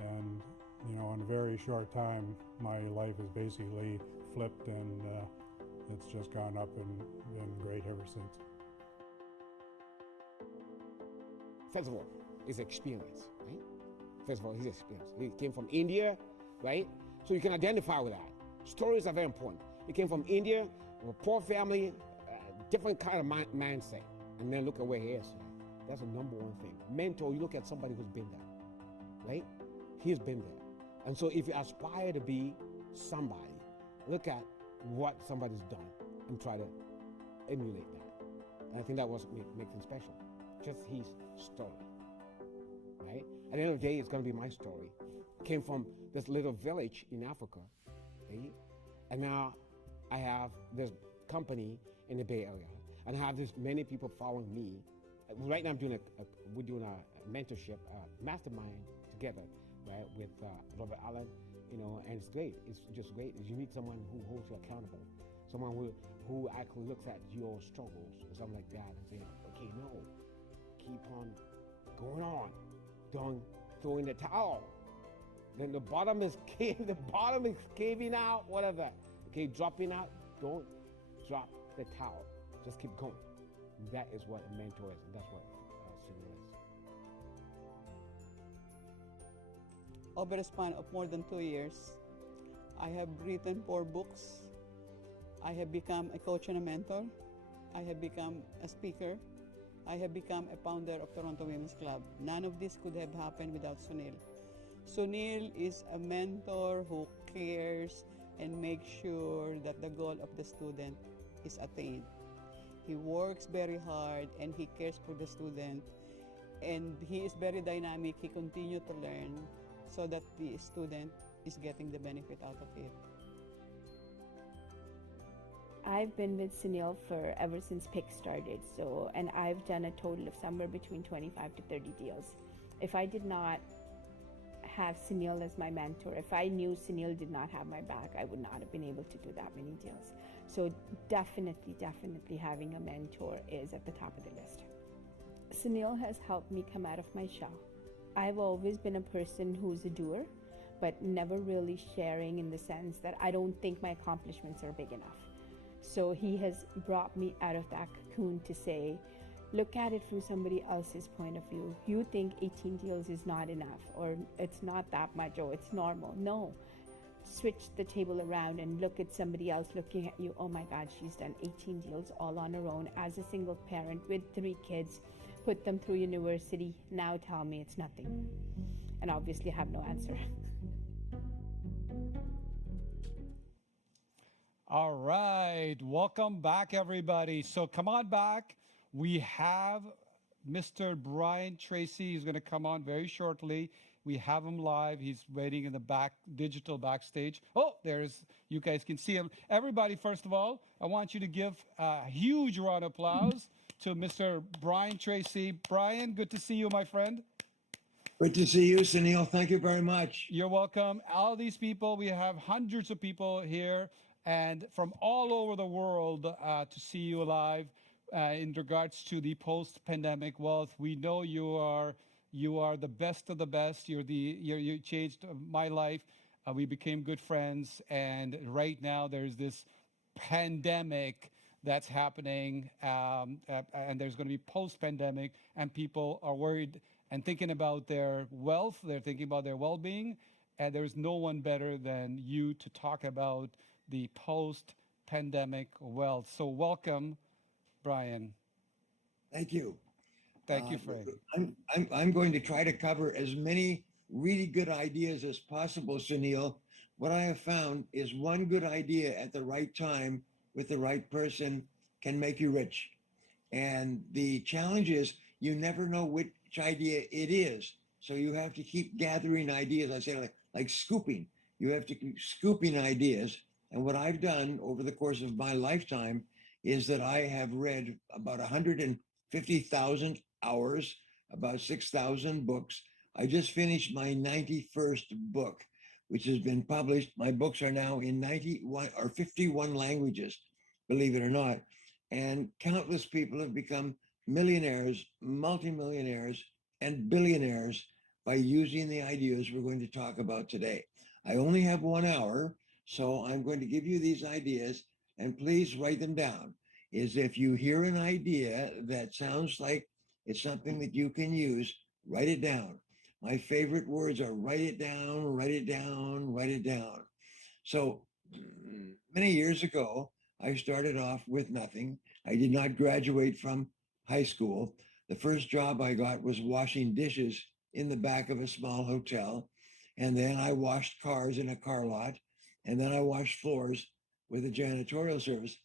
and you know, in a very short time, my life has basically flipped, and it's just gone up and been great ever since. First of all, his experience, right? First of all, his experience. He came from India, right? So you can identify with that. Stories are very important. He came from India, a poor family, different kind of mindset. And then look at where he is. That's the number one thing. Mentor, you look at somebody who's been there, right? He's been there. And so if you aspire to be somebody, look at what somebody's done and try to emulate that. And I think that was makes him special. Just his story, right? At the end of the day, it's going to be my story. Came from this little village in Africa, right? And now I have this company in the Bay Area. And I have this many people following me. Right now, we're doing a mentorship, mastermind together, right, with Robert Allen, you know, and it's great. It's just great. You need someone who holds you accountable, someone who actually looks at your struggles or something like that and saying, okay, no, keep on going on. Don't throw in the towel. Then the bottom is caving out, whatever. Okay, dropping out. Don't drop the towel. Just keep going. That is what a mentor is, and that's what Sunil is. Over a span of more than 2 years, I have written 4 books. I have become a coach and a mentor. I have become a speaker. I have become a founder of Toronto Women's Club. None of this could have happened without Sunil. Sunil is a mentor who cares and makes sure that the goal of the student is attained. He works very hard and he cares for the student, and he is very dynamic. He continues to learn so that the student is getting the benefit out of it. I've been with Sunil for ever since PIC started, and I've done a total of somewhere between 25 to 30 deals. If I did not have Sunil as my mentor, if I knew Sunil did not have my back, I would not have been able to do that many deals. So definitely having a mentor is at the top of the list. Sunil has helped me come out of my shell. I've always been a person who's a doer, but never really sharing in the sense that I don't think my accomplishments are big enough. So he has brought me out of that cocoon to say, look at it from somebody else's point of view. You think 18 deals is not enough, or it's not that much, or it's normal. No. Switch the table around and look at somebody else looking at you. Oh my God, she's done 18 deals all on her own as a single parent with 3 kids, put them through university, now tell me it's nothing. And obviously have no answer. All right, welcome back, everybody. So come on back. We have Mr. Brian Tracey. He's going to come on very shortly. We have him live. He's waiting in the back, digital backstage. Oh, you guys can see him. Everybody, first of all, I want you to give a huge round of applause to Mr. Brian Tracey. Brian, good to see you, my friend. Good to see you, Sunil. Thank you very much. You're welcome. All these people, we have hundreds of people here and from all over the world to see you live in regards to the post-pandemic wealth. We know you are the best of the best. You changed my life. We became good friends, and right now there's this pandemic that's happening, and there's going to be post-pandemic, and people are worried and thinking about their wealth. They're thinking about their well-being, and there's no one better than you to talk about the post-pandemic wealth. So welcome, Brian. Thank you. Thank you, Fred. I'm going to try to cover as many really good ideas as possible, Sunil. What I have found is one good idea at the right time with the right person can make you rich. And the challenge is you never know which idea it is. So you have to keep gathering ideas. I say like scooping. You have to keep scooping ideas. And what I've done over the course of my lifetime is that I have read about 150,000 hours, about 6,000 books. I just finished my 91st book, which has been published. My books are now in 51 languages, believe it or not. And countless people have become millionaires, multimillionaires, and billionaires by using the ideas we're going to talk about today. I only have 1 hour, so I'm going to give you these ideas, and please write them down. If you hear an idea that sounds like it's something that you can use, write it down. My favorite words are write it down, write it down, write it down. So many years ago, I started off with nothing. I did not graduate from high school. The first job I got was washing dishes in the back of a small hotel. And then I washed cars in a car lot. And then I washed floors with a janitorial service.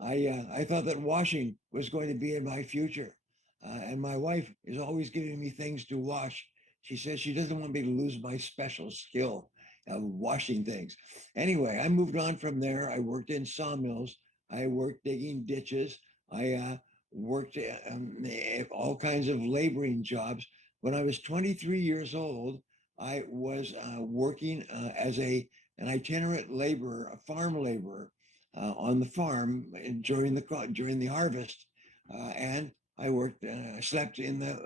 I thought that washing was going to be in my future. And my wife is always giving me things to wash. She says she doesn't want me to lose my special skill of washing things. Anyway, I moved on from there. I worked in sawmills. I worked digging ditches. I worked all kinds of laboring jobs. When I was 23 years old, I was working as an itinerant laborer, a farm laborer on the farm during the harvest. And I worked, slept in the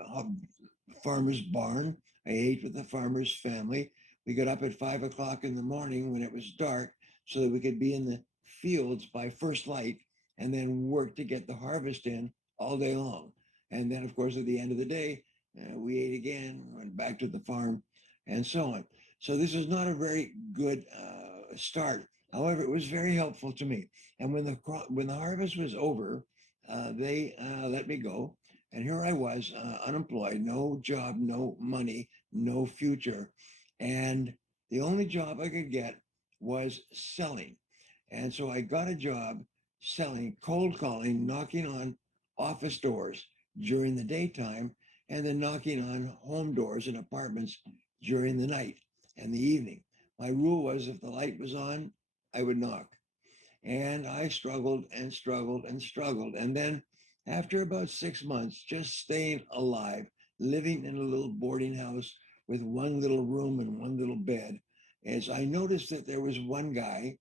farmer's barn. I ate with the farmer's family. We got up at 5 o'clock in the morning when it was dark so that we could be in the fields by first light and then work to get the harvest in all day long. And then, of course, at the end of the day, we ate again, went back to the farm, and so on. So this was not a very good start. However, it was very helpful to me. And when the harvest was over, they let me go. And here I was, unemployed, no job, no money, no future. And the only job I could get was selling. And so I got a job selling, cold calling, knocking on office doors during the daytime, and then knocking on home doors in apartments during the night and the evening. My rule was if the light was on, I would knock. And I struggled and struggled and struggled. And then after about 6 months, just staying alive, living in a little boarding house with one little room and one little bed, as I noticed that there was one guy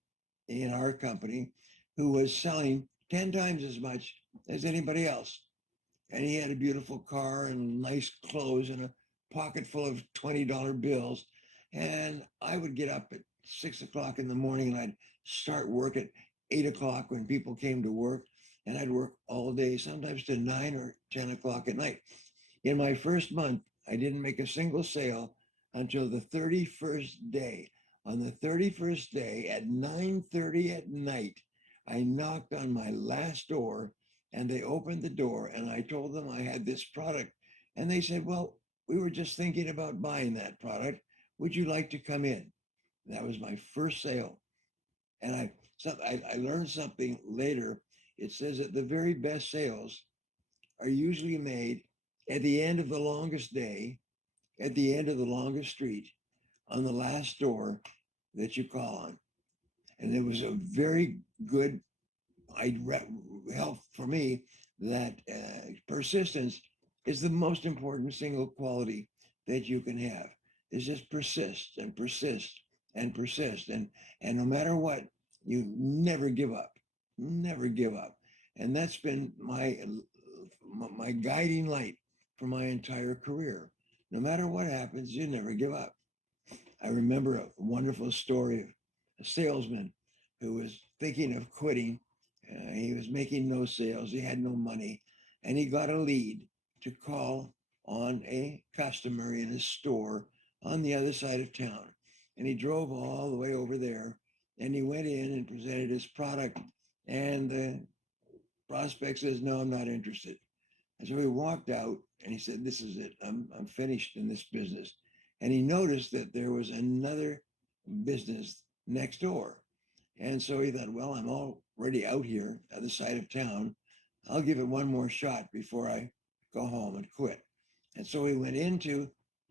in our company who was selling 10 times as much as anybody else. And he had a beautiful car and nice clothes and a pocket full of $20 bills. And I would get up at 6 o'clock in the morning and I'd start work at 8 o'clock when people came to work. And I'd work all day, sometimes to 9 or 10 o'clock at night. In my first month, I didn't make a single sale until the 31st day. On the 31st day at 9:30 at night, I knocked on my last door and they opened the door, and I told them I had this product, and they said, well, we were just thinking about buying that product. Would you like to come in? That was my first sale. And I learned something later. It says that the very best sales are usually made at the end of the longest day, at the end of the longest street, on the last door that you call on. And it was a very good help for me that persistence is the most important single quality that you can have. Is just persist and persist and persist, and no matter what, you never give up, never give up. And that's been my guiding light for my entire career. No matter what happens, you never give up. I remember a wonderful story of a salesman who was thinking of quitting. He was making no sales, he had no money, and he got a lead to call on a customer in a store on the other side of town. And he drove all the way over there, and he went in and presented his product, and the prospect says, no, I'm not interested. And so he walked out and he said, this is it. I'm finished in this business. And he noticed that there was another business next door. And so he thought, well, I'm already out here at the side of town. I'll give it one more shot before I go home and quit. And so he went into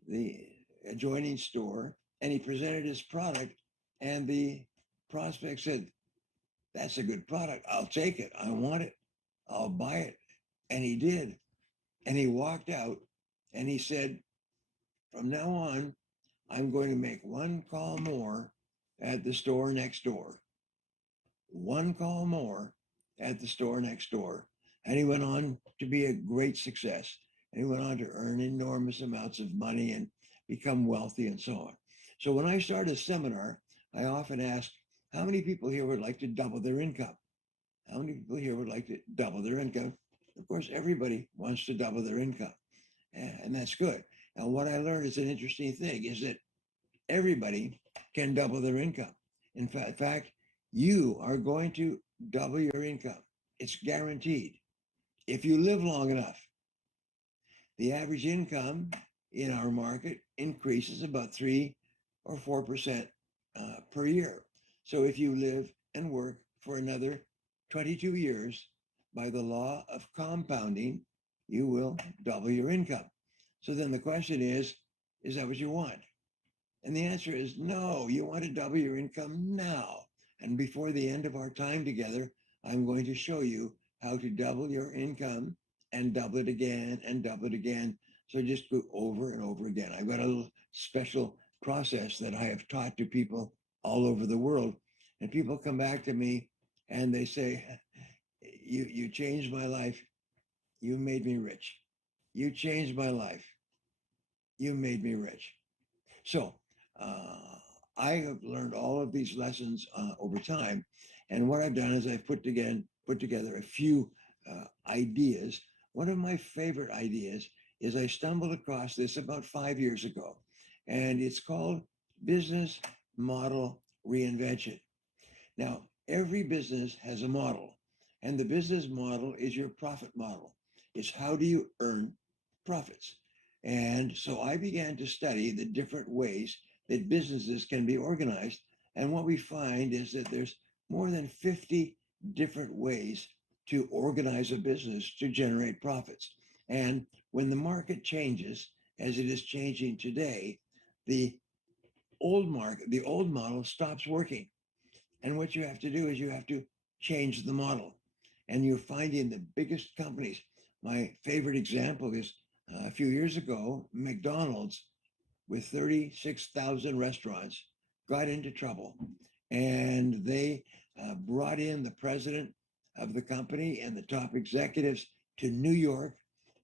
the adjoining store and he presented his product. And the prospect said, that's a good product. I'll take it. I want it. I'll buy it. And he did. And he walked out and he said, from now on, I'm going to make one call more at the store next door. One call more at the store next door. And he went on to be a great success. And he went on to earn enormous amounts of money and become wealthy and so on. So when I start a seminar, I often ask, how many people here would like to double their income? How many people here would like to double their income? Of course, everybody wants to double their income. And that's good. Now, what I learned is an interesting thing is that everybody can double their income. In fact, you are going to double your income. It's guaranteed. If you live long enough, the average income in our market increases about 3 or 4% per year. So if you live and work for another 22 years, by the law of compounding, you will double your income. So then the question is that what you want? And the answer is no, you want to double your income now. And before the end of our time together, I'm going to show you how to double your income and double it again and double it again. So just go over and over again. I've got a little special process that I have taught to people all over the world. And people come back to me and they say, you changed my life. You made me rich. You changed my life. You made me rich. So I have learned all of these lessons over time. And what I've done is I've put together a few ideas. One of my favorite ideas is I stumbled across this about 5 years ago, and it's called business model reinvention. Now, every business has a model, and the business model is your profit model. It's how do you earn profits? And so I began to study the different ways that businesses can be organized. And what we find is that there's more than 50 different ways to organize a business to generate profits. And when the market changes, as it is changing today, the old model stops working. And what you have to do is you have to change the model. And you're finding the biggest companies. My favorite example is a few years ago, McDonald's, with 36,000 restaurants, got into trouble. And they brought in the president of the company and the top executives to New York.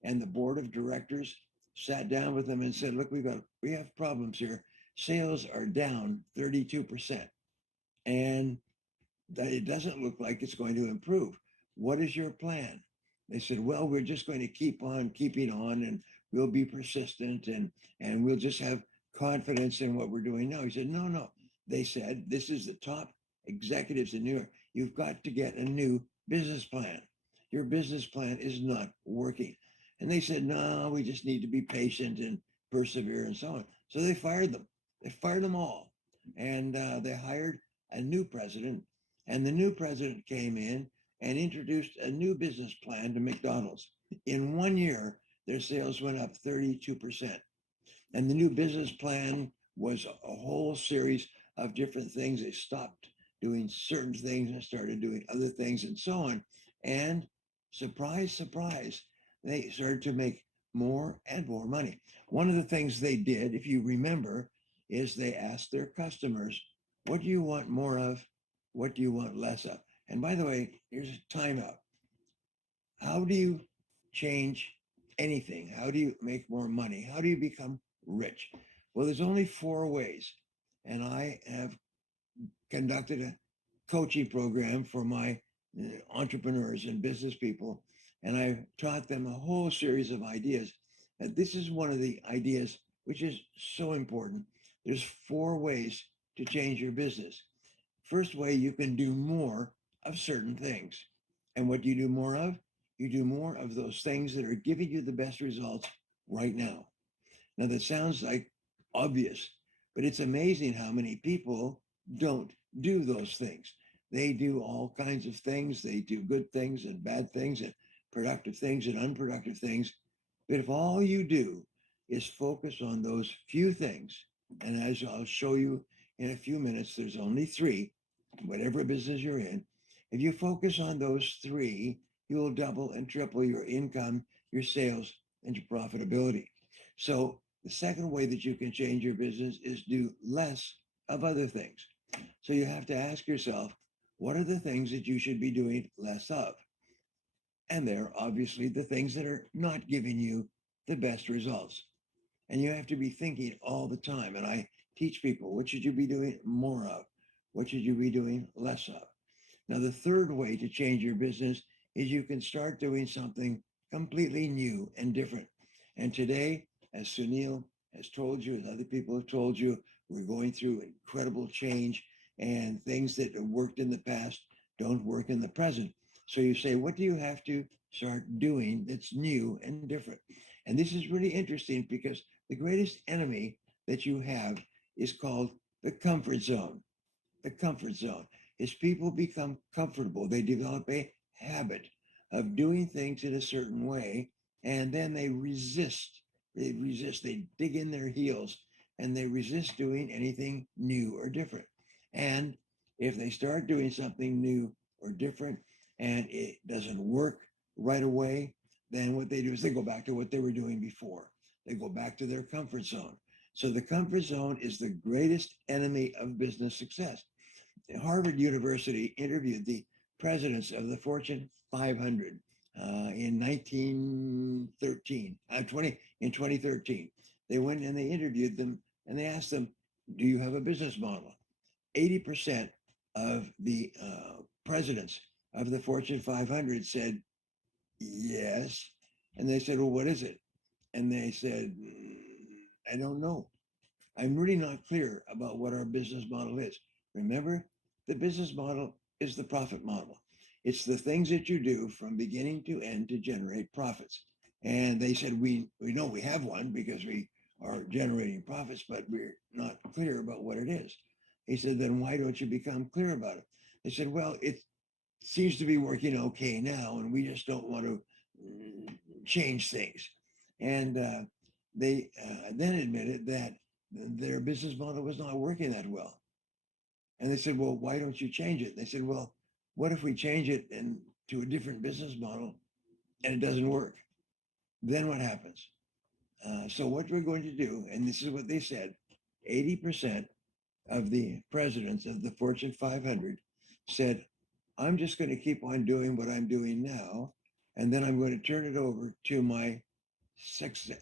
And the board of directors sat down with them and said, look, we have problems here. Sales are down 32%. And that it doesn't look like it's going to improve. What is your plan? They said, well, we're just going to keep on keeping on, and we'll be persistent, and we'll just have confidence in what we're doing now. He said, no. They said, this is the top executives in New York. You've got to get a new business plan. your business plan is not working. And they said, no, we just need to be patient and persevere and so on. So they fired them. They fired them all. And they hired a new president. And the new president came in and introduced a new business plan to McDonald's. In 1 year, their sales went up 32%. And the new business plan was a whole series of different things. They stopped doing certain things and started doing other things and so on. And surprise, surprise, they started to make more and more money. One of the things they did, if you remember, is they asked their customers, what do you want more of? What do you want less of? And by the way, here's a timeout. How do you change anything? How do you make more money? How do you become rich? Well, there's only 4 ways. And I have conducted a coaching program for my entrepreneurs and business people. And I've taught them a whole series of ideas. And this is one of the ideas which is so important. There's 4 ways to change your business. First way, you can do more of certain things. And what do you do more of? You do more of those things that are giving you the best results right now. Now, that sounds like obvious, but it's amazing how many people don't do those things. They do all kinds of things. They do good things and bad things and productive things and unproductive things. But if all you do is focus on those few things, and as I'll show you in a few minutes, there's only 3, whatever business you're in. If you focus on those 3, you will double and triple your income, your sales, and your profitability. So the second way that you can change your business is do less of other things. So you have to ask yourself, what are the things that you should be doing less of? And they're obviously the things that are not giving you the best results. And you have to be thinking all the time. And I teach people, what should you be doing more of? What should you be doing less of? Now, the third way to change your business is you can start doing something completely new and different. And today, as Sunil has told you, as other people have told you, we're going through incredible change, and things that have worked in the past don't work in the present. So you say, what do you have to start doing that's new and different? And this is really interesting because the greatest enemy that you have is called the comfort zone. The comfort zone is people become comfortable. They develop a habit of doing things in a certain way, and then they resist. They dig in their heels, and they resist doing anything new or different. And if they start doing something new or different and it doesn't work right away, then what they do is they go back to what they were doing before. They go back to their comfort zone. So the comfort zone is the greatest enemy of business success. Harvard University interviewed the presidents of the Fortune 500 in 2013. They went and they interviewed them and they asked them, do you have a business model? 80% of the presidents of the Fortune 500 said, yes. And they said, well, what is it? And they said, I don't know. I'm really not clear about what our business model is. Remember, the business model is the profit model. It's the things that you do from beginning to end to generate profits. And they said, we know we have one because we are generating profits, but we're not clear about what it is. He said, then why don't you become clear about it? They said, well, it seems to be working okay now, and we just don't want to change things. And they then admitted that their business model was not working that well. And they said, well, why don't you change it? They said, well, what if we change it to a different business model and it doesn't work? Then what happens? So what we're going to do, and this is what they said, 80% of the presidents of the Fortune 500 said, I'm just going to keep on doing what I'm doing now, and then I'm going to turn it over to my successor,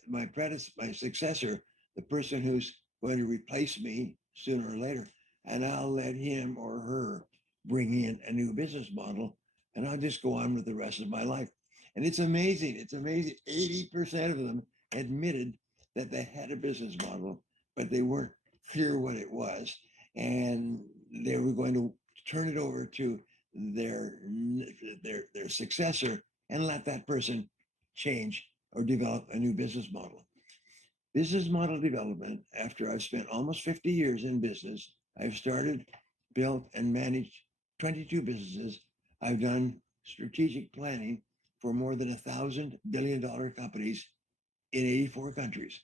the person who's going to replace me sooner or later, and I'll let him or her bring in a new business model, and I'll just go on with the rest of my life. And it's amazing. It's amazing. 80% of them admitted that they had a business model, but they weren't clear what it was, and they were going to turn it over to their successor, and let that person change or develop a new business model. Business model development, after I've spent almost 50 years in business, I've started, built, and managed 22 businesses. I've done strategic planning for more than $1,000 billion companies in 84 countries.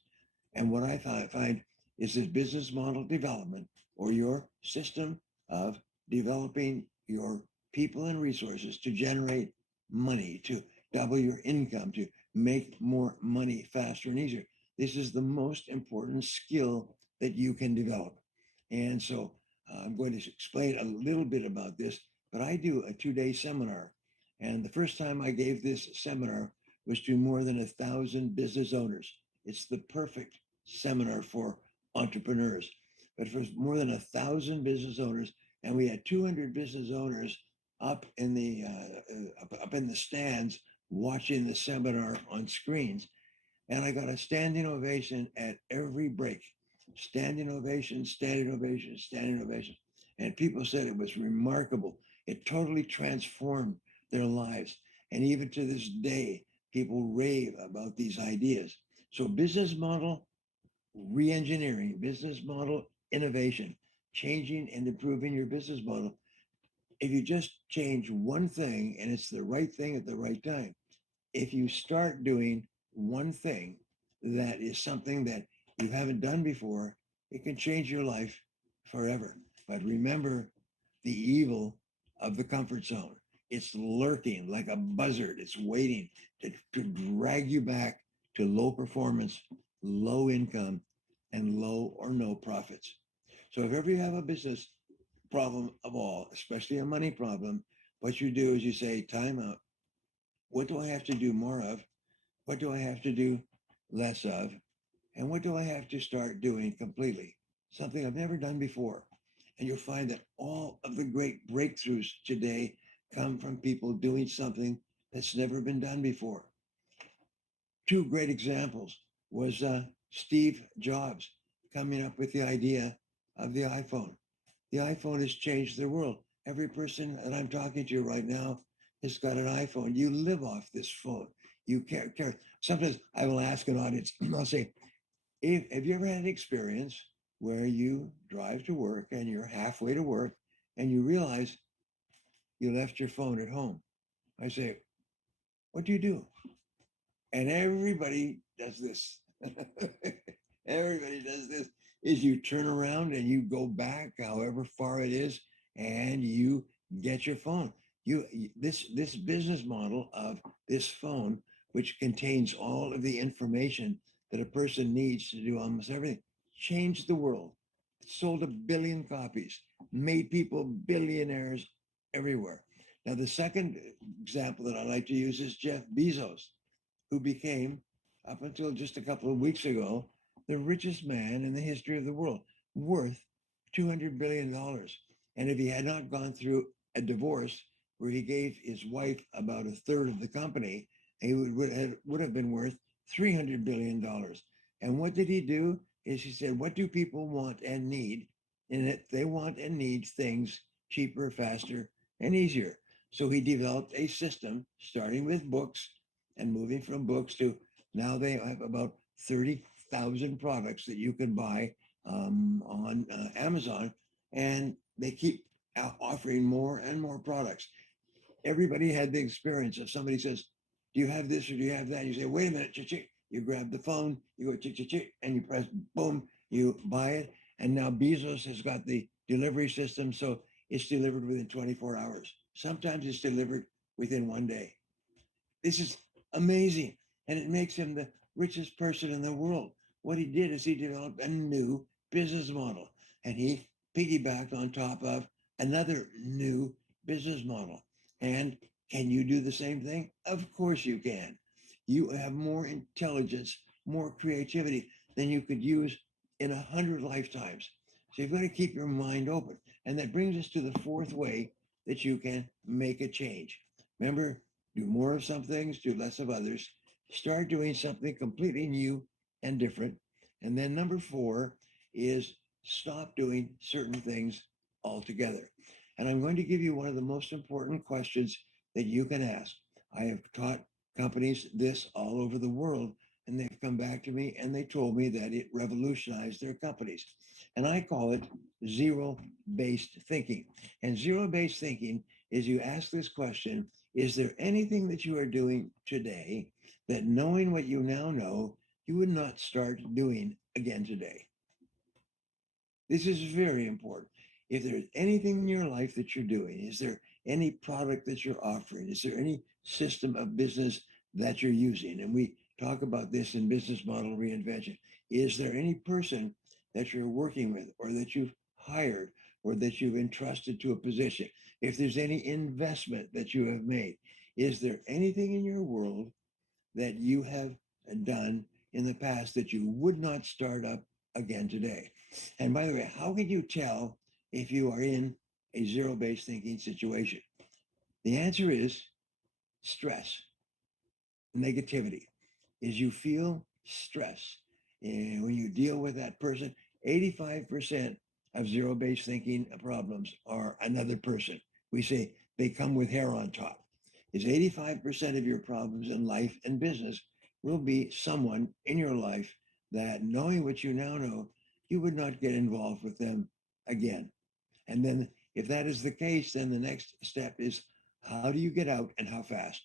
And what I find is this business model development, or your system of developing your people and resources to generate money, to double your income, to make more money faster and easier. This is the most important skill that you can develop. And so I'm going to explain a little bit about this, but I do a 2-day seminar. And the first time I gave this seminar was to more than 1,000 business owners. It's the perfect seminar for entrepreneurs. But for more than 1,000 business owners, and we had 200 business owners up in the stands watching the seminar on screens. And I got a standing ovation at every break. Standing ovation, standing ovation, standing ovation. And people said it was remarkable. It totally transformed their lives. And even to this day, people rave about these ideas. So business model re-engineering, business model innovation, changing and improving your business model. If you just change one thing and it's the right thing at the right time, if you start doing one thing that is something that you haven't done before, it can change your life forever. But remember the evil of the comfort zone. It's lurking like a buzzard. It's waiting to drag you back to low performance, low income, and low or no profits. So if ever you have a business problem of all, especially a money problem, what you do is you say, time out. What do I have to do more of? What do I have to do less of? And what do I have to start doing completely? Something I've never done before. And you'll find that all of the great breakthroughs today come from people doing something that's never been done before. Two great examples was Steve Jobs coming up with the idea of the iPhone. The iPhone has changed the world. Every person that I'm talking to right now has got an iPhone. You live off this phone. You care. Sometimes I will ask an audience, I'll say, have you ever had an experience where you drive to work and you're halfway to work and you realize you left your phone at home? I say, what do you do? And everybody does this. Everybody does this, is you turn around and you go back however far it is and you get your phone. This business model of this phone, which contains all of the information that a person needs to do almost everything, changed the world. Sold 1 billion copies, made people billionaires everywhere. Now, the second example that I like to use is Jeff Bezos, who became, up until just a couple of weeks ago, the richest man in the history of the world, worth $200 billion. And if he had not gone through a divorce where he gave his wife about 1/3 of the company, he would have been worth $300 billion. And what did he do? Is he said, what do people want and need? And they want and need things cheaper, faster, and easier. So he developed a system, starting with books and moving from books to now they have about 30,000 products that you can buy on Amazon, and they keep offering more and more products. Everybody had the experience of somebody says, do you have this or do you have that? You say, wait a minute, chick. You grab the phone, you go chick, and you press boom, you buy it. And now Bezos has got the delivery system, so it's delivered within 24 hours. Sometimes it's delivered within 1 day. This is amazing. And it makes him the richest person in the world. What he did is he developed a new business model, and he piggybacked on top of another new business model. And can you do the same thing? Of course you can. You have more intelligence, more creativity than you could use in 100 lifetimes. So you've got to keep your mind open. And that brings us to the fourth way that you can make a change. Remember, do more of some things, do less of others. Start doing something completely new and different. And then number 4 is stop doing certain things altogether. And I'm going to give you one of the most important questions that you can ask. I have taught companies this all over the world, and they've come back to me and they told me that it revolutionized their companies. And I call it zero-based thinking. And zero-based thinking is you ask this question, is there anything that you are doing today that, knowing what you now know, you would not start doing again today? This is very important. If there's anything in your life that you're doing, is there any product that you're offering? Is there any system of business that you're using? And we talk about this in business model reinvention. Is there any person that you're working with or that you've hired or that you've entrusted to a position? If there's any investment that you have made, is there anything in your world that you have done in the past that you would not start up again today? And by the way, how can you tell if you are in a zero-based thinking situation? The answer is stress, negativity. Is you feel stress. And when you deal with that person, 85% of zero-based thinking problems are another person. We say they come with hair on top. Is 85% of your problems in life and business will be someone in your life that, knowing what you now know, you would not get involved with them again. And then if that is the case, then the next step is, how do you get out and how fast?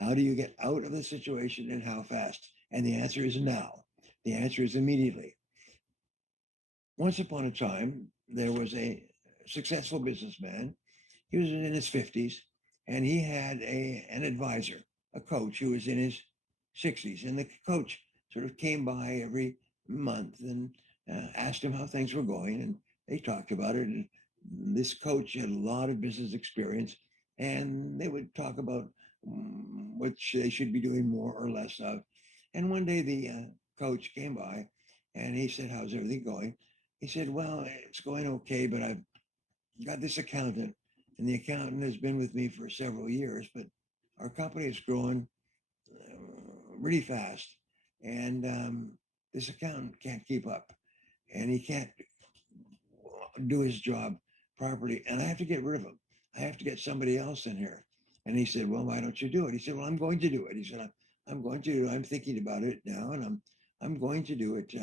How do you get out of the situation and how fast? And the answer is now. The answer is immediately. Once upon a time, there was a successful businessman. He was in his 50s, and he had an advisor, a coach who was in his 60s. And the coach sort of came by every month and asked him how things were going. And they talked about it. And this coach had a lot of business experience, and they would talk about what they should be doing more or less of. And one day the coach came by and he said, how's everything going? He said, well, it's going okay, but I've got this accountant, and the accountant has been with me for several years, but our company is growing really fast. And this accountant can't keep up, and he can't do his job properly. And I have to get rid of him. I have to get somebody else in here. And he said, well, why don't you do it? He said, well, I'm going to do it. He said, I'm going to do it. I'm thinking about it now, and I'm going to do it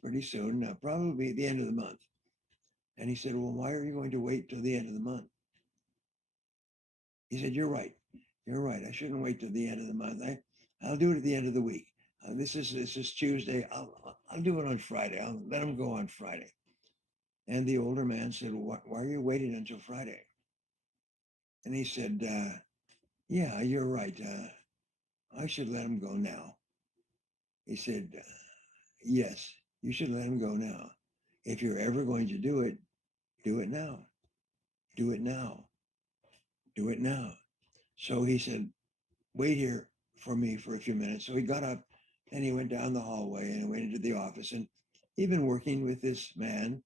pretty soon, probably at the end of the month. And he said, well, why are you going to wait till the end of the month? He said, you're right. You're right. I shouldn't wait till the end of the month. I'll do it at the end of the week. This is Tuesday. I'll do it on Friday. I'll let him go on Friday. And the older man said, well, why are you waiting until Friday? And he said, yeah, you're right. I should let him go now. He said, yes, you should let him go now. If you're ever going to do it now. Do it now. Do it now. So he said, wait here for me for a few minutes. So he got up and he went down the hallway and went into the office. And he'd been working with this man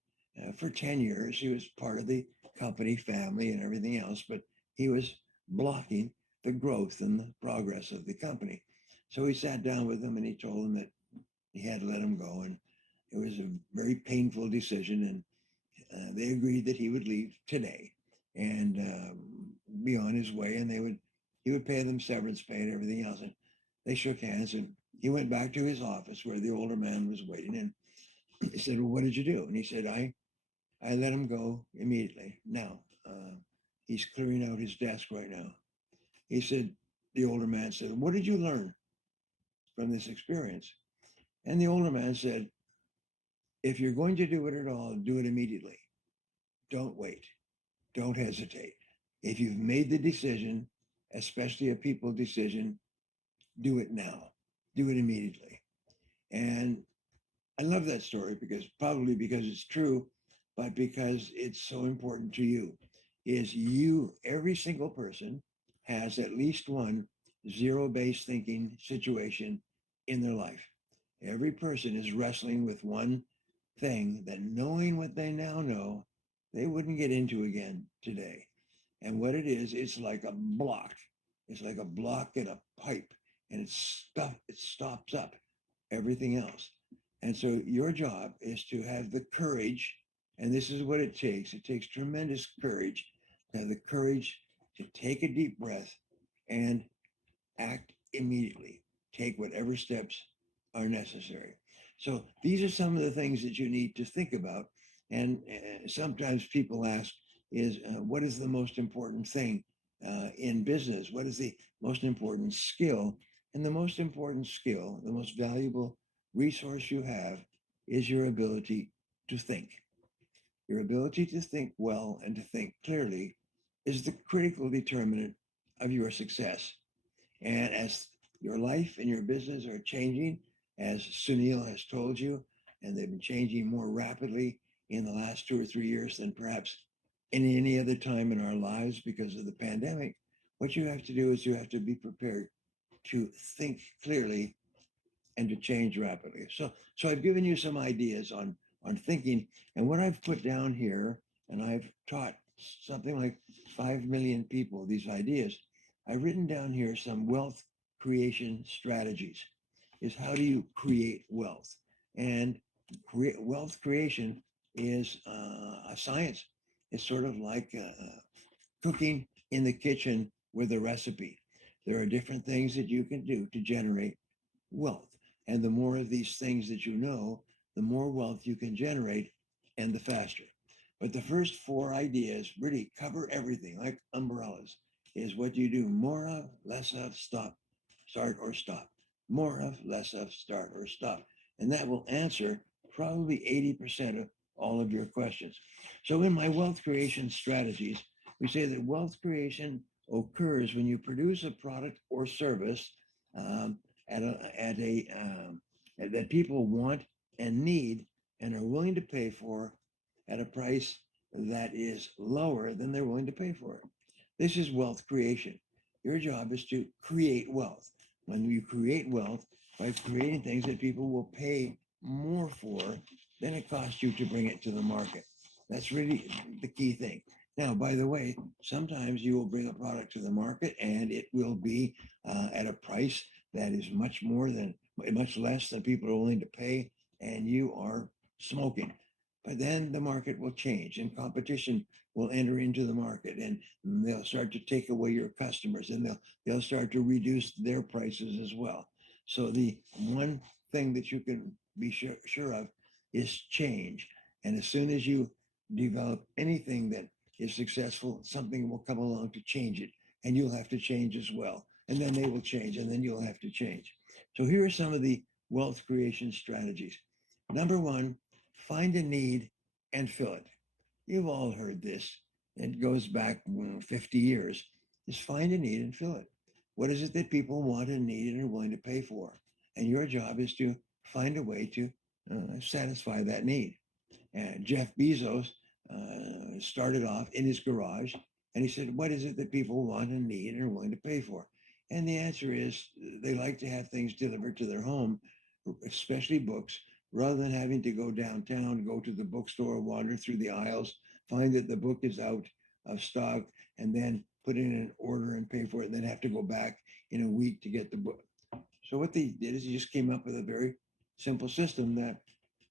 for 10 years. He was part of the company family and everything else, but he was blocking the growth and the progress of the company. So he sat down with him and he told him that he had to let him go. And it was a very painful decision. And they agreed that he would leave today and be on his way. And he would pay them severance pay and everything else. And they shook hands and he went back to his office where the older man was waiting. And he said, well, what did you do? And he said, I let him go immediately. Now, he's clearing out his desk right now. He said, the older man said, what did you learn from this experience? And the older man said, if you're going to do it at all, do it immediately. Don't wait. Don't hesitate. If you've made the decision, especially a people decision, do it now. Do it immediately. And I love that story probably because it's true, but because it's so important to you. Every single person has at least one zero-based thinking situation in their life. Every person is wrestling with one thing that, knowing what they now know, they wouldn't get into again today. And what it is, it's like a block. It's like a block in a pipe, and it stops up everything else. And so your job is to have the courage, and this is what it takes. It takes tremendous courage to have the courage to take a deep breath and act immediately. Take whatever steps are necessary. So these are some of the things that you need to think about. And sometimes people ask, is what is the most important thing in business? What is the most important skill? And the most important skill, the most valuable resource you have is your ability to think. Your ability to think well and to think clearly is the critical determinant of your success. And as your life and your business are changing, as Sunil has told you, and they've been changing more rapidly in the last 2 or 3 years than perhaps any other time in our lives because of the pandemic, what you have to do is you have to be prepared to think clearly and to change rapidly. So I've given you some ideas on thinking, and what I've put down here, and I've taught something like 5 million people these ideas. I've written down here some wealth creation strategies. Is how do you create wealth? And wealth creation is a science. It's sort of like cooking in the kitchen with a recipe. There are different things that you can do to generate wealth. And the more of these things that you know, the more wealth you can generate and the faster. But the first 4 ideas really cover everything like umbrellas. Is what you do more of, less of, stop, start, or stop. More of, less of, start, or stop. And that will answer probably 80% of all of your questions. So in my wealth creation strategies, we say that wealth creation occurs when you produce a product or service that people want and need and are willing to pay for at a price that is lower than they're willing to pay for it. This is wealth creation. Your job is to create wealth. When you create wealth by creating things that people will pay more for than it costs you to bring it to the market. That's really the key thing. Now, by the way, sometimes you will bring a product to the market and it will be at a price that is much less than people are willing to pay, and you are smoking. But then the market will change and competition will enter into the market, and they'll start to take away your customers, and they'll start to reduce their prices as well. So the one thing that you can be sure of is change. And as soon as you develop anything that is successful, something will come along to change it, and you'll have to change as well. And then they will change, and then you'll have to change. So here are some of the wealth creation strategies. Number 1, find a need and fill it. You've all heard this. It goes back 50 years. Just find a need and fill it. What is it that people want and need and are willing to pay for? And your job is to find a way to satisfy that need. And Jeff Bezos started off in his garage, and he said, what is it that people want and need and are willing to pay for? And the answer is they like to have things delivered to their home, especially books, rather than having to go downtown, go to the bookstore, wander through the aisles, find that the book is out of stock, and then put in an order and pay for it, and then have to go back in a week to get the book. So what they did is he just came up with a very simple system that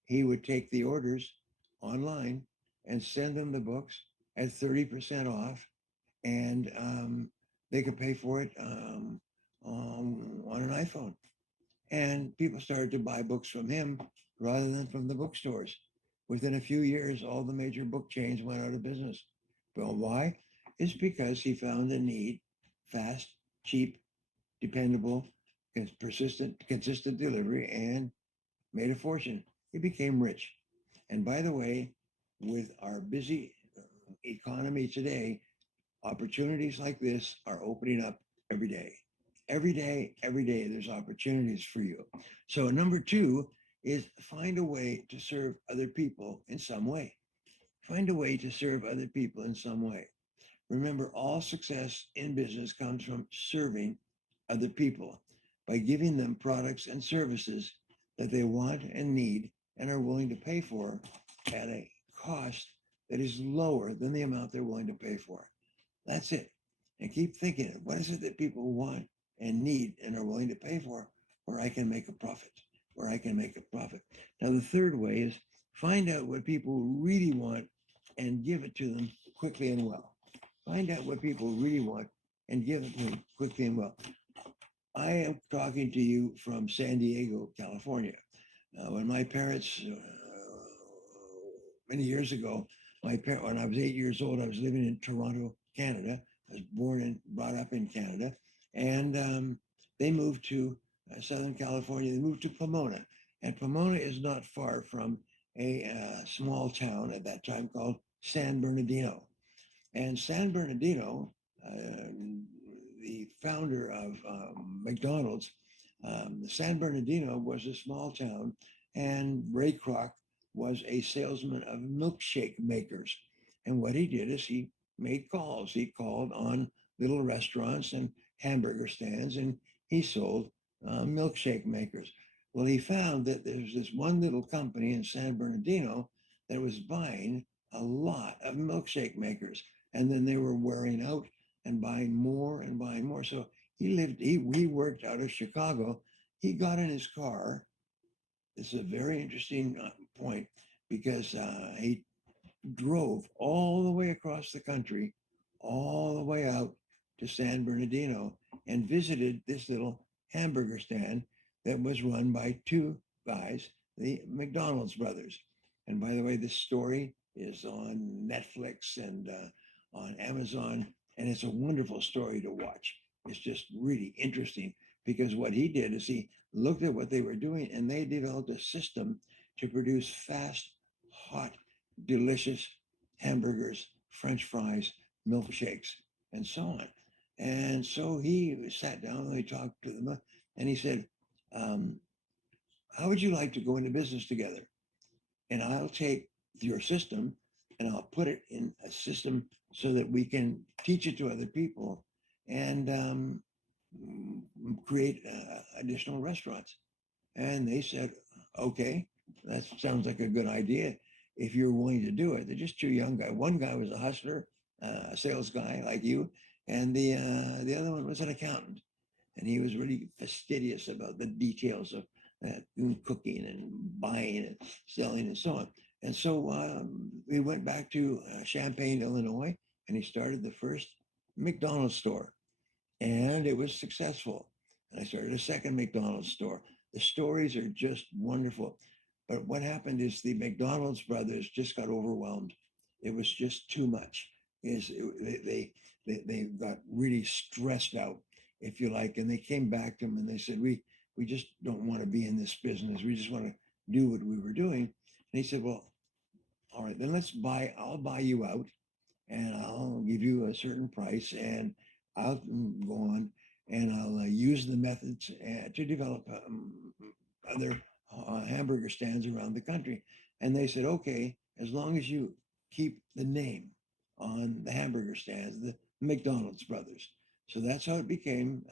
he would take the orders online and send them the books at 30% off, and they could pay for it on an iPhone. And people started to buy books from him rather than from the bookstores. Within a few years, all the major book chains went out of business. Well, why? It's because he found a need, fast, cheap, dependable, consistent delivery, and made a fortune. He became rich. And by the way, with our busy economy today, opportunities like this are opening up every day. Every day, there's opportunities for you. So number 2 is find a way to serve other people in some way. Find a way to serve other people in some way. Remember, all success in business comes from serving other people by giving them products and services that they want and need and are willing to pay for at a cost that is lower than the amount they're willing to pay for. That's it. And keep thinking, what is it that people want and need and are willing to pay for where I can make a profit, where I can make a profit. Now, the third way is find out what people really want and give it to them quickly and well. Find out what people really want and give it to them quickly and well. I am talking to you from San Diego, California. When my parents, many years ago, when I was 8 years old, I was living in Toronto, Canada. I was born and brought up in Canada, and they moved to Southern California. They moved to Pomona, and Pomona is not far from a small town at that time called San Bernardino. And San Bernardino, the founder of McDonald's, San Bernardino was a small town, and Ray Kroc was a salesman of milkshake makers. And what he did is he made calls. He called on little restaurants and hamburger stands, and he sold milkshake makers. Well, he found that there's this one little company in San Bernardino that was buying a lot of milkshake makers, and then they were wearing out and buying more and buying more. So he worked out of Chicago. He got in his car. This is a very interesting point because he drove all the way across the country, all the way out to San Bernardino, and visited this little hamburger stand that was run by two guys, the McDonald's brothers. And by the way, this story is on Netflix and on Amazon, and it's a wonderful story to watch. It's just really interesting because what he did is he looked at what they were doing, and they developed a system to produce fast, hot, delicious hamburgers, French fries, milkshakes, and so on. And so he sat down and he talked to them, and he said, how would you like to go into business together? And I'll take your system and I'll put it in a system so that we can teach it to other people and create additional restaurants. And they said, okay, that sounds like a good idea if you're willing to do it. They're just two young guys. One guy was a hustler, a sales guy like you, and the other one was an accountant. And he was really fastidious about the details of cooking and buying and selling and so on. And so we went back to Champaign, Illinois, and he started the first McDonald's store. And it was successful. And I started a second McDonald's store. The stories are just wonderful. But what happened is the McDonald's brothers just got overwhelmed. It was just too much. They got really stressed out, if you like, and they came back to him and they said, we just don't want to be in this business. We just want to do what we were doing. And he said, well, all right, then I'll buy you out and I'll give you a certain price and I'll go on and I'll use the methods to develop other hamburger stands around the country. And they said, okay, as long as you keep the name on the hamburger stands, the McDonald's brothers. So that's how it became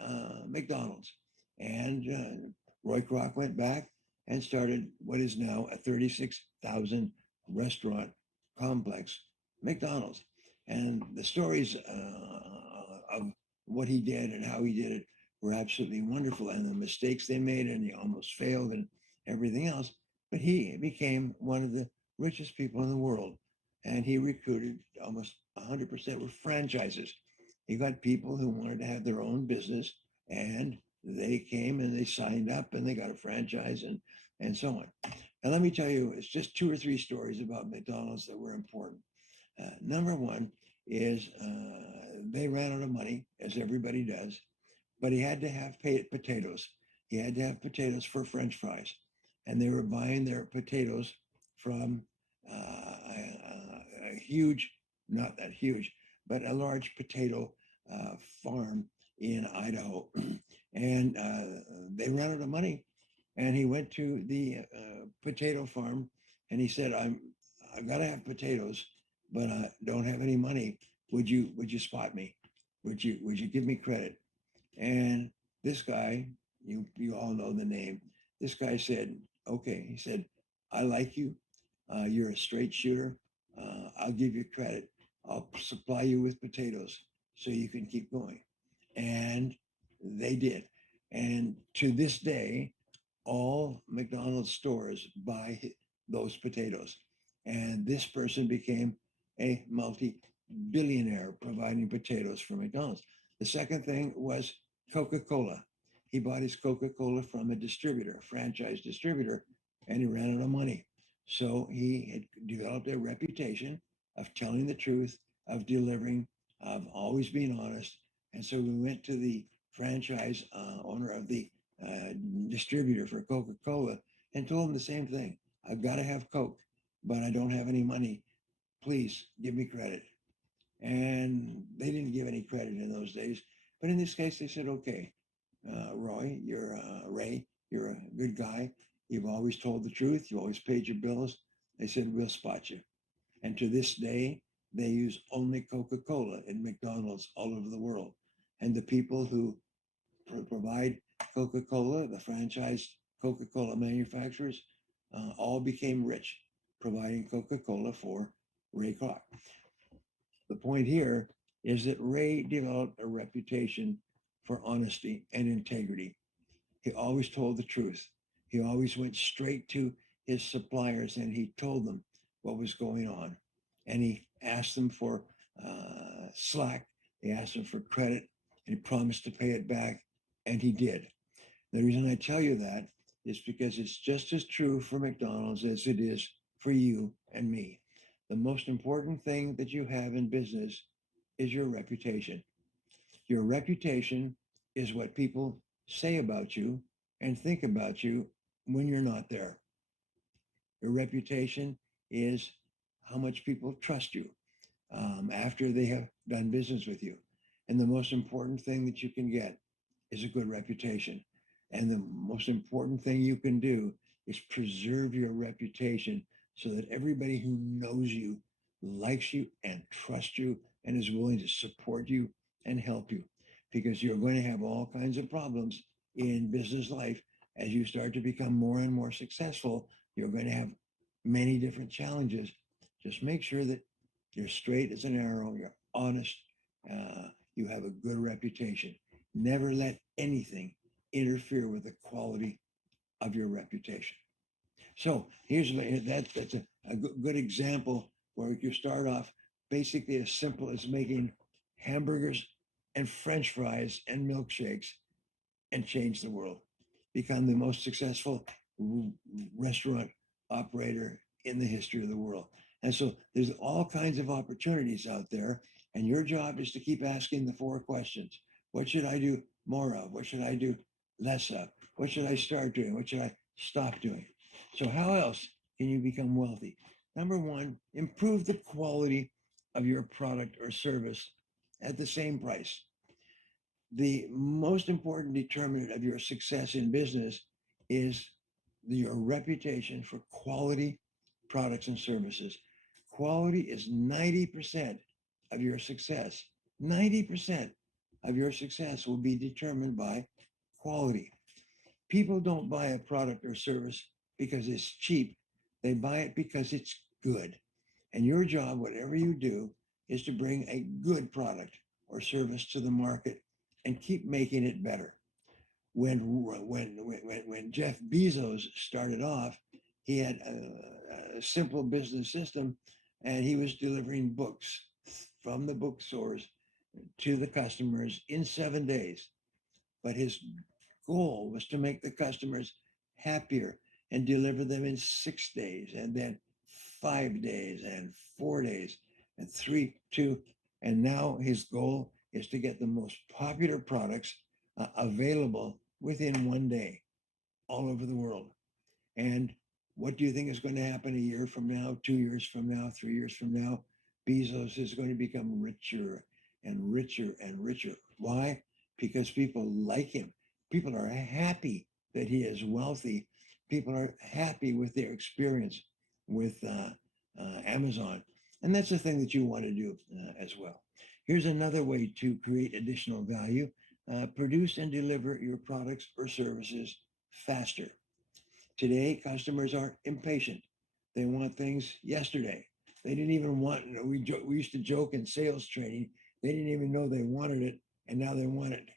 McDonald's. And Roy Kroc went back and started what is now a 36,000 restaurant complex, McDonald's. And the stories of what he did and how he did it were absolutely wonderful, and the mistakes they made, and he almost failed and everything else. But he became one of the richest people in the world, and he recruited almost 100% were franchises. He got people who wanted to have their own business, and they came and they signed up and they got a franchise and so on. And let me tell you, it's just two or three stories about McDonald's that were important. Number one is they ran out of money, as everybody does, but he had to have potatoes. He had to have potatoes for French fries. And they were buying their potatoes from a huge, not that huge, but a large potato farm in Idaho. And they ran out of money. And he went to the potato farm and he said, I've got to have potatoes, but I don't have any money. Would you spot me? Would you give me credit? And this guy, you all know the name. This guy said, okay. He said, I like you. You're a straight shooter. I'll give you credit. I'll supply you with potatoes so you can keep going. And they did. And to this day, all McDonald's stores buy those potatoes. And this person became a multi-billionaire providing potatoes for McDonald's. The second thing was Coca-Cola. He bought his Coca-Cola from a distributor, a franchise distributor, and he ran out of money. So he had developed a reputation of telling the truth, of delivering, of always being honest. And so we went to the franchise owner of the distributor for Coca-Cola and told him the same thing. I've got to have Coke, but I don't have any money. Please give me credit. And they didn't give any credit in those days. But in this case, they said, okay, Ray, you're a good guy. You've always told the truth. You always paid your bills. They said, we'll spot you. And to this day, they use only Coca-Cola in McDonald's all over the world. And the people who provide Coca-Cola, the franchised Coca-Cola manufacturers, all became rich, providing Coca-Cola for Ray Kroc. The point here is that Ray developed a reputation for honesty and integrity. He always told the truth. He always went straight to his suppliers and he told them what was going on. And he asked them for slack. He asked them for credit and he promised to pay it back. And he did. The reason I tell you that is because it's just as true for McDonald's as it is for you and me. The most important thing that you have in business is your reputation. Your reputation is what people say about you and think about you when you're not there. Your reputation is how much people trust you after they have done business with you. And the most important thing that you can get is a good reputation. And the most important thing you can do is preserve your reputation so that everybody who knows you likes you and trusts you and is willing to support you and help you, because you're going to have all kinds of problems in business life. As you start to become more and more successful, you're going to have many different challenges. Just make sure that you're straight as an arrow, you're honest, you have a good reputation. Never let anything interfere with the quality of your reputation. So that's a good example where you start off basically as simple as making hamburgers and French fries and milkshakes and change the world. Become the most successful restaurant operator in the history of the world. And so there's all kinds of opportunities out there. And your job is to keep asking the 4 questions. What should I do more of? What should I do less of? What should I start doing? What should I stop doing? So how else can you become wealthy? Number 1, improve the quality of your product or service at the same price. The most important determinant of your success in business is your reputation for quality products and services. Quality is 90% of your success. 90% of your success will be determined by quality. People don't buy a product or service because it's cheap. They buy it because it's good. And your job, whatever you do, is to bring a good product or service to the market and keep making it better. When Jeff Bezos started off, he had a simple business system, and he was delivering books from the bookstores to the customers in 7 days. But his goal was to make the customers happier and deliver them in 6 days, and then 5 days, and 4 days, and 3, 2. And now his goal is to get the most popular products available within 1 day all over the world. And what do you think is going to happen a year from now, 2 years from now, 3 years from now? Bezos is going to become richer and richer and richer. Why? Because people like him. People are happy that he is wealthy. People are happy with their experience with Amazon. And that's the thing that you want to do as well. Here's another way to create additional value. Produce and deliver your products or services faster. Today, customers are impatient. They want things yesterday. They didn't even want, we used to joke in sales training, they didn't even know they wanted it, and now they want it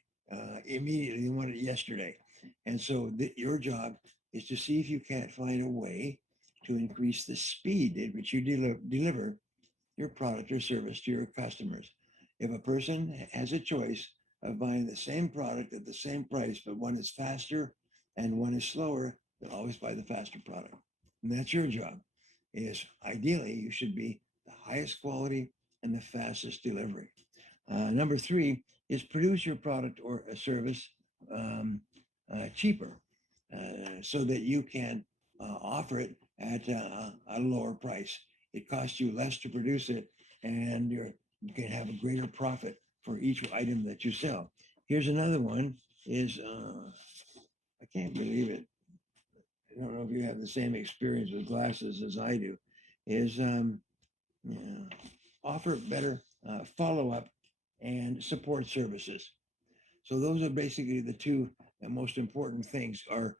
immediately. They want it yesterday. And so your job is to see if you can't find a way to increase the speed at which you deliver your product or service to your customers. If a person has a choice of buying the same product at the same price, but one is faster and one is slower, then always buy the faster product. And that's your job. Is ideally you should be the highest quality and the fastest delivery. Number three is produce your product or a service cheaper so that you can offer it at a lower price. It costs you less to produce it, and you can have a greater profit for each item that you sell. Here's another one is, I can't believe it. I don't know if you have the same experience with glasses as I do, is offer better follow-up and support services. So those are basically the two most important things are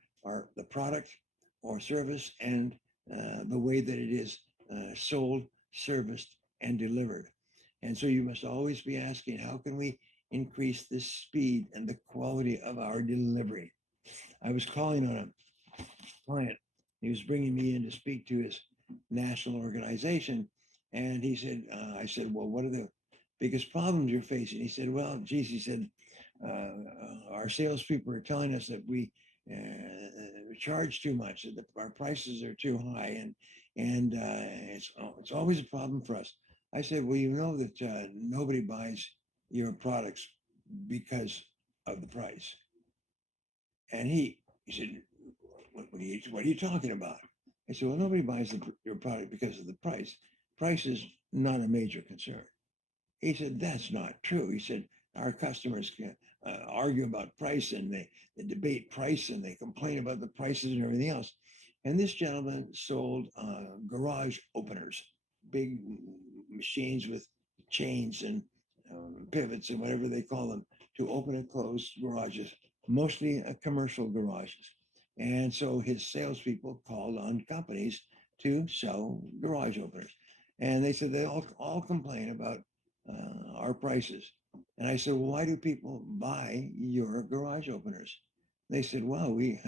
the product or service and the way that it is sold, serviced, and delivered. And so you must always be asking, how can we increase the speed and the quality of our delivery? I was calling on a client. He was bringing me in to speak to his national organization. And he said, I said, well, what are the biggest problems you're facing? He said, well, geez, he said, our salespeople are telling us that we charge too much, that our prices are too high, and it's always a problem for us. I said, well, you know that nobody buys your products because of the price. And he said, what are you talking about? I said, well, nobody buys your product because of the price. Price is not a major concern. He said, that's not true. He said, our customers can argue about price, and they debate price, and they complain about the prices and everything else. And this gentleman sold garage openers, big machines with chains and pivots and whatever they call them to open and close garages, mostly commercial garages. And so his salespeople called on companies to sell garage openers. And they said they all complain about our prices. And I said, well, why do people buy your garage openers? They said, well, we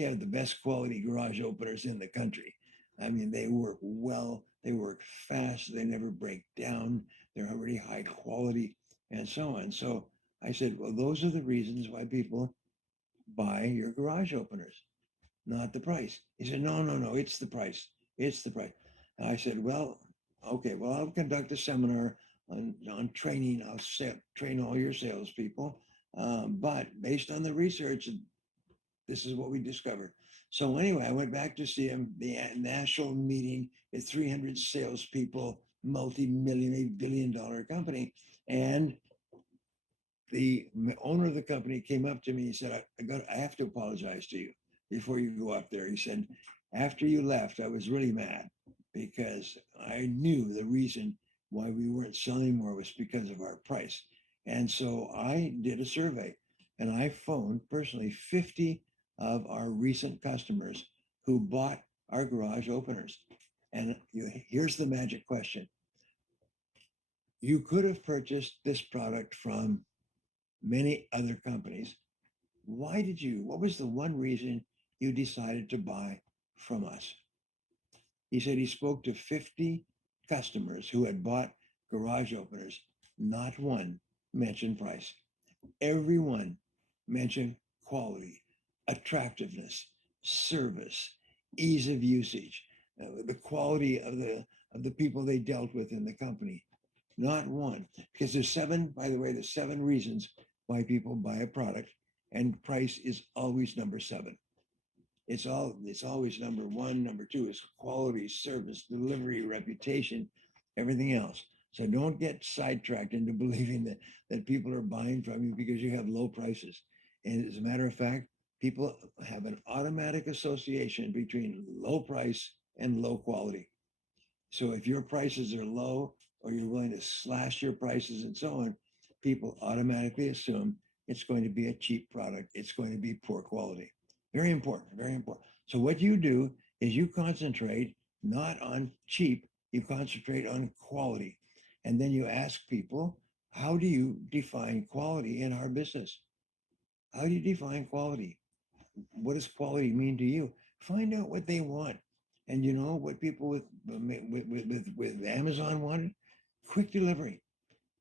have the best quality garage openers in the country. I mean, they work well, they work fast, they never break down, they're already high quality, and so on. So I said, well, those are the reasons why people buy your garage openers, not the price. He said, no, it's the price. It's the price. And I said, well, okay, well, I'll conduct a seminar on training. I'll train all your salespeople. But based on the research, this is what we discovered. So anyway, I went back to see him, the national meeting with 300 salespeople, multi-million, $8 billion company. And the owner of the company came up to me and said, I have to apologize to you before you go up there. He said, after you left, I was really mad because I knew the reason why we weren't selling more was because of our price. And so I did a survey, and I phoned personally 50 of our recent customers who bought our garage openers. And here's the magic question. You could have purchased this product from many other companies. What was the one reason you decided to buy from us? He said he spoke to 50 customers who had bought garage openers. Not one mentioned price. Everyone mentioned quality, attractiveness, service, ease of usage, the quality of the people they dealt with in the company. Not one, because there's seven reasons why people buy a product, and price is always number 7. It's always number 1. Number 2 is quality, service, delivery, reputation, everything else. So don't get sidetracked into believing that people are buying from you because you have low prices. And as a matter of fact, people have an automatic association between low price and low quality. So if your prices are low, or you're willing to slash your prices and so on, people automatically assume it's going to be a cheap product. It's going to be poor quality. Very important, very important. So what you do is you concentrate not on cheap, you concentrate on quality. And then you ask people, how do you define quality in our business? How do you define quality? What does quality mean to you? Find out what they want. And you know what people with Amazon wanted? Quick delivery.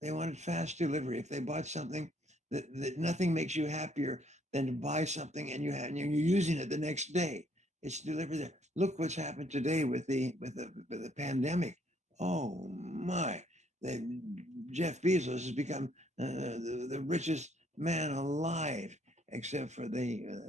They wanted fast delivery. If they bought something, that nothing makes you happier than to buy something and and you're using it the next day. It's delivered there. Look what's happened today with the pandemic. Oh my! Jeff Bezos has become the richest man alive, except for the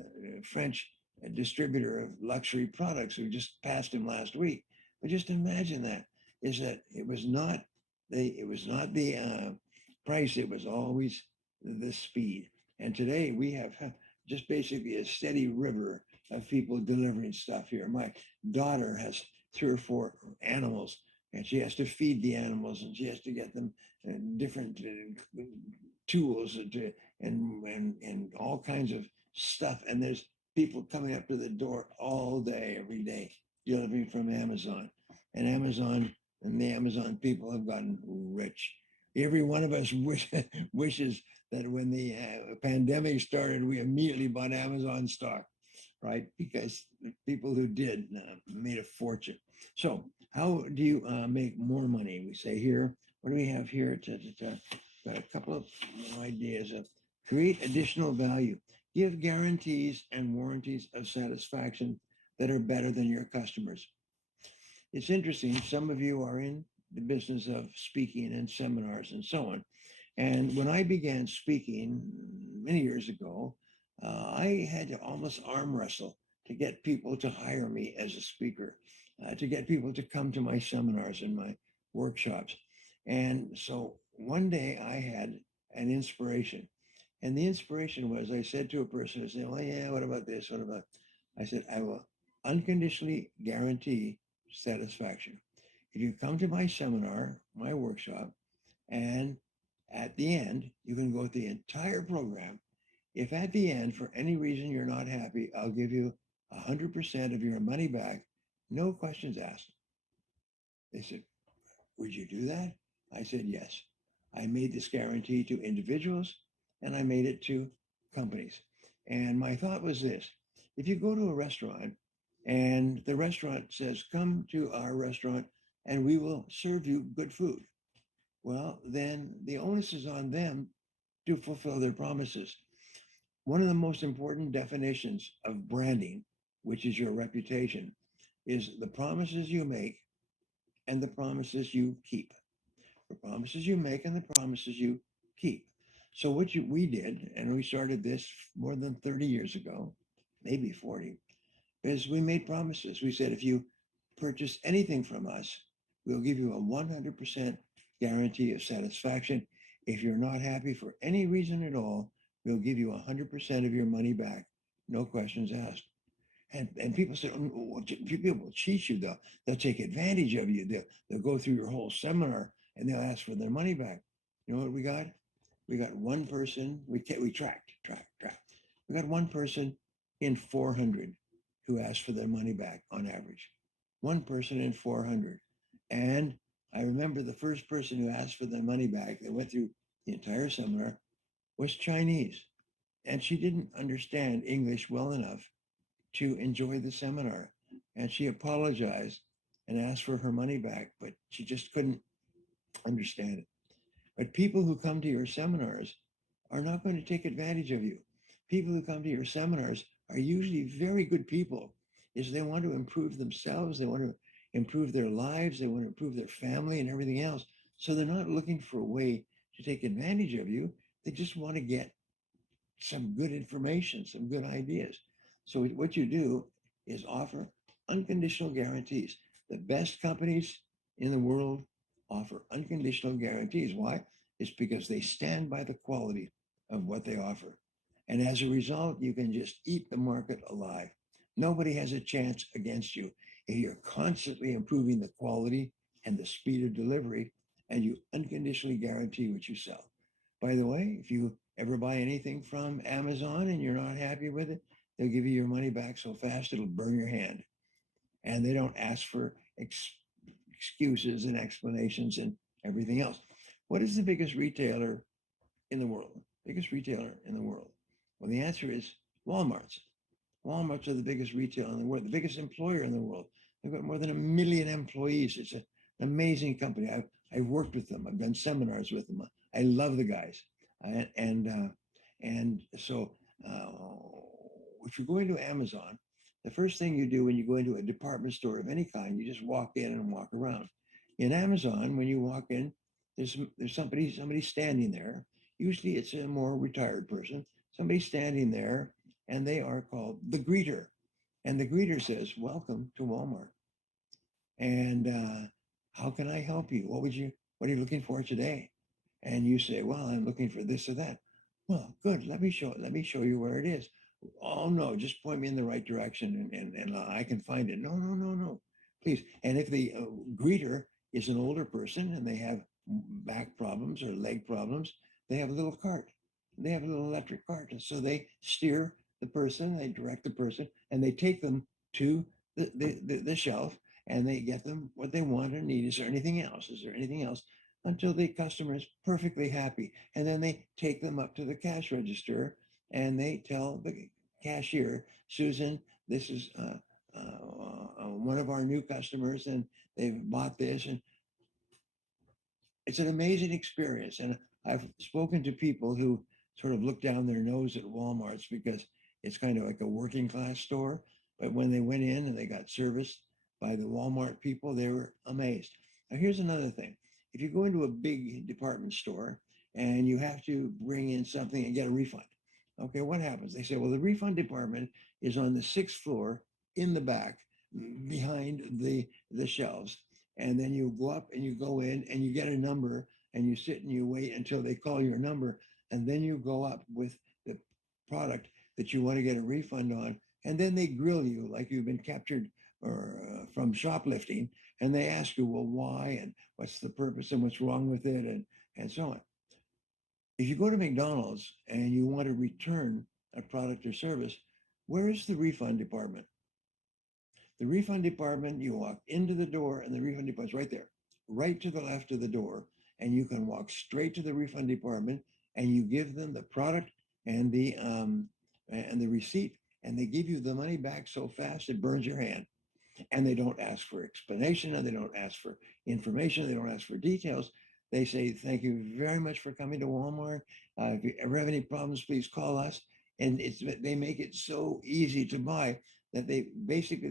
French distributor of luxury products who just passed him last week. But just imagine that is that it was not the price, it was always the speed. And today we have just basically a steady river of people delivering stuff here. My daughter has 3 or 4 animals, and she has to feed the animals, and she has to get them different tools and all kinds of stuff. And there's people coming up to the door all day, every day, delivering from Amazon. And the Amazon people have gotten rich. Every one of us wishes that when the pandemic started, we immediately bought Amazon stock, right? Because people who did made a fortune. So how do you make more money? We say here, what do we have here? Got a couple of ideas of create additional value, give guarantees and warranties of satisfaction that are better than your customers. It's interesting. Some of you are in the business of speaking and seminars and so on. And when I began speaking many years ago, I had to almost arm wrestle to get people to hire me as a speaker, to get people to come to my seminars and my workshops. And so one day I had an inspiration. And the inspiration was I said to a person, I said, well, yeah, what about this? What about? I said, I will unconditionally guarantee satisfaction. If you come to my seminar, my workshop, and at the end, you can go through the entire program. If at the end, for any reason you're not happy, I'll give you 100% of your money back, no questions asked. They said, would you do that? I said, yes. I made this guarantee to individuals and I made it to companies. And my thought was this, if you go to a restaurant and the restaurant says, come to our restaurant and we will serve you good food. Well, then the onus is on them to fulfill their promises. One of the most important definitions of branding, which is your reputation, is the promises you make and the promises you keep. The promises you make and the promises you keep. So we did, and we started this more than 30 years ago, maybe 40, is we made promises. We said, if you purchase anything from us, we'll give you a 100% guarantee of satisfaction. If you're not happy for any reason at all, we'll give you 100% of your money back, no questions asked. And people say, oh, people will cheat you, they'll take advantage of you. They'll go through your whole seminar and they'll ask for their money back. You know what we got? We got one person, we tracked. We got one person in 400 who asked for their money back on average. One person in 400. And I remember the first person who asked for their money back, that went through the entire seminar, was Chinese. And she didn't understand English well enough to enjoy the seminar. And she apologized and asked for her money back, but she just couldn't understand it. But people who come to your seminars are not going to take advantage of you. People who come to your seminars are usually very good people, is they want to improve themselves, they want to improve their lives, they want to improve their family and everything else. So they're not looking for a way to take advantage of you. They just want to get some good information, some good ideas. So what you do is offer unconditional guarantees. The best companies in the world offer unconditional guarantees. Why? It's because they stand by the quality of what they offer. And as a result, you can just eat the market alive. Nobody has a chance against you if you're constantly improving the quality and the speed of delivery, and you unconditionally guarantee what you sell. By the way, if you ever buy anything from Amazon and you're not happy with it, they'll give you your money back so fast it'll burn your hand. And they don't ask for excuses and explanations and everything else. What is the biggest retailer in the world? Biggest retailer in the world? Well, the answer is Walmart's. Walmart's are the biggest retailer in the world, the biggest employer in the world. They've got more than 1 million employees. It's an amazing company. I've worked with them. I've done seminars with them. I love the guys. And so if you're going to Amazon, the first thing you do when you go into a department store of any kind, you just walk in and walk around. In Amazon, when you walk in, there's somebody standing there. Usually it's a more retired person, somebody standing there, and they are called the greeter. And the greeter says, "Welcome to Walmart." And how can I help you? What are you looking for today? And you say, "Well, I'm looking for this or that." "Well, good. Let me show you where it is." "Oh no, just point me in the right direction and I can find it." "No, no, no, no, please." And if the greeter is an older person and they have back problems or leg problems, they have a little cart. They have a little electric cart. And so they steer the person, they direct the person, and they take them to the shelf, and they get them what they want or need. Is there anything else? Is there anything else? Until the customer is perfectly happy. And then they take them up to the cash register and they tell the cashier, "Susan, this is one of our new customers and they've bought this." And it's an amazing experience. And I've spoken to people who sort of look down their nose at Walmart's because it's kind of like a working class store. But when they went in and they got serviced by the Walmart people, they were amazed. Now, here's another thing. If you go into a big department store and you have to bring in something and get a refund, okay, what happens? They say, "Well, the refund department is on the sixth floor in the back behind the shelves." And then you go up and you go in and you get a number and you sit and you wait until they call your number. And then you go up with the product that you want to get a refund on. And then they grill you like you've been captured or from shoplifting. And they ask you, "Well, why? And what's the purpose and what's wrong with it?" And so on. If you go to McDonald's and you want to return a product or service, where is the refund department? The refund department, you walk into the door and the refund department's right there, right to the left of the door. And you can walk straight to the refund department and you give them the product and the receipt, and they give you the money back so fast it burns your hand. And they don't ask for explanation, and they don't ask for information, they don't ask for details. They say, "Thank you very much for coming to Walmart. If you ever have any problems, please call us." And they make it so easy to buy that they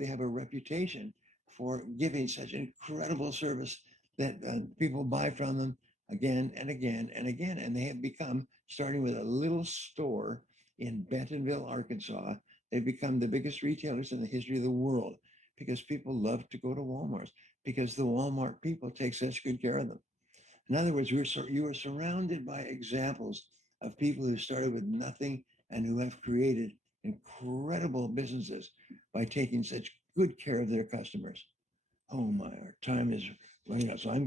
have a reputation for giving such incredible service that people buy from them again and again and again. And they have become, starting with a little store in Bentonville, Arkansas, they've become the biggest retailers in the history of the world, because people love to go to Walmart, because the Walmart people take such good care of them. In other words, you are surrounded by examples of people who started with nothing and who have created incredible businesses by taking such good care of their customers. Oh my, our time is running out. So I'm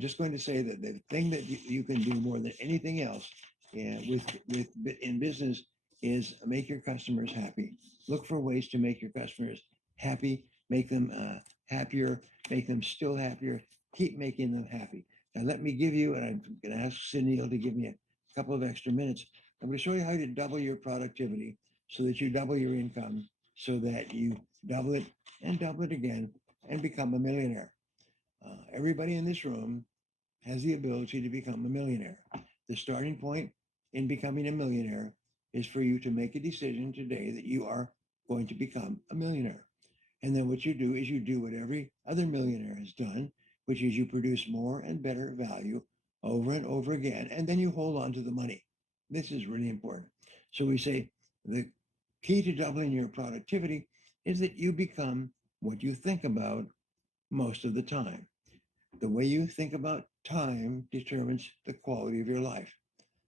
just going to say that the thing that you can do more than anything else in business is make your customers happy. Look for ways to make your customers happy, make them happier, make them still happier, keep making them happy. Now let me give you, and I'm going to ask Sunil to give me a couple of extra minutes. I'm going to show you how to double your productivity so that you double your income, so that you double it and double it again and become a millionaire. Everybody in this room has the ability to become a millionaire. The starting point in becoming a millionaire is for you to make a decision today that you are going to become a millionaire. And then what you do is you do what every other millionaire has done, which is you produce more and better value over and over again. And then you hold on to the money. This is really important. So we say the key to doubling your productivity is that you become what you think about most of the time. The way you think about time determines the quality of your life.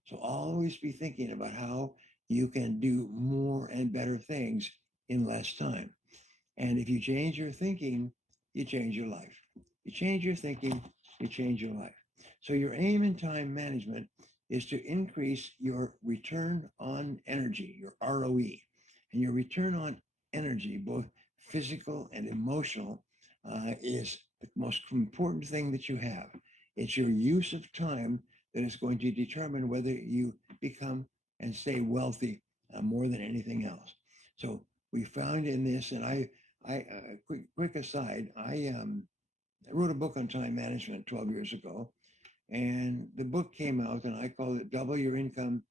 So always be thinking about how you can do more and better things in less time. And if you change your thinking, you change your life. You change your thinking, you change your life. So your aim in time management is to increase your return on energy, your ROE. And your return on energy, both physical and emotional, is the most important thing that you have. It's your use of time that is going to determine whether you become and stay wealthy more than anything else. So we found in this, and quick aside, I wrote a book on time management 12 years ago, And the book came out, and I called it Double Your Income,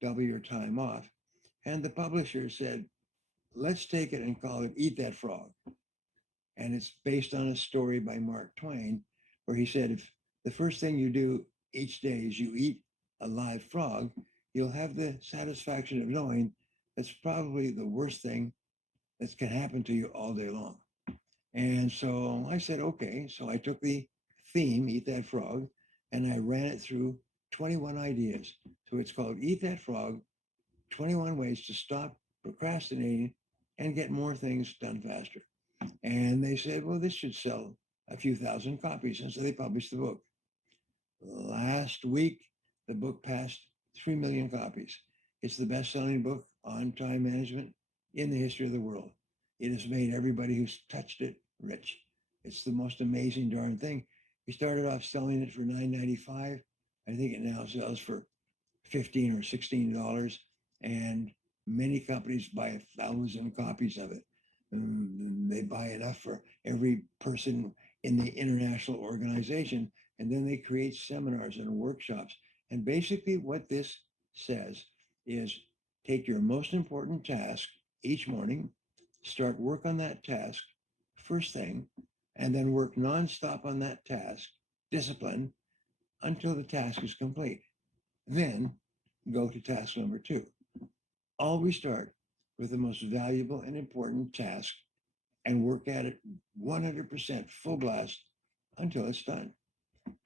Double Your Time Off. And the publisher said, let's take it and call it Eat That Frog. And it's based on a story by Mark Twain, where he said, if the first thing you do each day is you eat a live frog, you'll have the satisfaction of knowing that's probably the worst thing that can happen to you all day long. And so I said, okay. So I took the theme, Eat That Frog, and I ran it through 21 ideas. So it's called Eat That Frog, 21 Ways to Stop Procrastinating and Get More Things Done Faster. And they said, well, this should sell a few thousand copies. And so they published the book. Last week, the book passed 3 million copies. It's the best-selling book on time management in the history of the world. It has made everybody who's touched it rich. It's the most amazing darn thing. We started off selling it for $9.95. I think it now sells for $15 or $16, and many companies buy 1,000 copies of it. They buy enough for every person in the international organization, and then they create seminars and workshops. And basically what this says is take your most important task each morning, start work on that task first thing, and then work nonstop on that task, discipline, until the task is complete. Then go to task number 2. Always start with the most valuable and important task and work at it 100% full blast until it's done.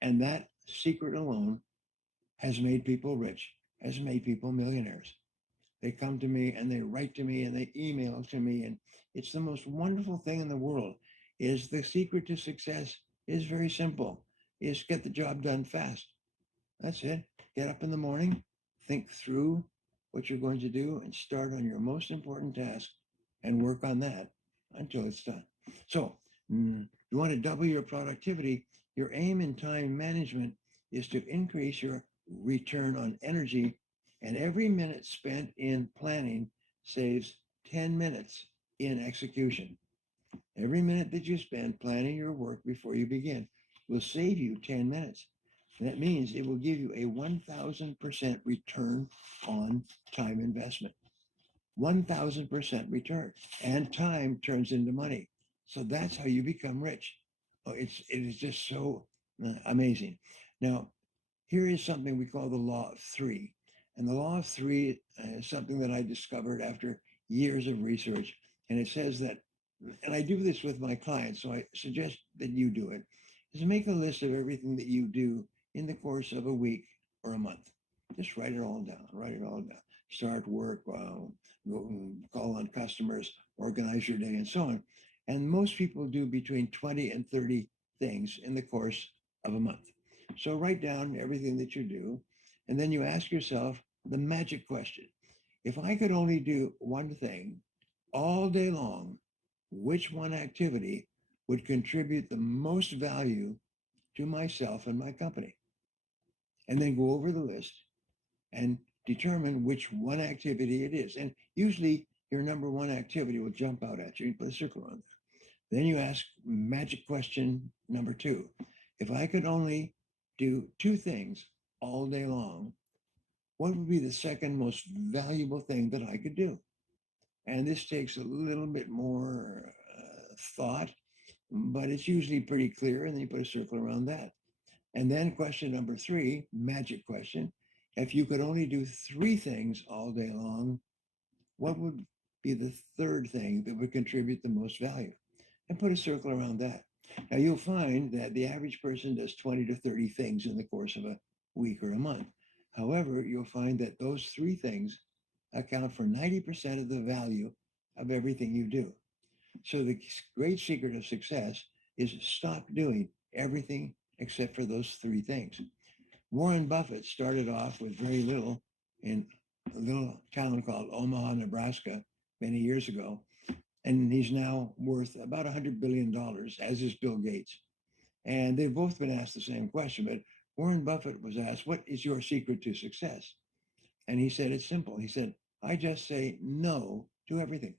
And that secret alone has made people rich, has made people millionaires. They come to me and they write to me and they email to me, and it's the most wonderful thing in the world. Is the secret to success is very simple, is get the job done fast. That's it. Get up in the morning, think through what you're going to do, and start on your most important task and work on that until it's done. So, you want to double your productivity. Your aim in time management is to increase your return on energy, and every minute spent in planning saves 10 minutes in execution. Every minute that you spend planning your work before you begin will save you 10 minutes. That means it will give you a 1,000% return on time investment. 1,000% return. And time turns into money. So that's how you become rich. It is just so amazing. Now, here is something we call the law of 3. And the law of 3 is something that I discovered after years of research. And it says that, and I do this with my clients, so I suggest that you do it, is make a list of everything that you do in the course of a week or a month. Just write it all down, write it all down. Start work, go call on customers, organize your day, and so on. And most people do between 20 and 30 things in the course of a month. So write down everything that you do, and then you ask yourself the magic question. If I could only do one thing all day long, which one activity would contribute the most value to myself and my company? And then go over the list and determine which one activity it is. And usually your number one activity will jump out at you. You put a circle on there. Then you ask magic question number 2. If I could only do 2 things all day long, what would be the second most valuable thing that I could do? And this takes a little bit more thought, but it's usually pretty clear. And then you put a circle around that. And then question number 3, magic question. If you could only do 3 things all day long, what would be the third thing that would contribute the most value? And put a circle around that. Now you'll find that the average person does 20 to 30 things in the course of a week or a month. However, you'll find that those 3 things account for 90% of the value of everything you do. So the great secret of success is stop doing everything except for those 3 things. Warren Buffett started off with very little in a little town called Omaha, Nebraska, many years ago. And he's now worth about $100 billion, as is Bill Gates. And they've both been asked the same question, but Warren Buffett was asked, what is your secret to success? And he said, it's simple. He said, I just say no to everything.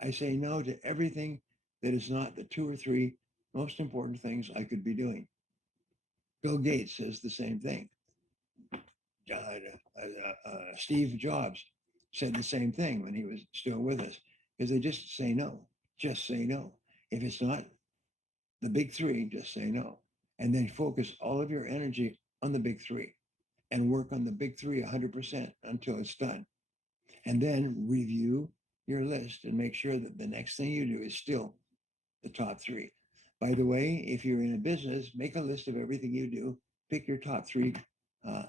I say no to everything that is not the 2 or 3 most important things I could be doing. Bill Gates says the same thing. Steve Jobs said the same thing when he was still with us, because they just say no. Just say no. If it's not the big three, just say no. And then focus all of your energy on the big three and work on the big three 100% until it's done. And then review your list and make sure that the next thing you do is still the top three. By the way, if you're in a business, make a list of everything you do, pick your top three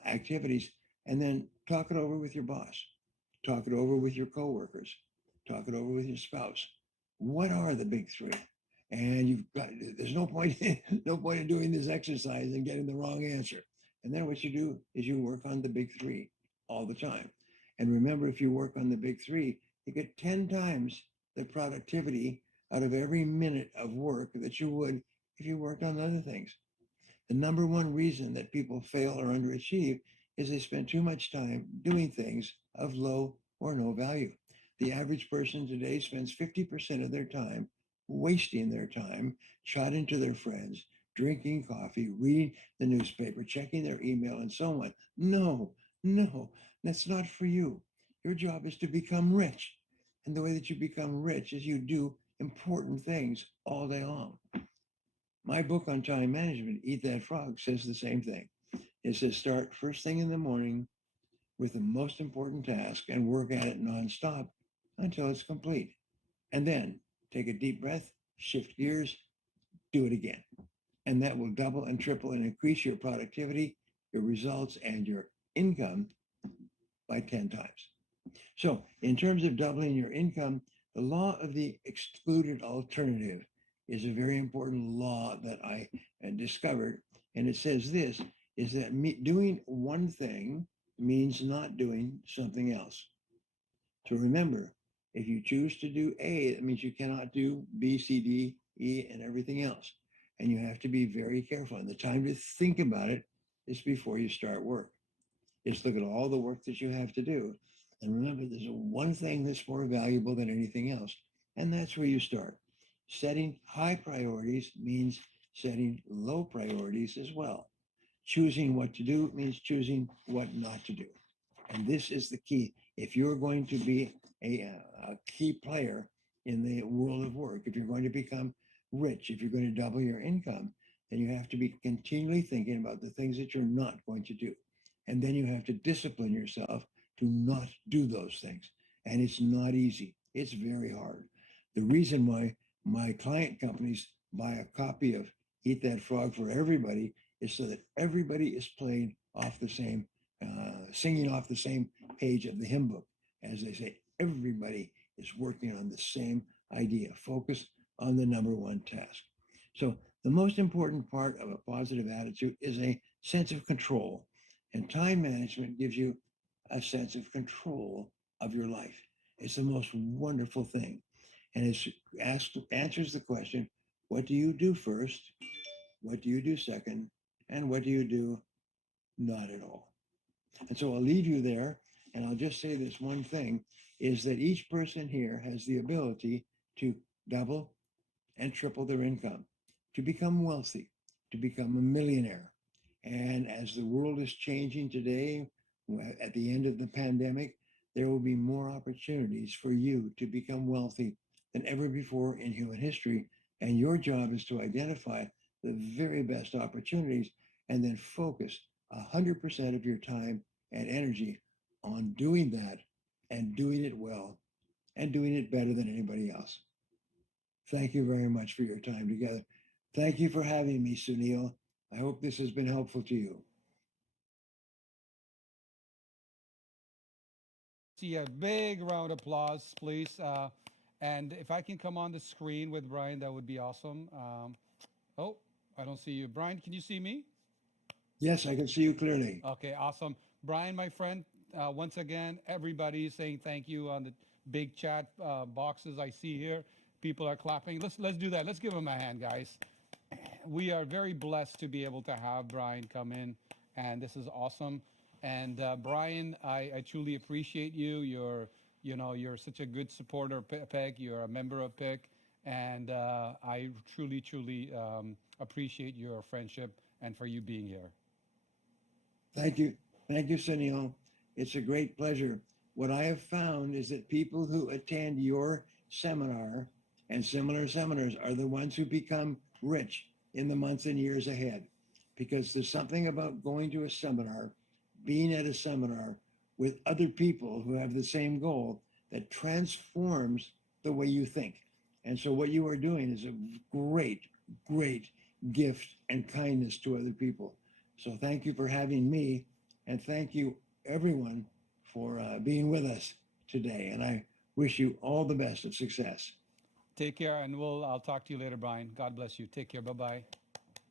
activities, and then talk it over with your boss. Talk it over with your coworkers. Talk it over with your spouse. What are the big three? And you've got, there's no point, no point in doing this exercise and getting the wrong answer. And then what you do is you work on the big three all the time. And remember, if you work on the big three, you get 10 times the productivity out of every minute of work that you would if you worked on other things. The number one reason that people fail or underachieve is they spend too much time doing things of low or no value. The average person today spends 50% of their time wasting their time chatting to their friends, drinking coffee, reading the newspaper, checking their email, and so on. No, that's not for you. Your job is to become rich. And the way that you become rich is you do important things all day long. My book on time management, Eat That Frog, says the same thing. It says start first thing in the morning with the most important task and work at it nonstop until it's complete. And then take a deep breath, shift gears, do it again. And that will double and triple and increase your productivity, your results, and your income by 10 times. So, in terms of doubling your income, the law of the excluded alternative is a very important law that I discovered. And it says this is that doing one thing means not doing something else. So remember, if you choose to do A, that means you cannot do B, C, D, E, and everything else. And you have to be very careful. And the time to think about it is before you start work. Just look at all the work that you have to do. And remember, there's one thing that's more valuable than anything else. And that's where you start. Setting high priorities means setting low priorities as well. Choosing what to do means choosing what not to do. And this is the key. If you're going to be a key player in the world of work, if you're going to become rich, if you're going to double your income, then you have to be continually thinking about the things that you're not going to do. And then you have to discipline yourself to not do those things. And it's not easy. It's very hard. The reason why my client companies buy a copy of Eat That Frog for everybody is so that everybody is playing off the same, singing off the same page of the hymn book. As they say, everybody is working on the same idea. Focus on the number one task. So the most important part of a positive attitude is a sense of control. And time management gives you a sense of control of your life. It's the most wonderful thing. And it answers the question, what do you do first? What do you do second? And what do you do not at all? And so I'll leave you there. And I'll just say this one thing is that each person here has the ability to double and triple their income, to become wealthy, to become a millionaire. And as the world is changing today, at the end of the pandemic, there will be more opportunities for you to become wealthy than ever before in human history. And your job is to identify the very best opportunities and then focus 100% of your time and energy on doing that and doing it well and doing it better than anybody else. Thank you very much for your time together. Thank you for having me, Sunil. I hope this has been helpful to you. See a big round of applause, please. And if I can come on the screen with Brian, that would be awesome. Oh, I don't see you. Brian, can you see me? Yes, I can see you clearly. Okay, awesome. Brian, my friend, once again, everybody is saying thank you on the big chat boxes I see here. People are clapping. Let's do that. Let's give him a hand, guys. We are very blessed to be able to have Brian come in, and this is awesome. And Brian, I truly appreciate you. You're such a good supporter of PEC. You're a member of PEC, and I truly appreciate your friendship and for you being here. Thank you. Thank you, Sunil. It's a great pleasure. What I have found is that people who attend your seminar and similar seminars are the ones who become rich in the months and years ahead, because there's something about going to a seminar, being at a seminar with other people who have the same goal that transforms the way you think. And so what you are doing is a great, great gift and kindness to other people. So thank you for having me, and thank you everyone for being with us today. And I wish you all the best of success. Take care, and I'll talk to you later, Brian. God bless you. Take care. Bye-bye.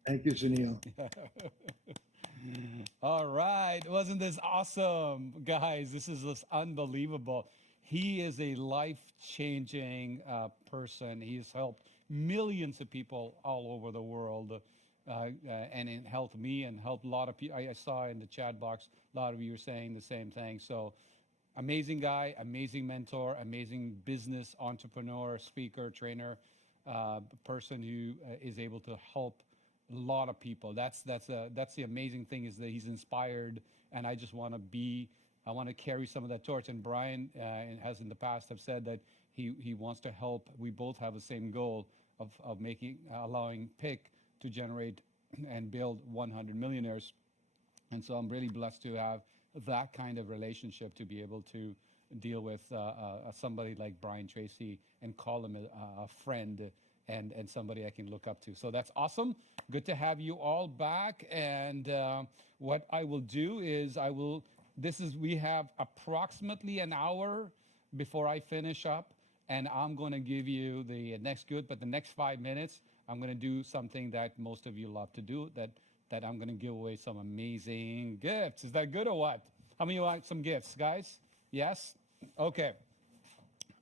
Thank you, Sunil. All right. Wasn't this awesome? Guys, this is just unbelievable. He is a life-changing person. He's helped millions of people all over the world, and it helped me and helped a lot of people. I saw in the chat box, a lot of you are saying the same thing. So amazing guy, amazing mentor, amazing business entrepreneur, speaker, trainer, person who is able to help a lot of people. That's the amazing thing, is that he's inspired, and I just want to carry some of that torch. And Brian has in the past have said that he wants to help. We both have the same goal of allowing PIC to generate and build 100 millionaires. And so I'm really blessed to have that kind of relationship, to be able to deal with somebody like Brian Tracey and call him a friend and somebody I can look up to. So that's awesome. Good to have you all back. And what I will do is we have approximately an hour before I finish up, and I'm going to give you the next 5 minutes, I'm going to do something that most of you love to do, that I'm going to give away some amazing gifts. Is that good or what? How many of you want some gifts, guys? Yes? Okay.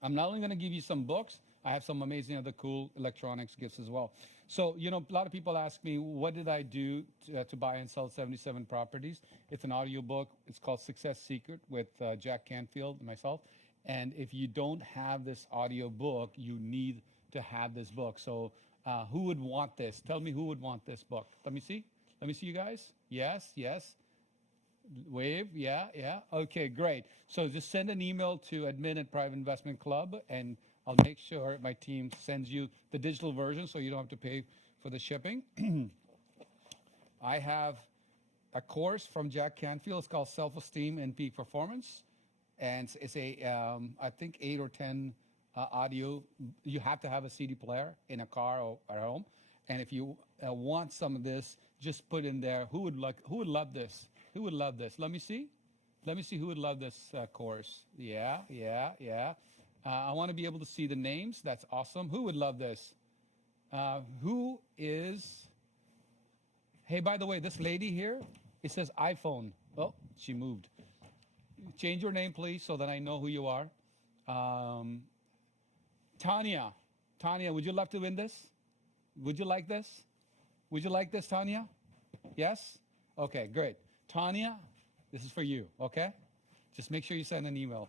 I'm not only going to give you some books, I have some amazing other cool electronics gifts as well. So, a lot of people ask me, what did I do to buy and sell 77 properties? It's an audio book. It's called Success Secret with Jack Canfield and myself. And if you don't have this audio book, you need to have this book. So who would want this? Tell me who would want this book. Let me see. Let me see you guys. Yes, yes. Wave, yeah. Okay, great. So just send an email to admin@Private Investment Club, and I'll make sure my team sends you the digital version so you don't have to pay for the shipping. I have a course from Jack Canfield. It's called Self-Esteem and Peak Performance. And it's I think 8 or 10 audio. You have to have a CD player in a car or at home. And if you want some of this, just put in there, who would love this? Who would love this? Let me see who would love this course. Yeah. I want to be able to see the names. That's awesome. Who would love this? Hey, by the way, this lady here, it says iPhone. Oh, she moved. Change your name, please, so that I know who you are. Tanya, would you love to win this? Would you like this? Would you like this, Tanya? Yes? Okay, great. Tanya, this is for you, okay? Just make sure you send an email.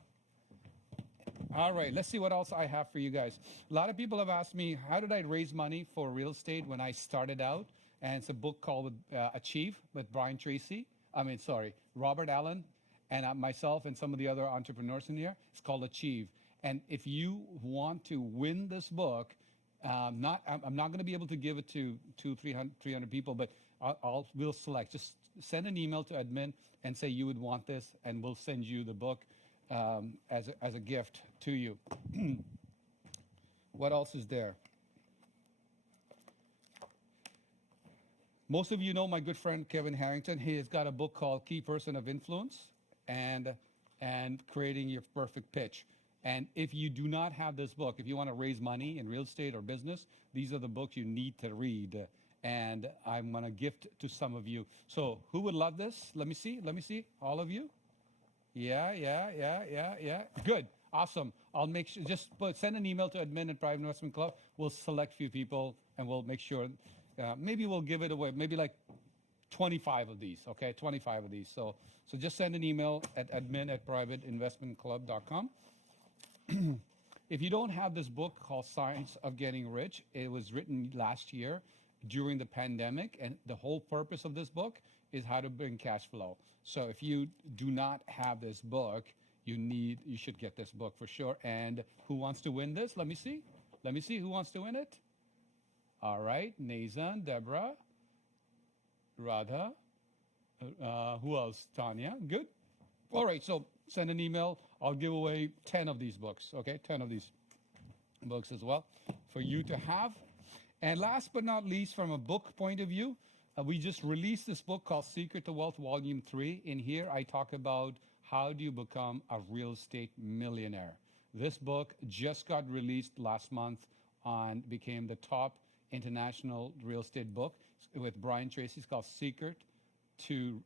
All right, let's see what else I have for you guys. A lot of people have asked me, how did I raise money for real estate when I started out? And it's a book called Achieve with Robert Allen, and myself and some of the other entrepreneurs in here. It's called Achieve. And if you want to win this book, I'm not going to be able to give it to 300 people, but we'll select. Just send an email to admin and say you would want this, and we'll send you the book as a gift to you. What else is there? Most of you know my good friend Kevin Harrington. He has got a book called Key Person of Influence and Creating Your Perfect Pitch. And if you do not have this book, if you want to raise money in real estate or business, these are the books you need to read. And I'm going to gift to some of you. So who would love this? Let me see. All of you? Yeah. Good. Awesome. I'll make sure, send an email to admin@Private Investment Club. We'll select a few people, and we'll make sure, maybe we'll give it away, maybe like 25 of these, okay? 25 of these. So just send an email at admin@privateinvestmentclub.com. If you don't have this book called Science of Getting Rich, it was written last year. during the pandemic, and the whole purpose of this book is how to bring cash flow. So if you do not have this book, you should get this book for sure. And who wants to win this? Let me see who wants to win it. All right, Nazan, Deborah, Radha, who else? Tanya, good. All right, so send an email. I'll give away 10 of these books, okay? 10 of these books as well for you to have. And last but not least, from a book point of view, we just released this book called Secret to Wealth Volume 3. In here, I talk about how do you become a real estate millionaire. This book just got released last month and became the top international real estate book with Brian Tracey. It's called Secret to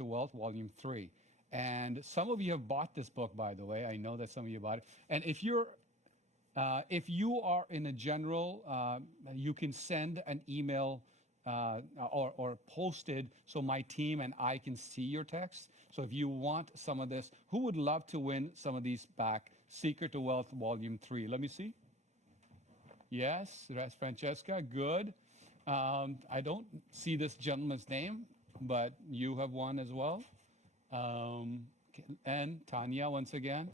Wealth Volume 3. And some of you have bought this book, by the way. I know that some of you bought it. And if you are in a general, you can send an email or post it so my team and I can see your text. So if you want some of this, who would love to win some of these back? Secret to Wealth Volume 3. Let me see. Yes, that's Francesca. Good. I don't see this gentleman's name, but you have won as well. And Tanya once again.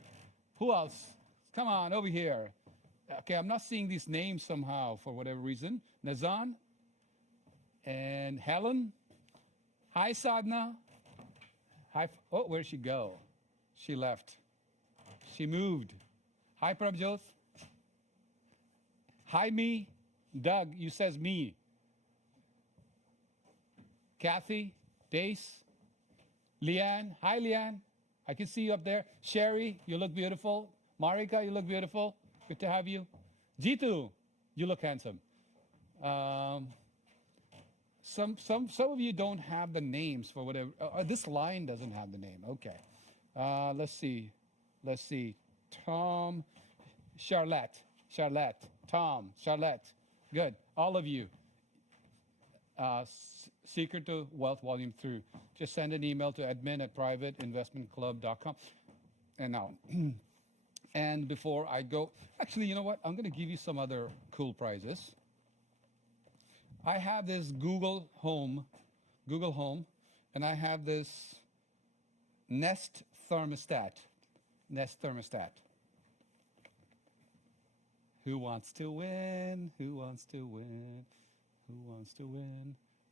Who else? Come on over here. Okay, I'm not seeing these names somehow for whatever reason. Nazan and Helen. Hi, Sadhna. Hi. Oh, where'd she go? She left. She moved. Hi, Prabjot. Hi, me. Doug, you says me. Kathy, Dace, Leanne. Hi, Leanne. I can see you up there. Sherry, you look beautiful. Marika, you look beautiful. Good to have you. Jitu, you look handsome. Some of you don't have the names for whatever. This line doesn't have the name. Okay. Let's see. Tom, Charlotte, Tom, Charlotte. Good. All of you. Secret to Wealth Volume 3. Just send an email to admin@privateinvestmentclub.com. And now, and before I go, actually, you know what? I'm going to give you some other cool prizes. I have this Google Home, and I have this Nest thermostat. Who wants to win?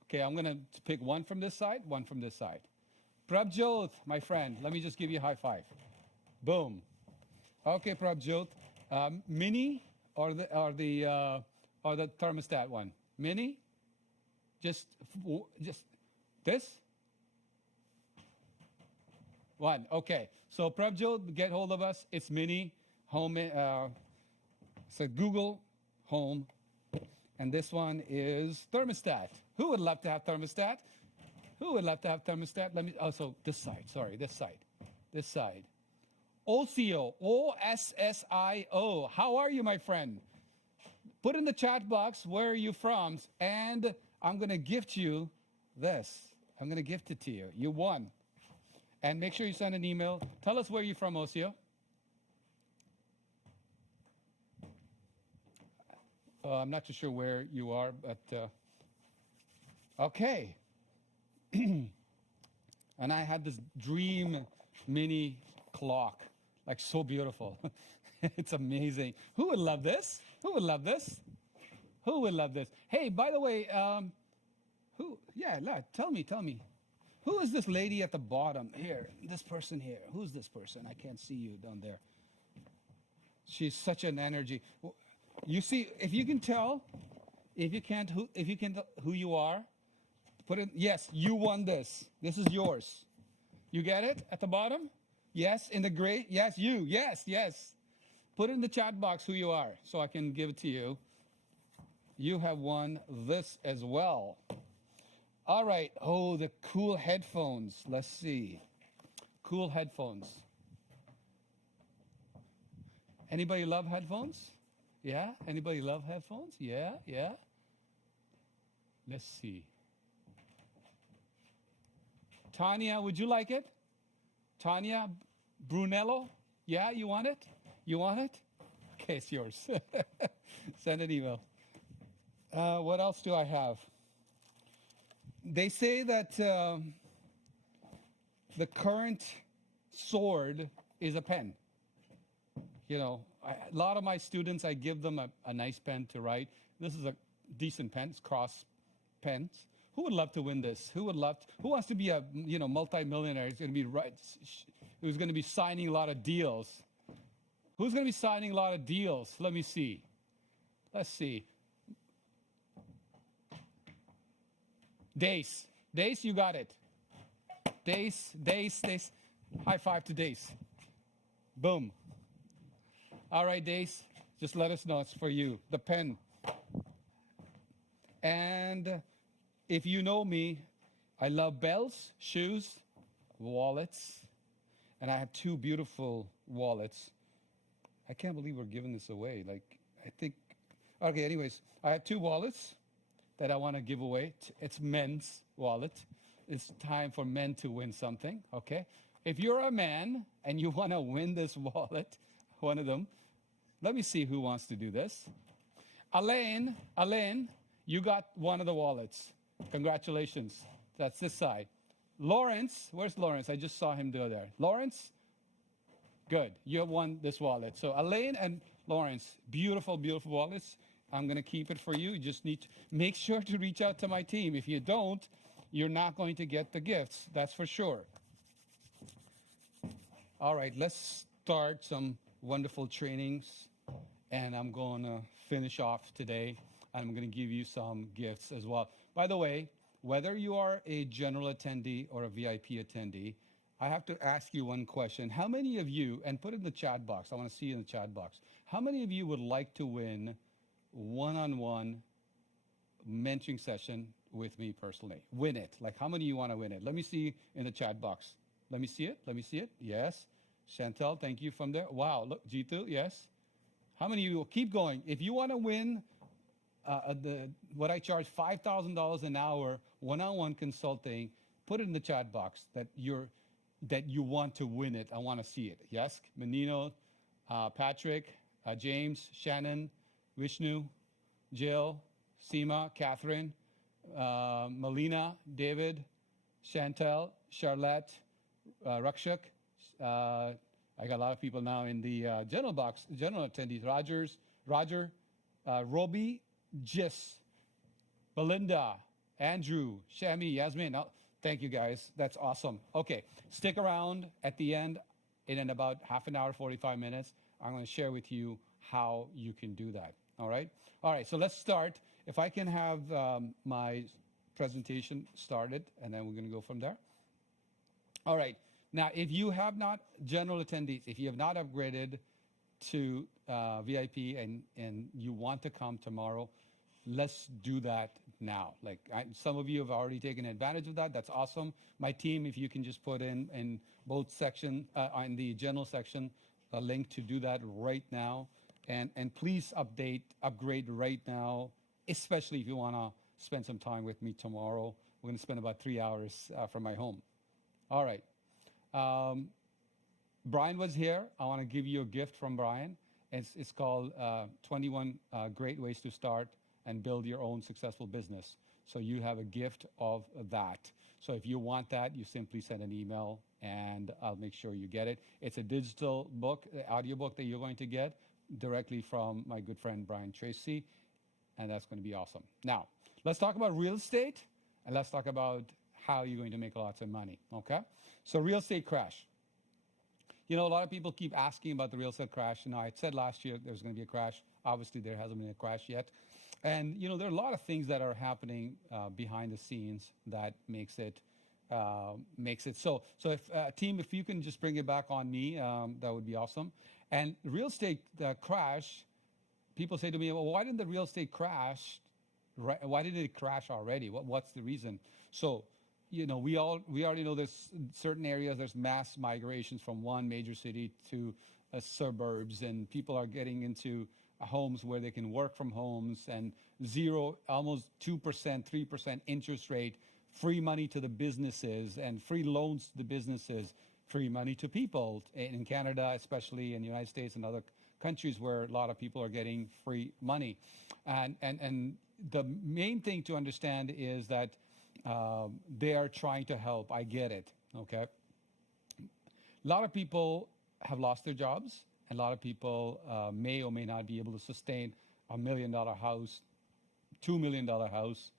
Okay, I'm going to pick one from this side, one from this side. Prabjot, my friend, let me just give you a high five. Boom. Okay, Prabjot, mini or the thermostat one? Mini? Just this? One. Okay. So Prabjot, get hold of us. It's mini home. So Google Home, and this one is thermostat. Who would love to have thermostat? Let me. Also, this side. Sorry, this side. Osio. OSSIO. How are you, my friend? Put in the chat box where are you from, and I'm going to gift you this. I'm going to gift it to you. You won. And make sure you send an email. Tell us where you're from, Osio. I'm not too sure where you are, but okay. And I had this dream mini clock, like so beautiful. It's amazing. Who would love this? Hey, by the way, tell me. Who is this lady at the bottom here? This person here. Who's this person? I can't see you down there. She's such an energy. You see, if you can tell who you are, put in, yes, you won this. This is yours. You get it at the bottom? Yes, in the gray. Yes, you. Yes. Put in the chat box who you are so I can give it to you. You have won this as well. All right. Oh, the cool headphones. Let's see. Cool headphones. Anybody love headphones? Yeah? Anybody love headphones? Yeah? Let's see. Tanya, would you like it? Tanya Brunello? Yeah, you want it? Okay, it's yours. Send an email. What else do I have? They say that the current sword is a pen. You know, a lot of my students, I give them a nice pen to write. This is a decent pen. It's cross pens. Who would love to win this? Who wants to be a multi-millionaire? Who's going to be signing a lot of deals? Who's going to be signing a lot of deals? Let me see. Let's see. Dace, you got it. Dace. High five to Dace. Boom. All right, Dace, just let us know it's for you. The pen. And if you know me, I love belts, shoes, wallets, and I have two beautiful wallets. I can't believe we're giving this away. Okay, anyways, I have two wallets that I want to give away. It's men's wallet. It's time for men to win something, okay? If you're a man and you want to win this wallet, one of them, let me see who wants to do this. Alain, you got one of the wallets. Congratulations. That's this side. Lawrence, where's Lawrence? I just saw him do there. Lawrence? Good. You have won this wallet. So Alain and Lawrence, beautiful, beautiful wallets. I'm going to keep it for you. You just need to make sure to reach out to my team. If you don't, you're not going to get the gifts. That's for sure. All right, let's start some wonderful trainings. And I'm going to finish off today. I'm going to give you some gifts as well. By the way, whether you are a general attendee or a VIP attendee, I have to ask you one question. How many of you, and put it in the chat box, I want to see you in the chat box. How many of you would like to win one-on-one mentoring session with me personally? Win it. Like, how many of you want to win it? Let me see in the chat box. Let me see it. Yes. Chantel, thank you from there. Wow. Look, Jitu, yes. How many of you will keep going? If you want to win what I charge $5,000 an hour, one-on-one consulting, put it in the chat box that you want to win it. I want to see it. Yes. Menino, Patrick, James, Shannon, Vishnu, Jill, Seema, Catherine, Melina, David, Chantel, Charlotte, Rakshak. I got a lot of people now in the general attendees. Roger, Roby, Jis, Belinda, Andrew, Shami, Yasmin. Oh, thank you guys. That's awesome. Okay, stick around at the end. In about half an hour, 45 minutes, I'm going to share with you how you can do that. All right? All right, so let's start. If I can have my presentation started, and then we're going to go from there. All right. Now, if you have not, general attendees, if you have not upgraded to VIP and you want to come tomorrow, let's do that now. Some of you have already taken advantage of that. That's awesome. My team, if you can just put in both section, in the general section, a link to do that right now. And please upgrade right now, especially if you want to spend some time with me tomorrow. We're going to spend about 3 hours from my home. All right. Brian was here. I want to give you a gift from Brian. It's called 21 Great Ways to Start and Build Your Own Successful Business. So you have a gift of that. So if you want that, you simply send an email and I'll make sure you get it. It's a digital book, audio book that you're going to get directly from my good friend Brian Tracey, and that's going to be awesome. Now, let's talk about real estate, and let's talk about how you're going to make lots of money, okay? So real estate crash. You know, a lot of people keep asking about the real estate crash. You know, I said last year there's going to be a crash. Obviously, there hasn't been a crash yet. And, you know, there are a lot of things that are happening behind the scenes that makes it so. So if team, if you can just bring it back on me, that would be awesome. And real estate crash, people say to me, well, why didn't the real estate crash? Why didn't it crash already? What's the reason? So, you know, we already know there's certain areas, there's mass migrations from one major city to suburbs, and people are getting into homes where they can work from homes, and zero, almost 2%, 3% interest rate, free money to the businesses, and free loans to the businesses, free money to people in Canada, especially in the United States and other countries where a lot of people are getting free money. And the main thing to understand is that they are trying to help. I get it. Okay. A lot of people have lost their jobs, and a lot of people may or may not be able to sustain $1 million house, $2 million house.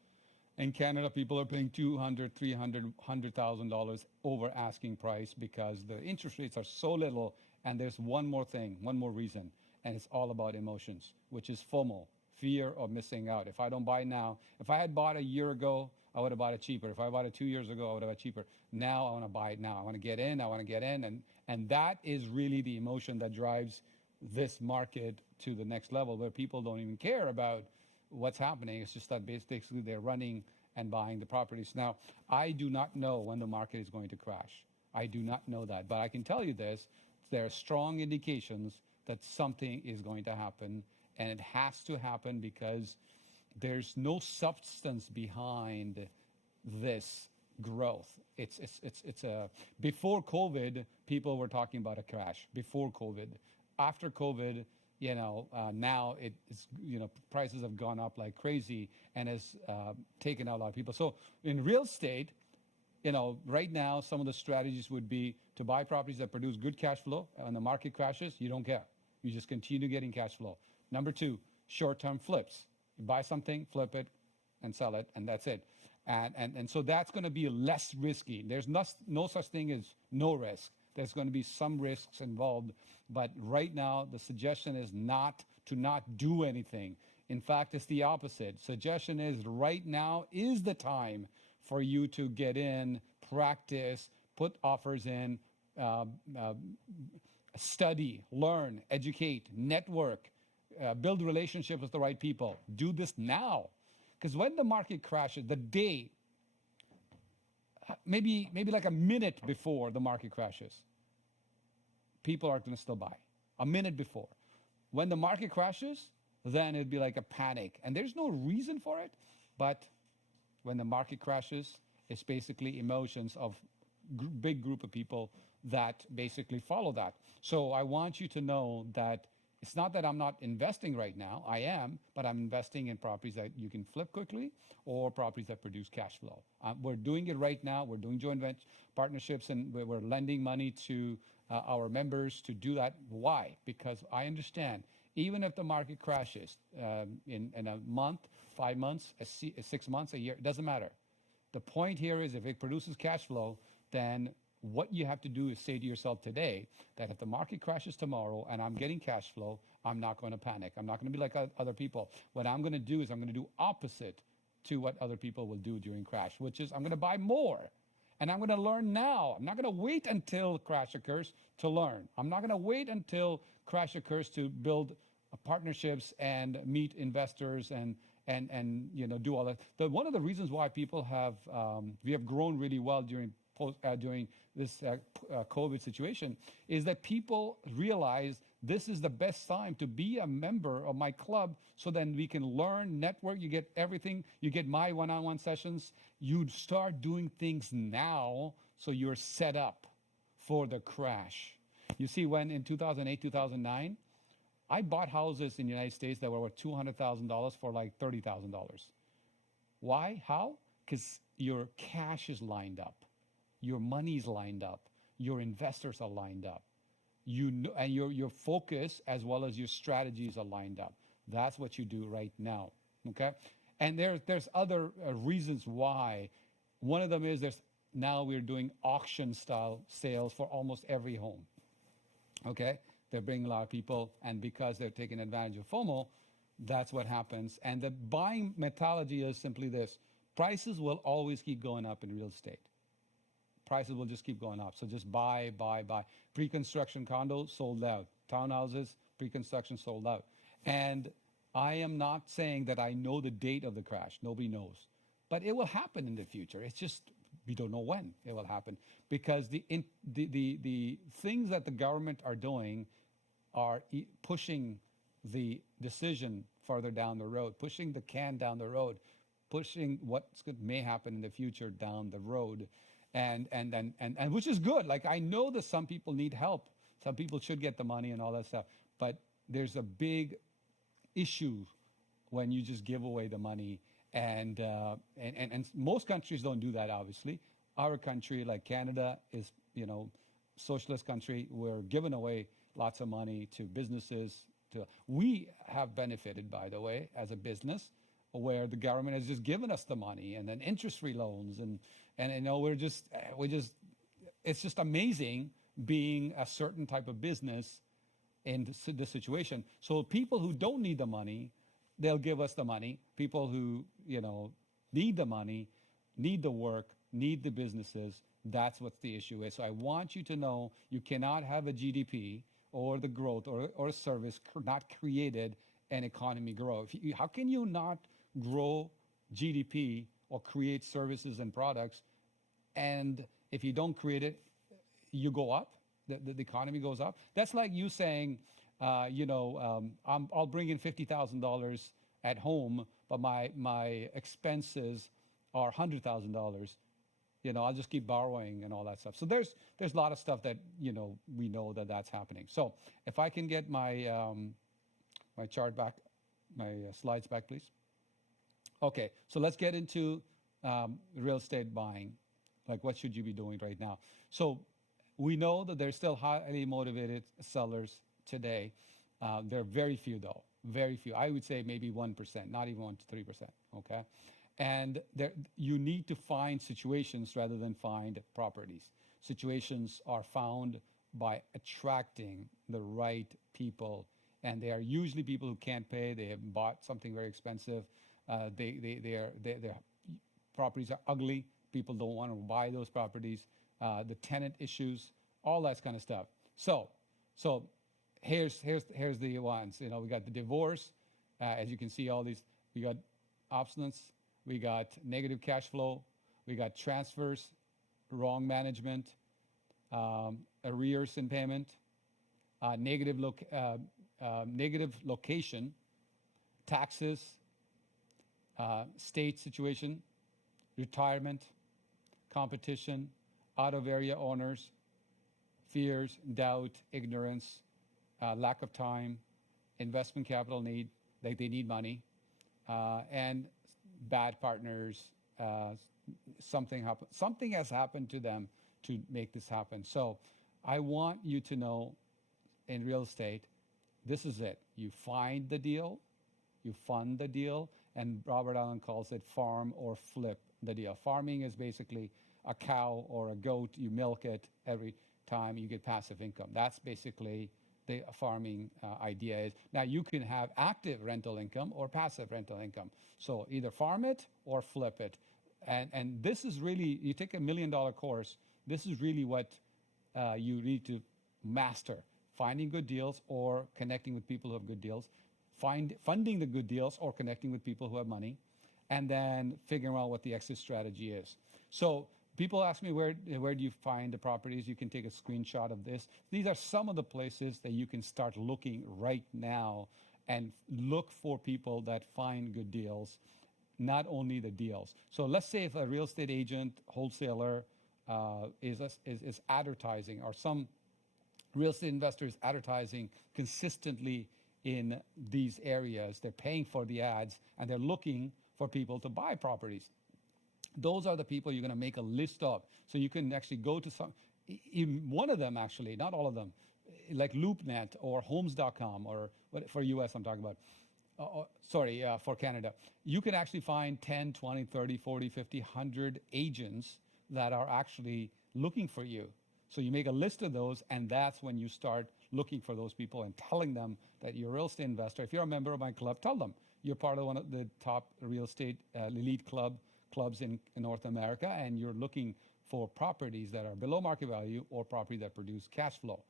In Canada, people are paying $200,000, $300,000, $100,000 over asking price because the interest rates are so little. And there's one more thing, one more reason, and it's all about emotions, which is FOMO, fear of missing out. If I don't buy now, if I had bought a year ago, I would have bought it cheaper. If I bought it 2 years ago, I would have bought it cheaper. Now I want to buy it now. I want to get in. And that is really the emotion that drives this market to the next level, where people don't even care about what's happening. It's just that basically they're running and buying the properties. Now, I do not know when the market is going to crash. I do not know that. But I can tell you this, there are strong indications that something is going to happen, and it has to happen because there's no substance behind this growth. It's a before COVID, people were talking about a crash. Before COVID, after COVID, now it's prices have gone up like crazy and has taken out a lot of people. So in real estate, right now, some of the strategies would be to buy properties that produce good cash flow. When the market crashes, you don't care. You just continue getting cash flow. Number two, short-term flips. You buy something, flip it, and sell it, and that's it. And so that's going to be less risky. There's no such thing as no risk. There's going to be some risks involved. But right now, the suggestion is not do anything. In fact, it's the opposite. Suggestion is right now is the time for you to get in, practice, put offers in, study, learn, educate, network, build relationships with the right people. Do this now. Because when the market crashes, the day, maybe like a minute before the market crashes, people are going to still buy. A minute before. When the market crashes, then it'd be like a panic. And there's no reason for it, but when the market crashes, it's basically emotions of big group of people that basically follow that. So I want you to know that it's not that I'm not investing right now. I am, but I'm investing in properties that you can flip quickly or properties that produce cash flow. We're doing it right now. We're doing joint venture partnerships, and we're lending money to our members to do that. Why? Because I understand, even if the market crashes in a month, 5 months, 6 months, a year, it doesn't matter. The point here is if it produces cash flow, then what you have to do is say to yourself today that if the market crashes tomorrow and I'm getting cash flow, I'm not going to panic. I'm not going to be like other people. What I'm going to do is I'm going to do opposite to what other people will do during crash, which is I'm going to buy more. And I'm going to learn now. I'm not going to wait until crash occurs to learn. I'm not going to wait until crash occurs to build partnerships and meet investors and do all that. One of the reasons why people have we have grown really well during this COVID situation is that people realize this is the best time to be a member of my club, so then we can learn, network, you get everything, you get my one-on-one sessions, you start doing things now so you're set up for the crash. You see, when in 2008, 2009, I bought houses in the United States that were worth $200,000 for like $30,000. Why? How? Because your cash is lined up. Your money's lined up. Your investors are lined up. And your focus as well as your strategies are lined up. That's what you do right now. Okay? And there's other reasons why. One of them is now we're doing auction style sales for almost every home. Okay? They're bringing a lot of people, and because they're taking advantage of FOMO, that's what happens. And the buying mentality is simply this: prices will always keep going up in real estate. Prices will just keep going up. So just buy. Pre-construction condos sold out. Townhouses, pre-construction sold out. And I am not saying that I know the date of the crash. Nobody knows. But it will happen in the future. It's just we don't know when it will happen, because the things that the government are doing are pushing the decision further down the road, pushing the can down the road, pushing what may happen in the future down the road. And which is good. Like, I know that some people need help. Some people should get the money and all that stuff. But there's a big issue when you just give away the money. And most countries don't do that, obviously. Our country, like Canada, is, socialist country. We're giving away lots of money to businesses. We have benefited, by the way, as a business, where the government has just given us the money and then interest-free loans. And it's just amazing being a certain type of business in this situation. So people who don't need the money, they'll give us the money. People who, need the money, need the work, need the businesses, that's what the issue is. So I want you to know you cannot have a GDP or the growth or a service not created and economy grow. How can you not grow GDP or create services and products, and if you don't create it, you go up, the economy goes up? That's like you saying, I'll bring in $50,000 at home, but my expenses are $100,000. I'll just keep borrowing and all that stuff. So there's a lot of stuff that we know that's happening. So if I can get my my chart back, my slides back, please. Okay, so let's get into real estate buying. Like, what should you be doing right now? So we know that there's still highly motivated sellers today. There are very few, though. Very few. I would say maybe 1%, not even 1 to 3%. Okay, and you need to find situations rather than find properties. Situations are found by attracting the right people, and they are usually people who can't pay. They have bought something very expensive. Their properties are ugly. People don't want to buy those properties. The tenant issues, all that kind of stuff. So here's the ones. We got the divorce. As you can see, all these. We got obsolescence. We got negative cash flow. We got transfers, wrong management, arrears in payment, negative location, taxes, state situation, retirement, competition, out of area owners, fears, doubt, ignorance, lack of time, investment capital need, like they need money, and bad partners. Something has happened to them to make this happen. So I want you to know, in real estate, this is it. You find the deal, you fund the deal, and Robert Allen calls it farm or flip the deal. Farming is basically a cow or a goat. You milk it every time, you get passive income. That's basically the farming idea is. Now, you can have active rental income or passive rental income. So either farm it or flip it. And this is really, you take $1 million course, this is really what you need to master. Finding good deals or connecting with people who have good deals. Funding the good deals or connecting with people who have money. And then figuring out what the exit strategy is. So people ask me, where do you find the properties? You can take a screenshot of this. These are some of the places that you can start looking right now and look for people that find good deals, not only the deals. So let's say if a real estate agent, wholesaler is advertising, or some real estate investor is advertising consistently in these areas. They're paying for the ads and they're looking for people to buy properties. Those are the people you're going to make a list of. So you can actually go to even one of them, actually, not all of them, like LoopNet or Homes.com, or for US I'm talking about, for Canada. You can actually find 10, 20, 30, 40, 50, 100 agents that are actually looking for you. So you make a list of those, and that's when you start looking for those people and telling them that you're a real estate investor. If you're a member of my club, tell them you're part of one of the top real estate elite clubs in North America, and you're looking for properties that are below market value or property that produce cash flow.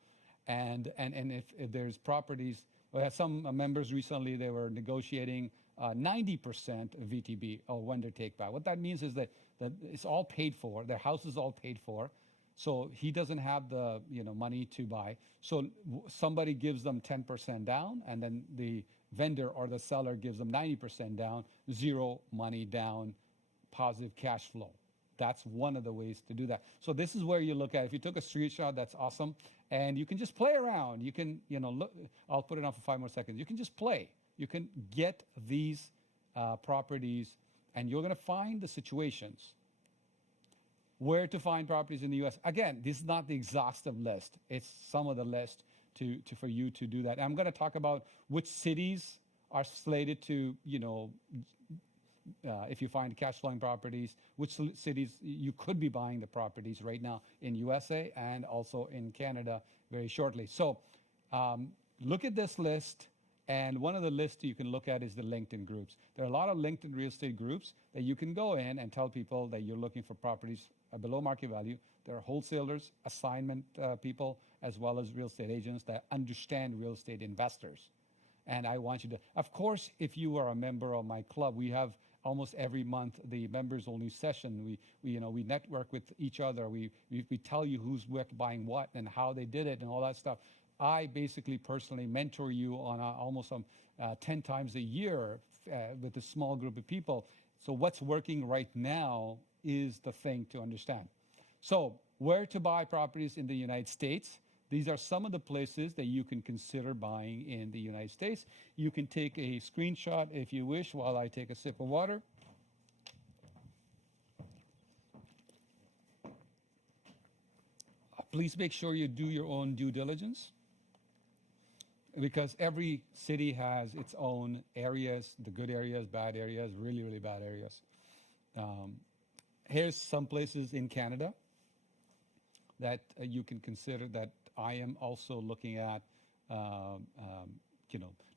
And if there's properties, we had some members recently, they were negotiating 90% VTB or vendor take back. What that means is that it's all paid for, their house is all paid for. So he doesn't have the money to buy. So somebody gives them 10% down, and then the vendor or the seller gives them 90% down, zero money down, positive cash flow. That's one of the ways to do that. So this is where you look at, if you took a screenshot, that's awesome. And you can just play around. You can, look, I'll put it on for 5 more seconds. You can just play. you can get these properties, and you're going to find the situations where to find properties in the U.S. Again, this is not the exhaustive list. It's some of the list for you to do that. I'm going to talk about which cities are slated to, if you find cash flowing properties, which cities you could be buying the properties right now in USA and also in Canada very shortly. So look at this list. And one of the lists you can look at is the LinkedIn groups. There are a lot of LinkedIn real estate groups that you can go in and tell people that you're looking for properties below market value. There are wholesalers, assignment people, as well as real estate agents that understand real estate investors. And I want you to, of course, if you are a member of my club, we have almost every month the members only session. We network with each other. We tell you who's buying what and how they did it and all that stuff. I basically personally mentor you on almost 10 times a year with a small group of people. So what's working right now is the thing to understand. So where to buy properties in the United States? These are some of the places that you can consider buying in the United States. You can take a screenshot if you wish while I take a sip of water. Please make sure you do your own due diligence, because every city has its own areas, the good areas, bad areas, really, really bad areas. Here's some places in Canada that you can consider that I am also looking at.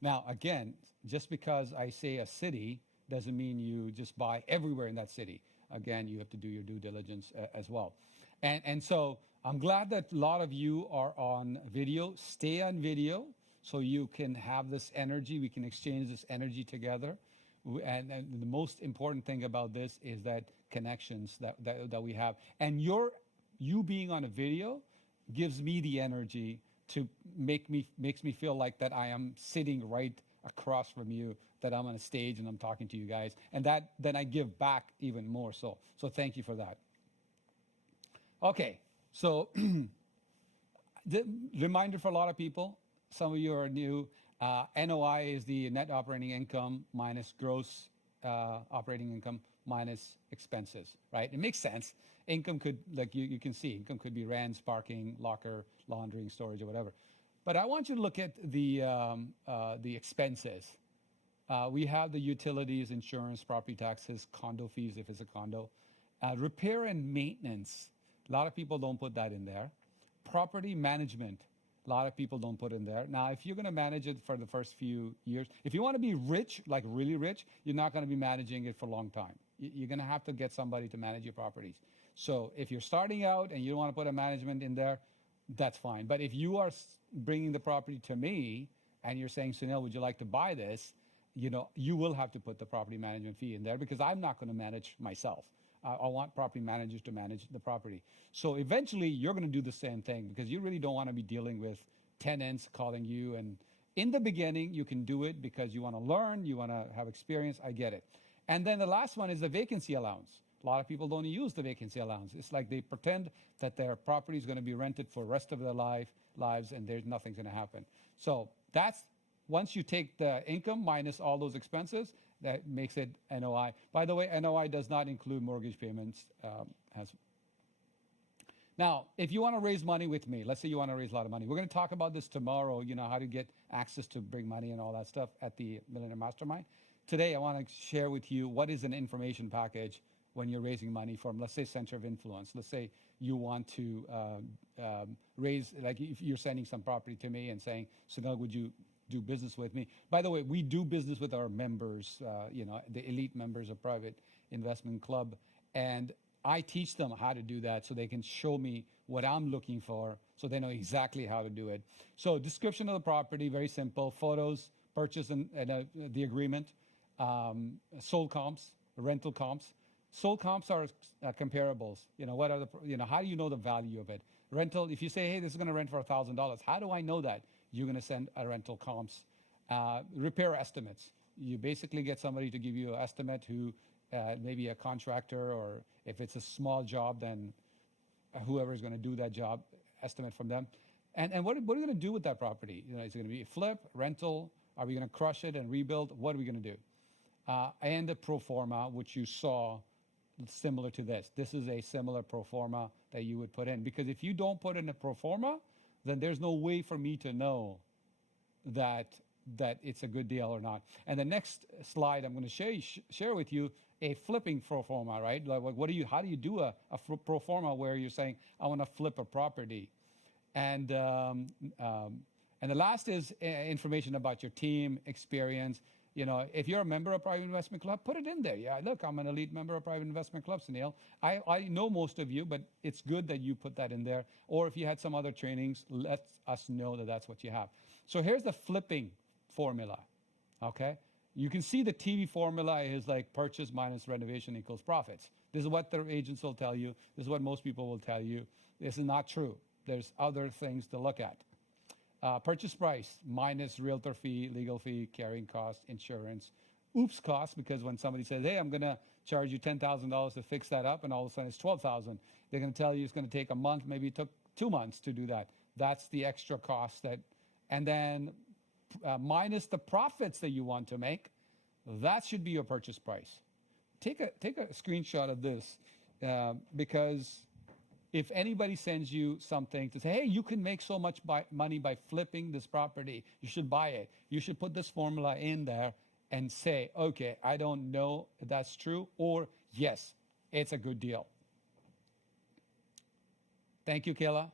Now, again, just because I say a city doesn't mean you just buy everywhere in that city. Again, you have to do your due diligence as well. And so I'm glad that a lot of you are on video. Stay on video so you can have this energy. We can exchange this energy together. And the most important thing about this is that connections that we have. And you being on a video gives me the energy to makes me feel like that I am sitting right across from you, that I'm on a stage and I'm talking to you guys, and that then I give back even more. So thank you for that. Okay, so the reminder for a lot of people, some of you are new, NOI is the net operating income minus gross operating income minus expenses, right? It makes sense. Income could, like you can see, income could be rents, parking, locker, laundering, storage, or whatever. But I want you to look at the expenses. We have the utilities, insurance, property taxes, condo fees if it's a condo, repair and maintenance. A lot of people don't put that in there. Property management. A lot of people don't put in there. Now, if you're going to manage it for the first few years, if you want to be rich, like really rich, you're not going to be managing it for a long time. You're going to have to get somebody to manage your properties. So if you're starting out and you don't want to put a management in there, that's fine. But if you are bringing the property to me and you're saying, Sunil, would you like to buy this? You will have to put the property management fee in there, because I'm not going to manage myself. I want property managers to manage the property. So eventually you're going to do the same thing, because you really don't want to be dealing with tenants calling you. And in the beginning, you can do it because you want to learn, you want to have experience. I get it. And then the last one is the vacancy allowance. A lot of people don't use the vacancy allowance. It's like they pretend that their property is going to be rented for the rest of their lives, and there's nothing's going to happen. So that's, once you take the income minus all those expenses, that makes it NOI. By the way, NOI does not include mortgage payments. Now, if you want to raise money with me, let's say you want to raise a lot of money. We're going to talk about this tomorrow, how to get access to bring money and all that stuff at the Millionaire Mastermind. Today, I want to share with you what is an information package when you're raising money from, let's say, Center of Influence. Let's say you want to raise, like if you're sending some property to me and saying, Sunil, would you do business with me? By the way, we do business with our members, the elite members of Private Investment Club. And I teach them how to do that so they can show me what I'm looking for, so they know exactly how to do it. So description of the property, very simple. Photos, purchase and the agreement. Sold comps, rental comps. Sold comps are comparables. What are the, how do you know the value of it? Rental, if you say, hey, this is going to rent for $1,000, how do I know that? You're going to send a rental comps. Repair estimates. You basically get somebody to give you an estimate who maybe a contractor, or if it's a small job, then whoever is going to do that job, estimate from them. And what are you going to do with that property? Is it going to be a flip, rental, Are we going to crush it and rebuild? What are we going to do? And the pro forma, which you saw similar to this. This is a similar pro forma that you would put in. Because if you don't put in a pro forma, then there's no way for me to know that it's a good deal or not. And the next slide I'm going to share with you a flipping pro forma, right? Like how do you do a pro forma where you're saying, I want to flip a property? And the last is information about your team, experience. You know, if you're a member of Private Investment Club, put it in there. Yeah, look, I'm an elite member of Private Investment Club, Sunil. I know most of you, but it's good that you put that in there. Or if you had some other trainings, let us know that that's what you have. So here's the flipping formula, okay? You can see the TV formula is like purchase minus renovation equals profits. This is what the agents will tell you. This is what most people will tell you. This is not true. There's other things to look at. Purchase price minus realtor fee, legal fee, carrying cost, insurance, oops cost, because when somebody says, hey, I'm going to charge you $10,000 to fix that up, and all of a sudden it's $12,000, they're going to tell you it's going to take a month, maybe it took 2 months to do that. That's the extra cost and then minus the profits that you want to make, that should be your purchase price. Take a screenshot of this because if anybody sends you something to say, hey, you can make so much money by flipping this property, you should buy it. You should put this formula in there and say, okay, I don't know if that's true, or yes, it's a good deal. Thank you, Kayla.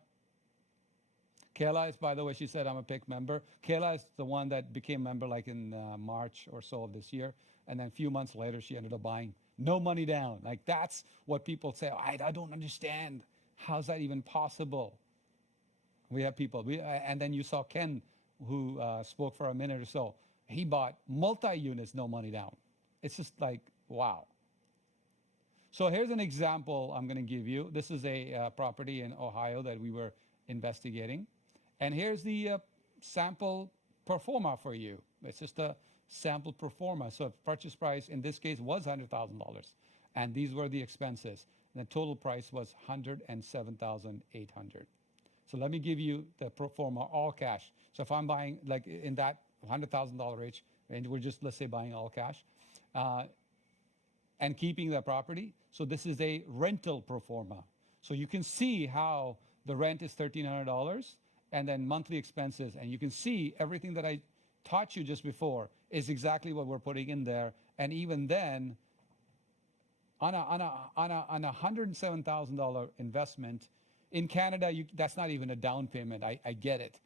Kayla is, by the way, she said, I'm a PIC member. Kayla is the one that became member like in March or so of this year. And then a few months later, she ended up buying. No money down. Like that's what people say. I don't understand. How's that even possible? We have people. And then you saw Ken, who spoke for a minute or so. He bought multi-units, no money down. It's just like, wow. So here's an example I'm going to give you. This is a property in Ohio that we were investigating. And here's the sample pro forma for you. It's just a sample pro forma. So purchase price in this case was $100,000. And these were the expenses. And the total price was $107,800. So let me give you the pro forma all cash. So if I'm buying like in that $100,000 range, and we're just, let's say, buying all cash, and keeping the property. So this is a rental pro forma. So you can see how the rent is $1,300 and then monthly expenses. And you can see everything that I taught you just before is exactly what we're putting in there. And even then, on a $107,000 investment in Canada, that's not even a down payment. I get it,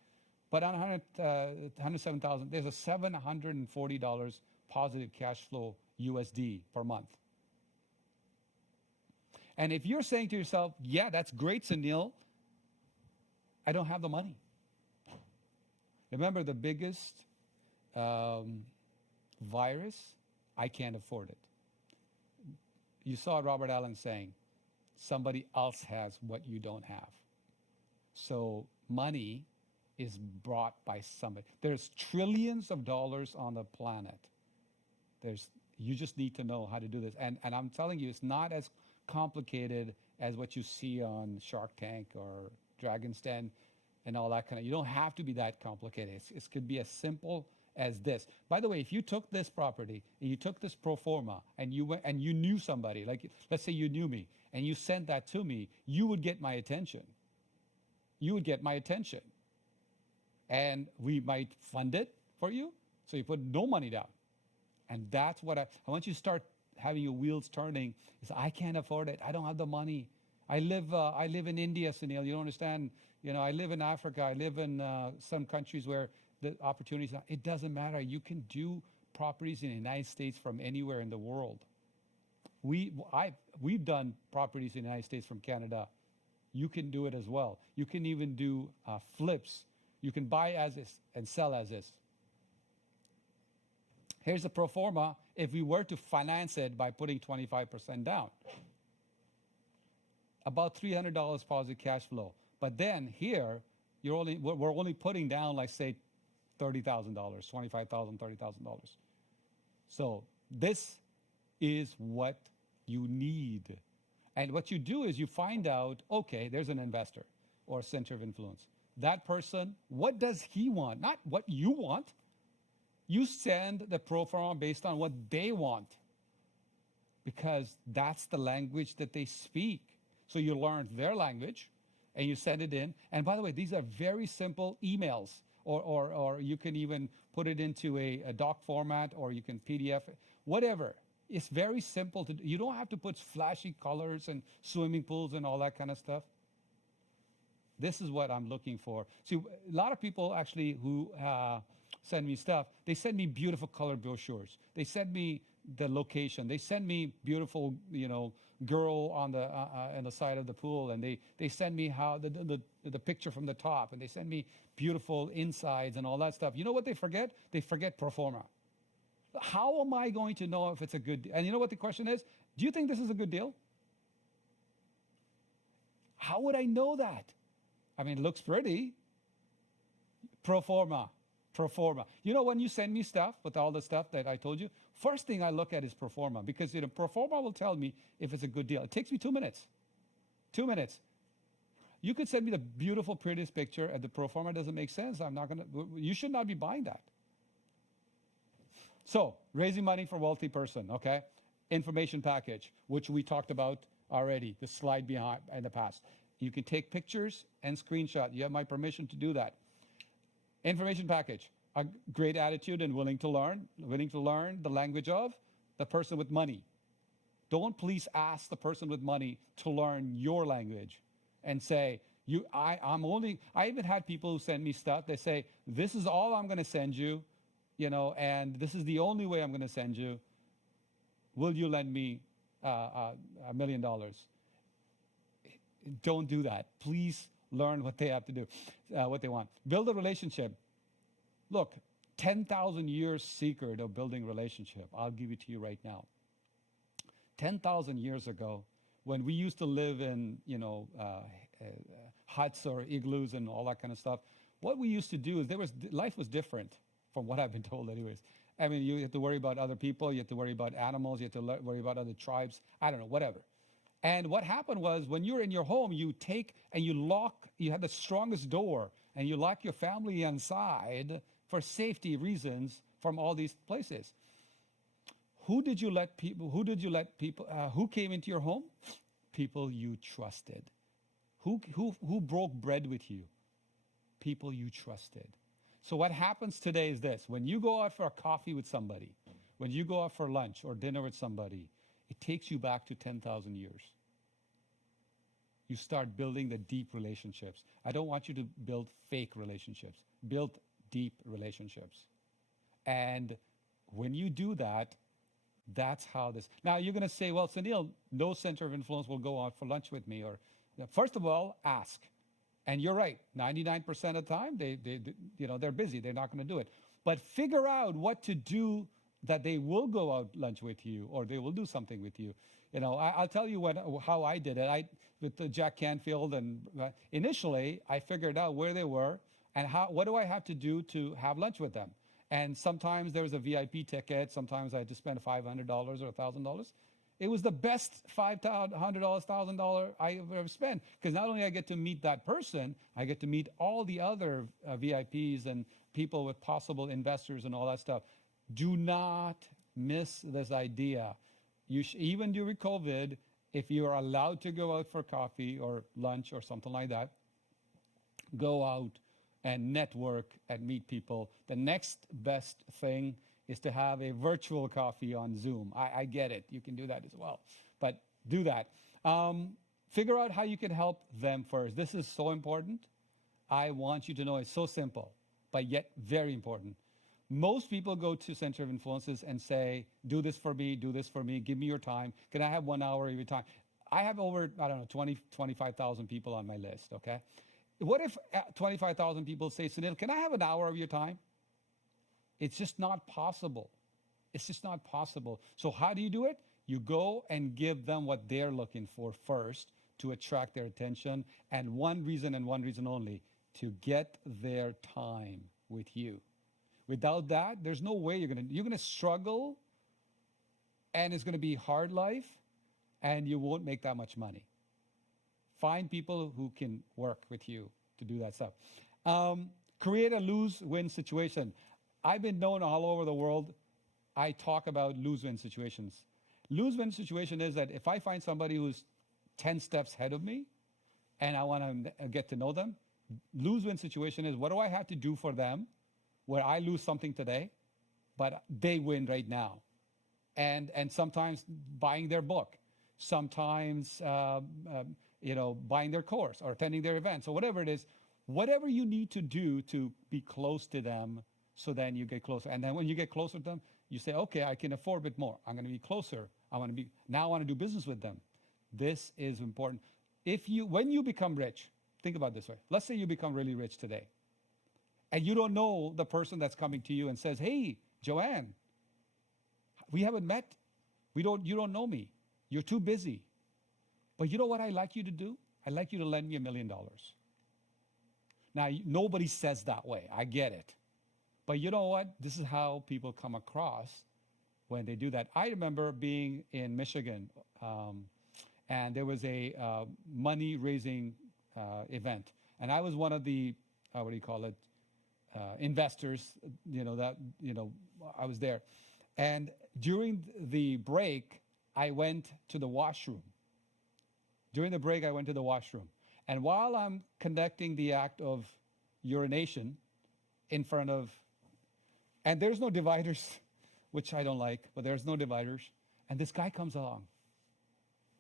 but on $107,000, there's a $740 positive cash flow USD per month. And if you're saying to yourself, "Yeah, that's great, Sunil, I don't have the money." Remember the biggest virus? I can't afford it. You saw Robert Allen saying, somebody else has what you don't have. So money is brought by somebody. There's trillions of dollars on the planet. You just need to know how to do this. And I'm telling you, it's not as complicated as what you see on Shark Tank or Dragon's Den and all that kind of. You don't have to be that complicated. It could be as simple as this. By the way, if you took this property and you took this pro forma and you went and you knew somebody, like let's say you knew me and you sent that to me, you would get my attention. You would get my attention. And we might fund it for you. So you put no money down. And that's what I want you to start having your wheels turning. Is I can't afford it. I don't have the money. I live in India, Sunil. You don't understand. You know, I live in Africa. I live in some countries where the opportunities. It doesn't matter. You can do properties in the United States from anywhere in the world. We've done properties in the United States from Canada. You can do it as well. You can even do flips. You can buy as is and sell as is. Here's the pro forma if we were to finance it by putting 25% down. About $300 positive cash flow. But then here, we're only putting down, like, say, $30,000, $25,000, $30,000. So this is what you need. And what you do is you find out, okay, there's an investor or a center of influence. That person, what does he want? Not what you want. You send the pro forma based on what they want, because that's the language that they speak. So you learn their language and you send it in. And by the way, these are very simple emails, or you can even put it into a doc format, or you can PDF, whatever. It's very simple to do. You don't have to put flashy colors and swimming pools and all that kind of stuff. This is what I'm looking for. See, a lot of people actually who send me stuff, they send me beautiful color brochures. They send me the location. They send me beautiful, girl on the side of the pool, and they send me how the picture from the top, and they send me beautiful insides and all that stuff. You know what they forget? They forget pro forma. How am I going to know if it's a good deal? And you know what the question is? Do you think this is a good deal? How would I know that? I mean, it looks pretty. Pro forma. Pro forma. You know, when you send me stuff with all the stuff that I told you, first thing I look at is pro forma, because pro forma will tell me if it's a good deal. It takes me 2 minutes. 2 minutes. You could send me the beautiful, prettiest picture, and the pro forma doesn't make sense. You should not be buying that. So, raising money for wealthy person, okay? Information package, which we talked about already, the slide behind in the past. You can take pictures and screenshot. You have my permission to do that. Information package, a great attitude and willing to learn the language of the person with money. Don't please ask the person with money to learn your language and say, I even had people who send me stuff. They say, this is all I'm going to send you, and this is the only way I'm going to send you. Will you lend me $1 million? Don't do that. Please learn what they have to do, what they want. Build a relationship. Look, 10,000 years secret of building relationship. I'll give it to you right now. 10,000 years ago, when we used to live in, huts or igloos and all that kind of stuff, what we used to do is life was different from what I've been told anyways. I mean, you have to worry about other people, you have to worry about animals, you have to worry about other tribes, I don't know, whatever. And what happened was, when you're in your home, you take and you lock, you had the strongest door, and you lock your family inside for safety reasons from all these places. Who came into your home? People you trusted. Who broke bread with you? People you trusted. So what happens today is this: when you go out for a coffee with somebody, when you go out for lunch or dinner with somebody, it takes you back to 10,000 years. You start building the deep relationships. I don't want you to build fake relationships. Build deep relationships. And when you do that, that's how this. Now you're going to say, well, Sunil, no center of influence will go out for lunch with me. Or, first of all, ask. And you're right. 99% of the time, they're busy. They're not going to do it. But figure out what to do that they will go out lunch with you, or they will do something with you. I'll tell you how I did it. With Jack Canfield, and initially I figured out where they were and what do I have to do to have lunch with them. And sometimes there was a VIP ticket. Sometimes I had to spend $500 or $1,000. It was the best $500, $1,000 I ever spent, because not only I get to meet that person, I get to meet all the other VIPs and people with possible investors and all that stuff. Do not miss this idea. Even during COVID, if you are allowed to go out for coffee or lunch or something like that, go out and network and meet people. The next best thing is to have a virtual coffee on Zoom. I get it. You can do that as well. But do that. Figure out how you can help them first. This is so important. I want you to know it's so simple, but yet very important. Most people go to Center of Influences and say, do this for me, give me your time. Can I have 1 hour of your time? I have over, 25,000 people on my list, okay? What if 25,000 people say, Sunil, can I have an hour of your time? It's just not possible. It's just not possible. So how do you do it? You go and give them what they're looking for first to attract their attention, and one reason only, to get their time with you. Without that, there's no way you're gonna struggle, and it's gonna be hard life, and you won't make that much money. Find people who can work with you to do that stuff. Create a lose-win situation. I've been known all over the world. I talk about lose-win situations. Lose-win situation is that if I find somebody who's 10 steps ahead of me and I want to get to know them, lose-win situation is what do I have to do for them where I lose something today, but they win right now. And sometimes buying their book, sometimes buying their course or attending their events or whatever it is, whatever you need to do to be close to them, so then you get closer. And then when you get closer to them, you say, okay, I can afford a bit more. I'm going to be closer. I want to do business with them. This is important. When you become rich, think about it this way. Let's say you become really rich today and you don't know the person that's coming to you and says, hey, Joanne, we haven't met. You don't know me. You're too busy. But you know what I'd like you to do? I'd like you to lend me $1 million. Now, nobody says that way. I get it. But you know what? This is how people come across when they do that. I remember being in Michigan, and there was a money-raising event. And I was one of the, investors, I was there. And during the break, I went to the washroom. And while I'm conducting the act of urination in front of, and there's no dividers, which I don't like, but there's no dividers. And this guy comes along.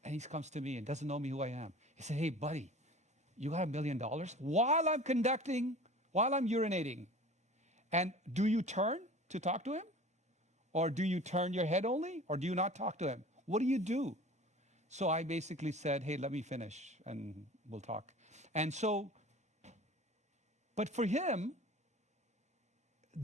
And he comes to me and doesn't know me who I am. He said, hey, buddy, you got $1 million? While I'm urinating. And do you turn to talk to him? Or do you turn your head only? Or do you not talk to him? What do you do? So I basically said, hey, let me finish and we'll talk. And so, but for him,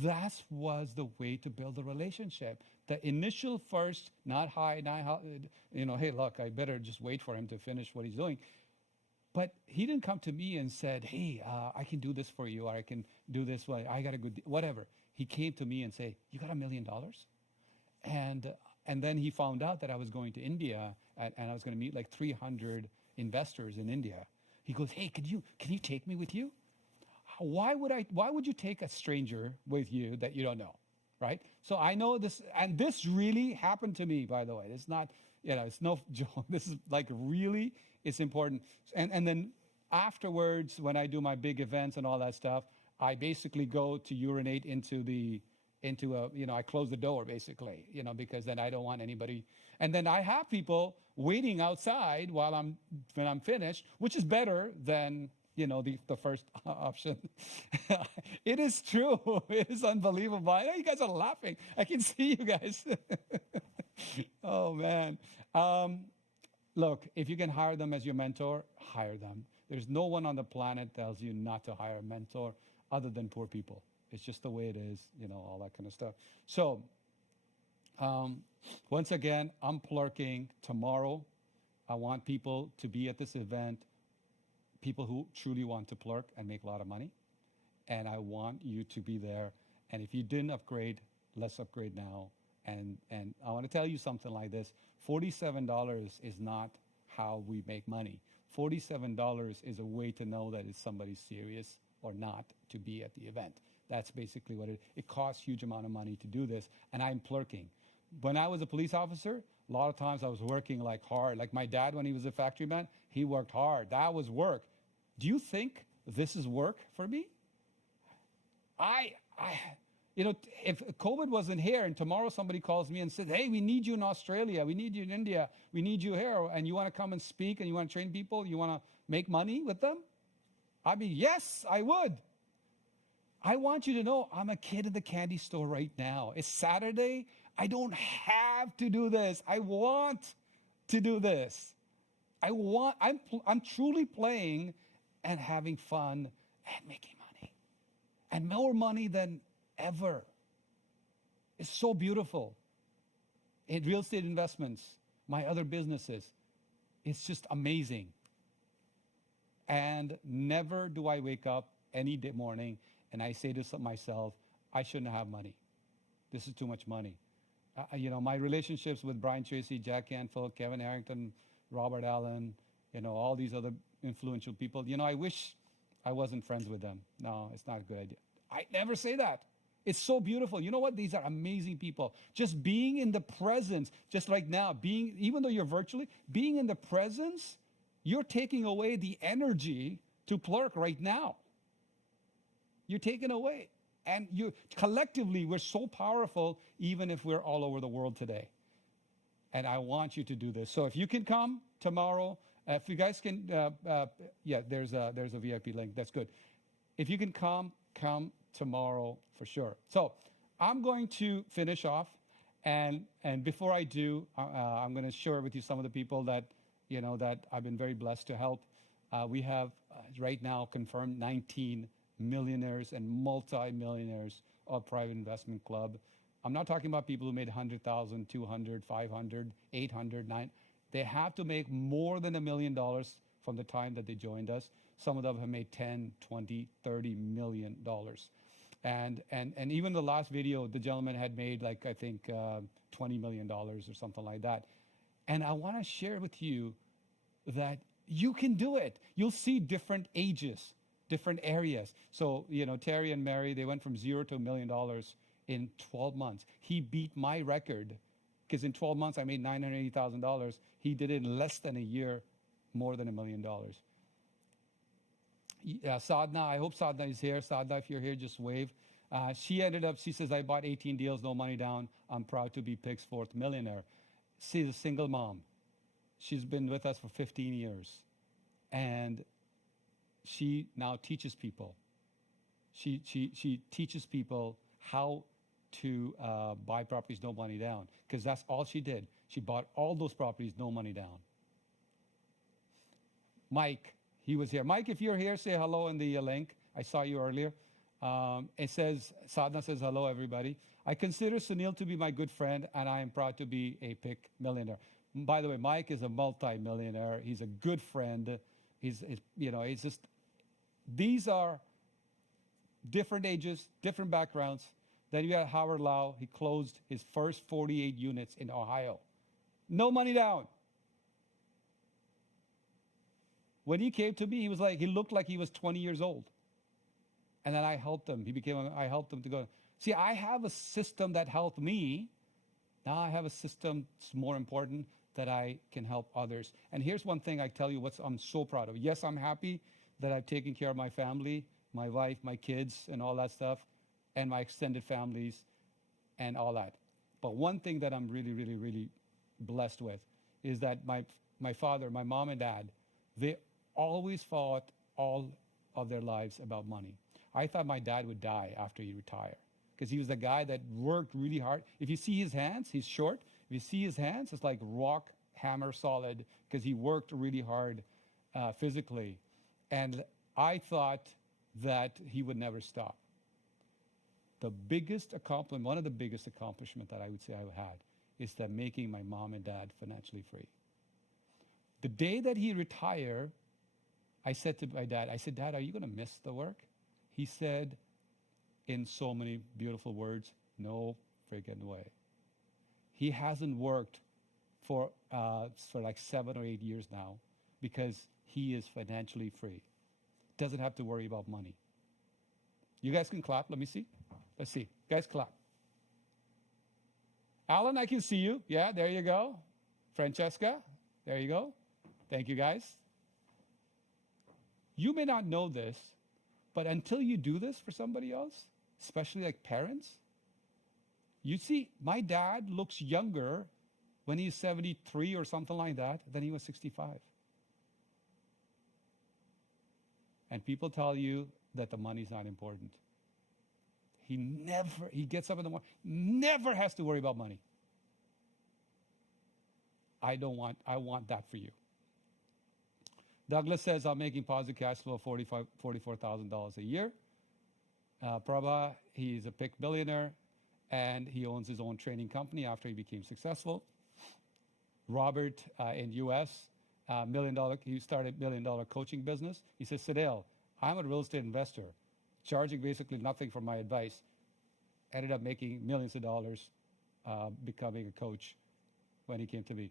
that was the way to build a relationship. The initial first, not hi, hey, look, I better just wait for him to finish what he's doing. But he didn't come to me and said, hey, I can do this for you, or I can do this, I got a good, whatever. He came to me and said, you got $1 million? And then he found out that I was going to India and I was going to meet like 300 investors in India. He goes, hey, can you take me with you? Why would you take a stranger with you that you don't know, right? So I know this, and this really happened to me, by the way. It's not, it's no joke. This is like really, it's important. And then afterwards, when I do my big events and all that stuff, I basically go to urinate I close the door basically, because then I don't want anybody. And then I have people waiting outside when I'm finished, which is better than, the first option. It is true. It is unbelievable. I know you guys are laughing. I can see you guys. Oh, man. Look, if you can hire them as your mentor, hire them. There's no one on the planet tells you not to hire a mentor other than poor people. It's just the way it is, all that kind of stuff. So, once again, I'm plurking tomorrow. I want people to be at this event, people who truly want to plurk and make a lot of money. And I want you to be there. And if you didn't upgrade, let's upgrade now. And I want to tell you something like this. $47 is not how we make money. $47 is a way to know that it's somebody serious or not to be at the event. That's basically what it costs huge amount of money to do this. And I'm plurking. When I was a police officer, a lot of times I was working like hard. Like my dad, when he was a factory man, he worked hard. That was work. Do you think this is work for me? If COVID wasn't here and tomorrow somebody calls me and says, hey, we need you in Australia, we need you in India, we need you here, and you want to come and speak and you want to train people, you want to make money with them? I'd be, yes, I would. I want you to know I'm a kid in the candy store right now. It's Saturday. I don't have to do this. I want to do this. I'm truly playing and having fun and making money. And more money than ever. It's so beautiful. In real estate investments, my other businesses, it's just amazing. And never do I wake up any day morning and I say to myself, I shouldn't have money. This is too much money. My relationships with Brian Tracey, Jack Canfield, Kevin Harrington, Robert Allen, all these other influential people, I wish I wasn't friends with them. No, it's not a good idea. I never say that. It's so beautiful. You know what? These are amazing people. Just being in the presence, just like now, even though you're virtually, being in the presence, you're taking away the energy to plurk right now. You're taking away. And collectively, we're so powerful, even if we're all over the world today. And I want you to do this. So if you can come tomorrow, if you guys can, yeah, there's a VIP link. That's good. If you can come tomorrow for sure. So I'm going to finish off, and before I do, I'm going to share with you some of the people that that I've been very blessed to help. We have right now confirmed 19 millionaires and multi-millionaires of Private Investment Club. I'm not talking about people who made 100,000, 200, 500, 800, 9. They have to make more than $1 million from the time that they joined us. Some of them have made 10, 20, 30 million dollars. And even the last video, the gentleman had made like, I think, $20 million or something like that. And I want to share with you that you can do it. You'll see different ages, different areas. So, Terry and Mary, they went from $0 to $1 million in 12 months. He beat my record because in 12 months I made $980,000. He did it in less than a year, more than $1 million. Sadhna, I hope Sadhna is here. Sadhna, if you're here, just wave. She says, I bought 18 deals, no money down. I'm proud to be Pick's fourth millionaire. She's a single mom. She's been with us for 15 years. And she now teaches people. She teaches people how to buy properties, no money down, because that's all she did. She bought all those properties, no money down. Mike, he was here. Mike, if you're here, say hello in the link. I saw you earlier. It says, Sadhna says, hello, everybody. I consider Sunil to be my good friend, and I am proud to be a Pick millionaire. By the way, Mike is a multi-millionaire. He's a good friend. He's just, these are different ages, different backgrounds. Then you got Howard Lau. He closed his first 48 units in Ohio. No money down. When he came to me, he looked like he was 20 years old. And then I helped him. I helped him to go. See, I have a system that helped me. Now I have a system that's more important that I can help others. And here's one thing I tell you I'm so proud of. Yes, I'm happy that I've taken care of my family, my wife, my kids, and all that stuff, and my extended families and all that. But one thing that I'm really, really, really blessed with is that my father, my mom and dad, they always fought all of their lives about money. I thought my dad would die after he retired because he was the guy that worked really hard. If you see his hands, he's short. If you see his hands, it's like rock, hammer, solid, because he worked really hard physically. And I thought that he would never stop. The biggest accomplishment, one of the biggest accomplishments that I would say I've had is that making my mom and dad financially free. The day that he retired, I said to my dad, Dad, are you going to miss the work? He said, in so many beautiful words, no friggin' way. He hasn't worked for like 7 or 8 years now because he is financially free. Doesn't have to worry about money. You guys can clap. Let me see. Let's see. Guys, clap. Alan, I can see you. Yeah, there you go. Francesca, there you go. Thank you, guys. You may not know this, but until you do this for somebody else, especially like parents, you see, my dad looks younger when he's 73 or something like that than he was 65. And people tell you that the money's not important. He gets up in the morning, never has to worry about money. I want that for you. Douglas says, I'm making positive cash flow of $44,000 a year. Prabha, he's a Pick billionaire, and he owns his own training company after he became successful. Robert in US, he started $1 million coaching business. He says, Sunil, I'm a real estate investor, charging basically nothing for my advice. Ended up making millions of dollars becoming a coach when he came to me.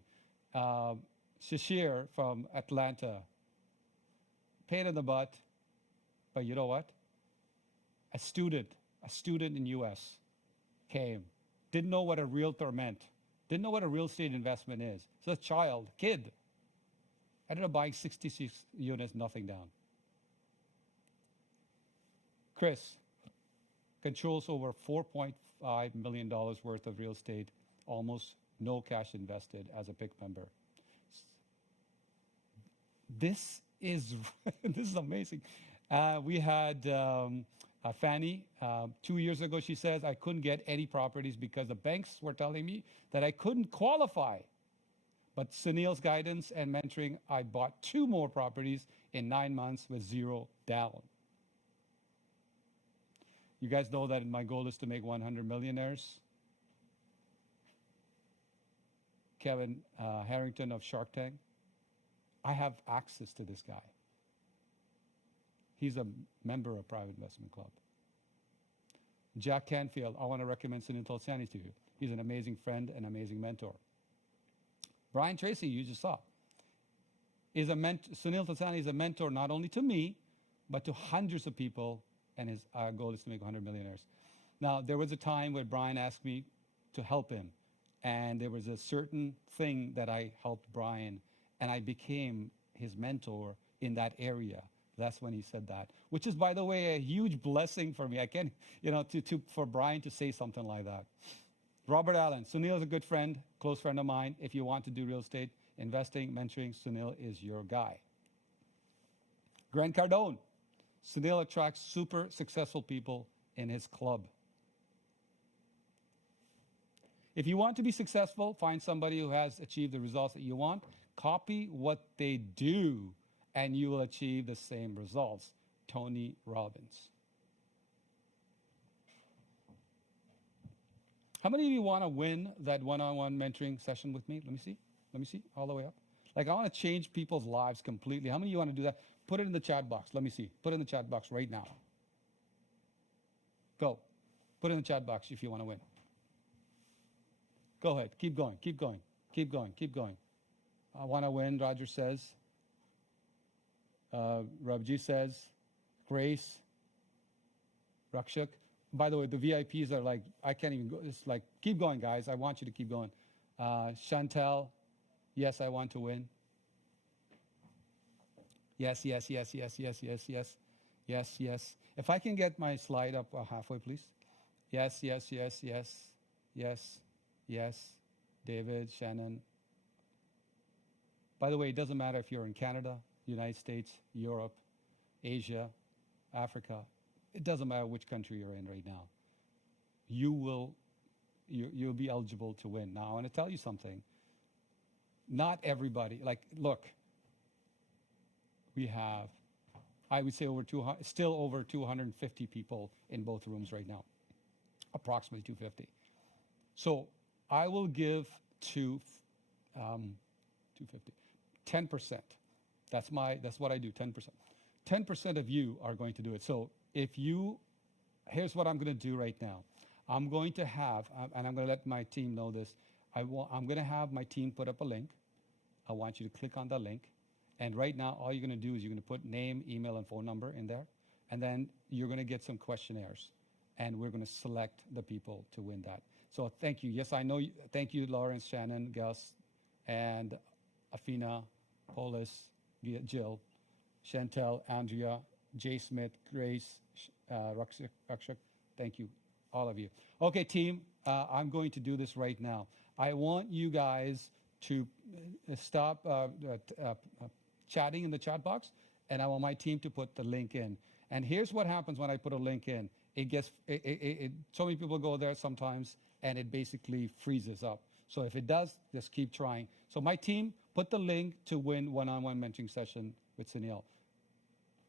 Shashir from Atlanta, pain in the butt, but you know what? A student a student in US, came, didn't know what a realtor meant, didn't know what a real estate investment is. It's a child, kid. Ended up buying 66 units, nothing down. Chris controls over $4.5 million worth of real estate, almost no cash invested as a PIC member. This is this is amazing. We had Fanny 2 years ago. She says, I couldn't get any properties because the banks were telling me that I couldn't qualify. But Sunil's guidance and mentoring, I bought 2 more properties in 9 months with 0 down. You guys know that my goal is to make 100 millionaires. Kevin Harrington of Shark Tank. I have access to this guy. He's a member of Private Investment Club. Jack Canfield, I want to recommend Sunil Tulsiani to you. He's an amazing friend and amazing mentor. Brian Tracey, you just saw, is a Sunil Tulsiani is a mentor not only to me, but to hundreds of people, and his goal is to make 100 millionaires. Now, there was a time where Brian asked me to help him, and there was a certain thing that I helped Brian, and I became his mentor in that area. That's when he said that, which is, by the way, a huge blessing for me. I can't, for Brian to say something like that. Robert Allen, Sunil is a good friend, close friend of mine. If you want to do real estate investing, mentoring, Sunil is your guy. Grant Cardone, Sunil attracts super successful people in his club. If you want to be successful, find somebody who has achieved the results that you want, copy what they do, and you will achieve the same results. Tony Robbins. How many of you want to win that one-on-one mentoring session with me? Let me see, all the way up. Like, I want to change people's lives completely. How many of you want to do that? Put it in the chat box. Let me see. Put it in the chat box right now. Go. Put it in the chat box if you want to win. Go ahead. Keep going. Keep going. Keep going. Keep going. I want to win, Roger says. Rabji says. Grace. Rakshak. By the way, the VIPs are like, I can't even go. It's like, keep going, guys. I want you to keep going. Chantel. Yes, I want to win. Yes, yes, yes, yes, yes, yes, yes. Yes, yes. If I can get my slide up halfway, please. Yes, yes, yes, yes, yes, yes. David, Shannon. By the way, it doesn't matter if you're in Canada, United States, Europe, Asia, Africa. It doesn't matter which country you're in right now. You'll be eligible to win. Now, I want to tell you something. Not everybody, look, we have, I would say still over 250 people in both rooms right now, approximately 250. So I will give to 250, 10%. That's what I do, 10%. 10% of you are going to do it. So here's what I'm going to do right now. I'm going to have, and I'm going to let my team know this, I'm going to have my team put up a link. I want you to click on the link. And right now, all you're going to do is you're going to put name, email, and phone number in there. And then you're going to get some questionnaires. And we're going to select the people to win that. So thank you. Yes, I know. Thank you, Lawrence, Shannon, Gus, and Afina, Polis, Jill, Chantel, Andrea, Jay Smith, Grace, Rakshak. Thank you, all of you. Okay, team, I'm going to do this right now. I want you guys to stop chatting in the chat box, and I want my team to put the link in. And here's what happens when I put a link in. So many people go there sometimes, and it basically freezes up. So if it does, just keep trying. So my team, put the link to win one-on-one mentoring session with Sunil.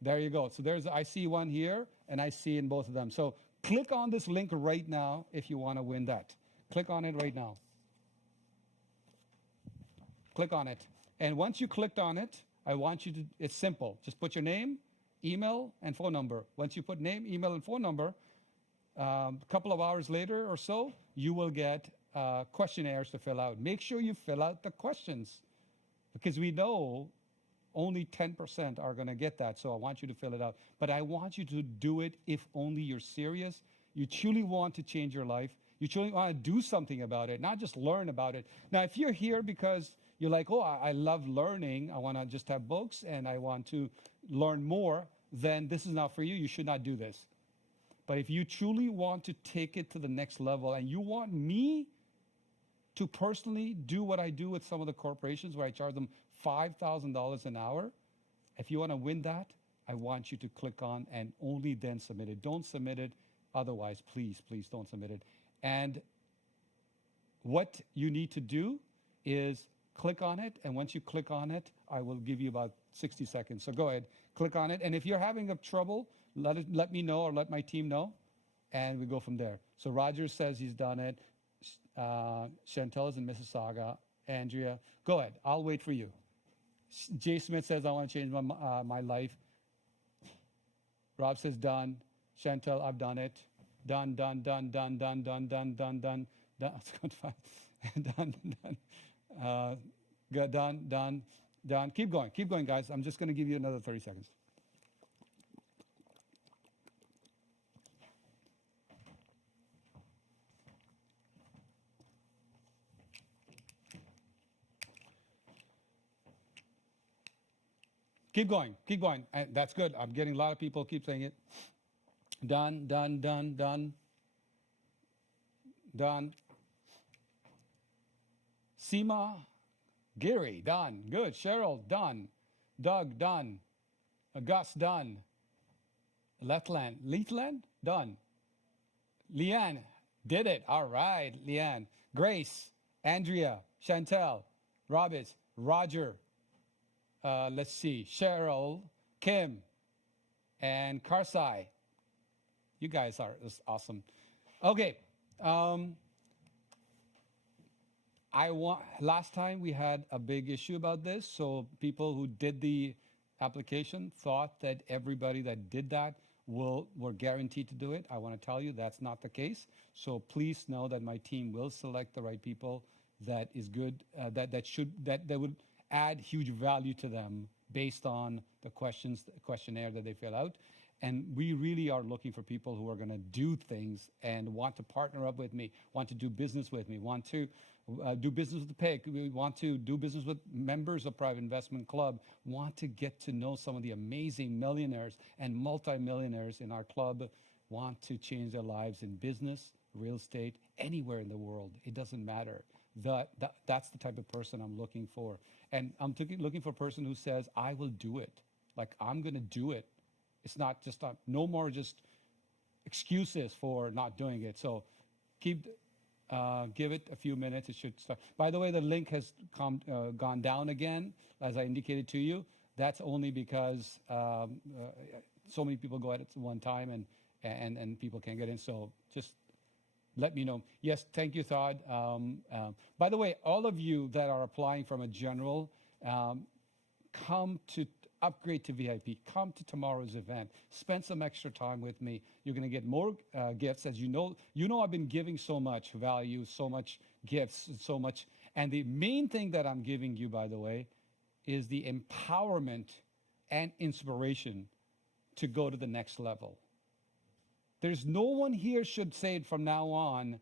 There you go. So I see one here, and I see in both of them. So click on this link right now if you want to win that. Click on it right now. Click on it. And once you clicked on it, I want you to, it's simple. Just put your name, email, and phone number. Once you put name, email, and phone number, a couple of hours later or so, you will get questionnaires to fill out. Make sure you fill out the questions, because we know only 10% are going to get that. So I want you to fill it out. But I want you to do it if only you're serious. you truly want to change your life, you truly want to do something about it, not just learn about it. Now, if you're here because you're like, oh, I love learning, I want to just have books and I want to learn more, then this is not for you. You should not do this. But if you truly want to take it to the next level and you want me to personally do what I do with some of the corporations where I charge them $5,000 an hour, if you want to win that, I want you to click on and only then submit it. Don't submit it otherwise. Please, please don't submit it. And what you need to do is click on it. And once you click on it, I will give you about 60 seconds. So go ahead, click on it. And if you're having a trouble, let me know or let my team know, and we go from there. So Roger says he's done it. Chantel is in Mississauga. Andrea, go ahead. I'll wait for you. Jay Smith says, I want to change my life. Rob says, done. Chantel, I've done it. Done. It's good, fine. Done. Good, done. Keep going, guys. I'm just going to give you another 30 seconds. Keep going. And that's good. I'm getting a lot of people keep saying it. Done. Seema, Gary, done. Good. Cheryl, done. Doug, done. Gus, done. Leithland, done. Leanne, did it. All right, Leanne. Grace, Andrea, Chantel, Roberts, Roger, let's see, Cheryl, Kim, and Karsai. You guys are awesome. Okay. Last time we had a big issue about this, so people who did the application thought that everybody that did that were guaranteed to do it. I want to tell you that's not the case. So please know that my team will select the right people that is good, that would add huge value to them based on the questionnaire that they fill out. And we really are looking for people who are going to do things and want to partner up with me, want to do business with me, want to do business with the PIC. We want to do business with members of Private Investment Club, want to get to know some of the amazing millionaires and multimillionaires in our club, want to change their lives in business, real estate, anywhere in the world. It doesn't matter. That's the type of person I'm looking for. And I'm looking for a person who says, I will do it. Like, I'm going to do it. It's not just, no more just excuses for not doing it. So give it a few minutes. It should start. By the way, the link has gone down again, as I indicated to you. That's only because so many people go at it at one time and people can't get in. So just let me know. Yes, thank you, Todd. By the way, all of you that are applying from a general, come to upgrade to VIP. Come to tomorrow's event. Spend some extra time with me. You're going to get more gifts. As you know, I've been giving so much value, so much gifts, so much. And the main thing that I'm giving you, by the way, is the empowerment and inspiration to go to the next level. There's no one here should say it from now on,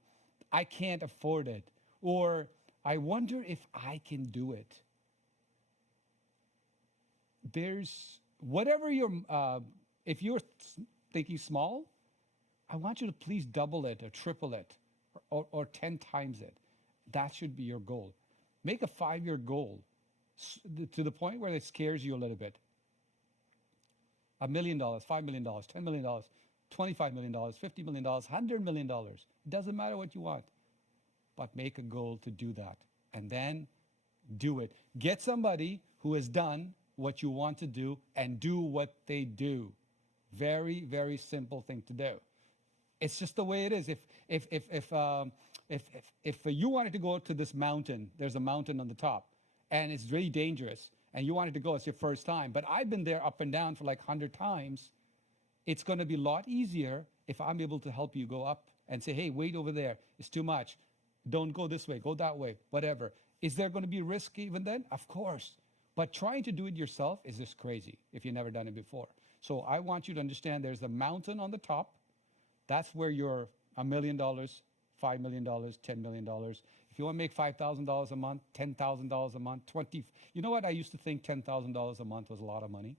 I can't afford it, or I wonder if I can do it. There's whatever if you're thinking small, I want you to please double it or triple it or 10 times it. That should be your goal. Make a 5-year goal to the point where it scares you a little bit. $1 million, $5 million, $10 million, $25 million, $50 million, $100 million. It doesn't matter what you want, but make a goal to do that and then do it. Get somebody who has done what you want to do and do what they do. Very, very simple thing to do. It's just the way it is. If you wanted to go to this mountain, there's a mountain on the top, and it's really dangerous, and you wanted to go, it's your first time, but I've been there up and down for like 100 times. It's going to be a lot easier if I'm able to help you go up and say, hey, wait over there. It's too much. Don't go this way. Go that way. Whatever. Is there going to be risk even then? Of course. But trying to do it yourself is just crazy if you've never done it before. So I want you to understand there's a mountain on the top. That's where your $1 million, $5 million, $10 million. If you want to make $5,000 a month, $10,000 a month, 20, you know what? I used to think $10,000 a month was a lot of money.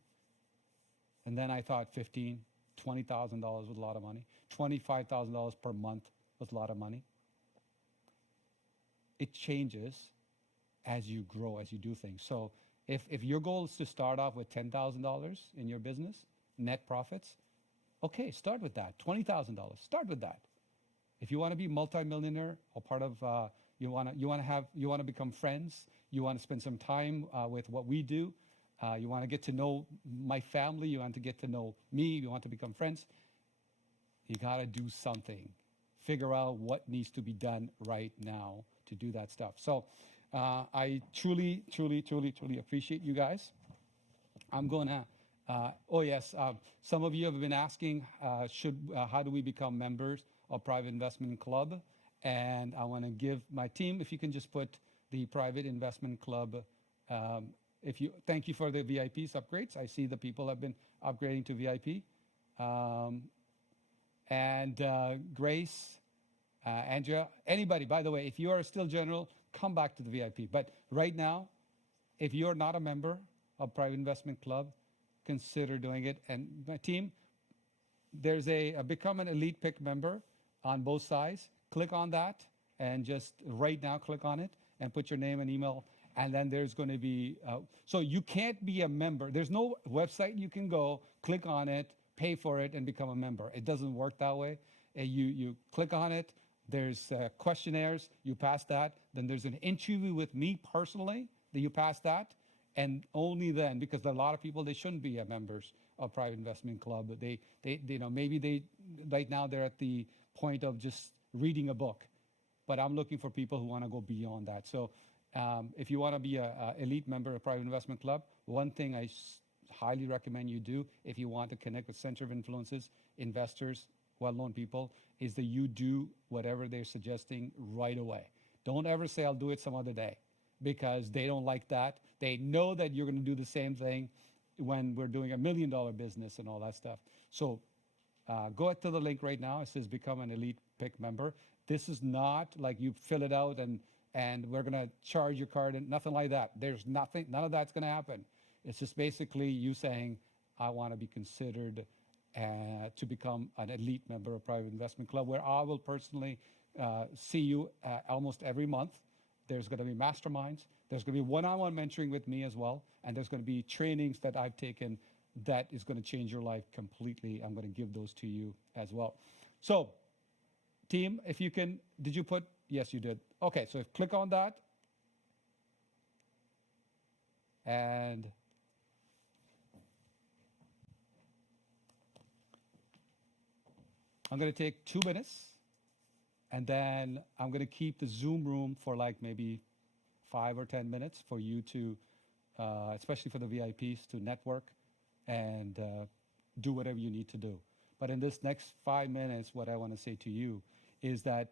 And then I thought $15,000, $20,000 was a lot of money. $25,000 per month was a lot of money. It changes as you grow, as you do things. So if your goal is to start off with $10,000 in your business, net profits, okay, start with that. $20,000, start with that. If you want to be multimillionaire or part of, you want to become friends, you want to spend some time with what we do, you want to get to know my family, you want to get to know me, you want to become friends, you got to do something. Figure out what needs to be done right now to do that stuff. So I truly, truly, truly, truly appreciate you guys. I'm going to, oh yes, some of you have been asking, how do we become members of Private Investment Club? And I want to give my team, if you can just put the Private Investment Club, thank you for the VIPs upgrades. I see the people have been upgrading to VIP. Grace, Andrea, anybody, by the way, if you are still general, come back to the VIP. But right now, if you're not a member of Private Investment Club, consider doing it. And my team, there's a become an elite pick member on both sides. Click on that and just right now click on it and put your name and email. And then there's going to be, so you can't be a member. There's no website you can go, click on it, pay for it, and become a member. It doesn't work that way. You click on it, there's questionnaires, you pass that, then there's an interview with me personally, that you pass that, and only then, because there are a lot of people, they shouldn't be members of Private Investment Club. They maybe right now they're at the point of just reading a book, but I'm looking for people who want to go beyond that. So if you want to be a elite member of Private Investment Club, one thing I highly recommend you do if you want to connect with center of influences, investors, well-known people, is that you do whatever they're suggesting right away. Don't ever say, I'll do it some other day, because they don't like that. They know that you're going to do the same thing when we're doing $1 million business and all that stuff. So go to the link right now. It says become an elite pick member. This is not like you fill it out and we're going to charge your card and nothing like that. There's nothing, none of that's going to happen. It's just basically you saying, I want to be considered to become an elite member of Private Investment Club, where I will personally see you almost every month. There's going to be masterminds. There's going to be one-on-one mentoring with me as well. And there's going to be trainings that I've taken that is going to change your life completely. I'm going to give those to you as well. So team, if you can, did you put, yes, you did. Okay, so click on that. And I'm going to take 2 minutes, and then I'm going to keep the Zoom room for like maybe 5 or 10 minutes for you to, especially for the VIPs, to network and do whatever you need to do. But in this next 5 minutes, what I want to say to you is that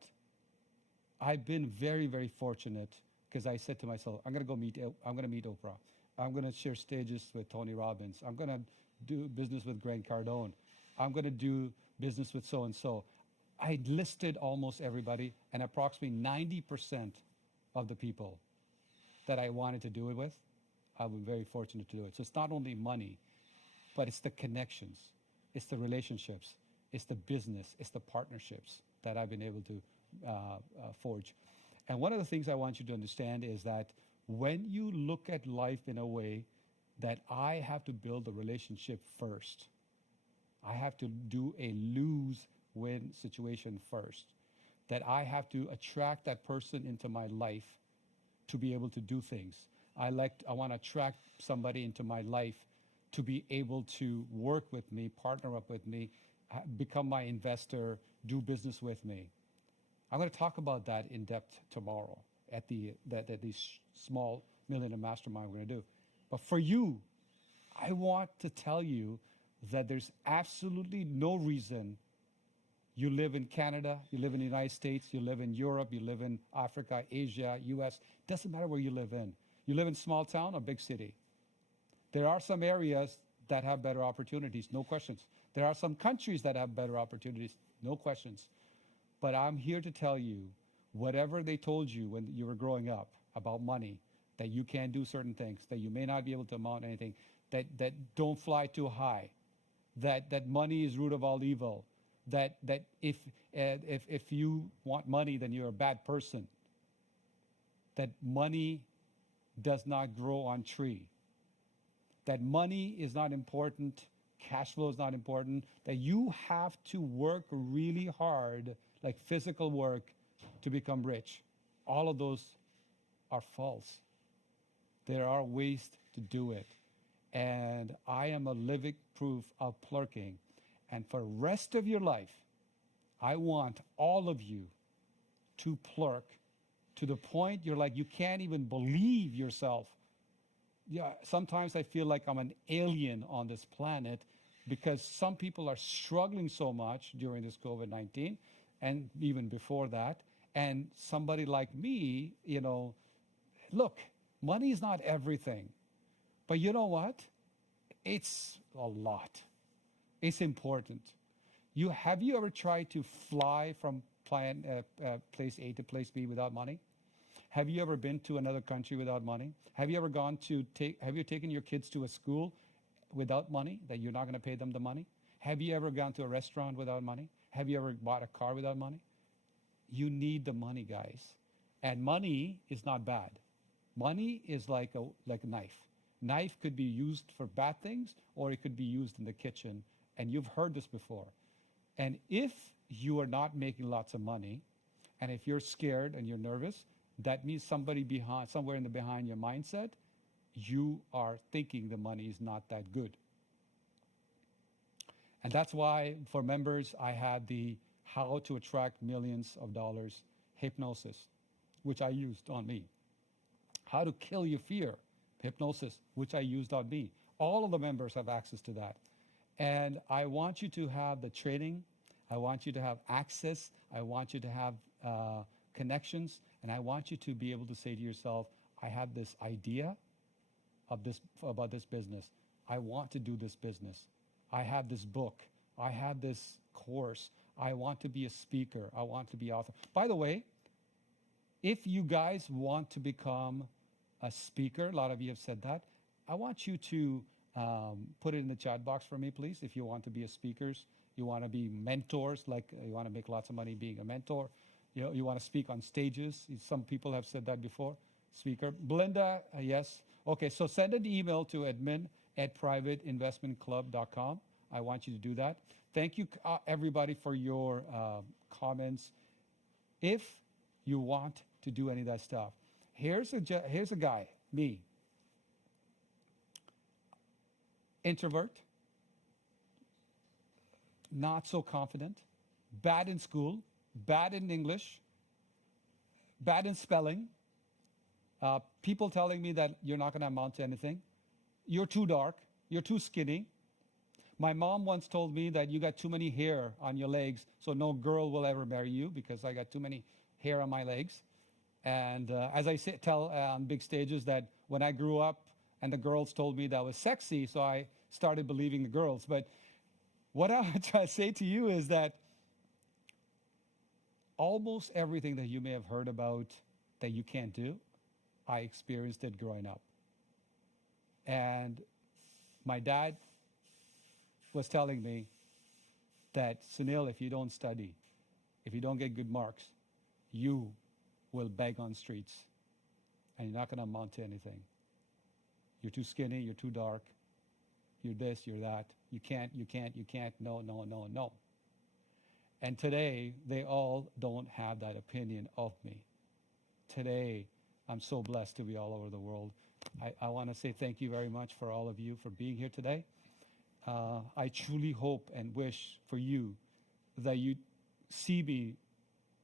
I've been very, very fortunate, because I said to myself, I'm going to meet Oprah. I'm going to share stages with Tony Robbins. I'm going to do business with Grant Cardone. I'm going to do business with so-and-so. I listed almost everybody, and approximately 90% of the people that I wanted to do it with, I was very fortunate to do it. So it's not only money, but it's the connections, it's the relationships, it's the business, it's the partnerships that I've been able to forge. And one of the things I want you to understand is that when you look at life in a way that I have to build a relationship first, I have to do a lose-win situation first, that I have to attract that person into my life to be able to do things. I want to attract somebody into my life to be able to work with me, partner up with me, become my investor, do business with me. I'm going to talk about that in depth tomorrow at the small millionaire mastermind we're going to do. But for you, I want to tell you that there's absolutely no reason you live in Canada, you live in the United States, you live in Europe, you live in Africa, Asia, US, doesn't matter where you live in. You live in small town or big city. There are some areas that have better opportunities, no questions. There are some countries that have better opportunities, no questions. But I'm here to tell you, whatever they told you when you were growing up about money, that you can't do certain things, that you may not be able to amount anything, that don't fly too high, that money is root of all evil, that if you want money, then you're a bad person, that money does not grow on tree, that money is not important, cash flow is not important, that you have to work really hard, like physical work, to become rich. All of those are false. There are ways to do it. And I am a living proof of plurking. And for the rest of your life, I want all of you to plurk to the point you're like, you can't even believe yourself. Yeah, sometimes I feel like I'm an alien on this planet because some people are struggling so much during this COVID-19 and even before that. And somebody like me, look, money is not everything. But you know what? It's a lot. It's important. Have you ever tried to fly from place A to place B without money? Have you ever been to another country without money? Have you ever have you taken your kids to a school without money, that you're not going to pay them the money? Have you ever gone to a restaurant without money? Have you ever bought a car without money? You need the money, guys. And money is not bad. Money is like a knife. Knife could be used for bad things, or it could be used in the kitchen. And you've heard this before. And if you are not making lots of money, and if you're scared and you're nervous, that means somewhere behind your mindset, you are thinking the money is not that good. And that's why for members, I had the How to Attract Millions of Dollars hypnosis, which I used on me. How to Kill Your Fear hypnosis, which I used on me. All of the members have access to that. And I want you to have the training. I want you to have access. I want you to have connections. And I want you to be able to say to yourself, I have this idea about this business. I want to do this business. I have this book. I have this course. I want to be a speaker. I want to be author. By the way, if you guys want to become a speaker, a lot of you have said that, I want you to put it in the chat box for me, please. If you want to be a speakers, you want to be mentors, like you want to make lots of money being a mentor, you want to speak on stages. Some people have said that before. Speaker. Belinda, yes. Okay, so send an email to admin@privateinvestmentclub.com. I want you to do that. Thank you, everybody, for your comments. If you want to do any of that stuff, here's a guy, me. Introvert, not so confident, bad in school, bad in English, bad in spelling. People telling me that you're not going to amount to anything. You're too dark. You're too skinny. My mom once told me that you got too many hair on your legs, so no girl will ever marry you because I got too many hair on my legs. And as I tell on big stages, that when I grew up and the girls told me that I was sexy, so I started believing the girls. But what I'm trying to say to you is that almost everything that you may have heard about that you can't do, I experienced it growing up. And my dad was telling me that, Sunil, if you don't study, if you don't get good marks, you will beg on streets and you're not going to amount to anything. You're too skinny, you're too dark, you're this, you're that. You can't, no. And today, they all don't have that opinion of me. Today, I'm so blessed to be all over the world. I want to say thank you very much for all of you for being here today. I truly hope and wish for you that you see me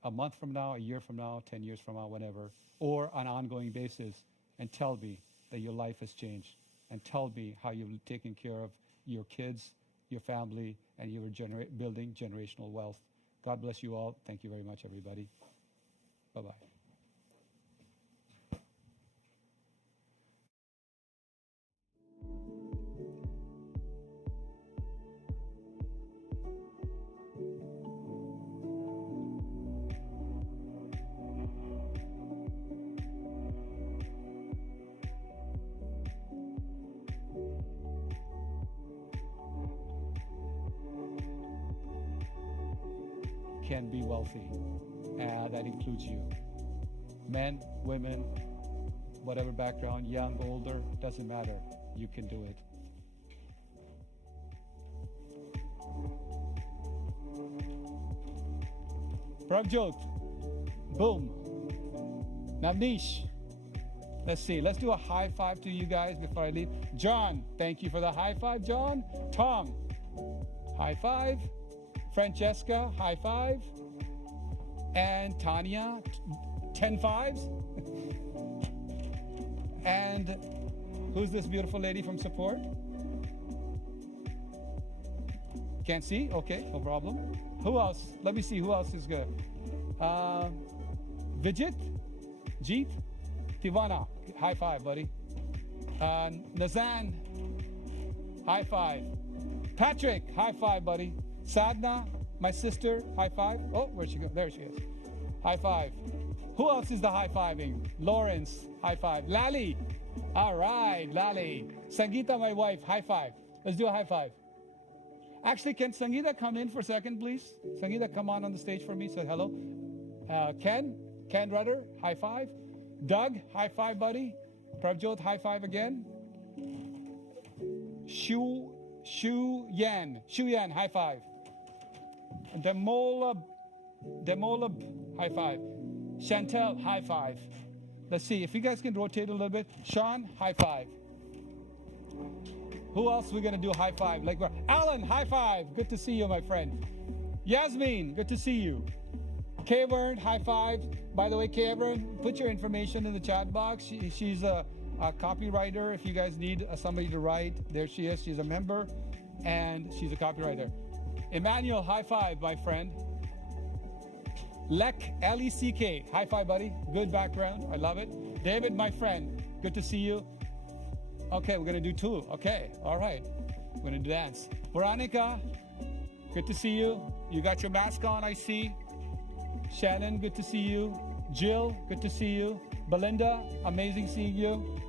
a month from now, a year from now, 10 years from now, whenever, or on an ongoing basis, and tell me that your life has changed, and tell me how you've taken care of your kids, your family, and you were building generational wealth. God bless you all. Thank you very much, everybody. Bye-bye. can be wealthy. That includes you. Men, women, whatever background, young, older, doesn't matter. You can do it. Prabjot, boom. Navneesh, let's see. Let's do a high five to you guys before I leave. John, thank you for the high five, John. Tom, high five. Francesca, high five. And Tanya, 10 fives. And who's this beautiful lady from support? Can't see? Okay, no problem. Who else? Let me see who else is good. Vijit, Jeet, Tivana, high five, buddy. Nazan, high five. Patrick, high five, buddy. Sadna, my sister, high five. Oh, where'd she go? There she is. High five. Who else is the high fiving? Lawrence, high five. Lali, all right, Lali. Sangeeta, my wife, high five. Let's do a high five. Actually, can Sangeeta come in for a second, please? Sangeeta, come on the stage for me. Say hello. Ken Rudder, high five. Doug, high five, buddy. Prabjot, high five again. Shu Yan, high five. Demolab, high five. Chantel, high five. Let's see if you guys can rotate a little bit. Sean, high five. Who else we're gonna do high five? Like Alan, high five. Good to see you, my friend. Yasmin, good to see you. Kavern, high five. By the way, Kavern, put your information in the chat box. She's a copywriter. If you guys need somebody to write, there she is. She's a member and she's a copywriter. Emmanuel, high five, my friend. Lek, L-E-C-K, high five, buddy. Good background, I love it. David, my friend, good to see you. Okay, we're gonna do two. Okay, all right. We're gonna dance. Veronica, good to see you. You got your mask on, I see. Shannon, good to see you. Jill, good to see you. Belinda, amazing seeing you.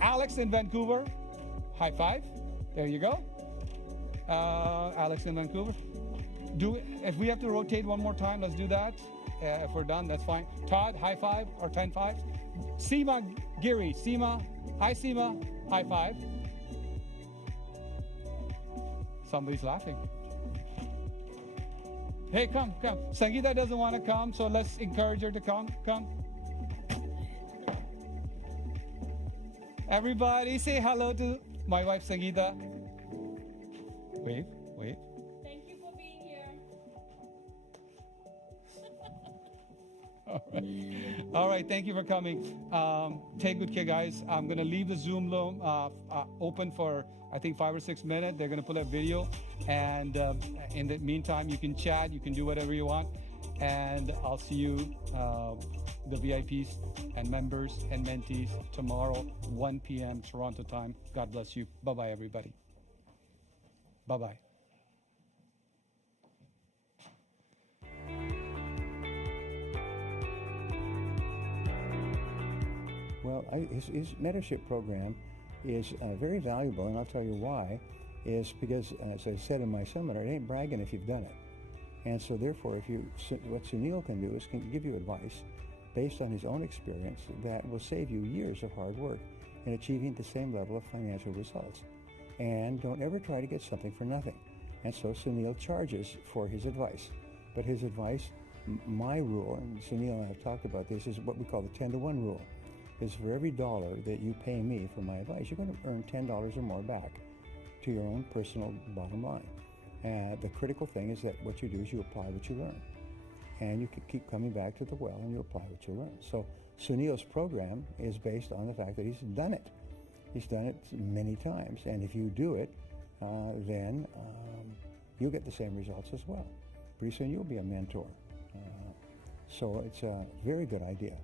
Alex in Vancouver, high five. There you go. Alex in Vancouver. If we have to rotate one more time, let's do that. If we're done, that's fine. Todd, high five or 10 fives. Seema Giri, Seema, hi Seema, high five. Somebody's laughing. Hey, come. Sangeeta doesn't want to come, so let's encourage her to come. Everybody say hello to my wife Sangeeta. Wait. Thank you for being here. All right, thank you for coming. Take good care, guys. I'm going to leave the Zoom room open for, I think, 5 or 6 minutes. They're going to pull a video. And in the meantime, you can chat. You can do whatever you want. And I'll see you, the VIPs and members and mentees, tomorrow, 1 p.m. Toronto time. God bless you. Bye-bye, everybody. Bye-bye. Well, his mentorship program is very valuable, and I'll tell you why, is because, as I said in my seminar, it ain't bragging if you've done it. And so therefore, what Sunil can do is can give you advice based on his own experience that will save you years of hard work in achieving the same level of financial results. And don't ever try to get something for nothing. And so Sunil charges for his advice. But his advice, my rule, and Sunil and I have talked about this, is what we call the 10-to-1 rule. Is for every dollar that you pay me for my advice, you're going to earn $10 or more back to your own personal bottom line. And the critical thing is that what you do is you apply what you learn. And you can keep coming back to the well and you apply what you learn. So Sunil's program is based on the fact that he's done it. He's done it many times. And if you do it, then you'll get the same results as well. Pretty soon you'll be a mentor. So it's a very good idea.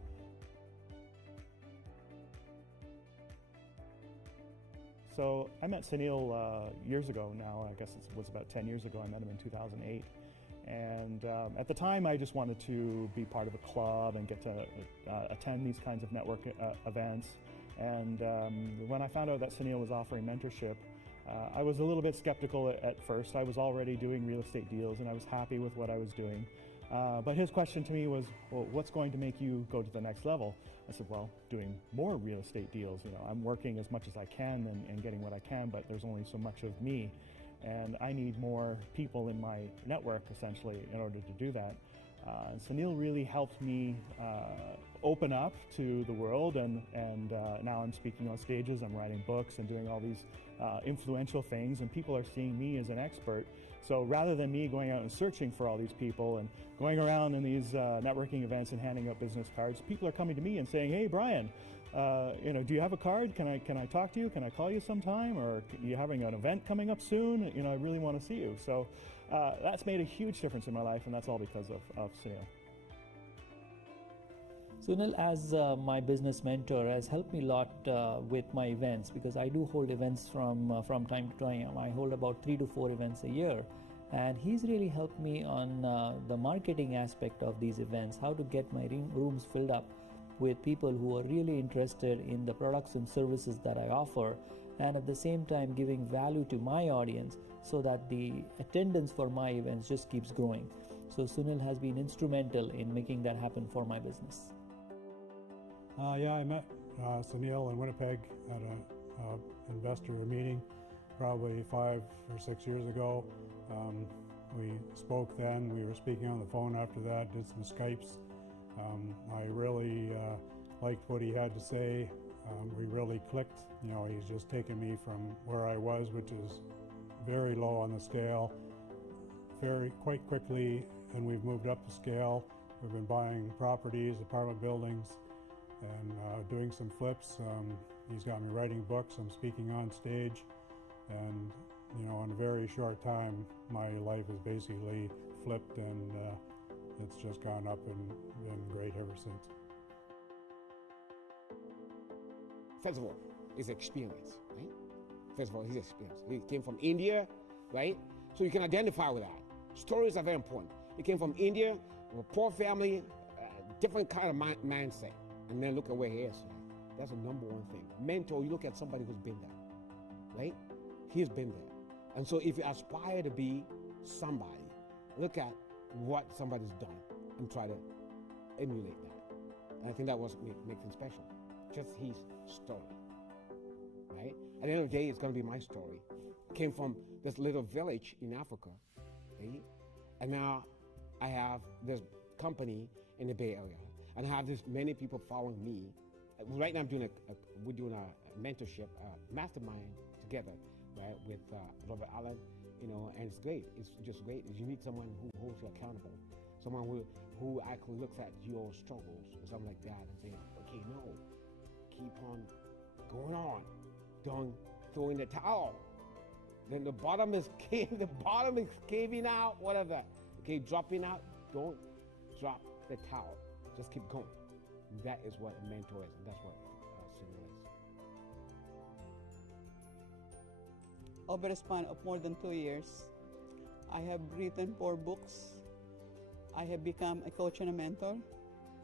So I met Sunil years ago now. I guess it was about 10 years ago. I met him in 2008. And at the time, I just wanted to be part of a club and get to attend these kinds of network events. And when I found out that Sunil was offering mentorship, I was a little bit skeptical at first. I was already doing real estate deals and I was happy with what I was doing. But his question to me was, well, what's going to make you go to the next level? I said, well, doing more real estate deals. You know, I'm working as much as I can and getting what I can, but there's only so much of me. And I need more people in my network, essentially, in order to do that. And Sunil really helped me open up to the world, and now I'm speaking on stages, I'm writing books and doing all these influential things, and people are seeing me as an expert. So rather than me going out and searching for all these people and going around in these networking events and handing out business cards, people are coming to me and saying, hey, Brian, you know, do you have a card? Can I talk to you? Can I call you sometime? Or are you having an event coming up soon? You know, I really want to see you. So that's made a huge difference in my life, and that's all because of Sunil. Sunil, as my business mentor, has helped me a lot with my events, because I do hold events from time to time. I hold about 3 to 4 events a year, and he's really helped me on the marketing aspect of these events, how to get my rooms filled up with people who are really interested in the products and services that I offer, and at the same time giving value to my audience so that the attendance for my events just keeps growing. So Sunil has been instrumental in making that happen for my business. Yeah, I met Sunil in Winnipeg at an investor meeting probably 5 or 6 years ago. We spoke then, we were speaking on the phone after that, did some Skypes. I really liked what he had to say. We really clicked. You know, he's just taken me from where I was, which is very low on the scale, quite quickly, and we've moved up the scale. We've been buying properties, apartment buildings, and doing some flips. He's got me writing books, I'm speaking on stage, and you know, in a very short time, my life has basically flipped, and it's just gone up and been great ever since. First of all, it's experience, right? First of all, his experience. He came from India, right? So you can identify with that. Stories are very important. He came from India, from a poor family, different kind of mindset. And then look at where he is. Right? That's the number one thing. Mentor, you look at somebody who's been there, right? He's been there. And so if you aspire to be somebody, look at what somebody's done and try to emulate that. And I think that was makes him special. Just his story, right? At the end of the day, it's going to be my story. Came from this little village in Africa, right? And now I have this company in the Bay Area, and I have this many people following me. Right now, we're doing a mentorship, mastermind together, right, with Robert Allen, you know, and it's great. It's just great. You need someone who holds you accountable, someone who actually looks at your struggles or something like that and say, okay, no, keep on going on. Don't throw in the towel. Then the bottom is caving out, whatever. Okay, dropping out. Don't drop the towel. Just keep going. That is what a mentor is, and that's what Sunil is. Over a span of more than 2 years, I have written 4 books. I have become a coach and a mentor.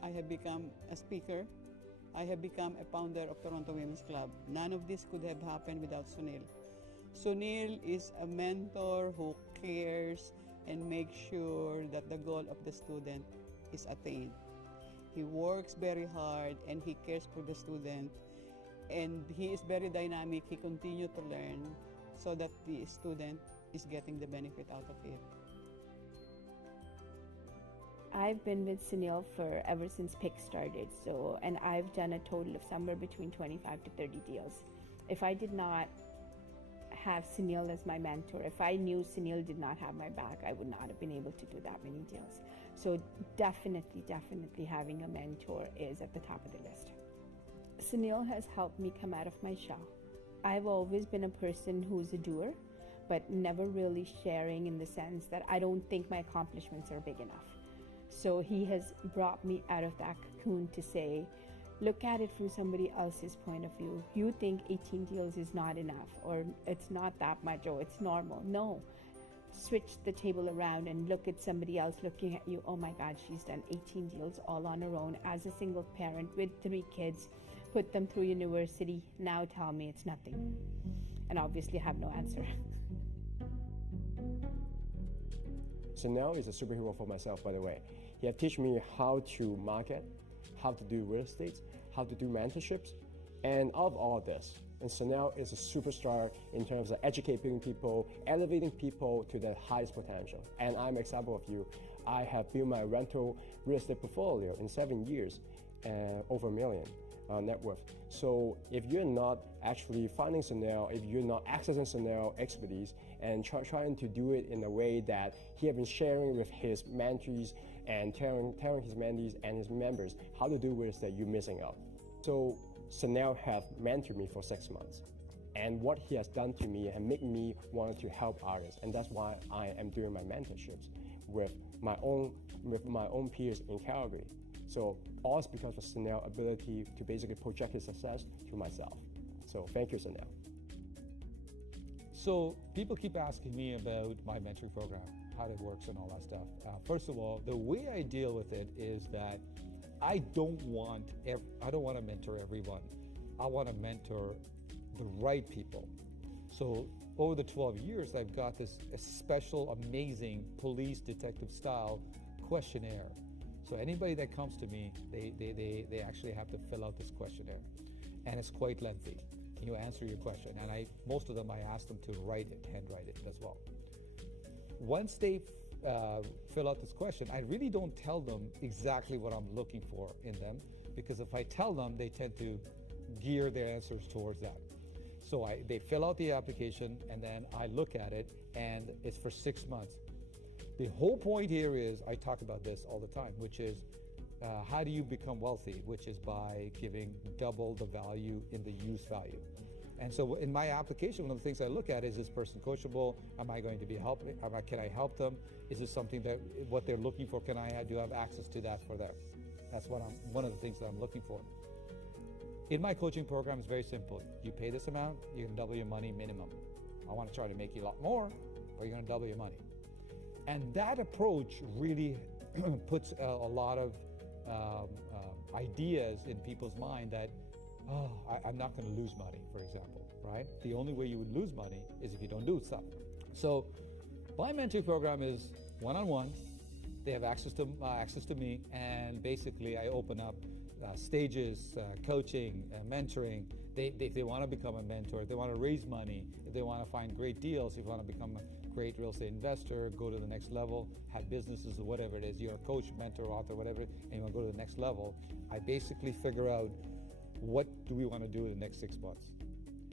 I have become a speaker. I have become a founder of Toronto Women's Club. None of this could have happened without Sunil. Sunil is a mentor who cares and makes sure that the goal of the student is attained. He works very hard and he cares for the student, and he is very dynamic. He continues to learn so that the student is getting the benefit out of it. I've been with Sunil for ever since PIC started, and I've done a total of somewhere between 25 to 30 deals. If I did not have Sunil as my mentor, if I knew Sunil did not have my back, I would not have been able to do that many deals. So definitely having a mentor is at the top of the list. Sunil has helped me come out of my shell. I've always been a person who's a doer, but never really sharing in the sense that I don't think my accomplishments are big enough. So he has brought me out of that cocoon to say, look at it from somebody else's point of view. You think 18 deals is not enough, or it's not that much, or it's normal. No. Switch the table around and look at somebody else looking at you. Oh my God, she's done 18 deals all on her own as a single parent with 3 kids, put them through university. Now tell me it's nothing. and obviously have no answer. Sunil is a superhero for myself, by the way. He has taught me how to market, how to do real estate, how to do mentorships, and of all this. And Sunil is a superstar in terms of educating people, elevating people to their highest potential. And I'm an example of you. I have built my rental real estate portfolio in 7 years, over $1 million net worth. So if you're not actually finding Sunil, if you're not accessing Sunil expertise and trying to do it in a way that he has been sharing with his mentees and telling his mentees and his members how to do real estate, you're missing out. So Sunil have mentored me for 6 months. And what he has done to me and made me want to help others. And that's why I am doing my mentorships with my own peers in Calgary. So all is because of Sunil's ability to basically project his success to myself. So thank you, Sunil. So people keep asking me about my mentoring program, how it works and all that stuff. First of all, the way I deal with it is that I don't want to mentor everyone. I want to mentor the right people. So over the 12 years, I've got this special, amazing police detective style questionnaire. So anybody that comes to me, they actually have to fill out this questionnaire, and it's quite lengthy. You answer your question, and most of them I ask them to handwrite it as well. Once they fill out this question, I really don't tell them exactly what I'm looking for in them, because if I tell them, they tend to gear their answers towards that. So they fill out the application, and then I look at it, and it's for 6 months. The whole point here is, I talk about this all the time, which is how do you become wealthy, which is by giving double the value in the use value. And so in my application, one of the things I look at is this person coachable? Am I going to be helping? Can I help them? Is this something that what they're looking for? Do I have access to that for them? That's one of the things that I'm looking for. In my coaching program, it's very simple. You pay this amount, you can double your money minimum. I want to try to make you a lot more, but you're going to double your money. And that approach really puts a lot of ideas in people's mind that, I'm not going to lose money, for example, right? The only way you would lose money is if you don't do stuff. So my mentoring program is one-on-one. They have access to me, and basically I open up stages, coaching, mentoring. If they want to become a mentor, if they want to raise money, if they want to find great deals, if you want to become a great real estate investor, go to the next level, have businesses or whatever it is, you're a coach, mentor, author, whatever, and you want to go to the next level, I basically figure out what do we want to do in the next 6 months.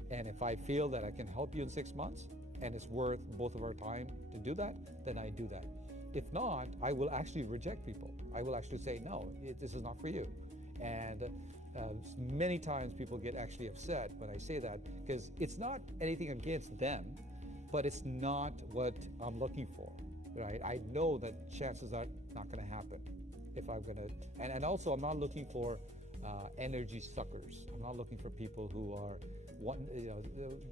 And if I feel that I can help you in 6 months and it's worth both of our time to do that, then I do that. If not, I will actually reject people. I will actually say, no, this is not for you. And many times people get actually upset when I say that, because it's not anything against them, but it's not what I'm looking for, right? I know that chances are not going to happen if I'm going to, and also I'm not looking for energy suckers. I'm not looking for people who are,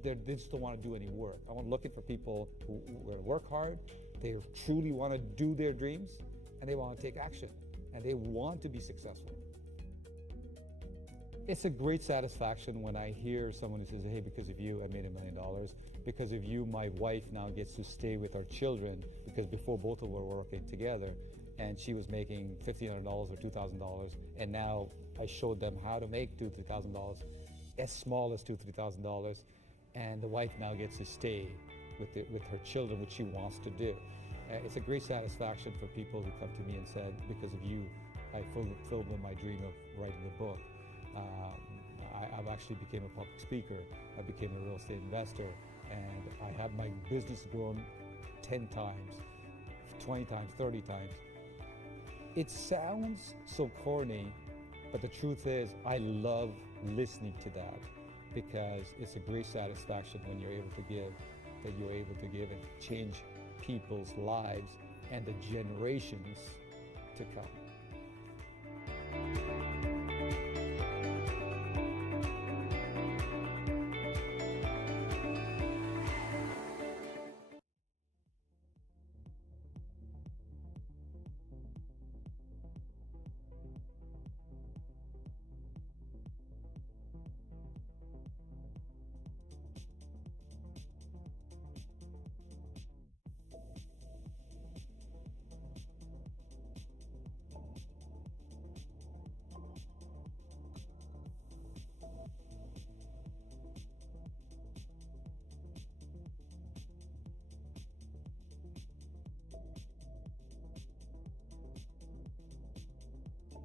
they just don't want to do any work. I'm looking for people who work hard, they truly want to do their dreams, and they want to take action, and they want to be successful. It's a great satisfaction when I hear someone who says, hey, because of you, I made $1 million. Because of you, my wife now gets to stay with our children, because before both of us were working together, and she was making $1,500 or $2,000, and now I showed them how to make $2,000, $3,000, as small as $2,000, $3,000, and the wife now gets to stay with her children, which she wants to do. It's a great satisfaction for people who come to me and said, because of you, I fulfilled my dream of writing a book. I've actually became a public speaker. I became a real estate investor, and I have my business grown 10 times, 20 times, 30 times. It sounds so corny, but the truth is I love listening to that, because it's a great satisfaction when you're able to give, and change people's lives and the generations to come.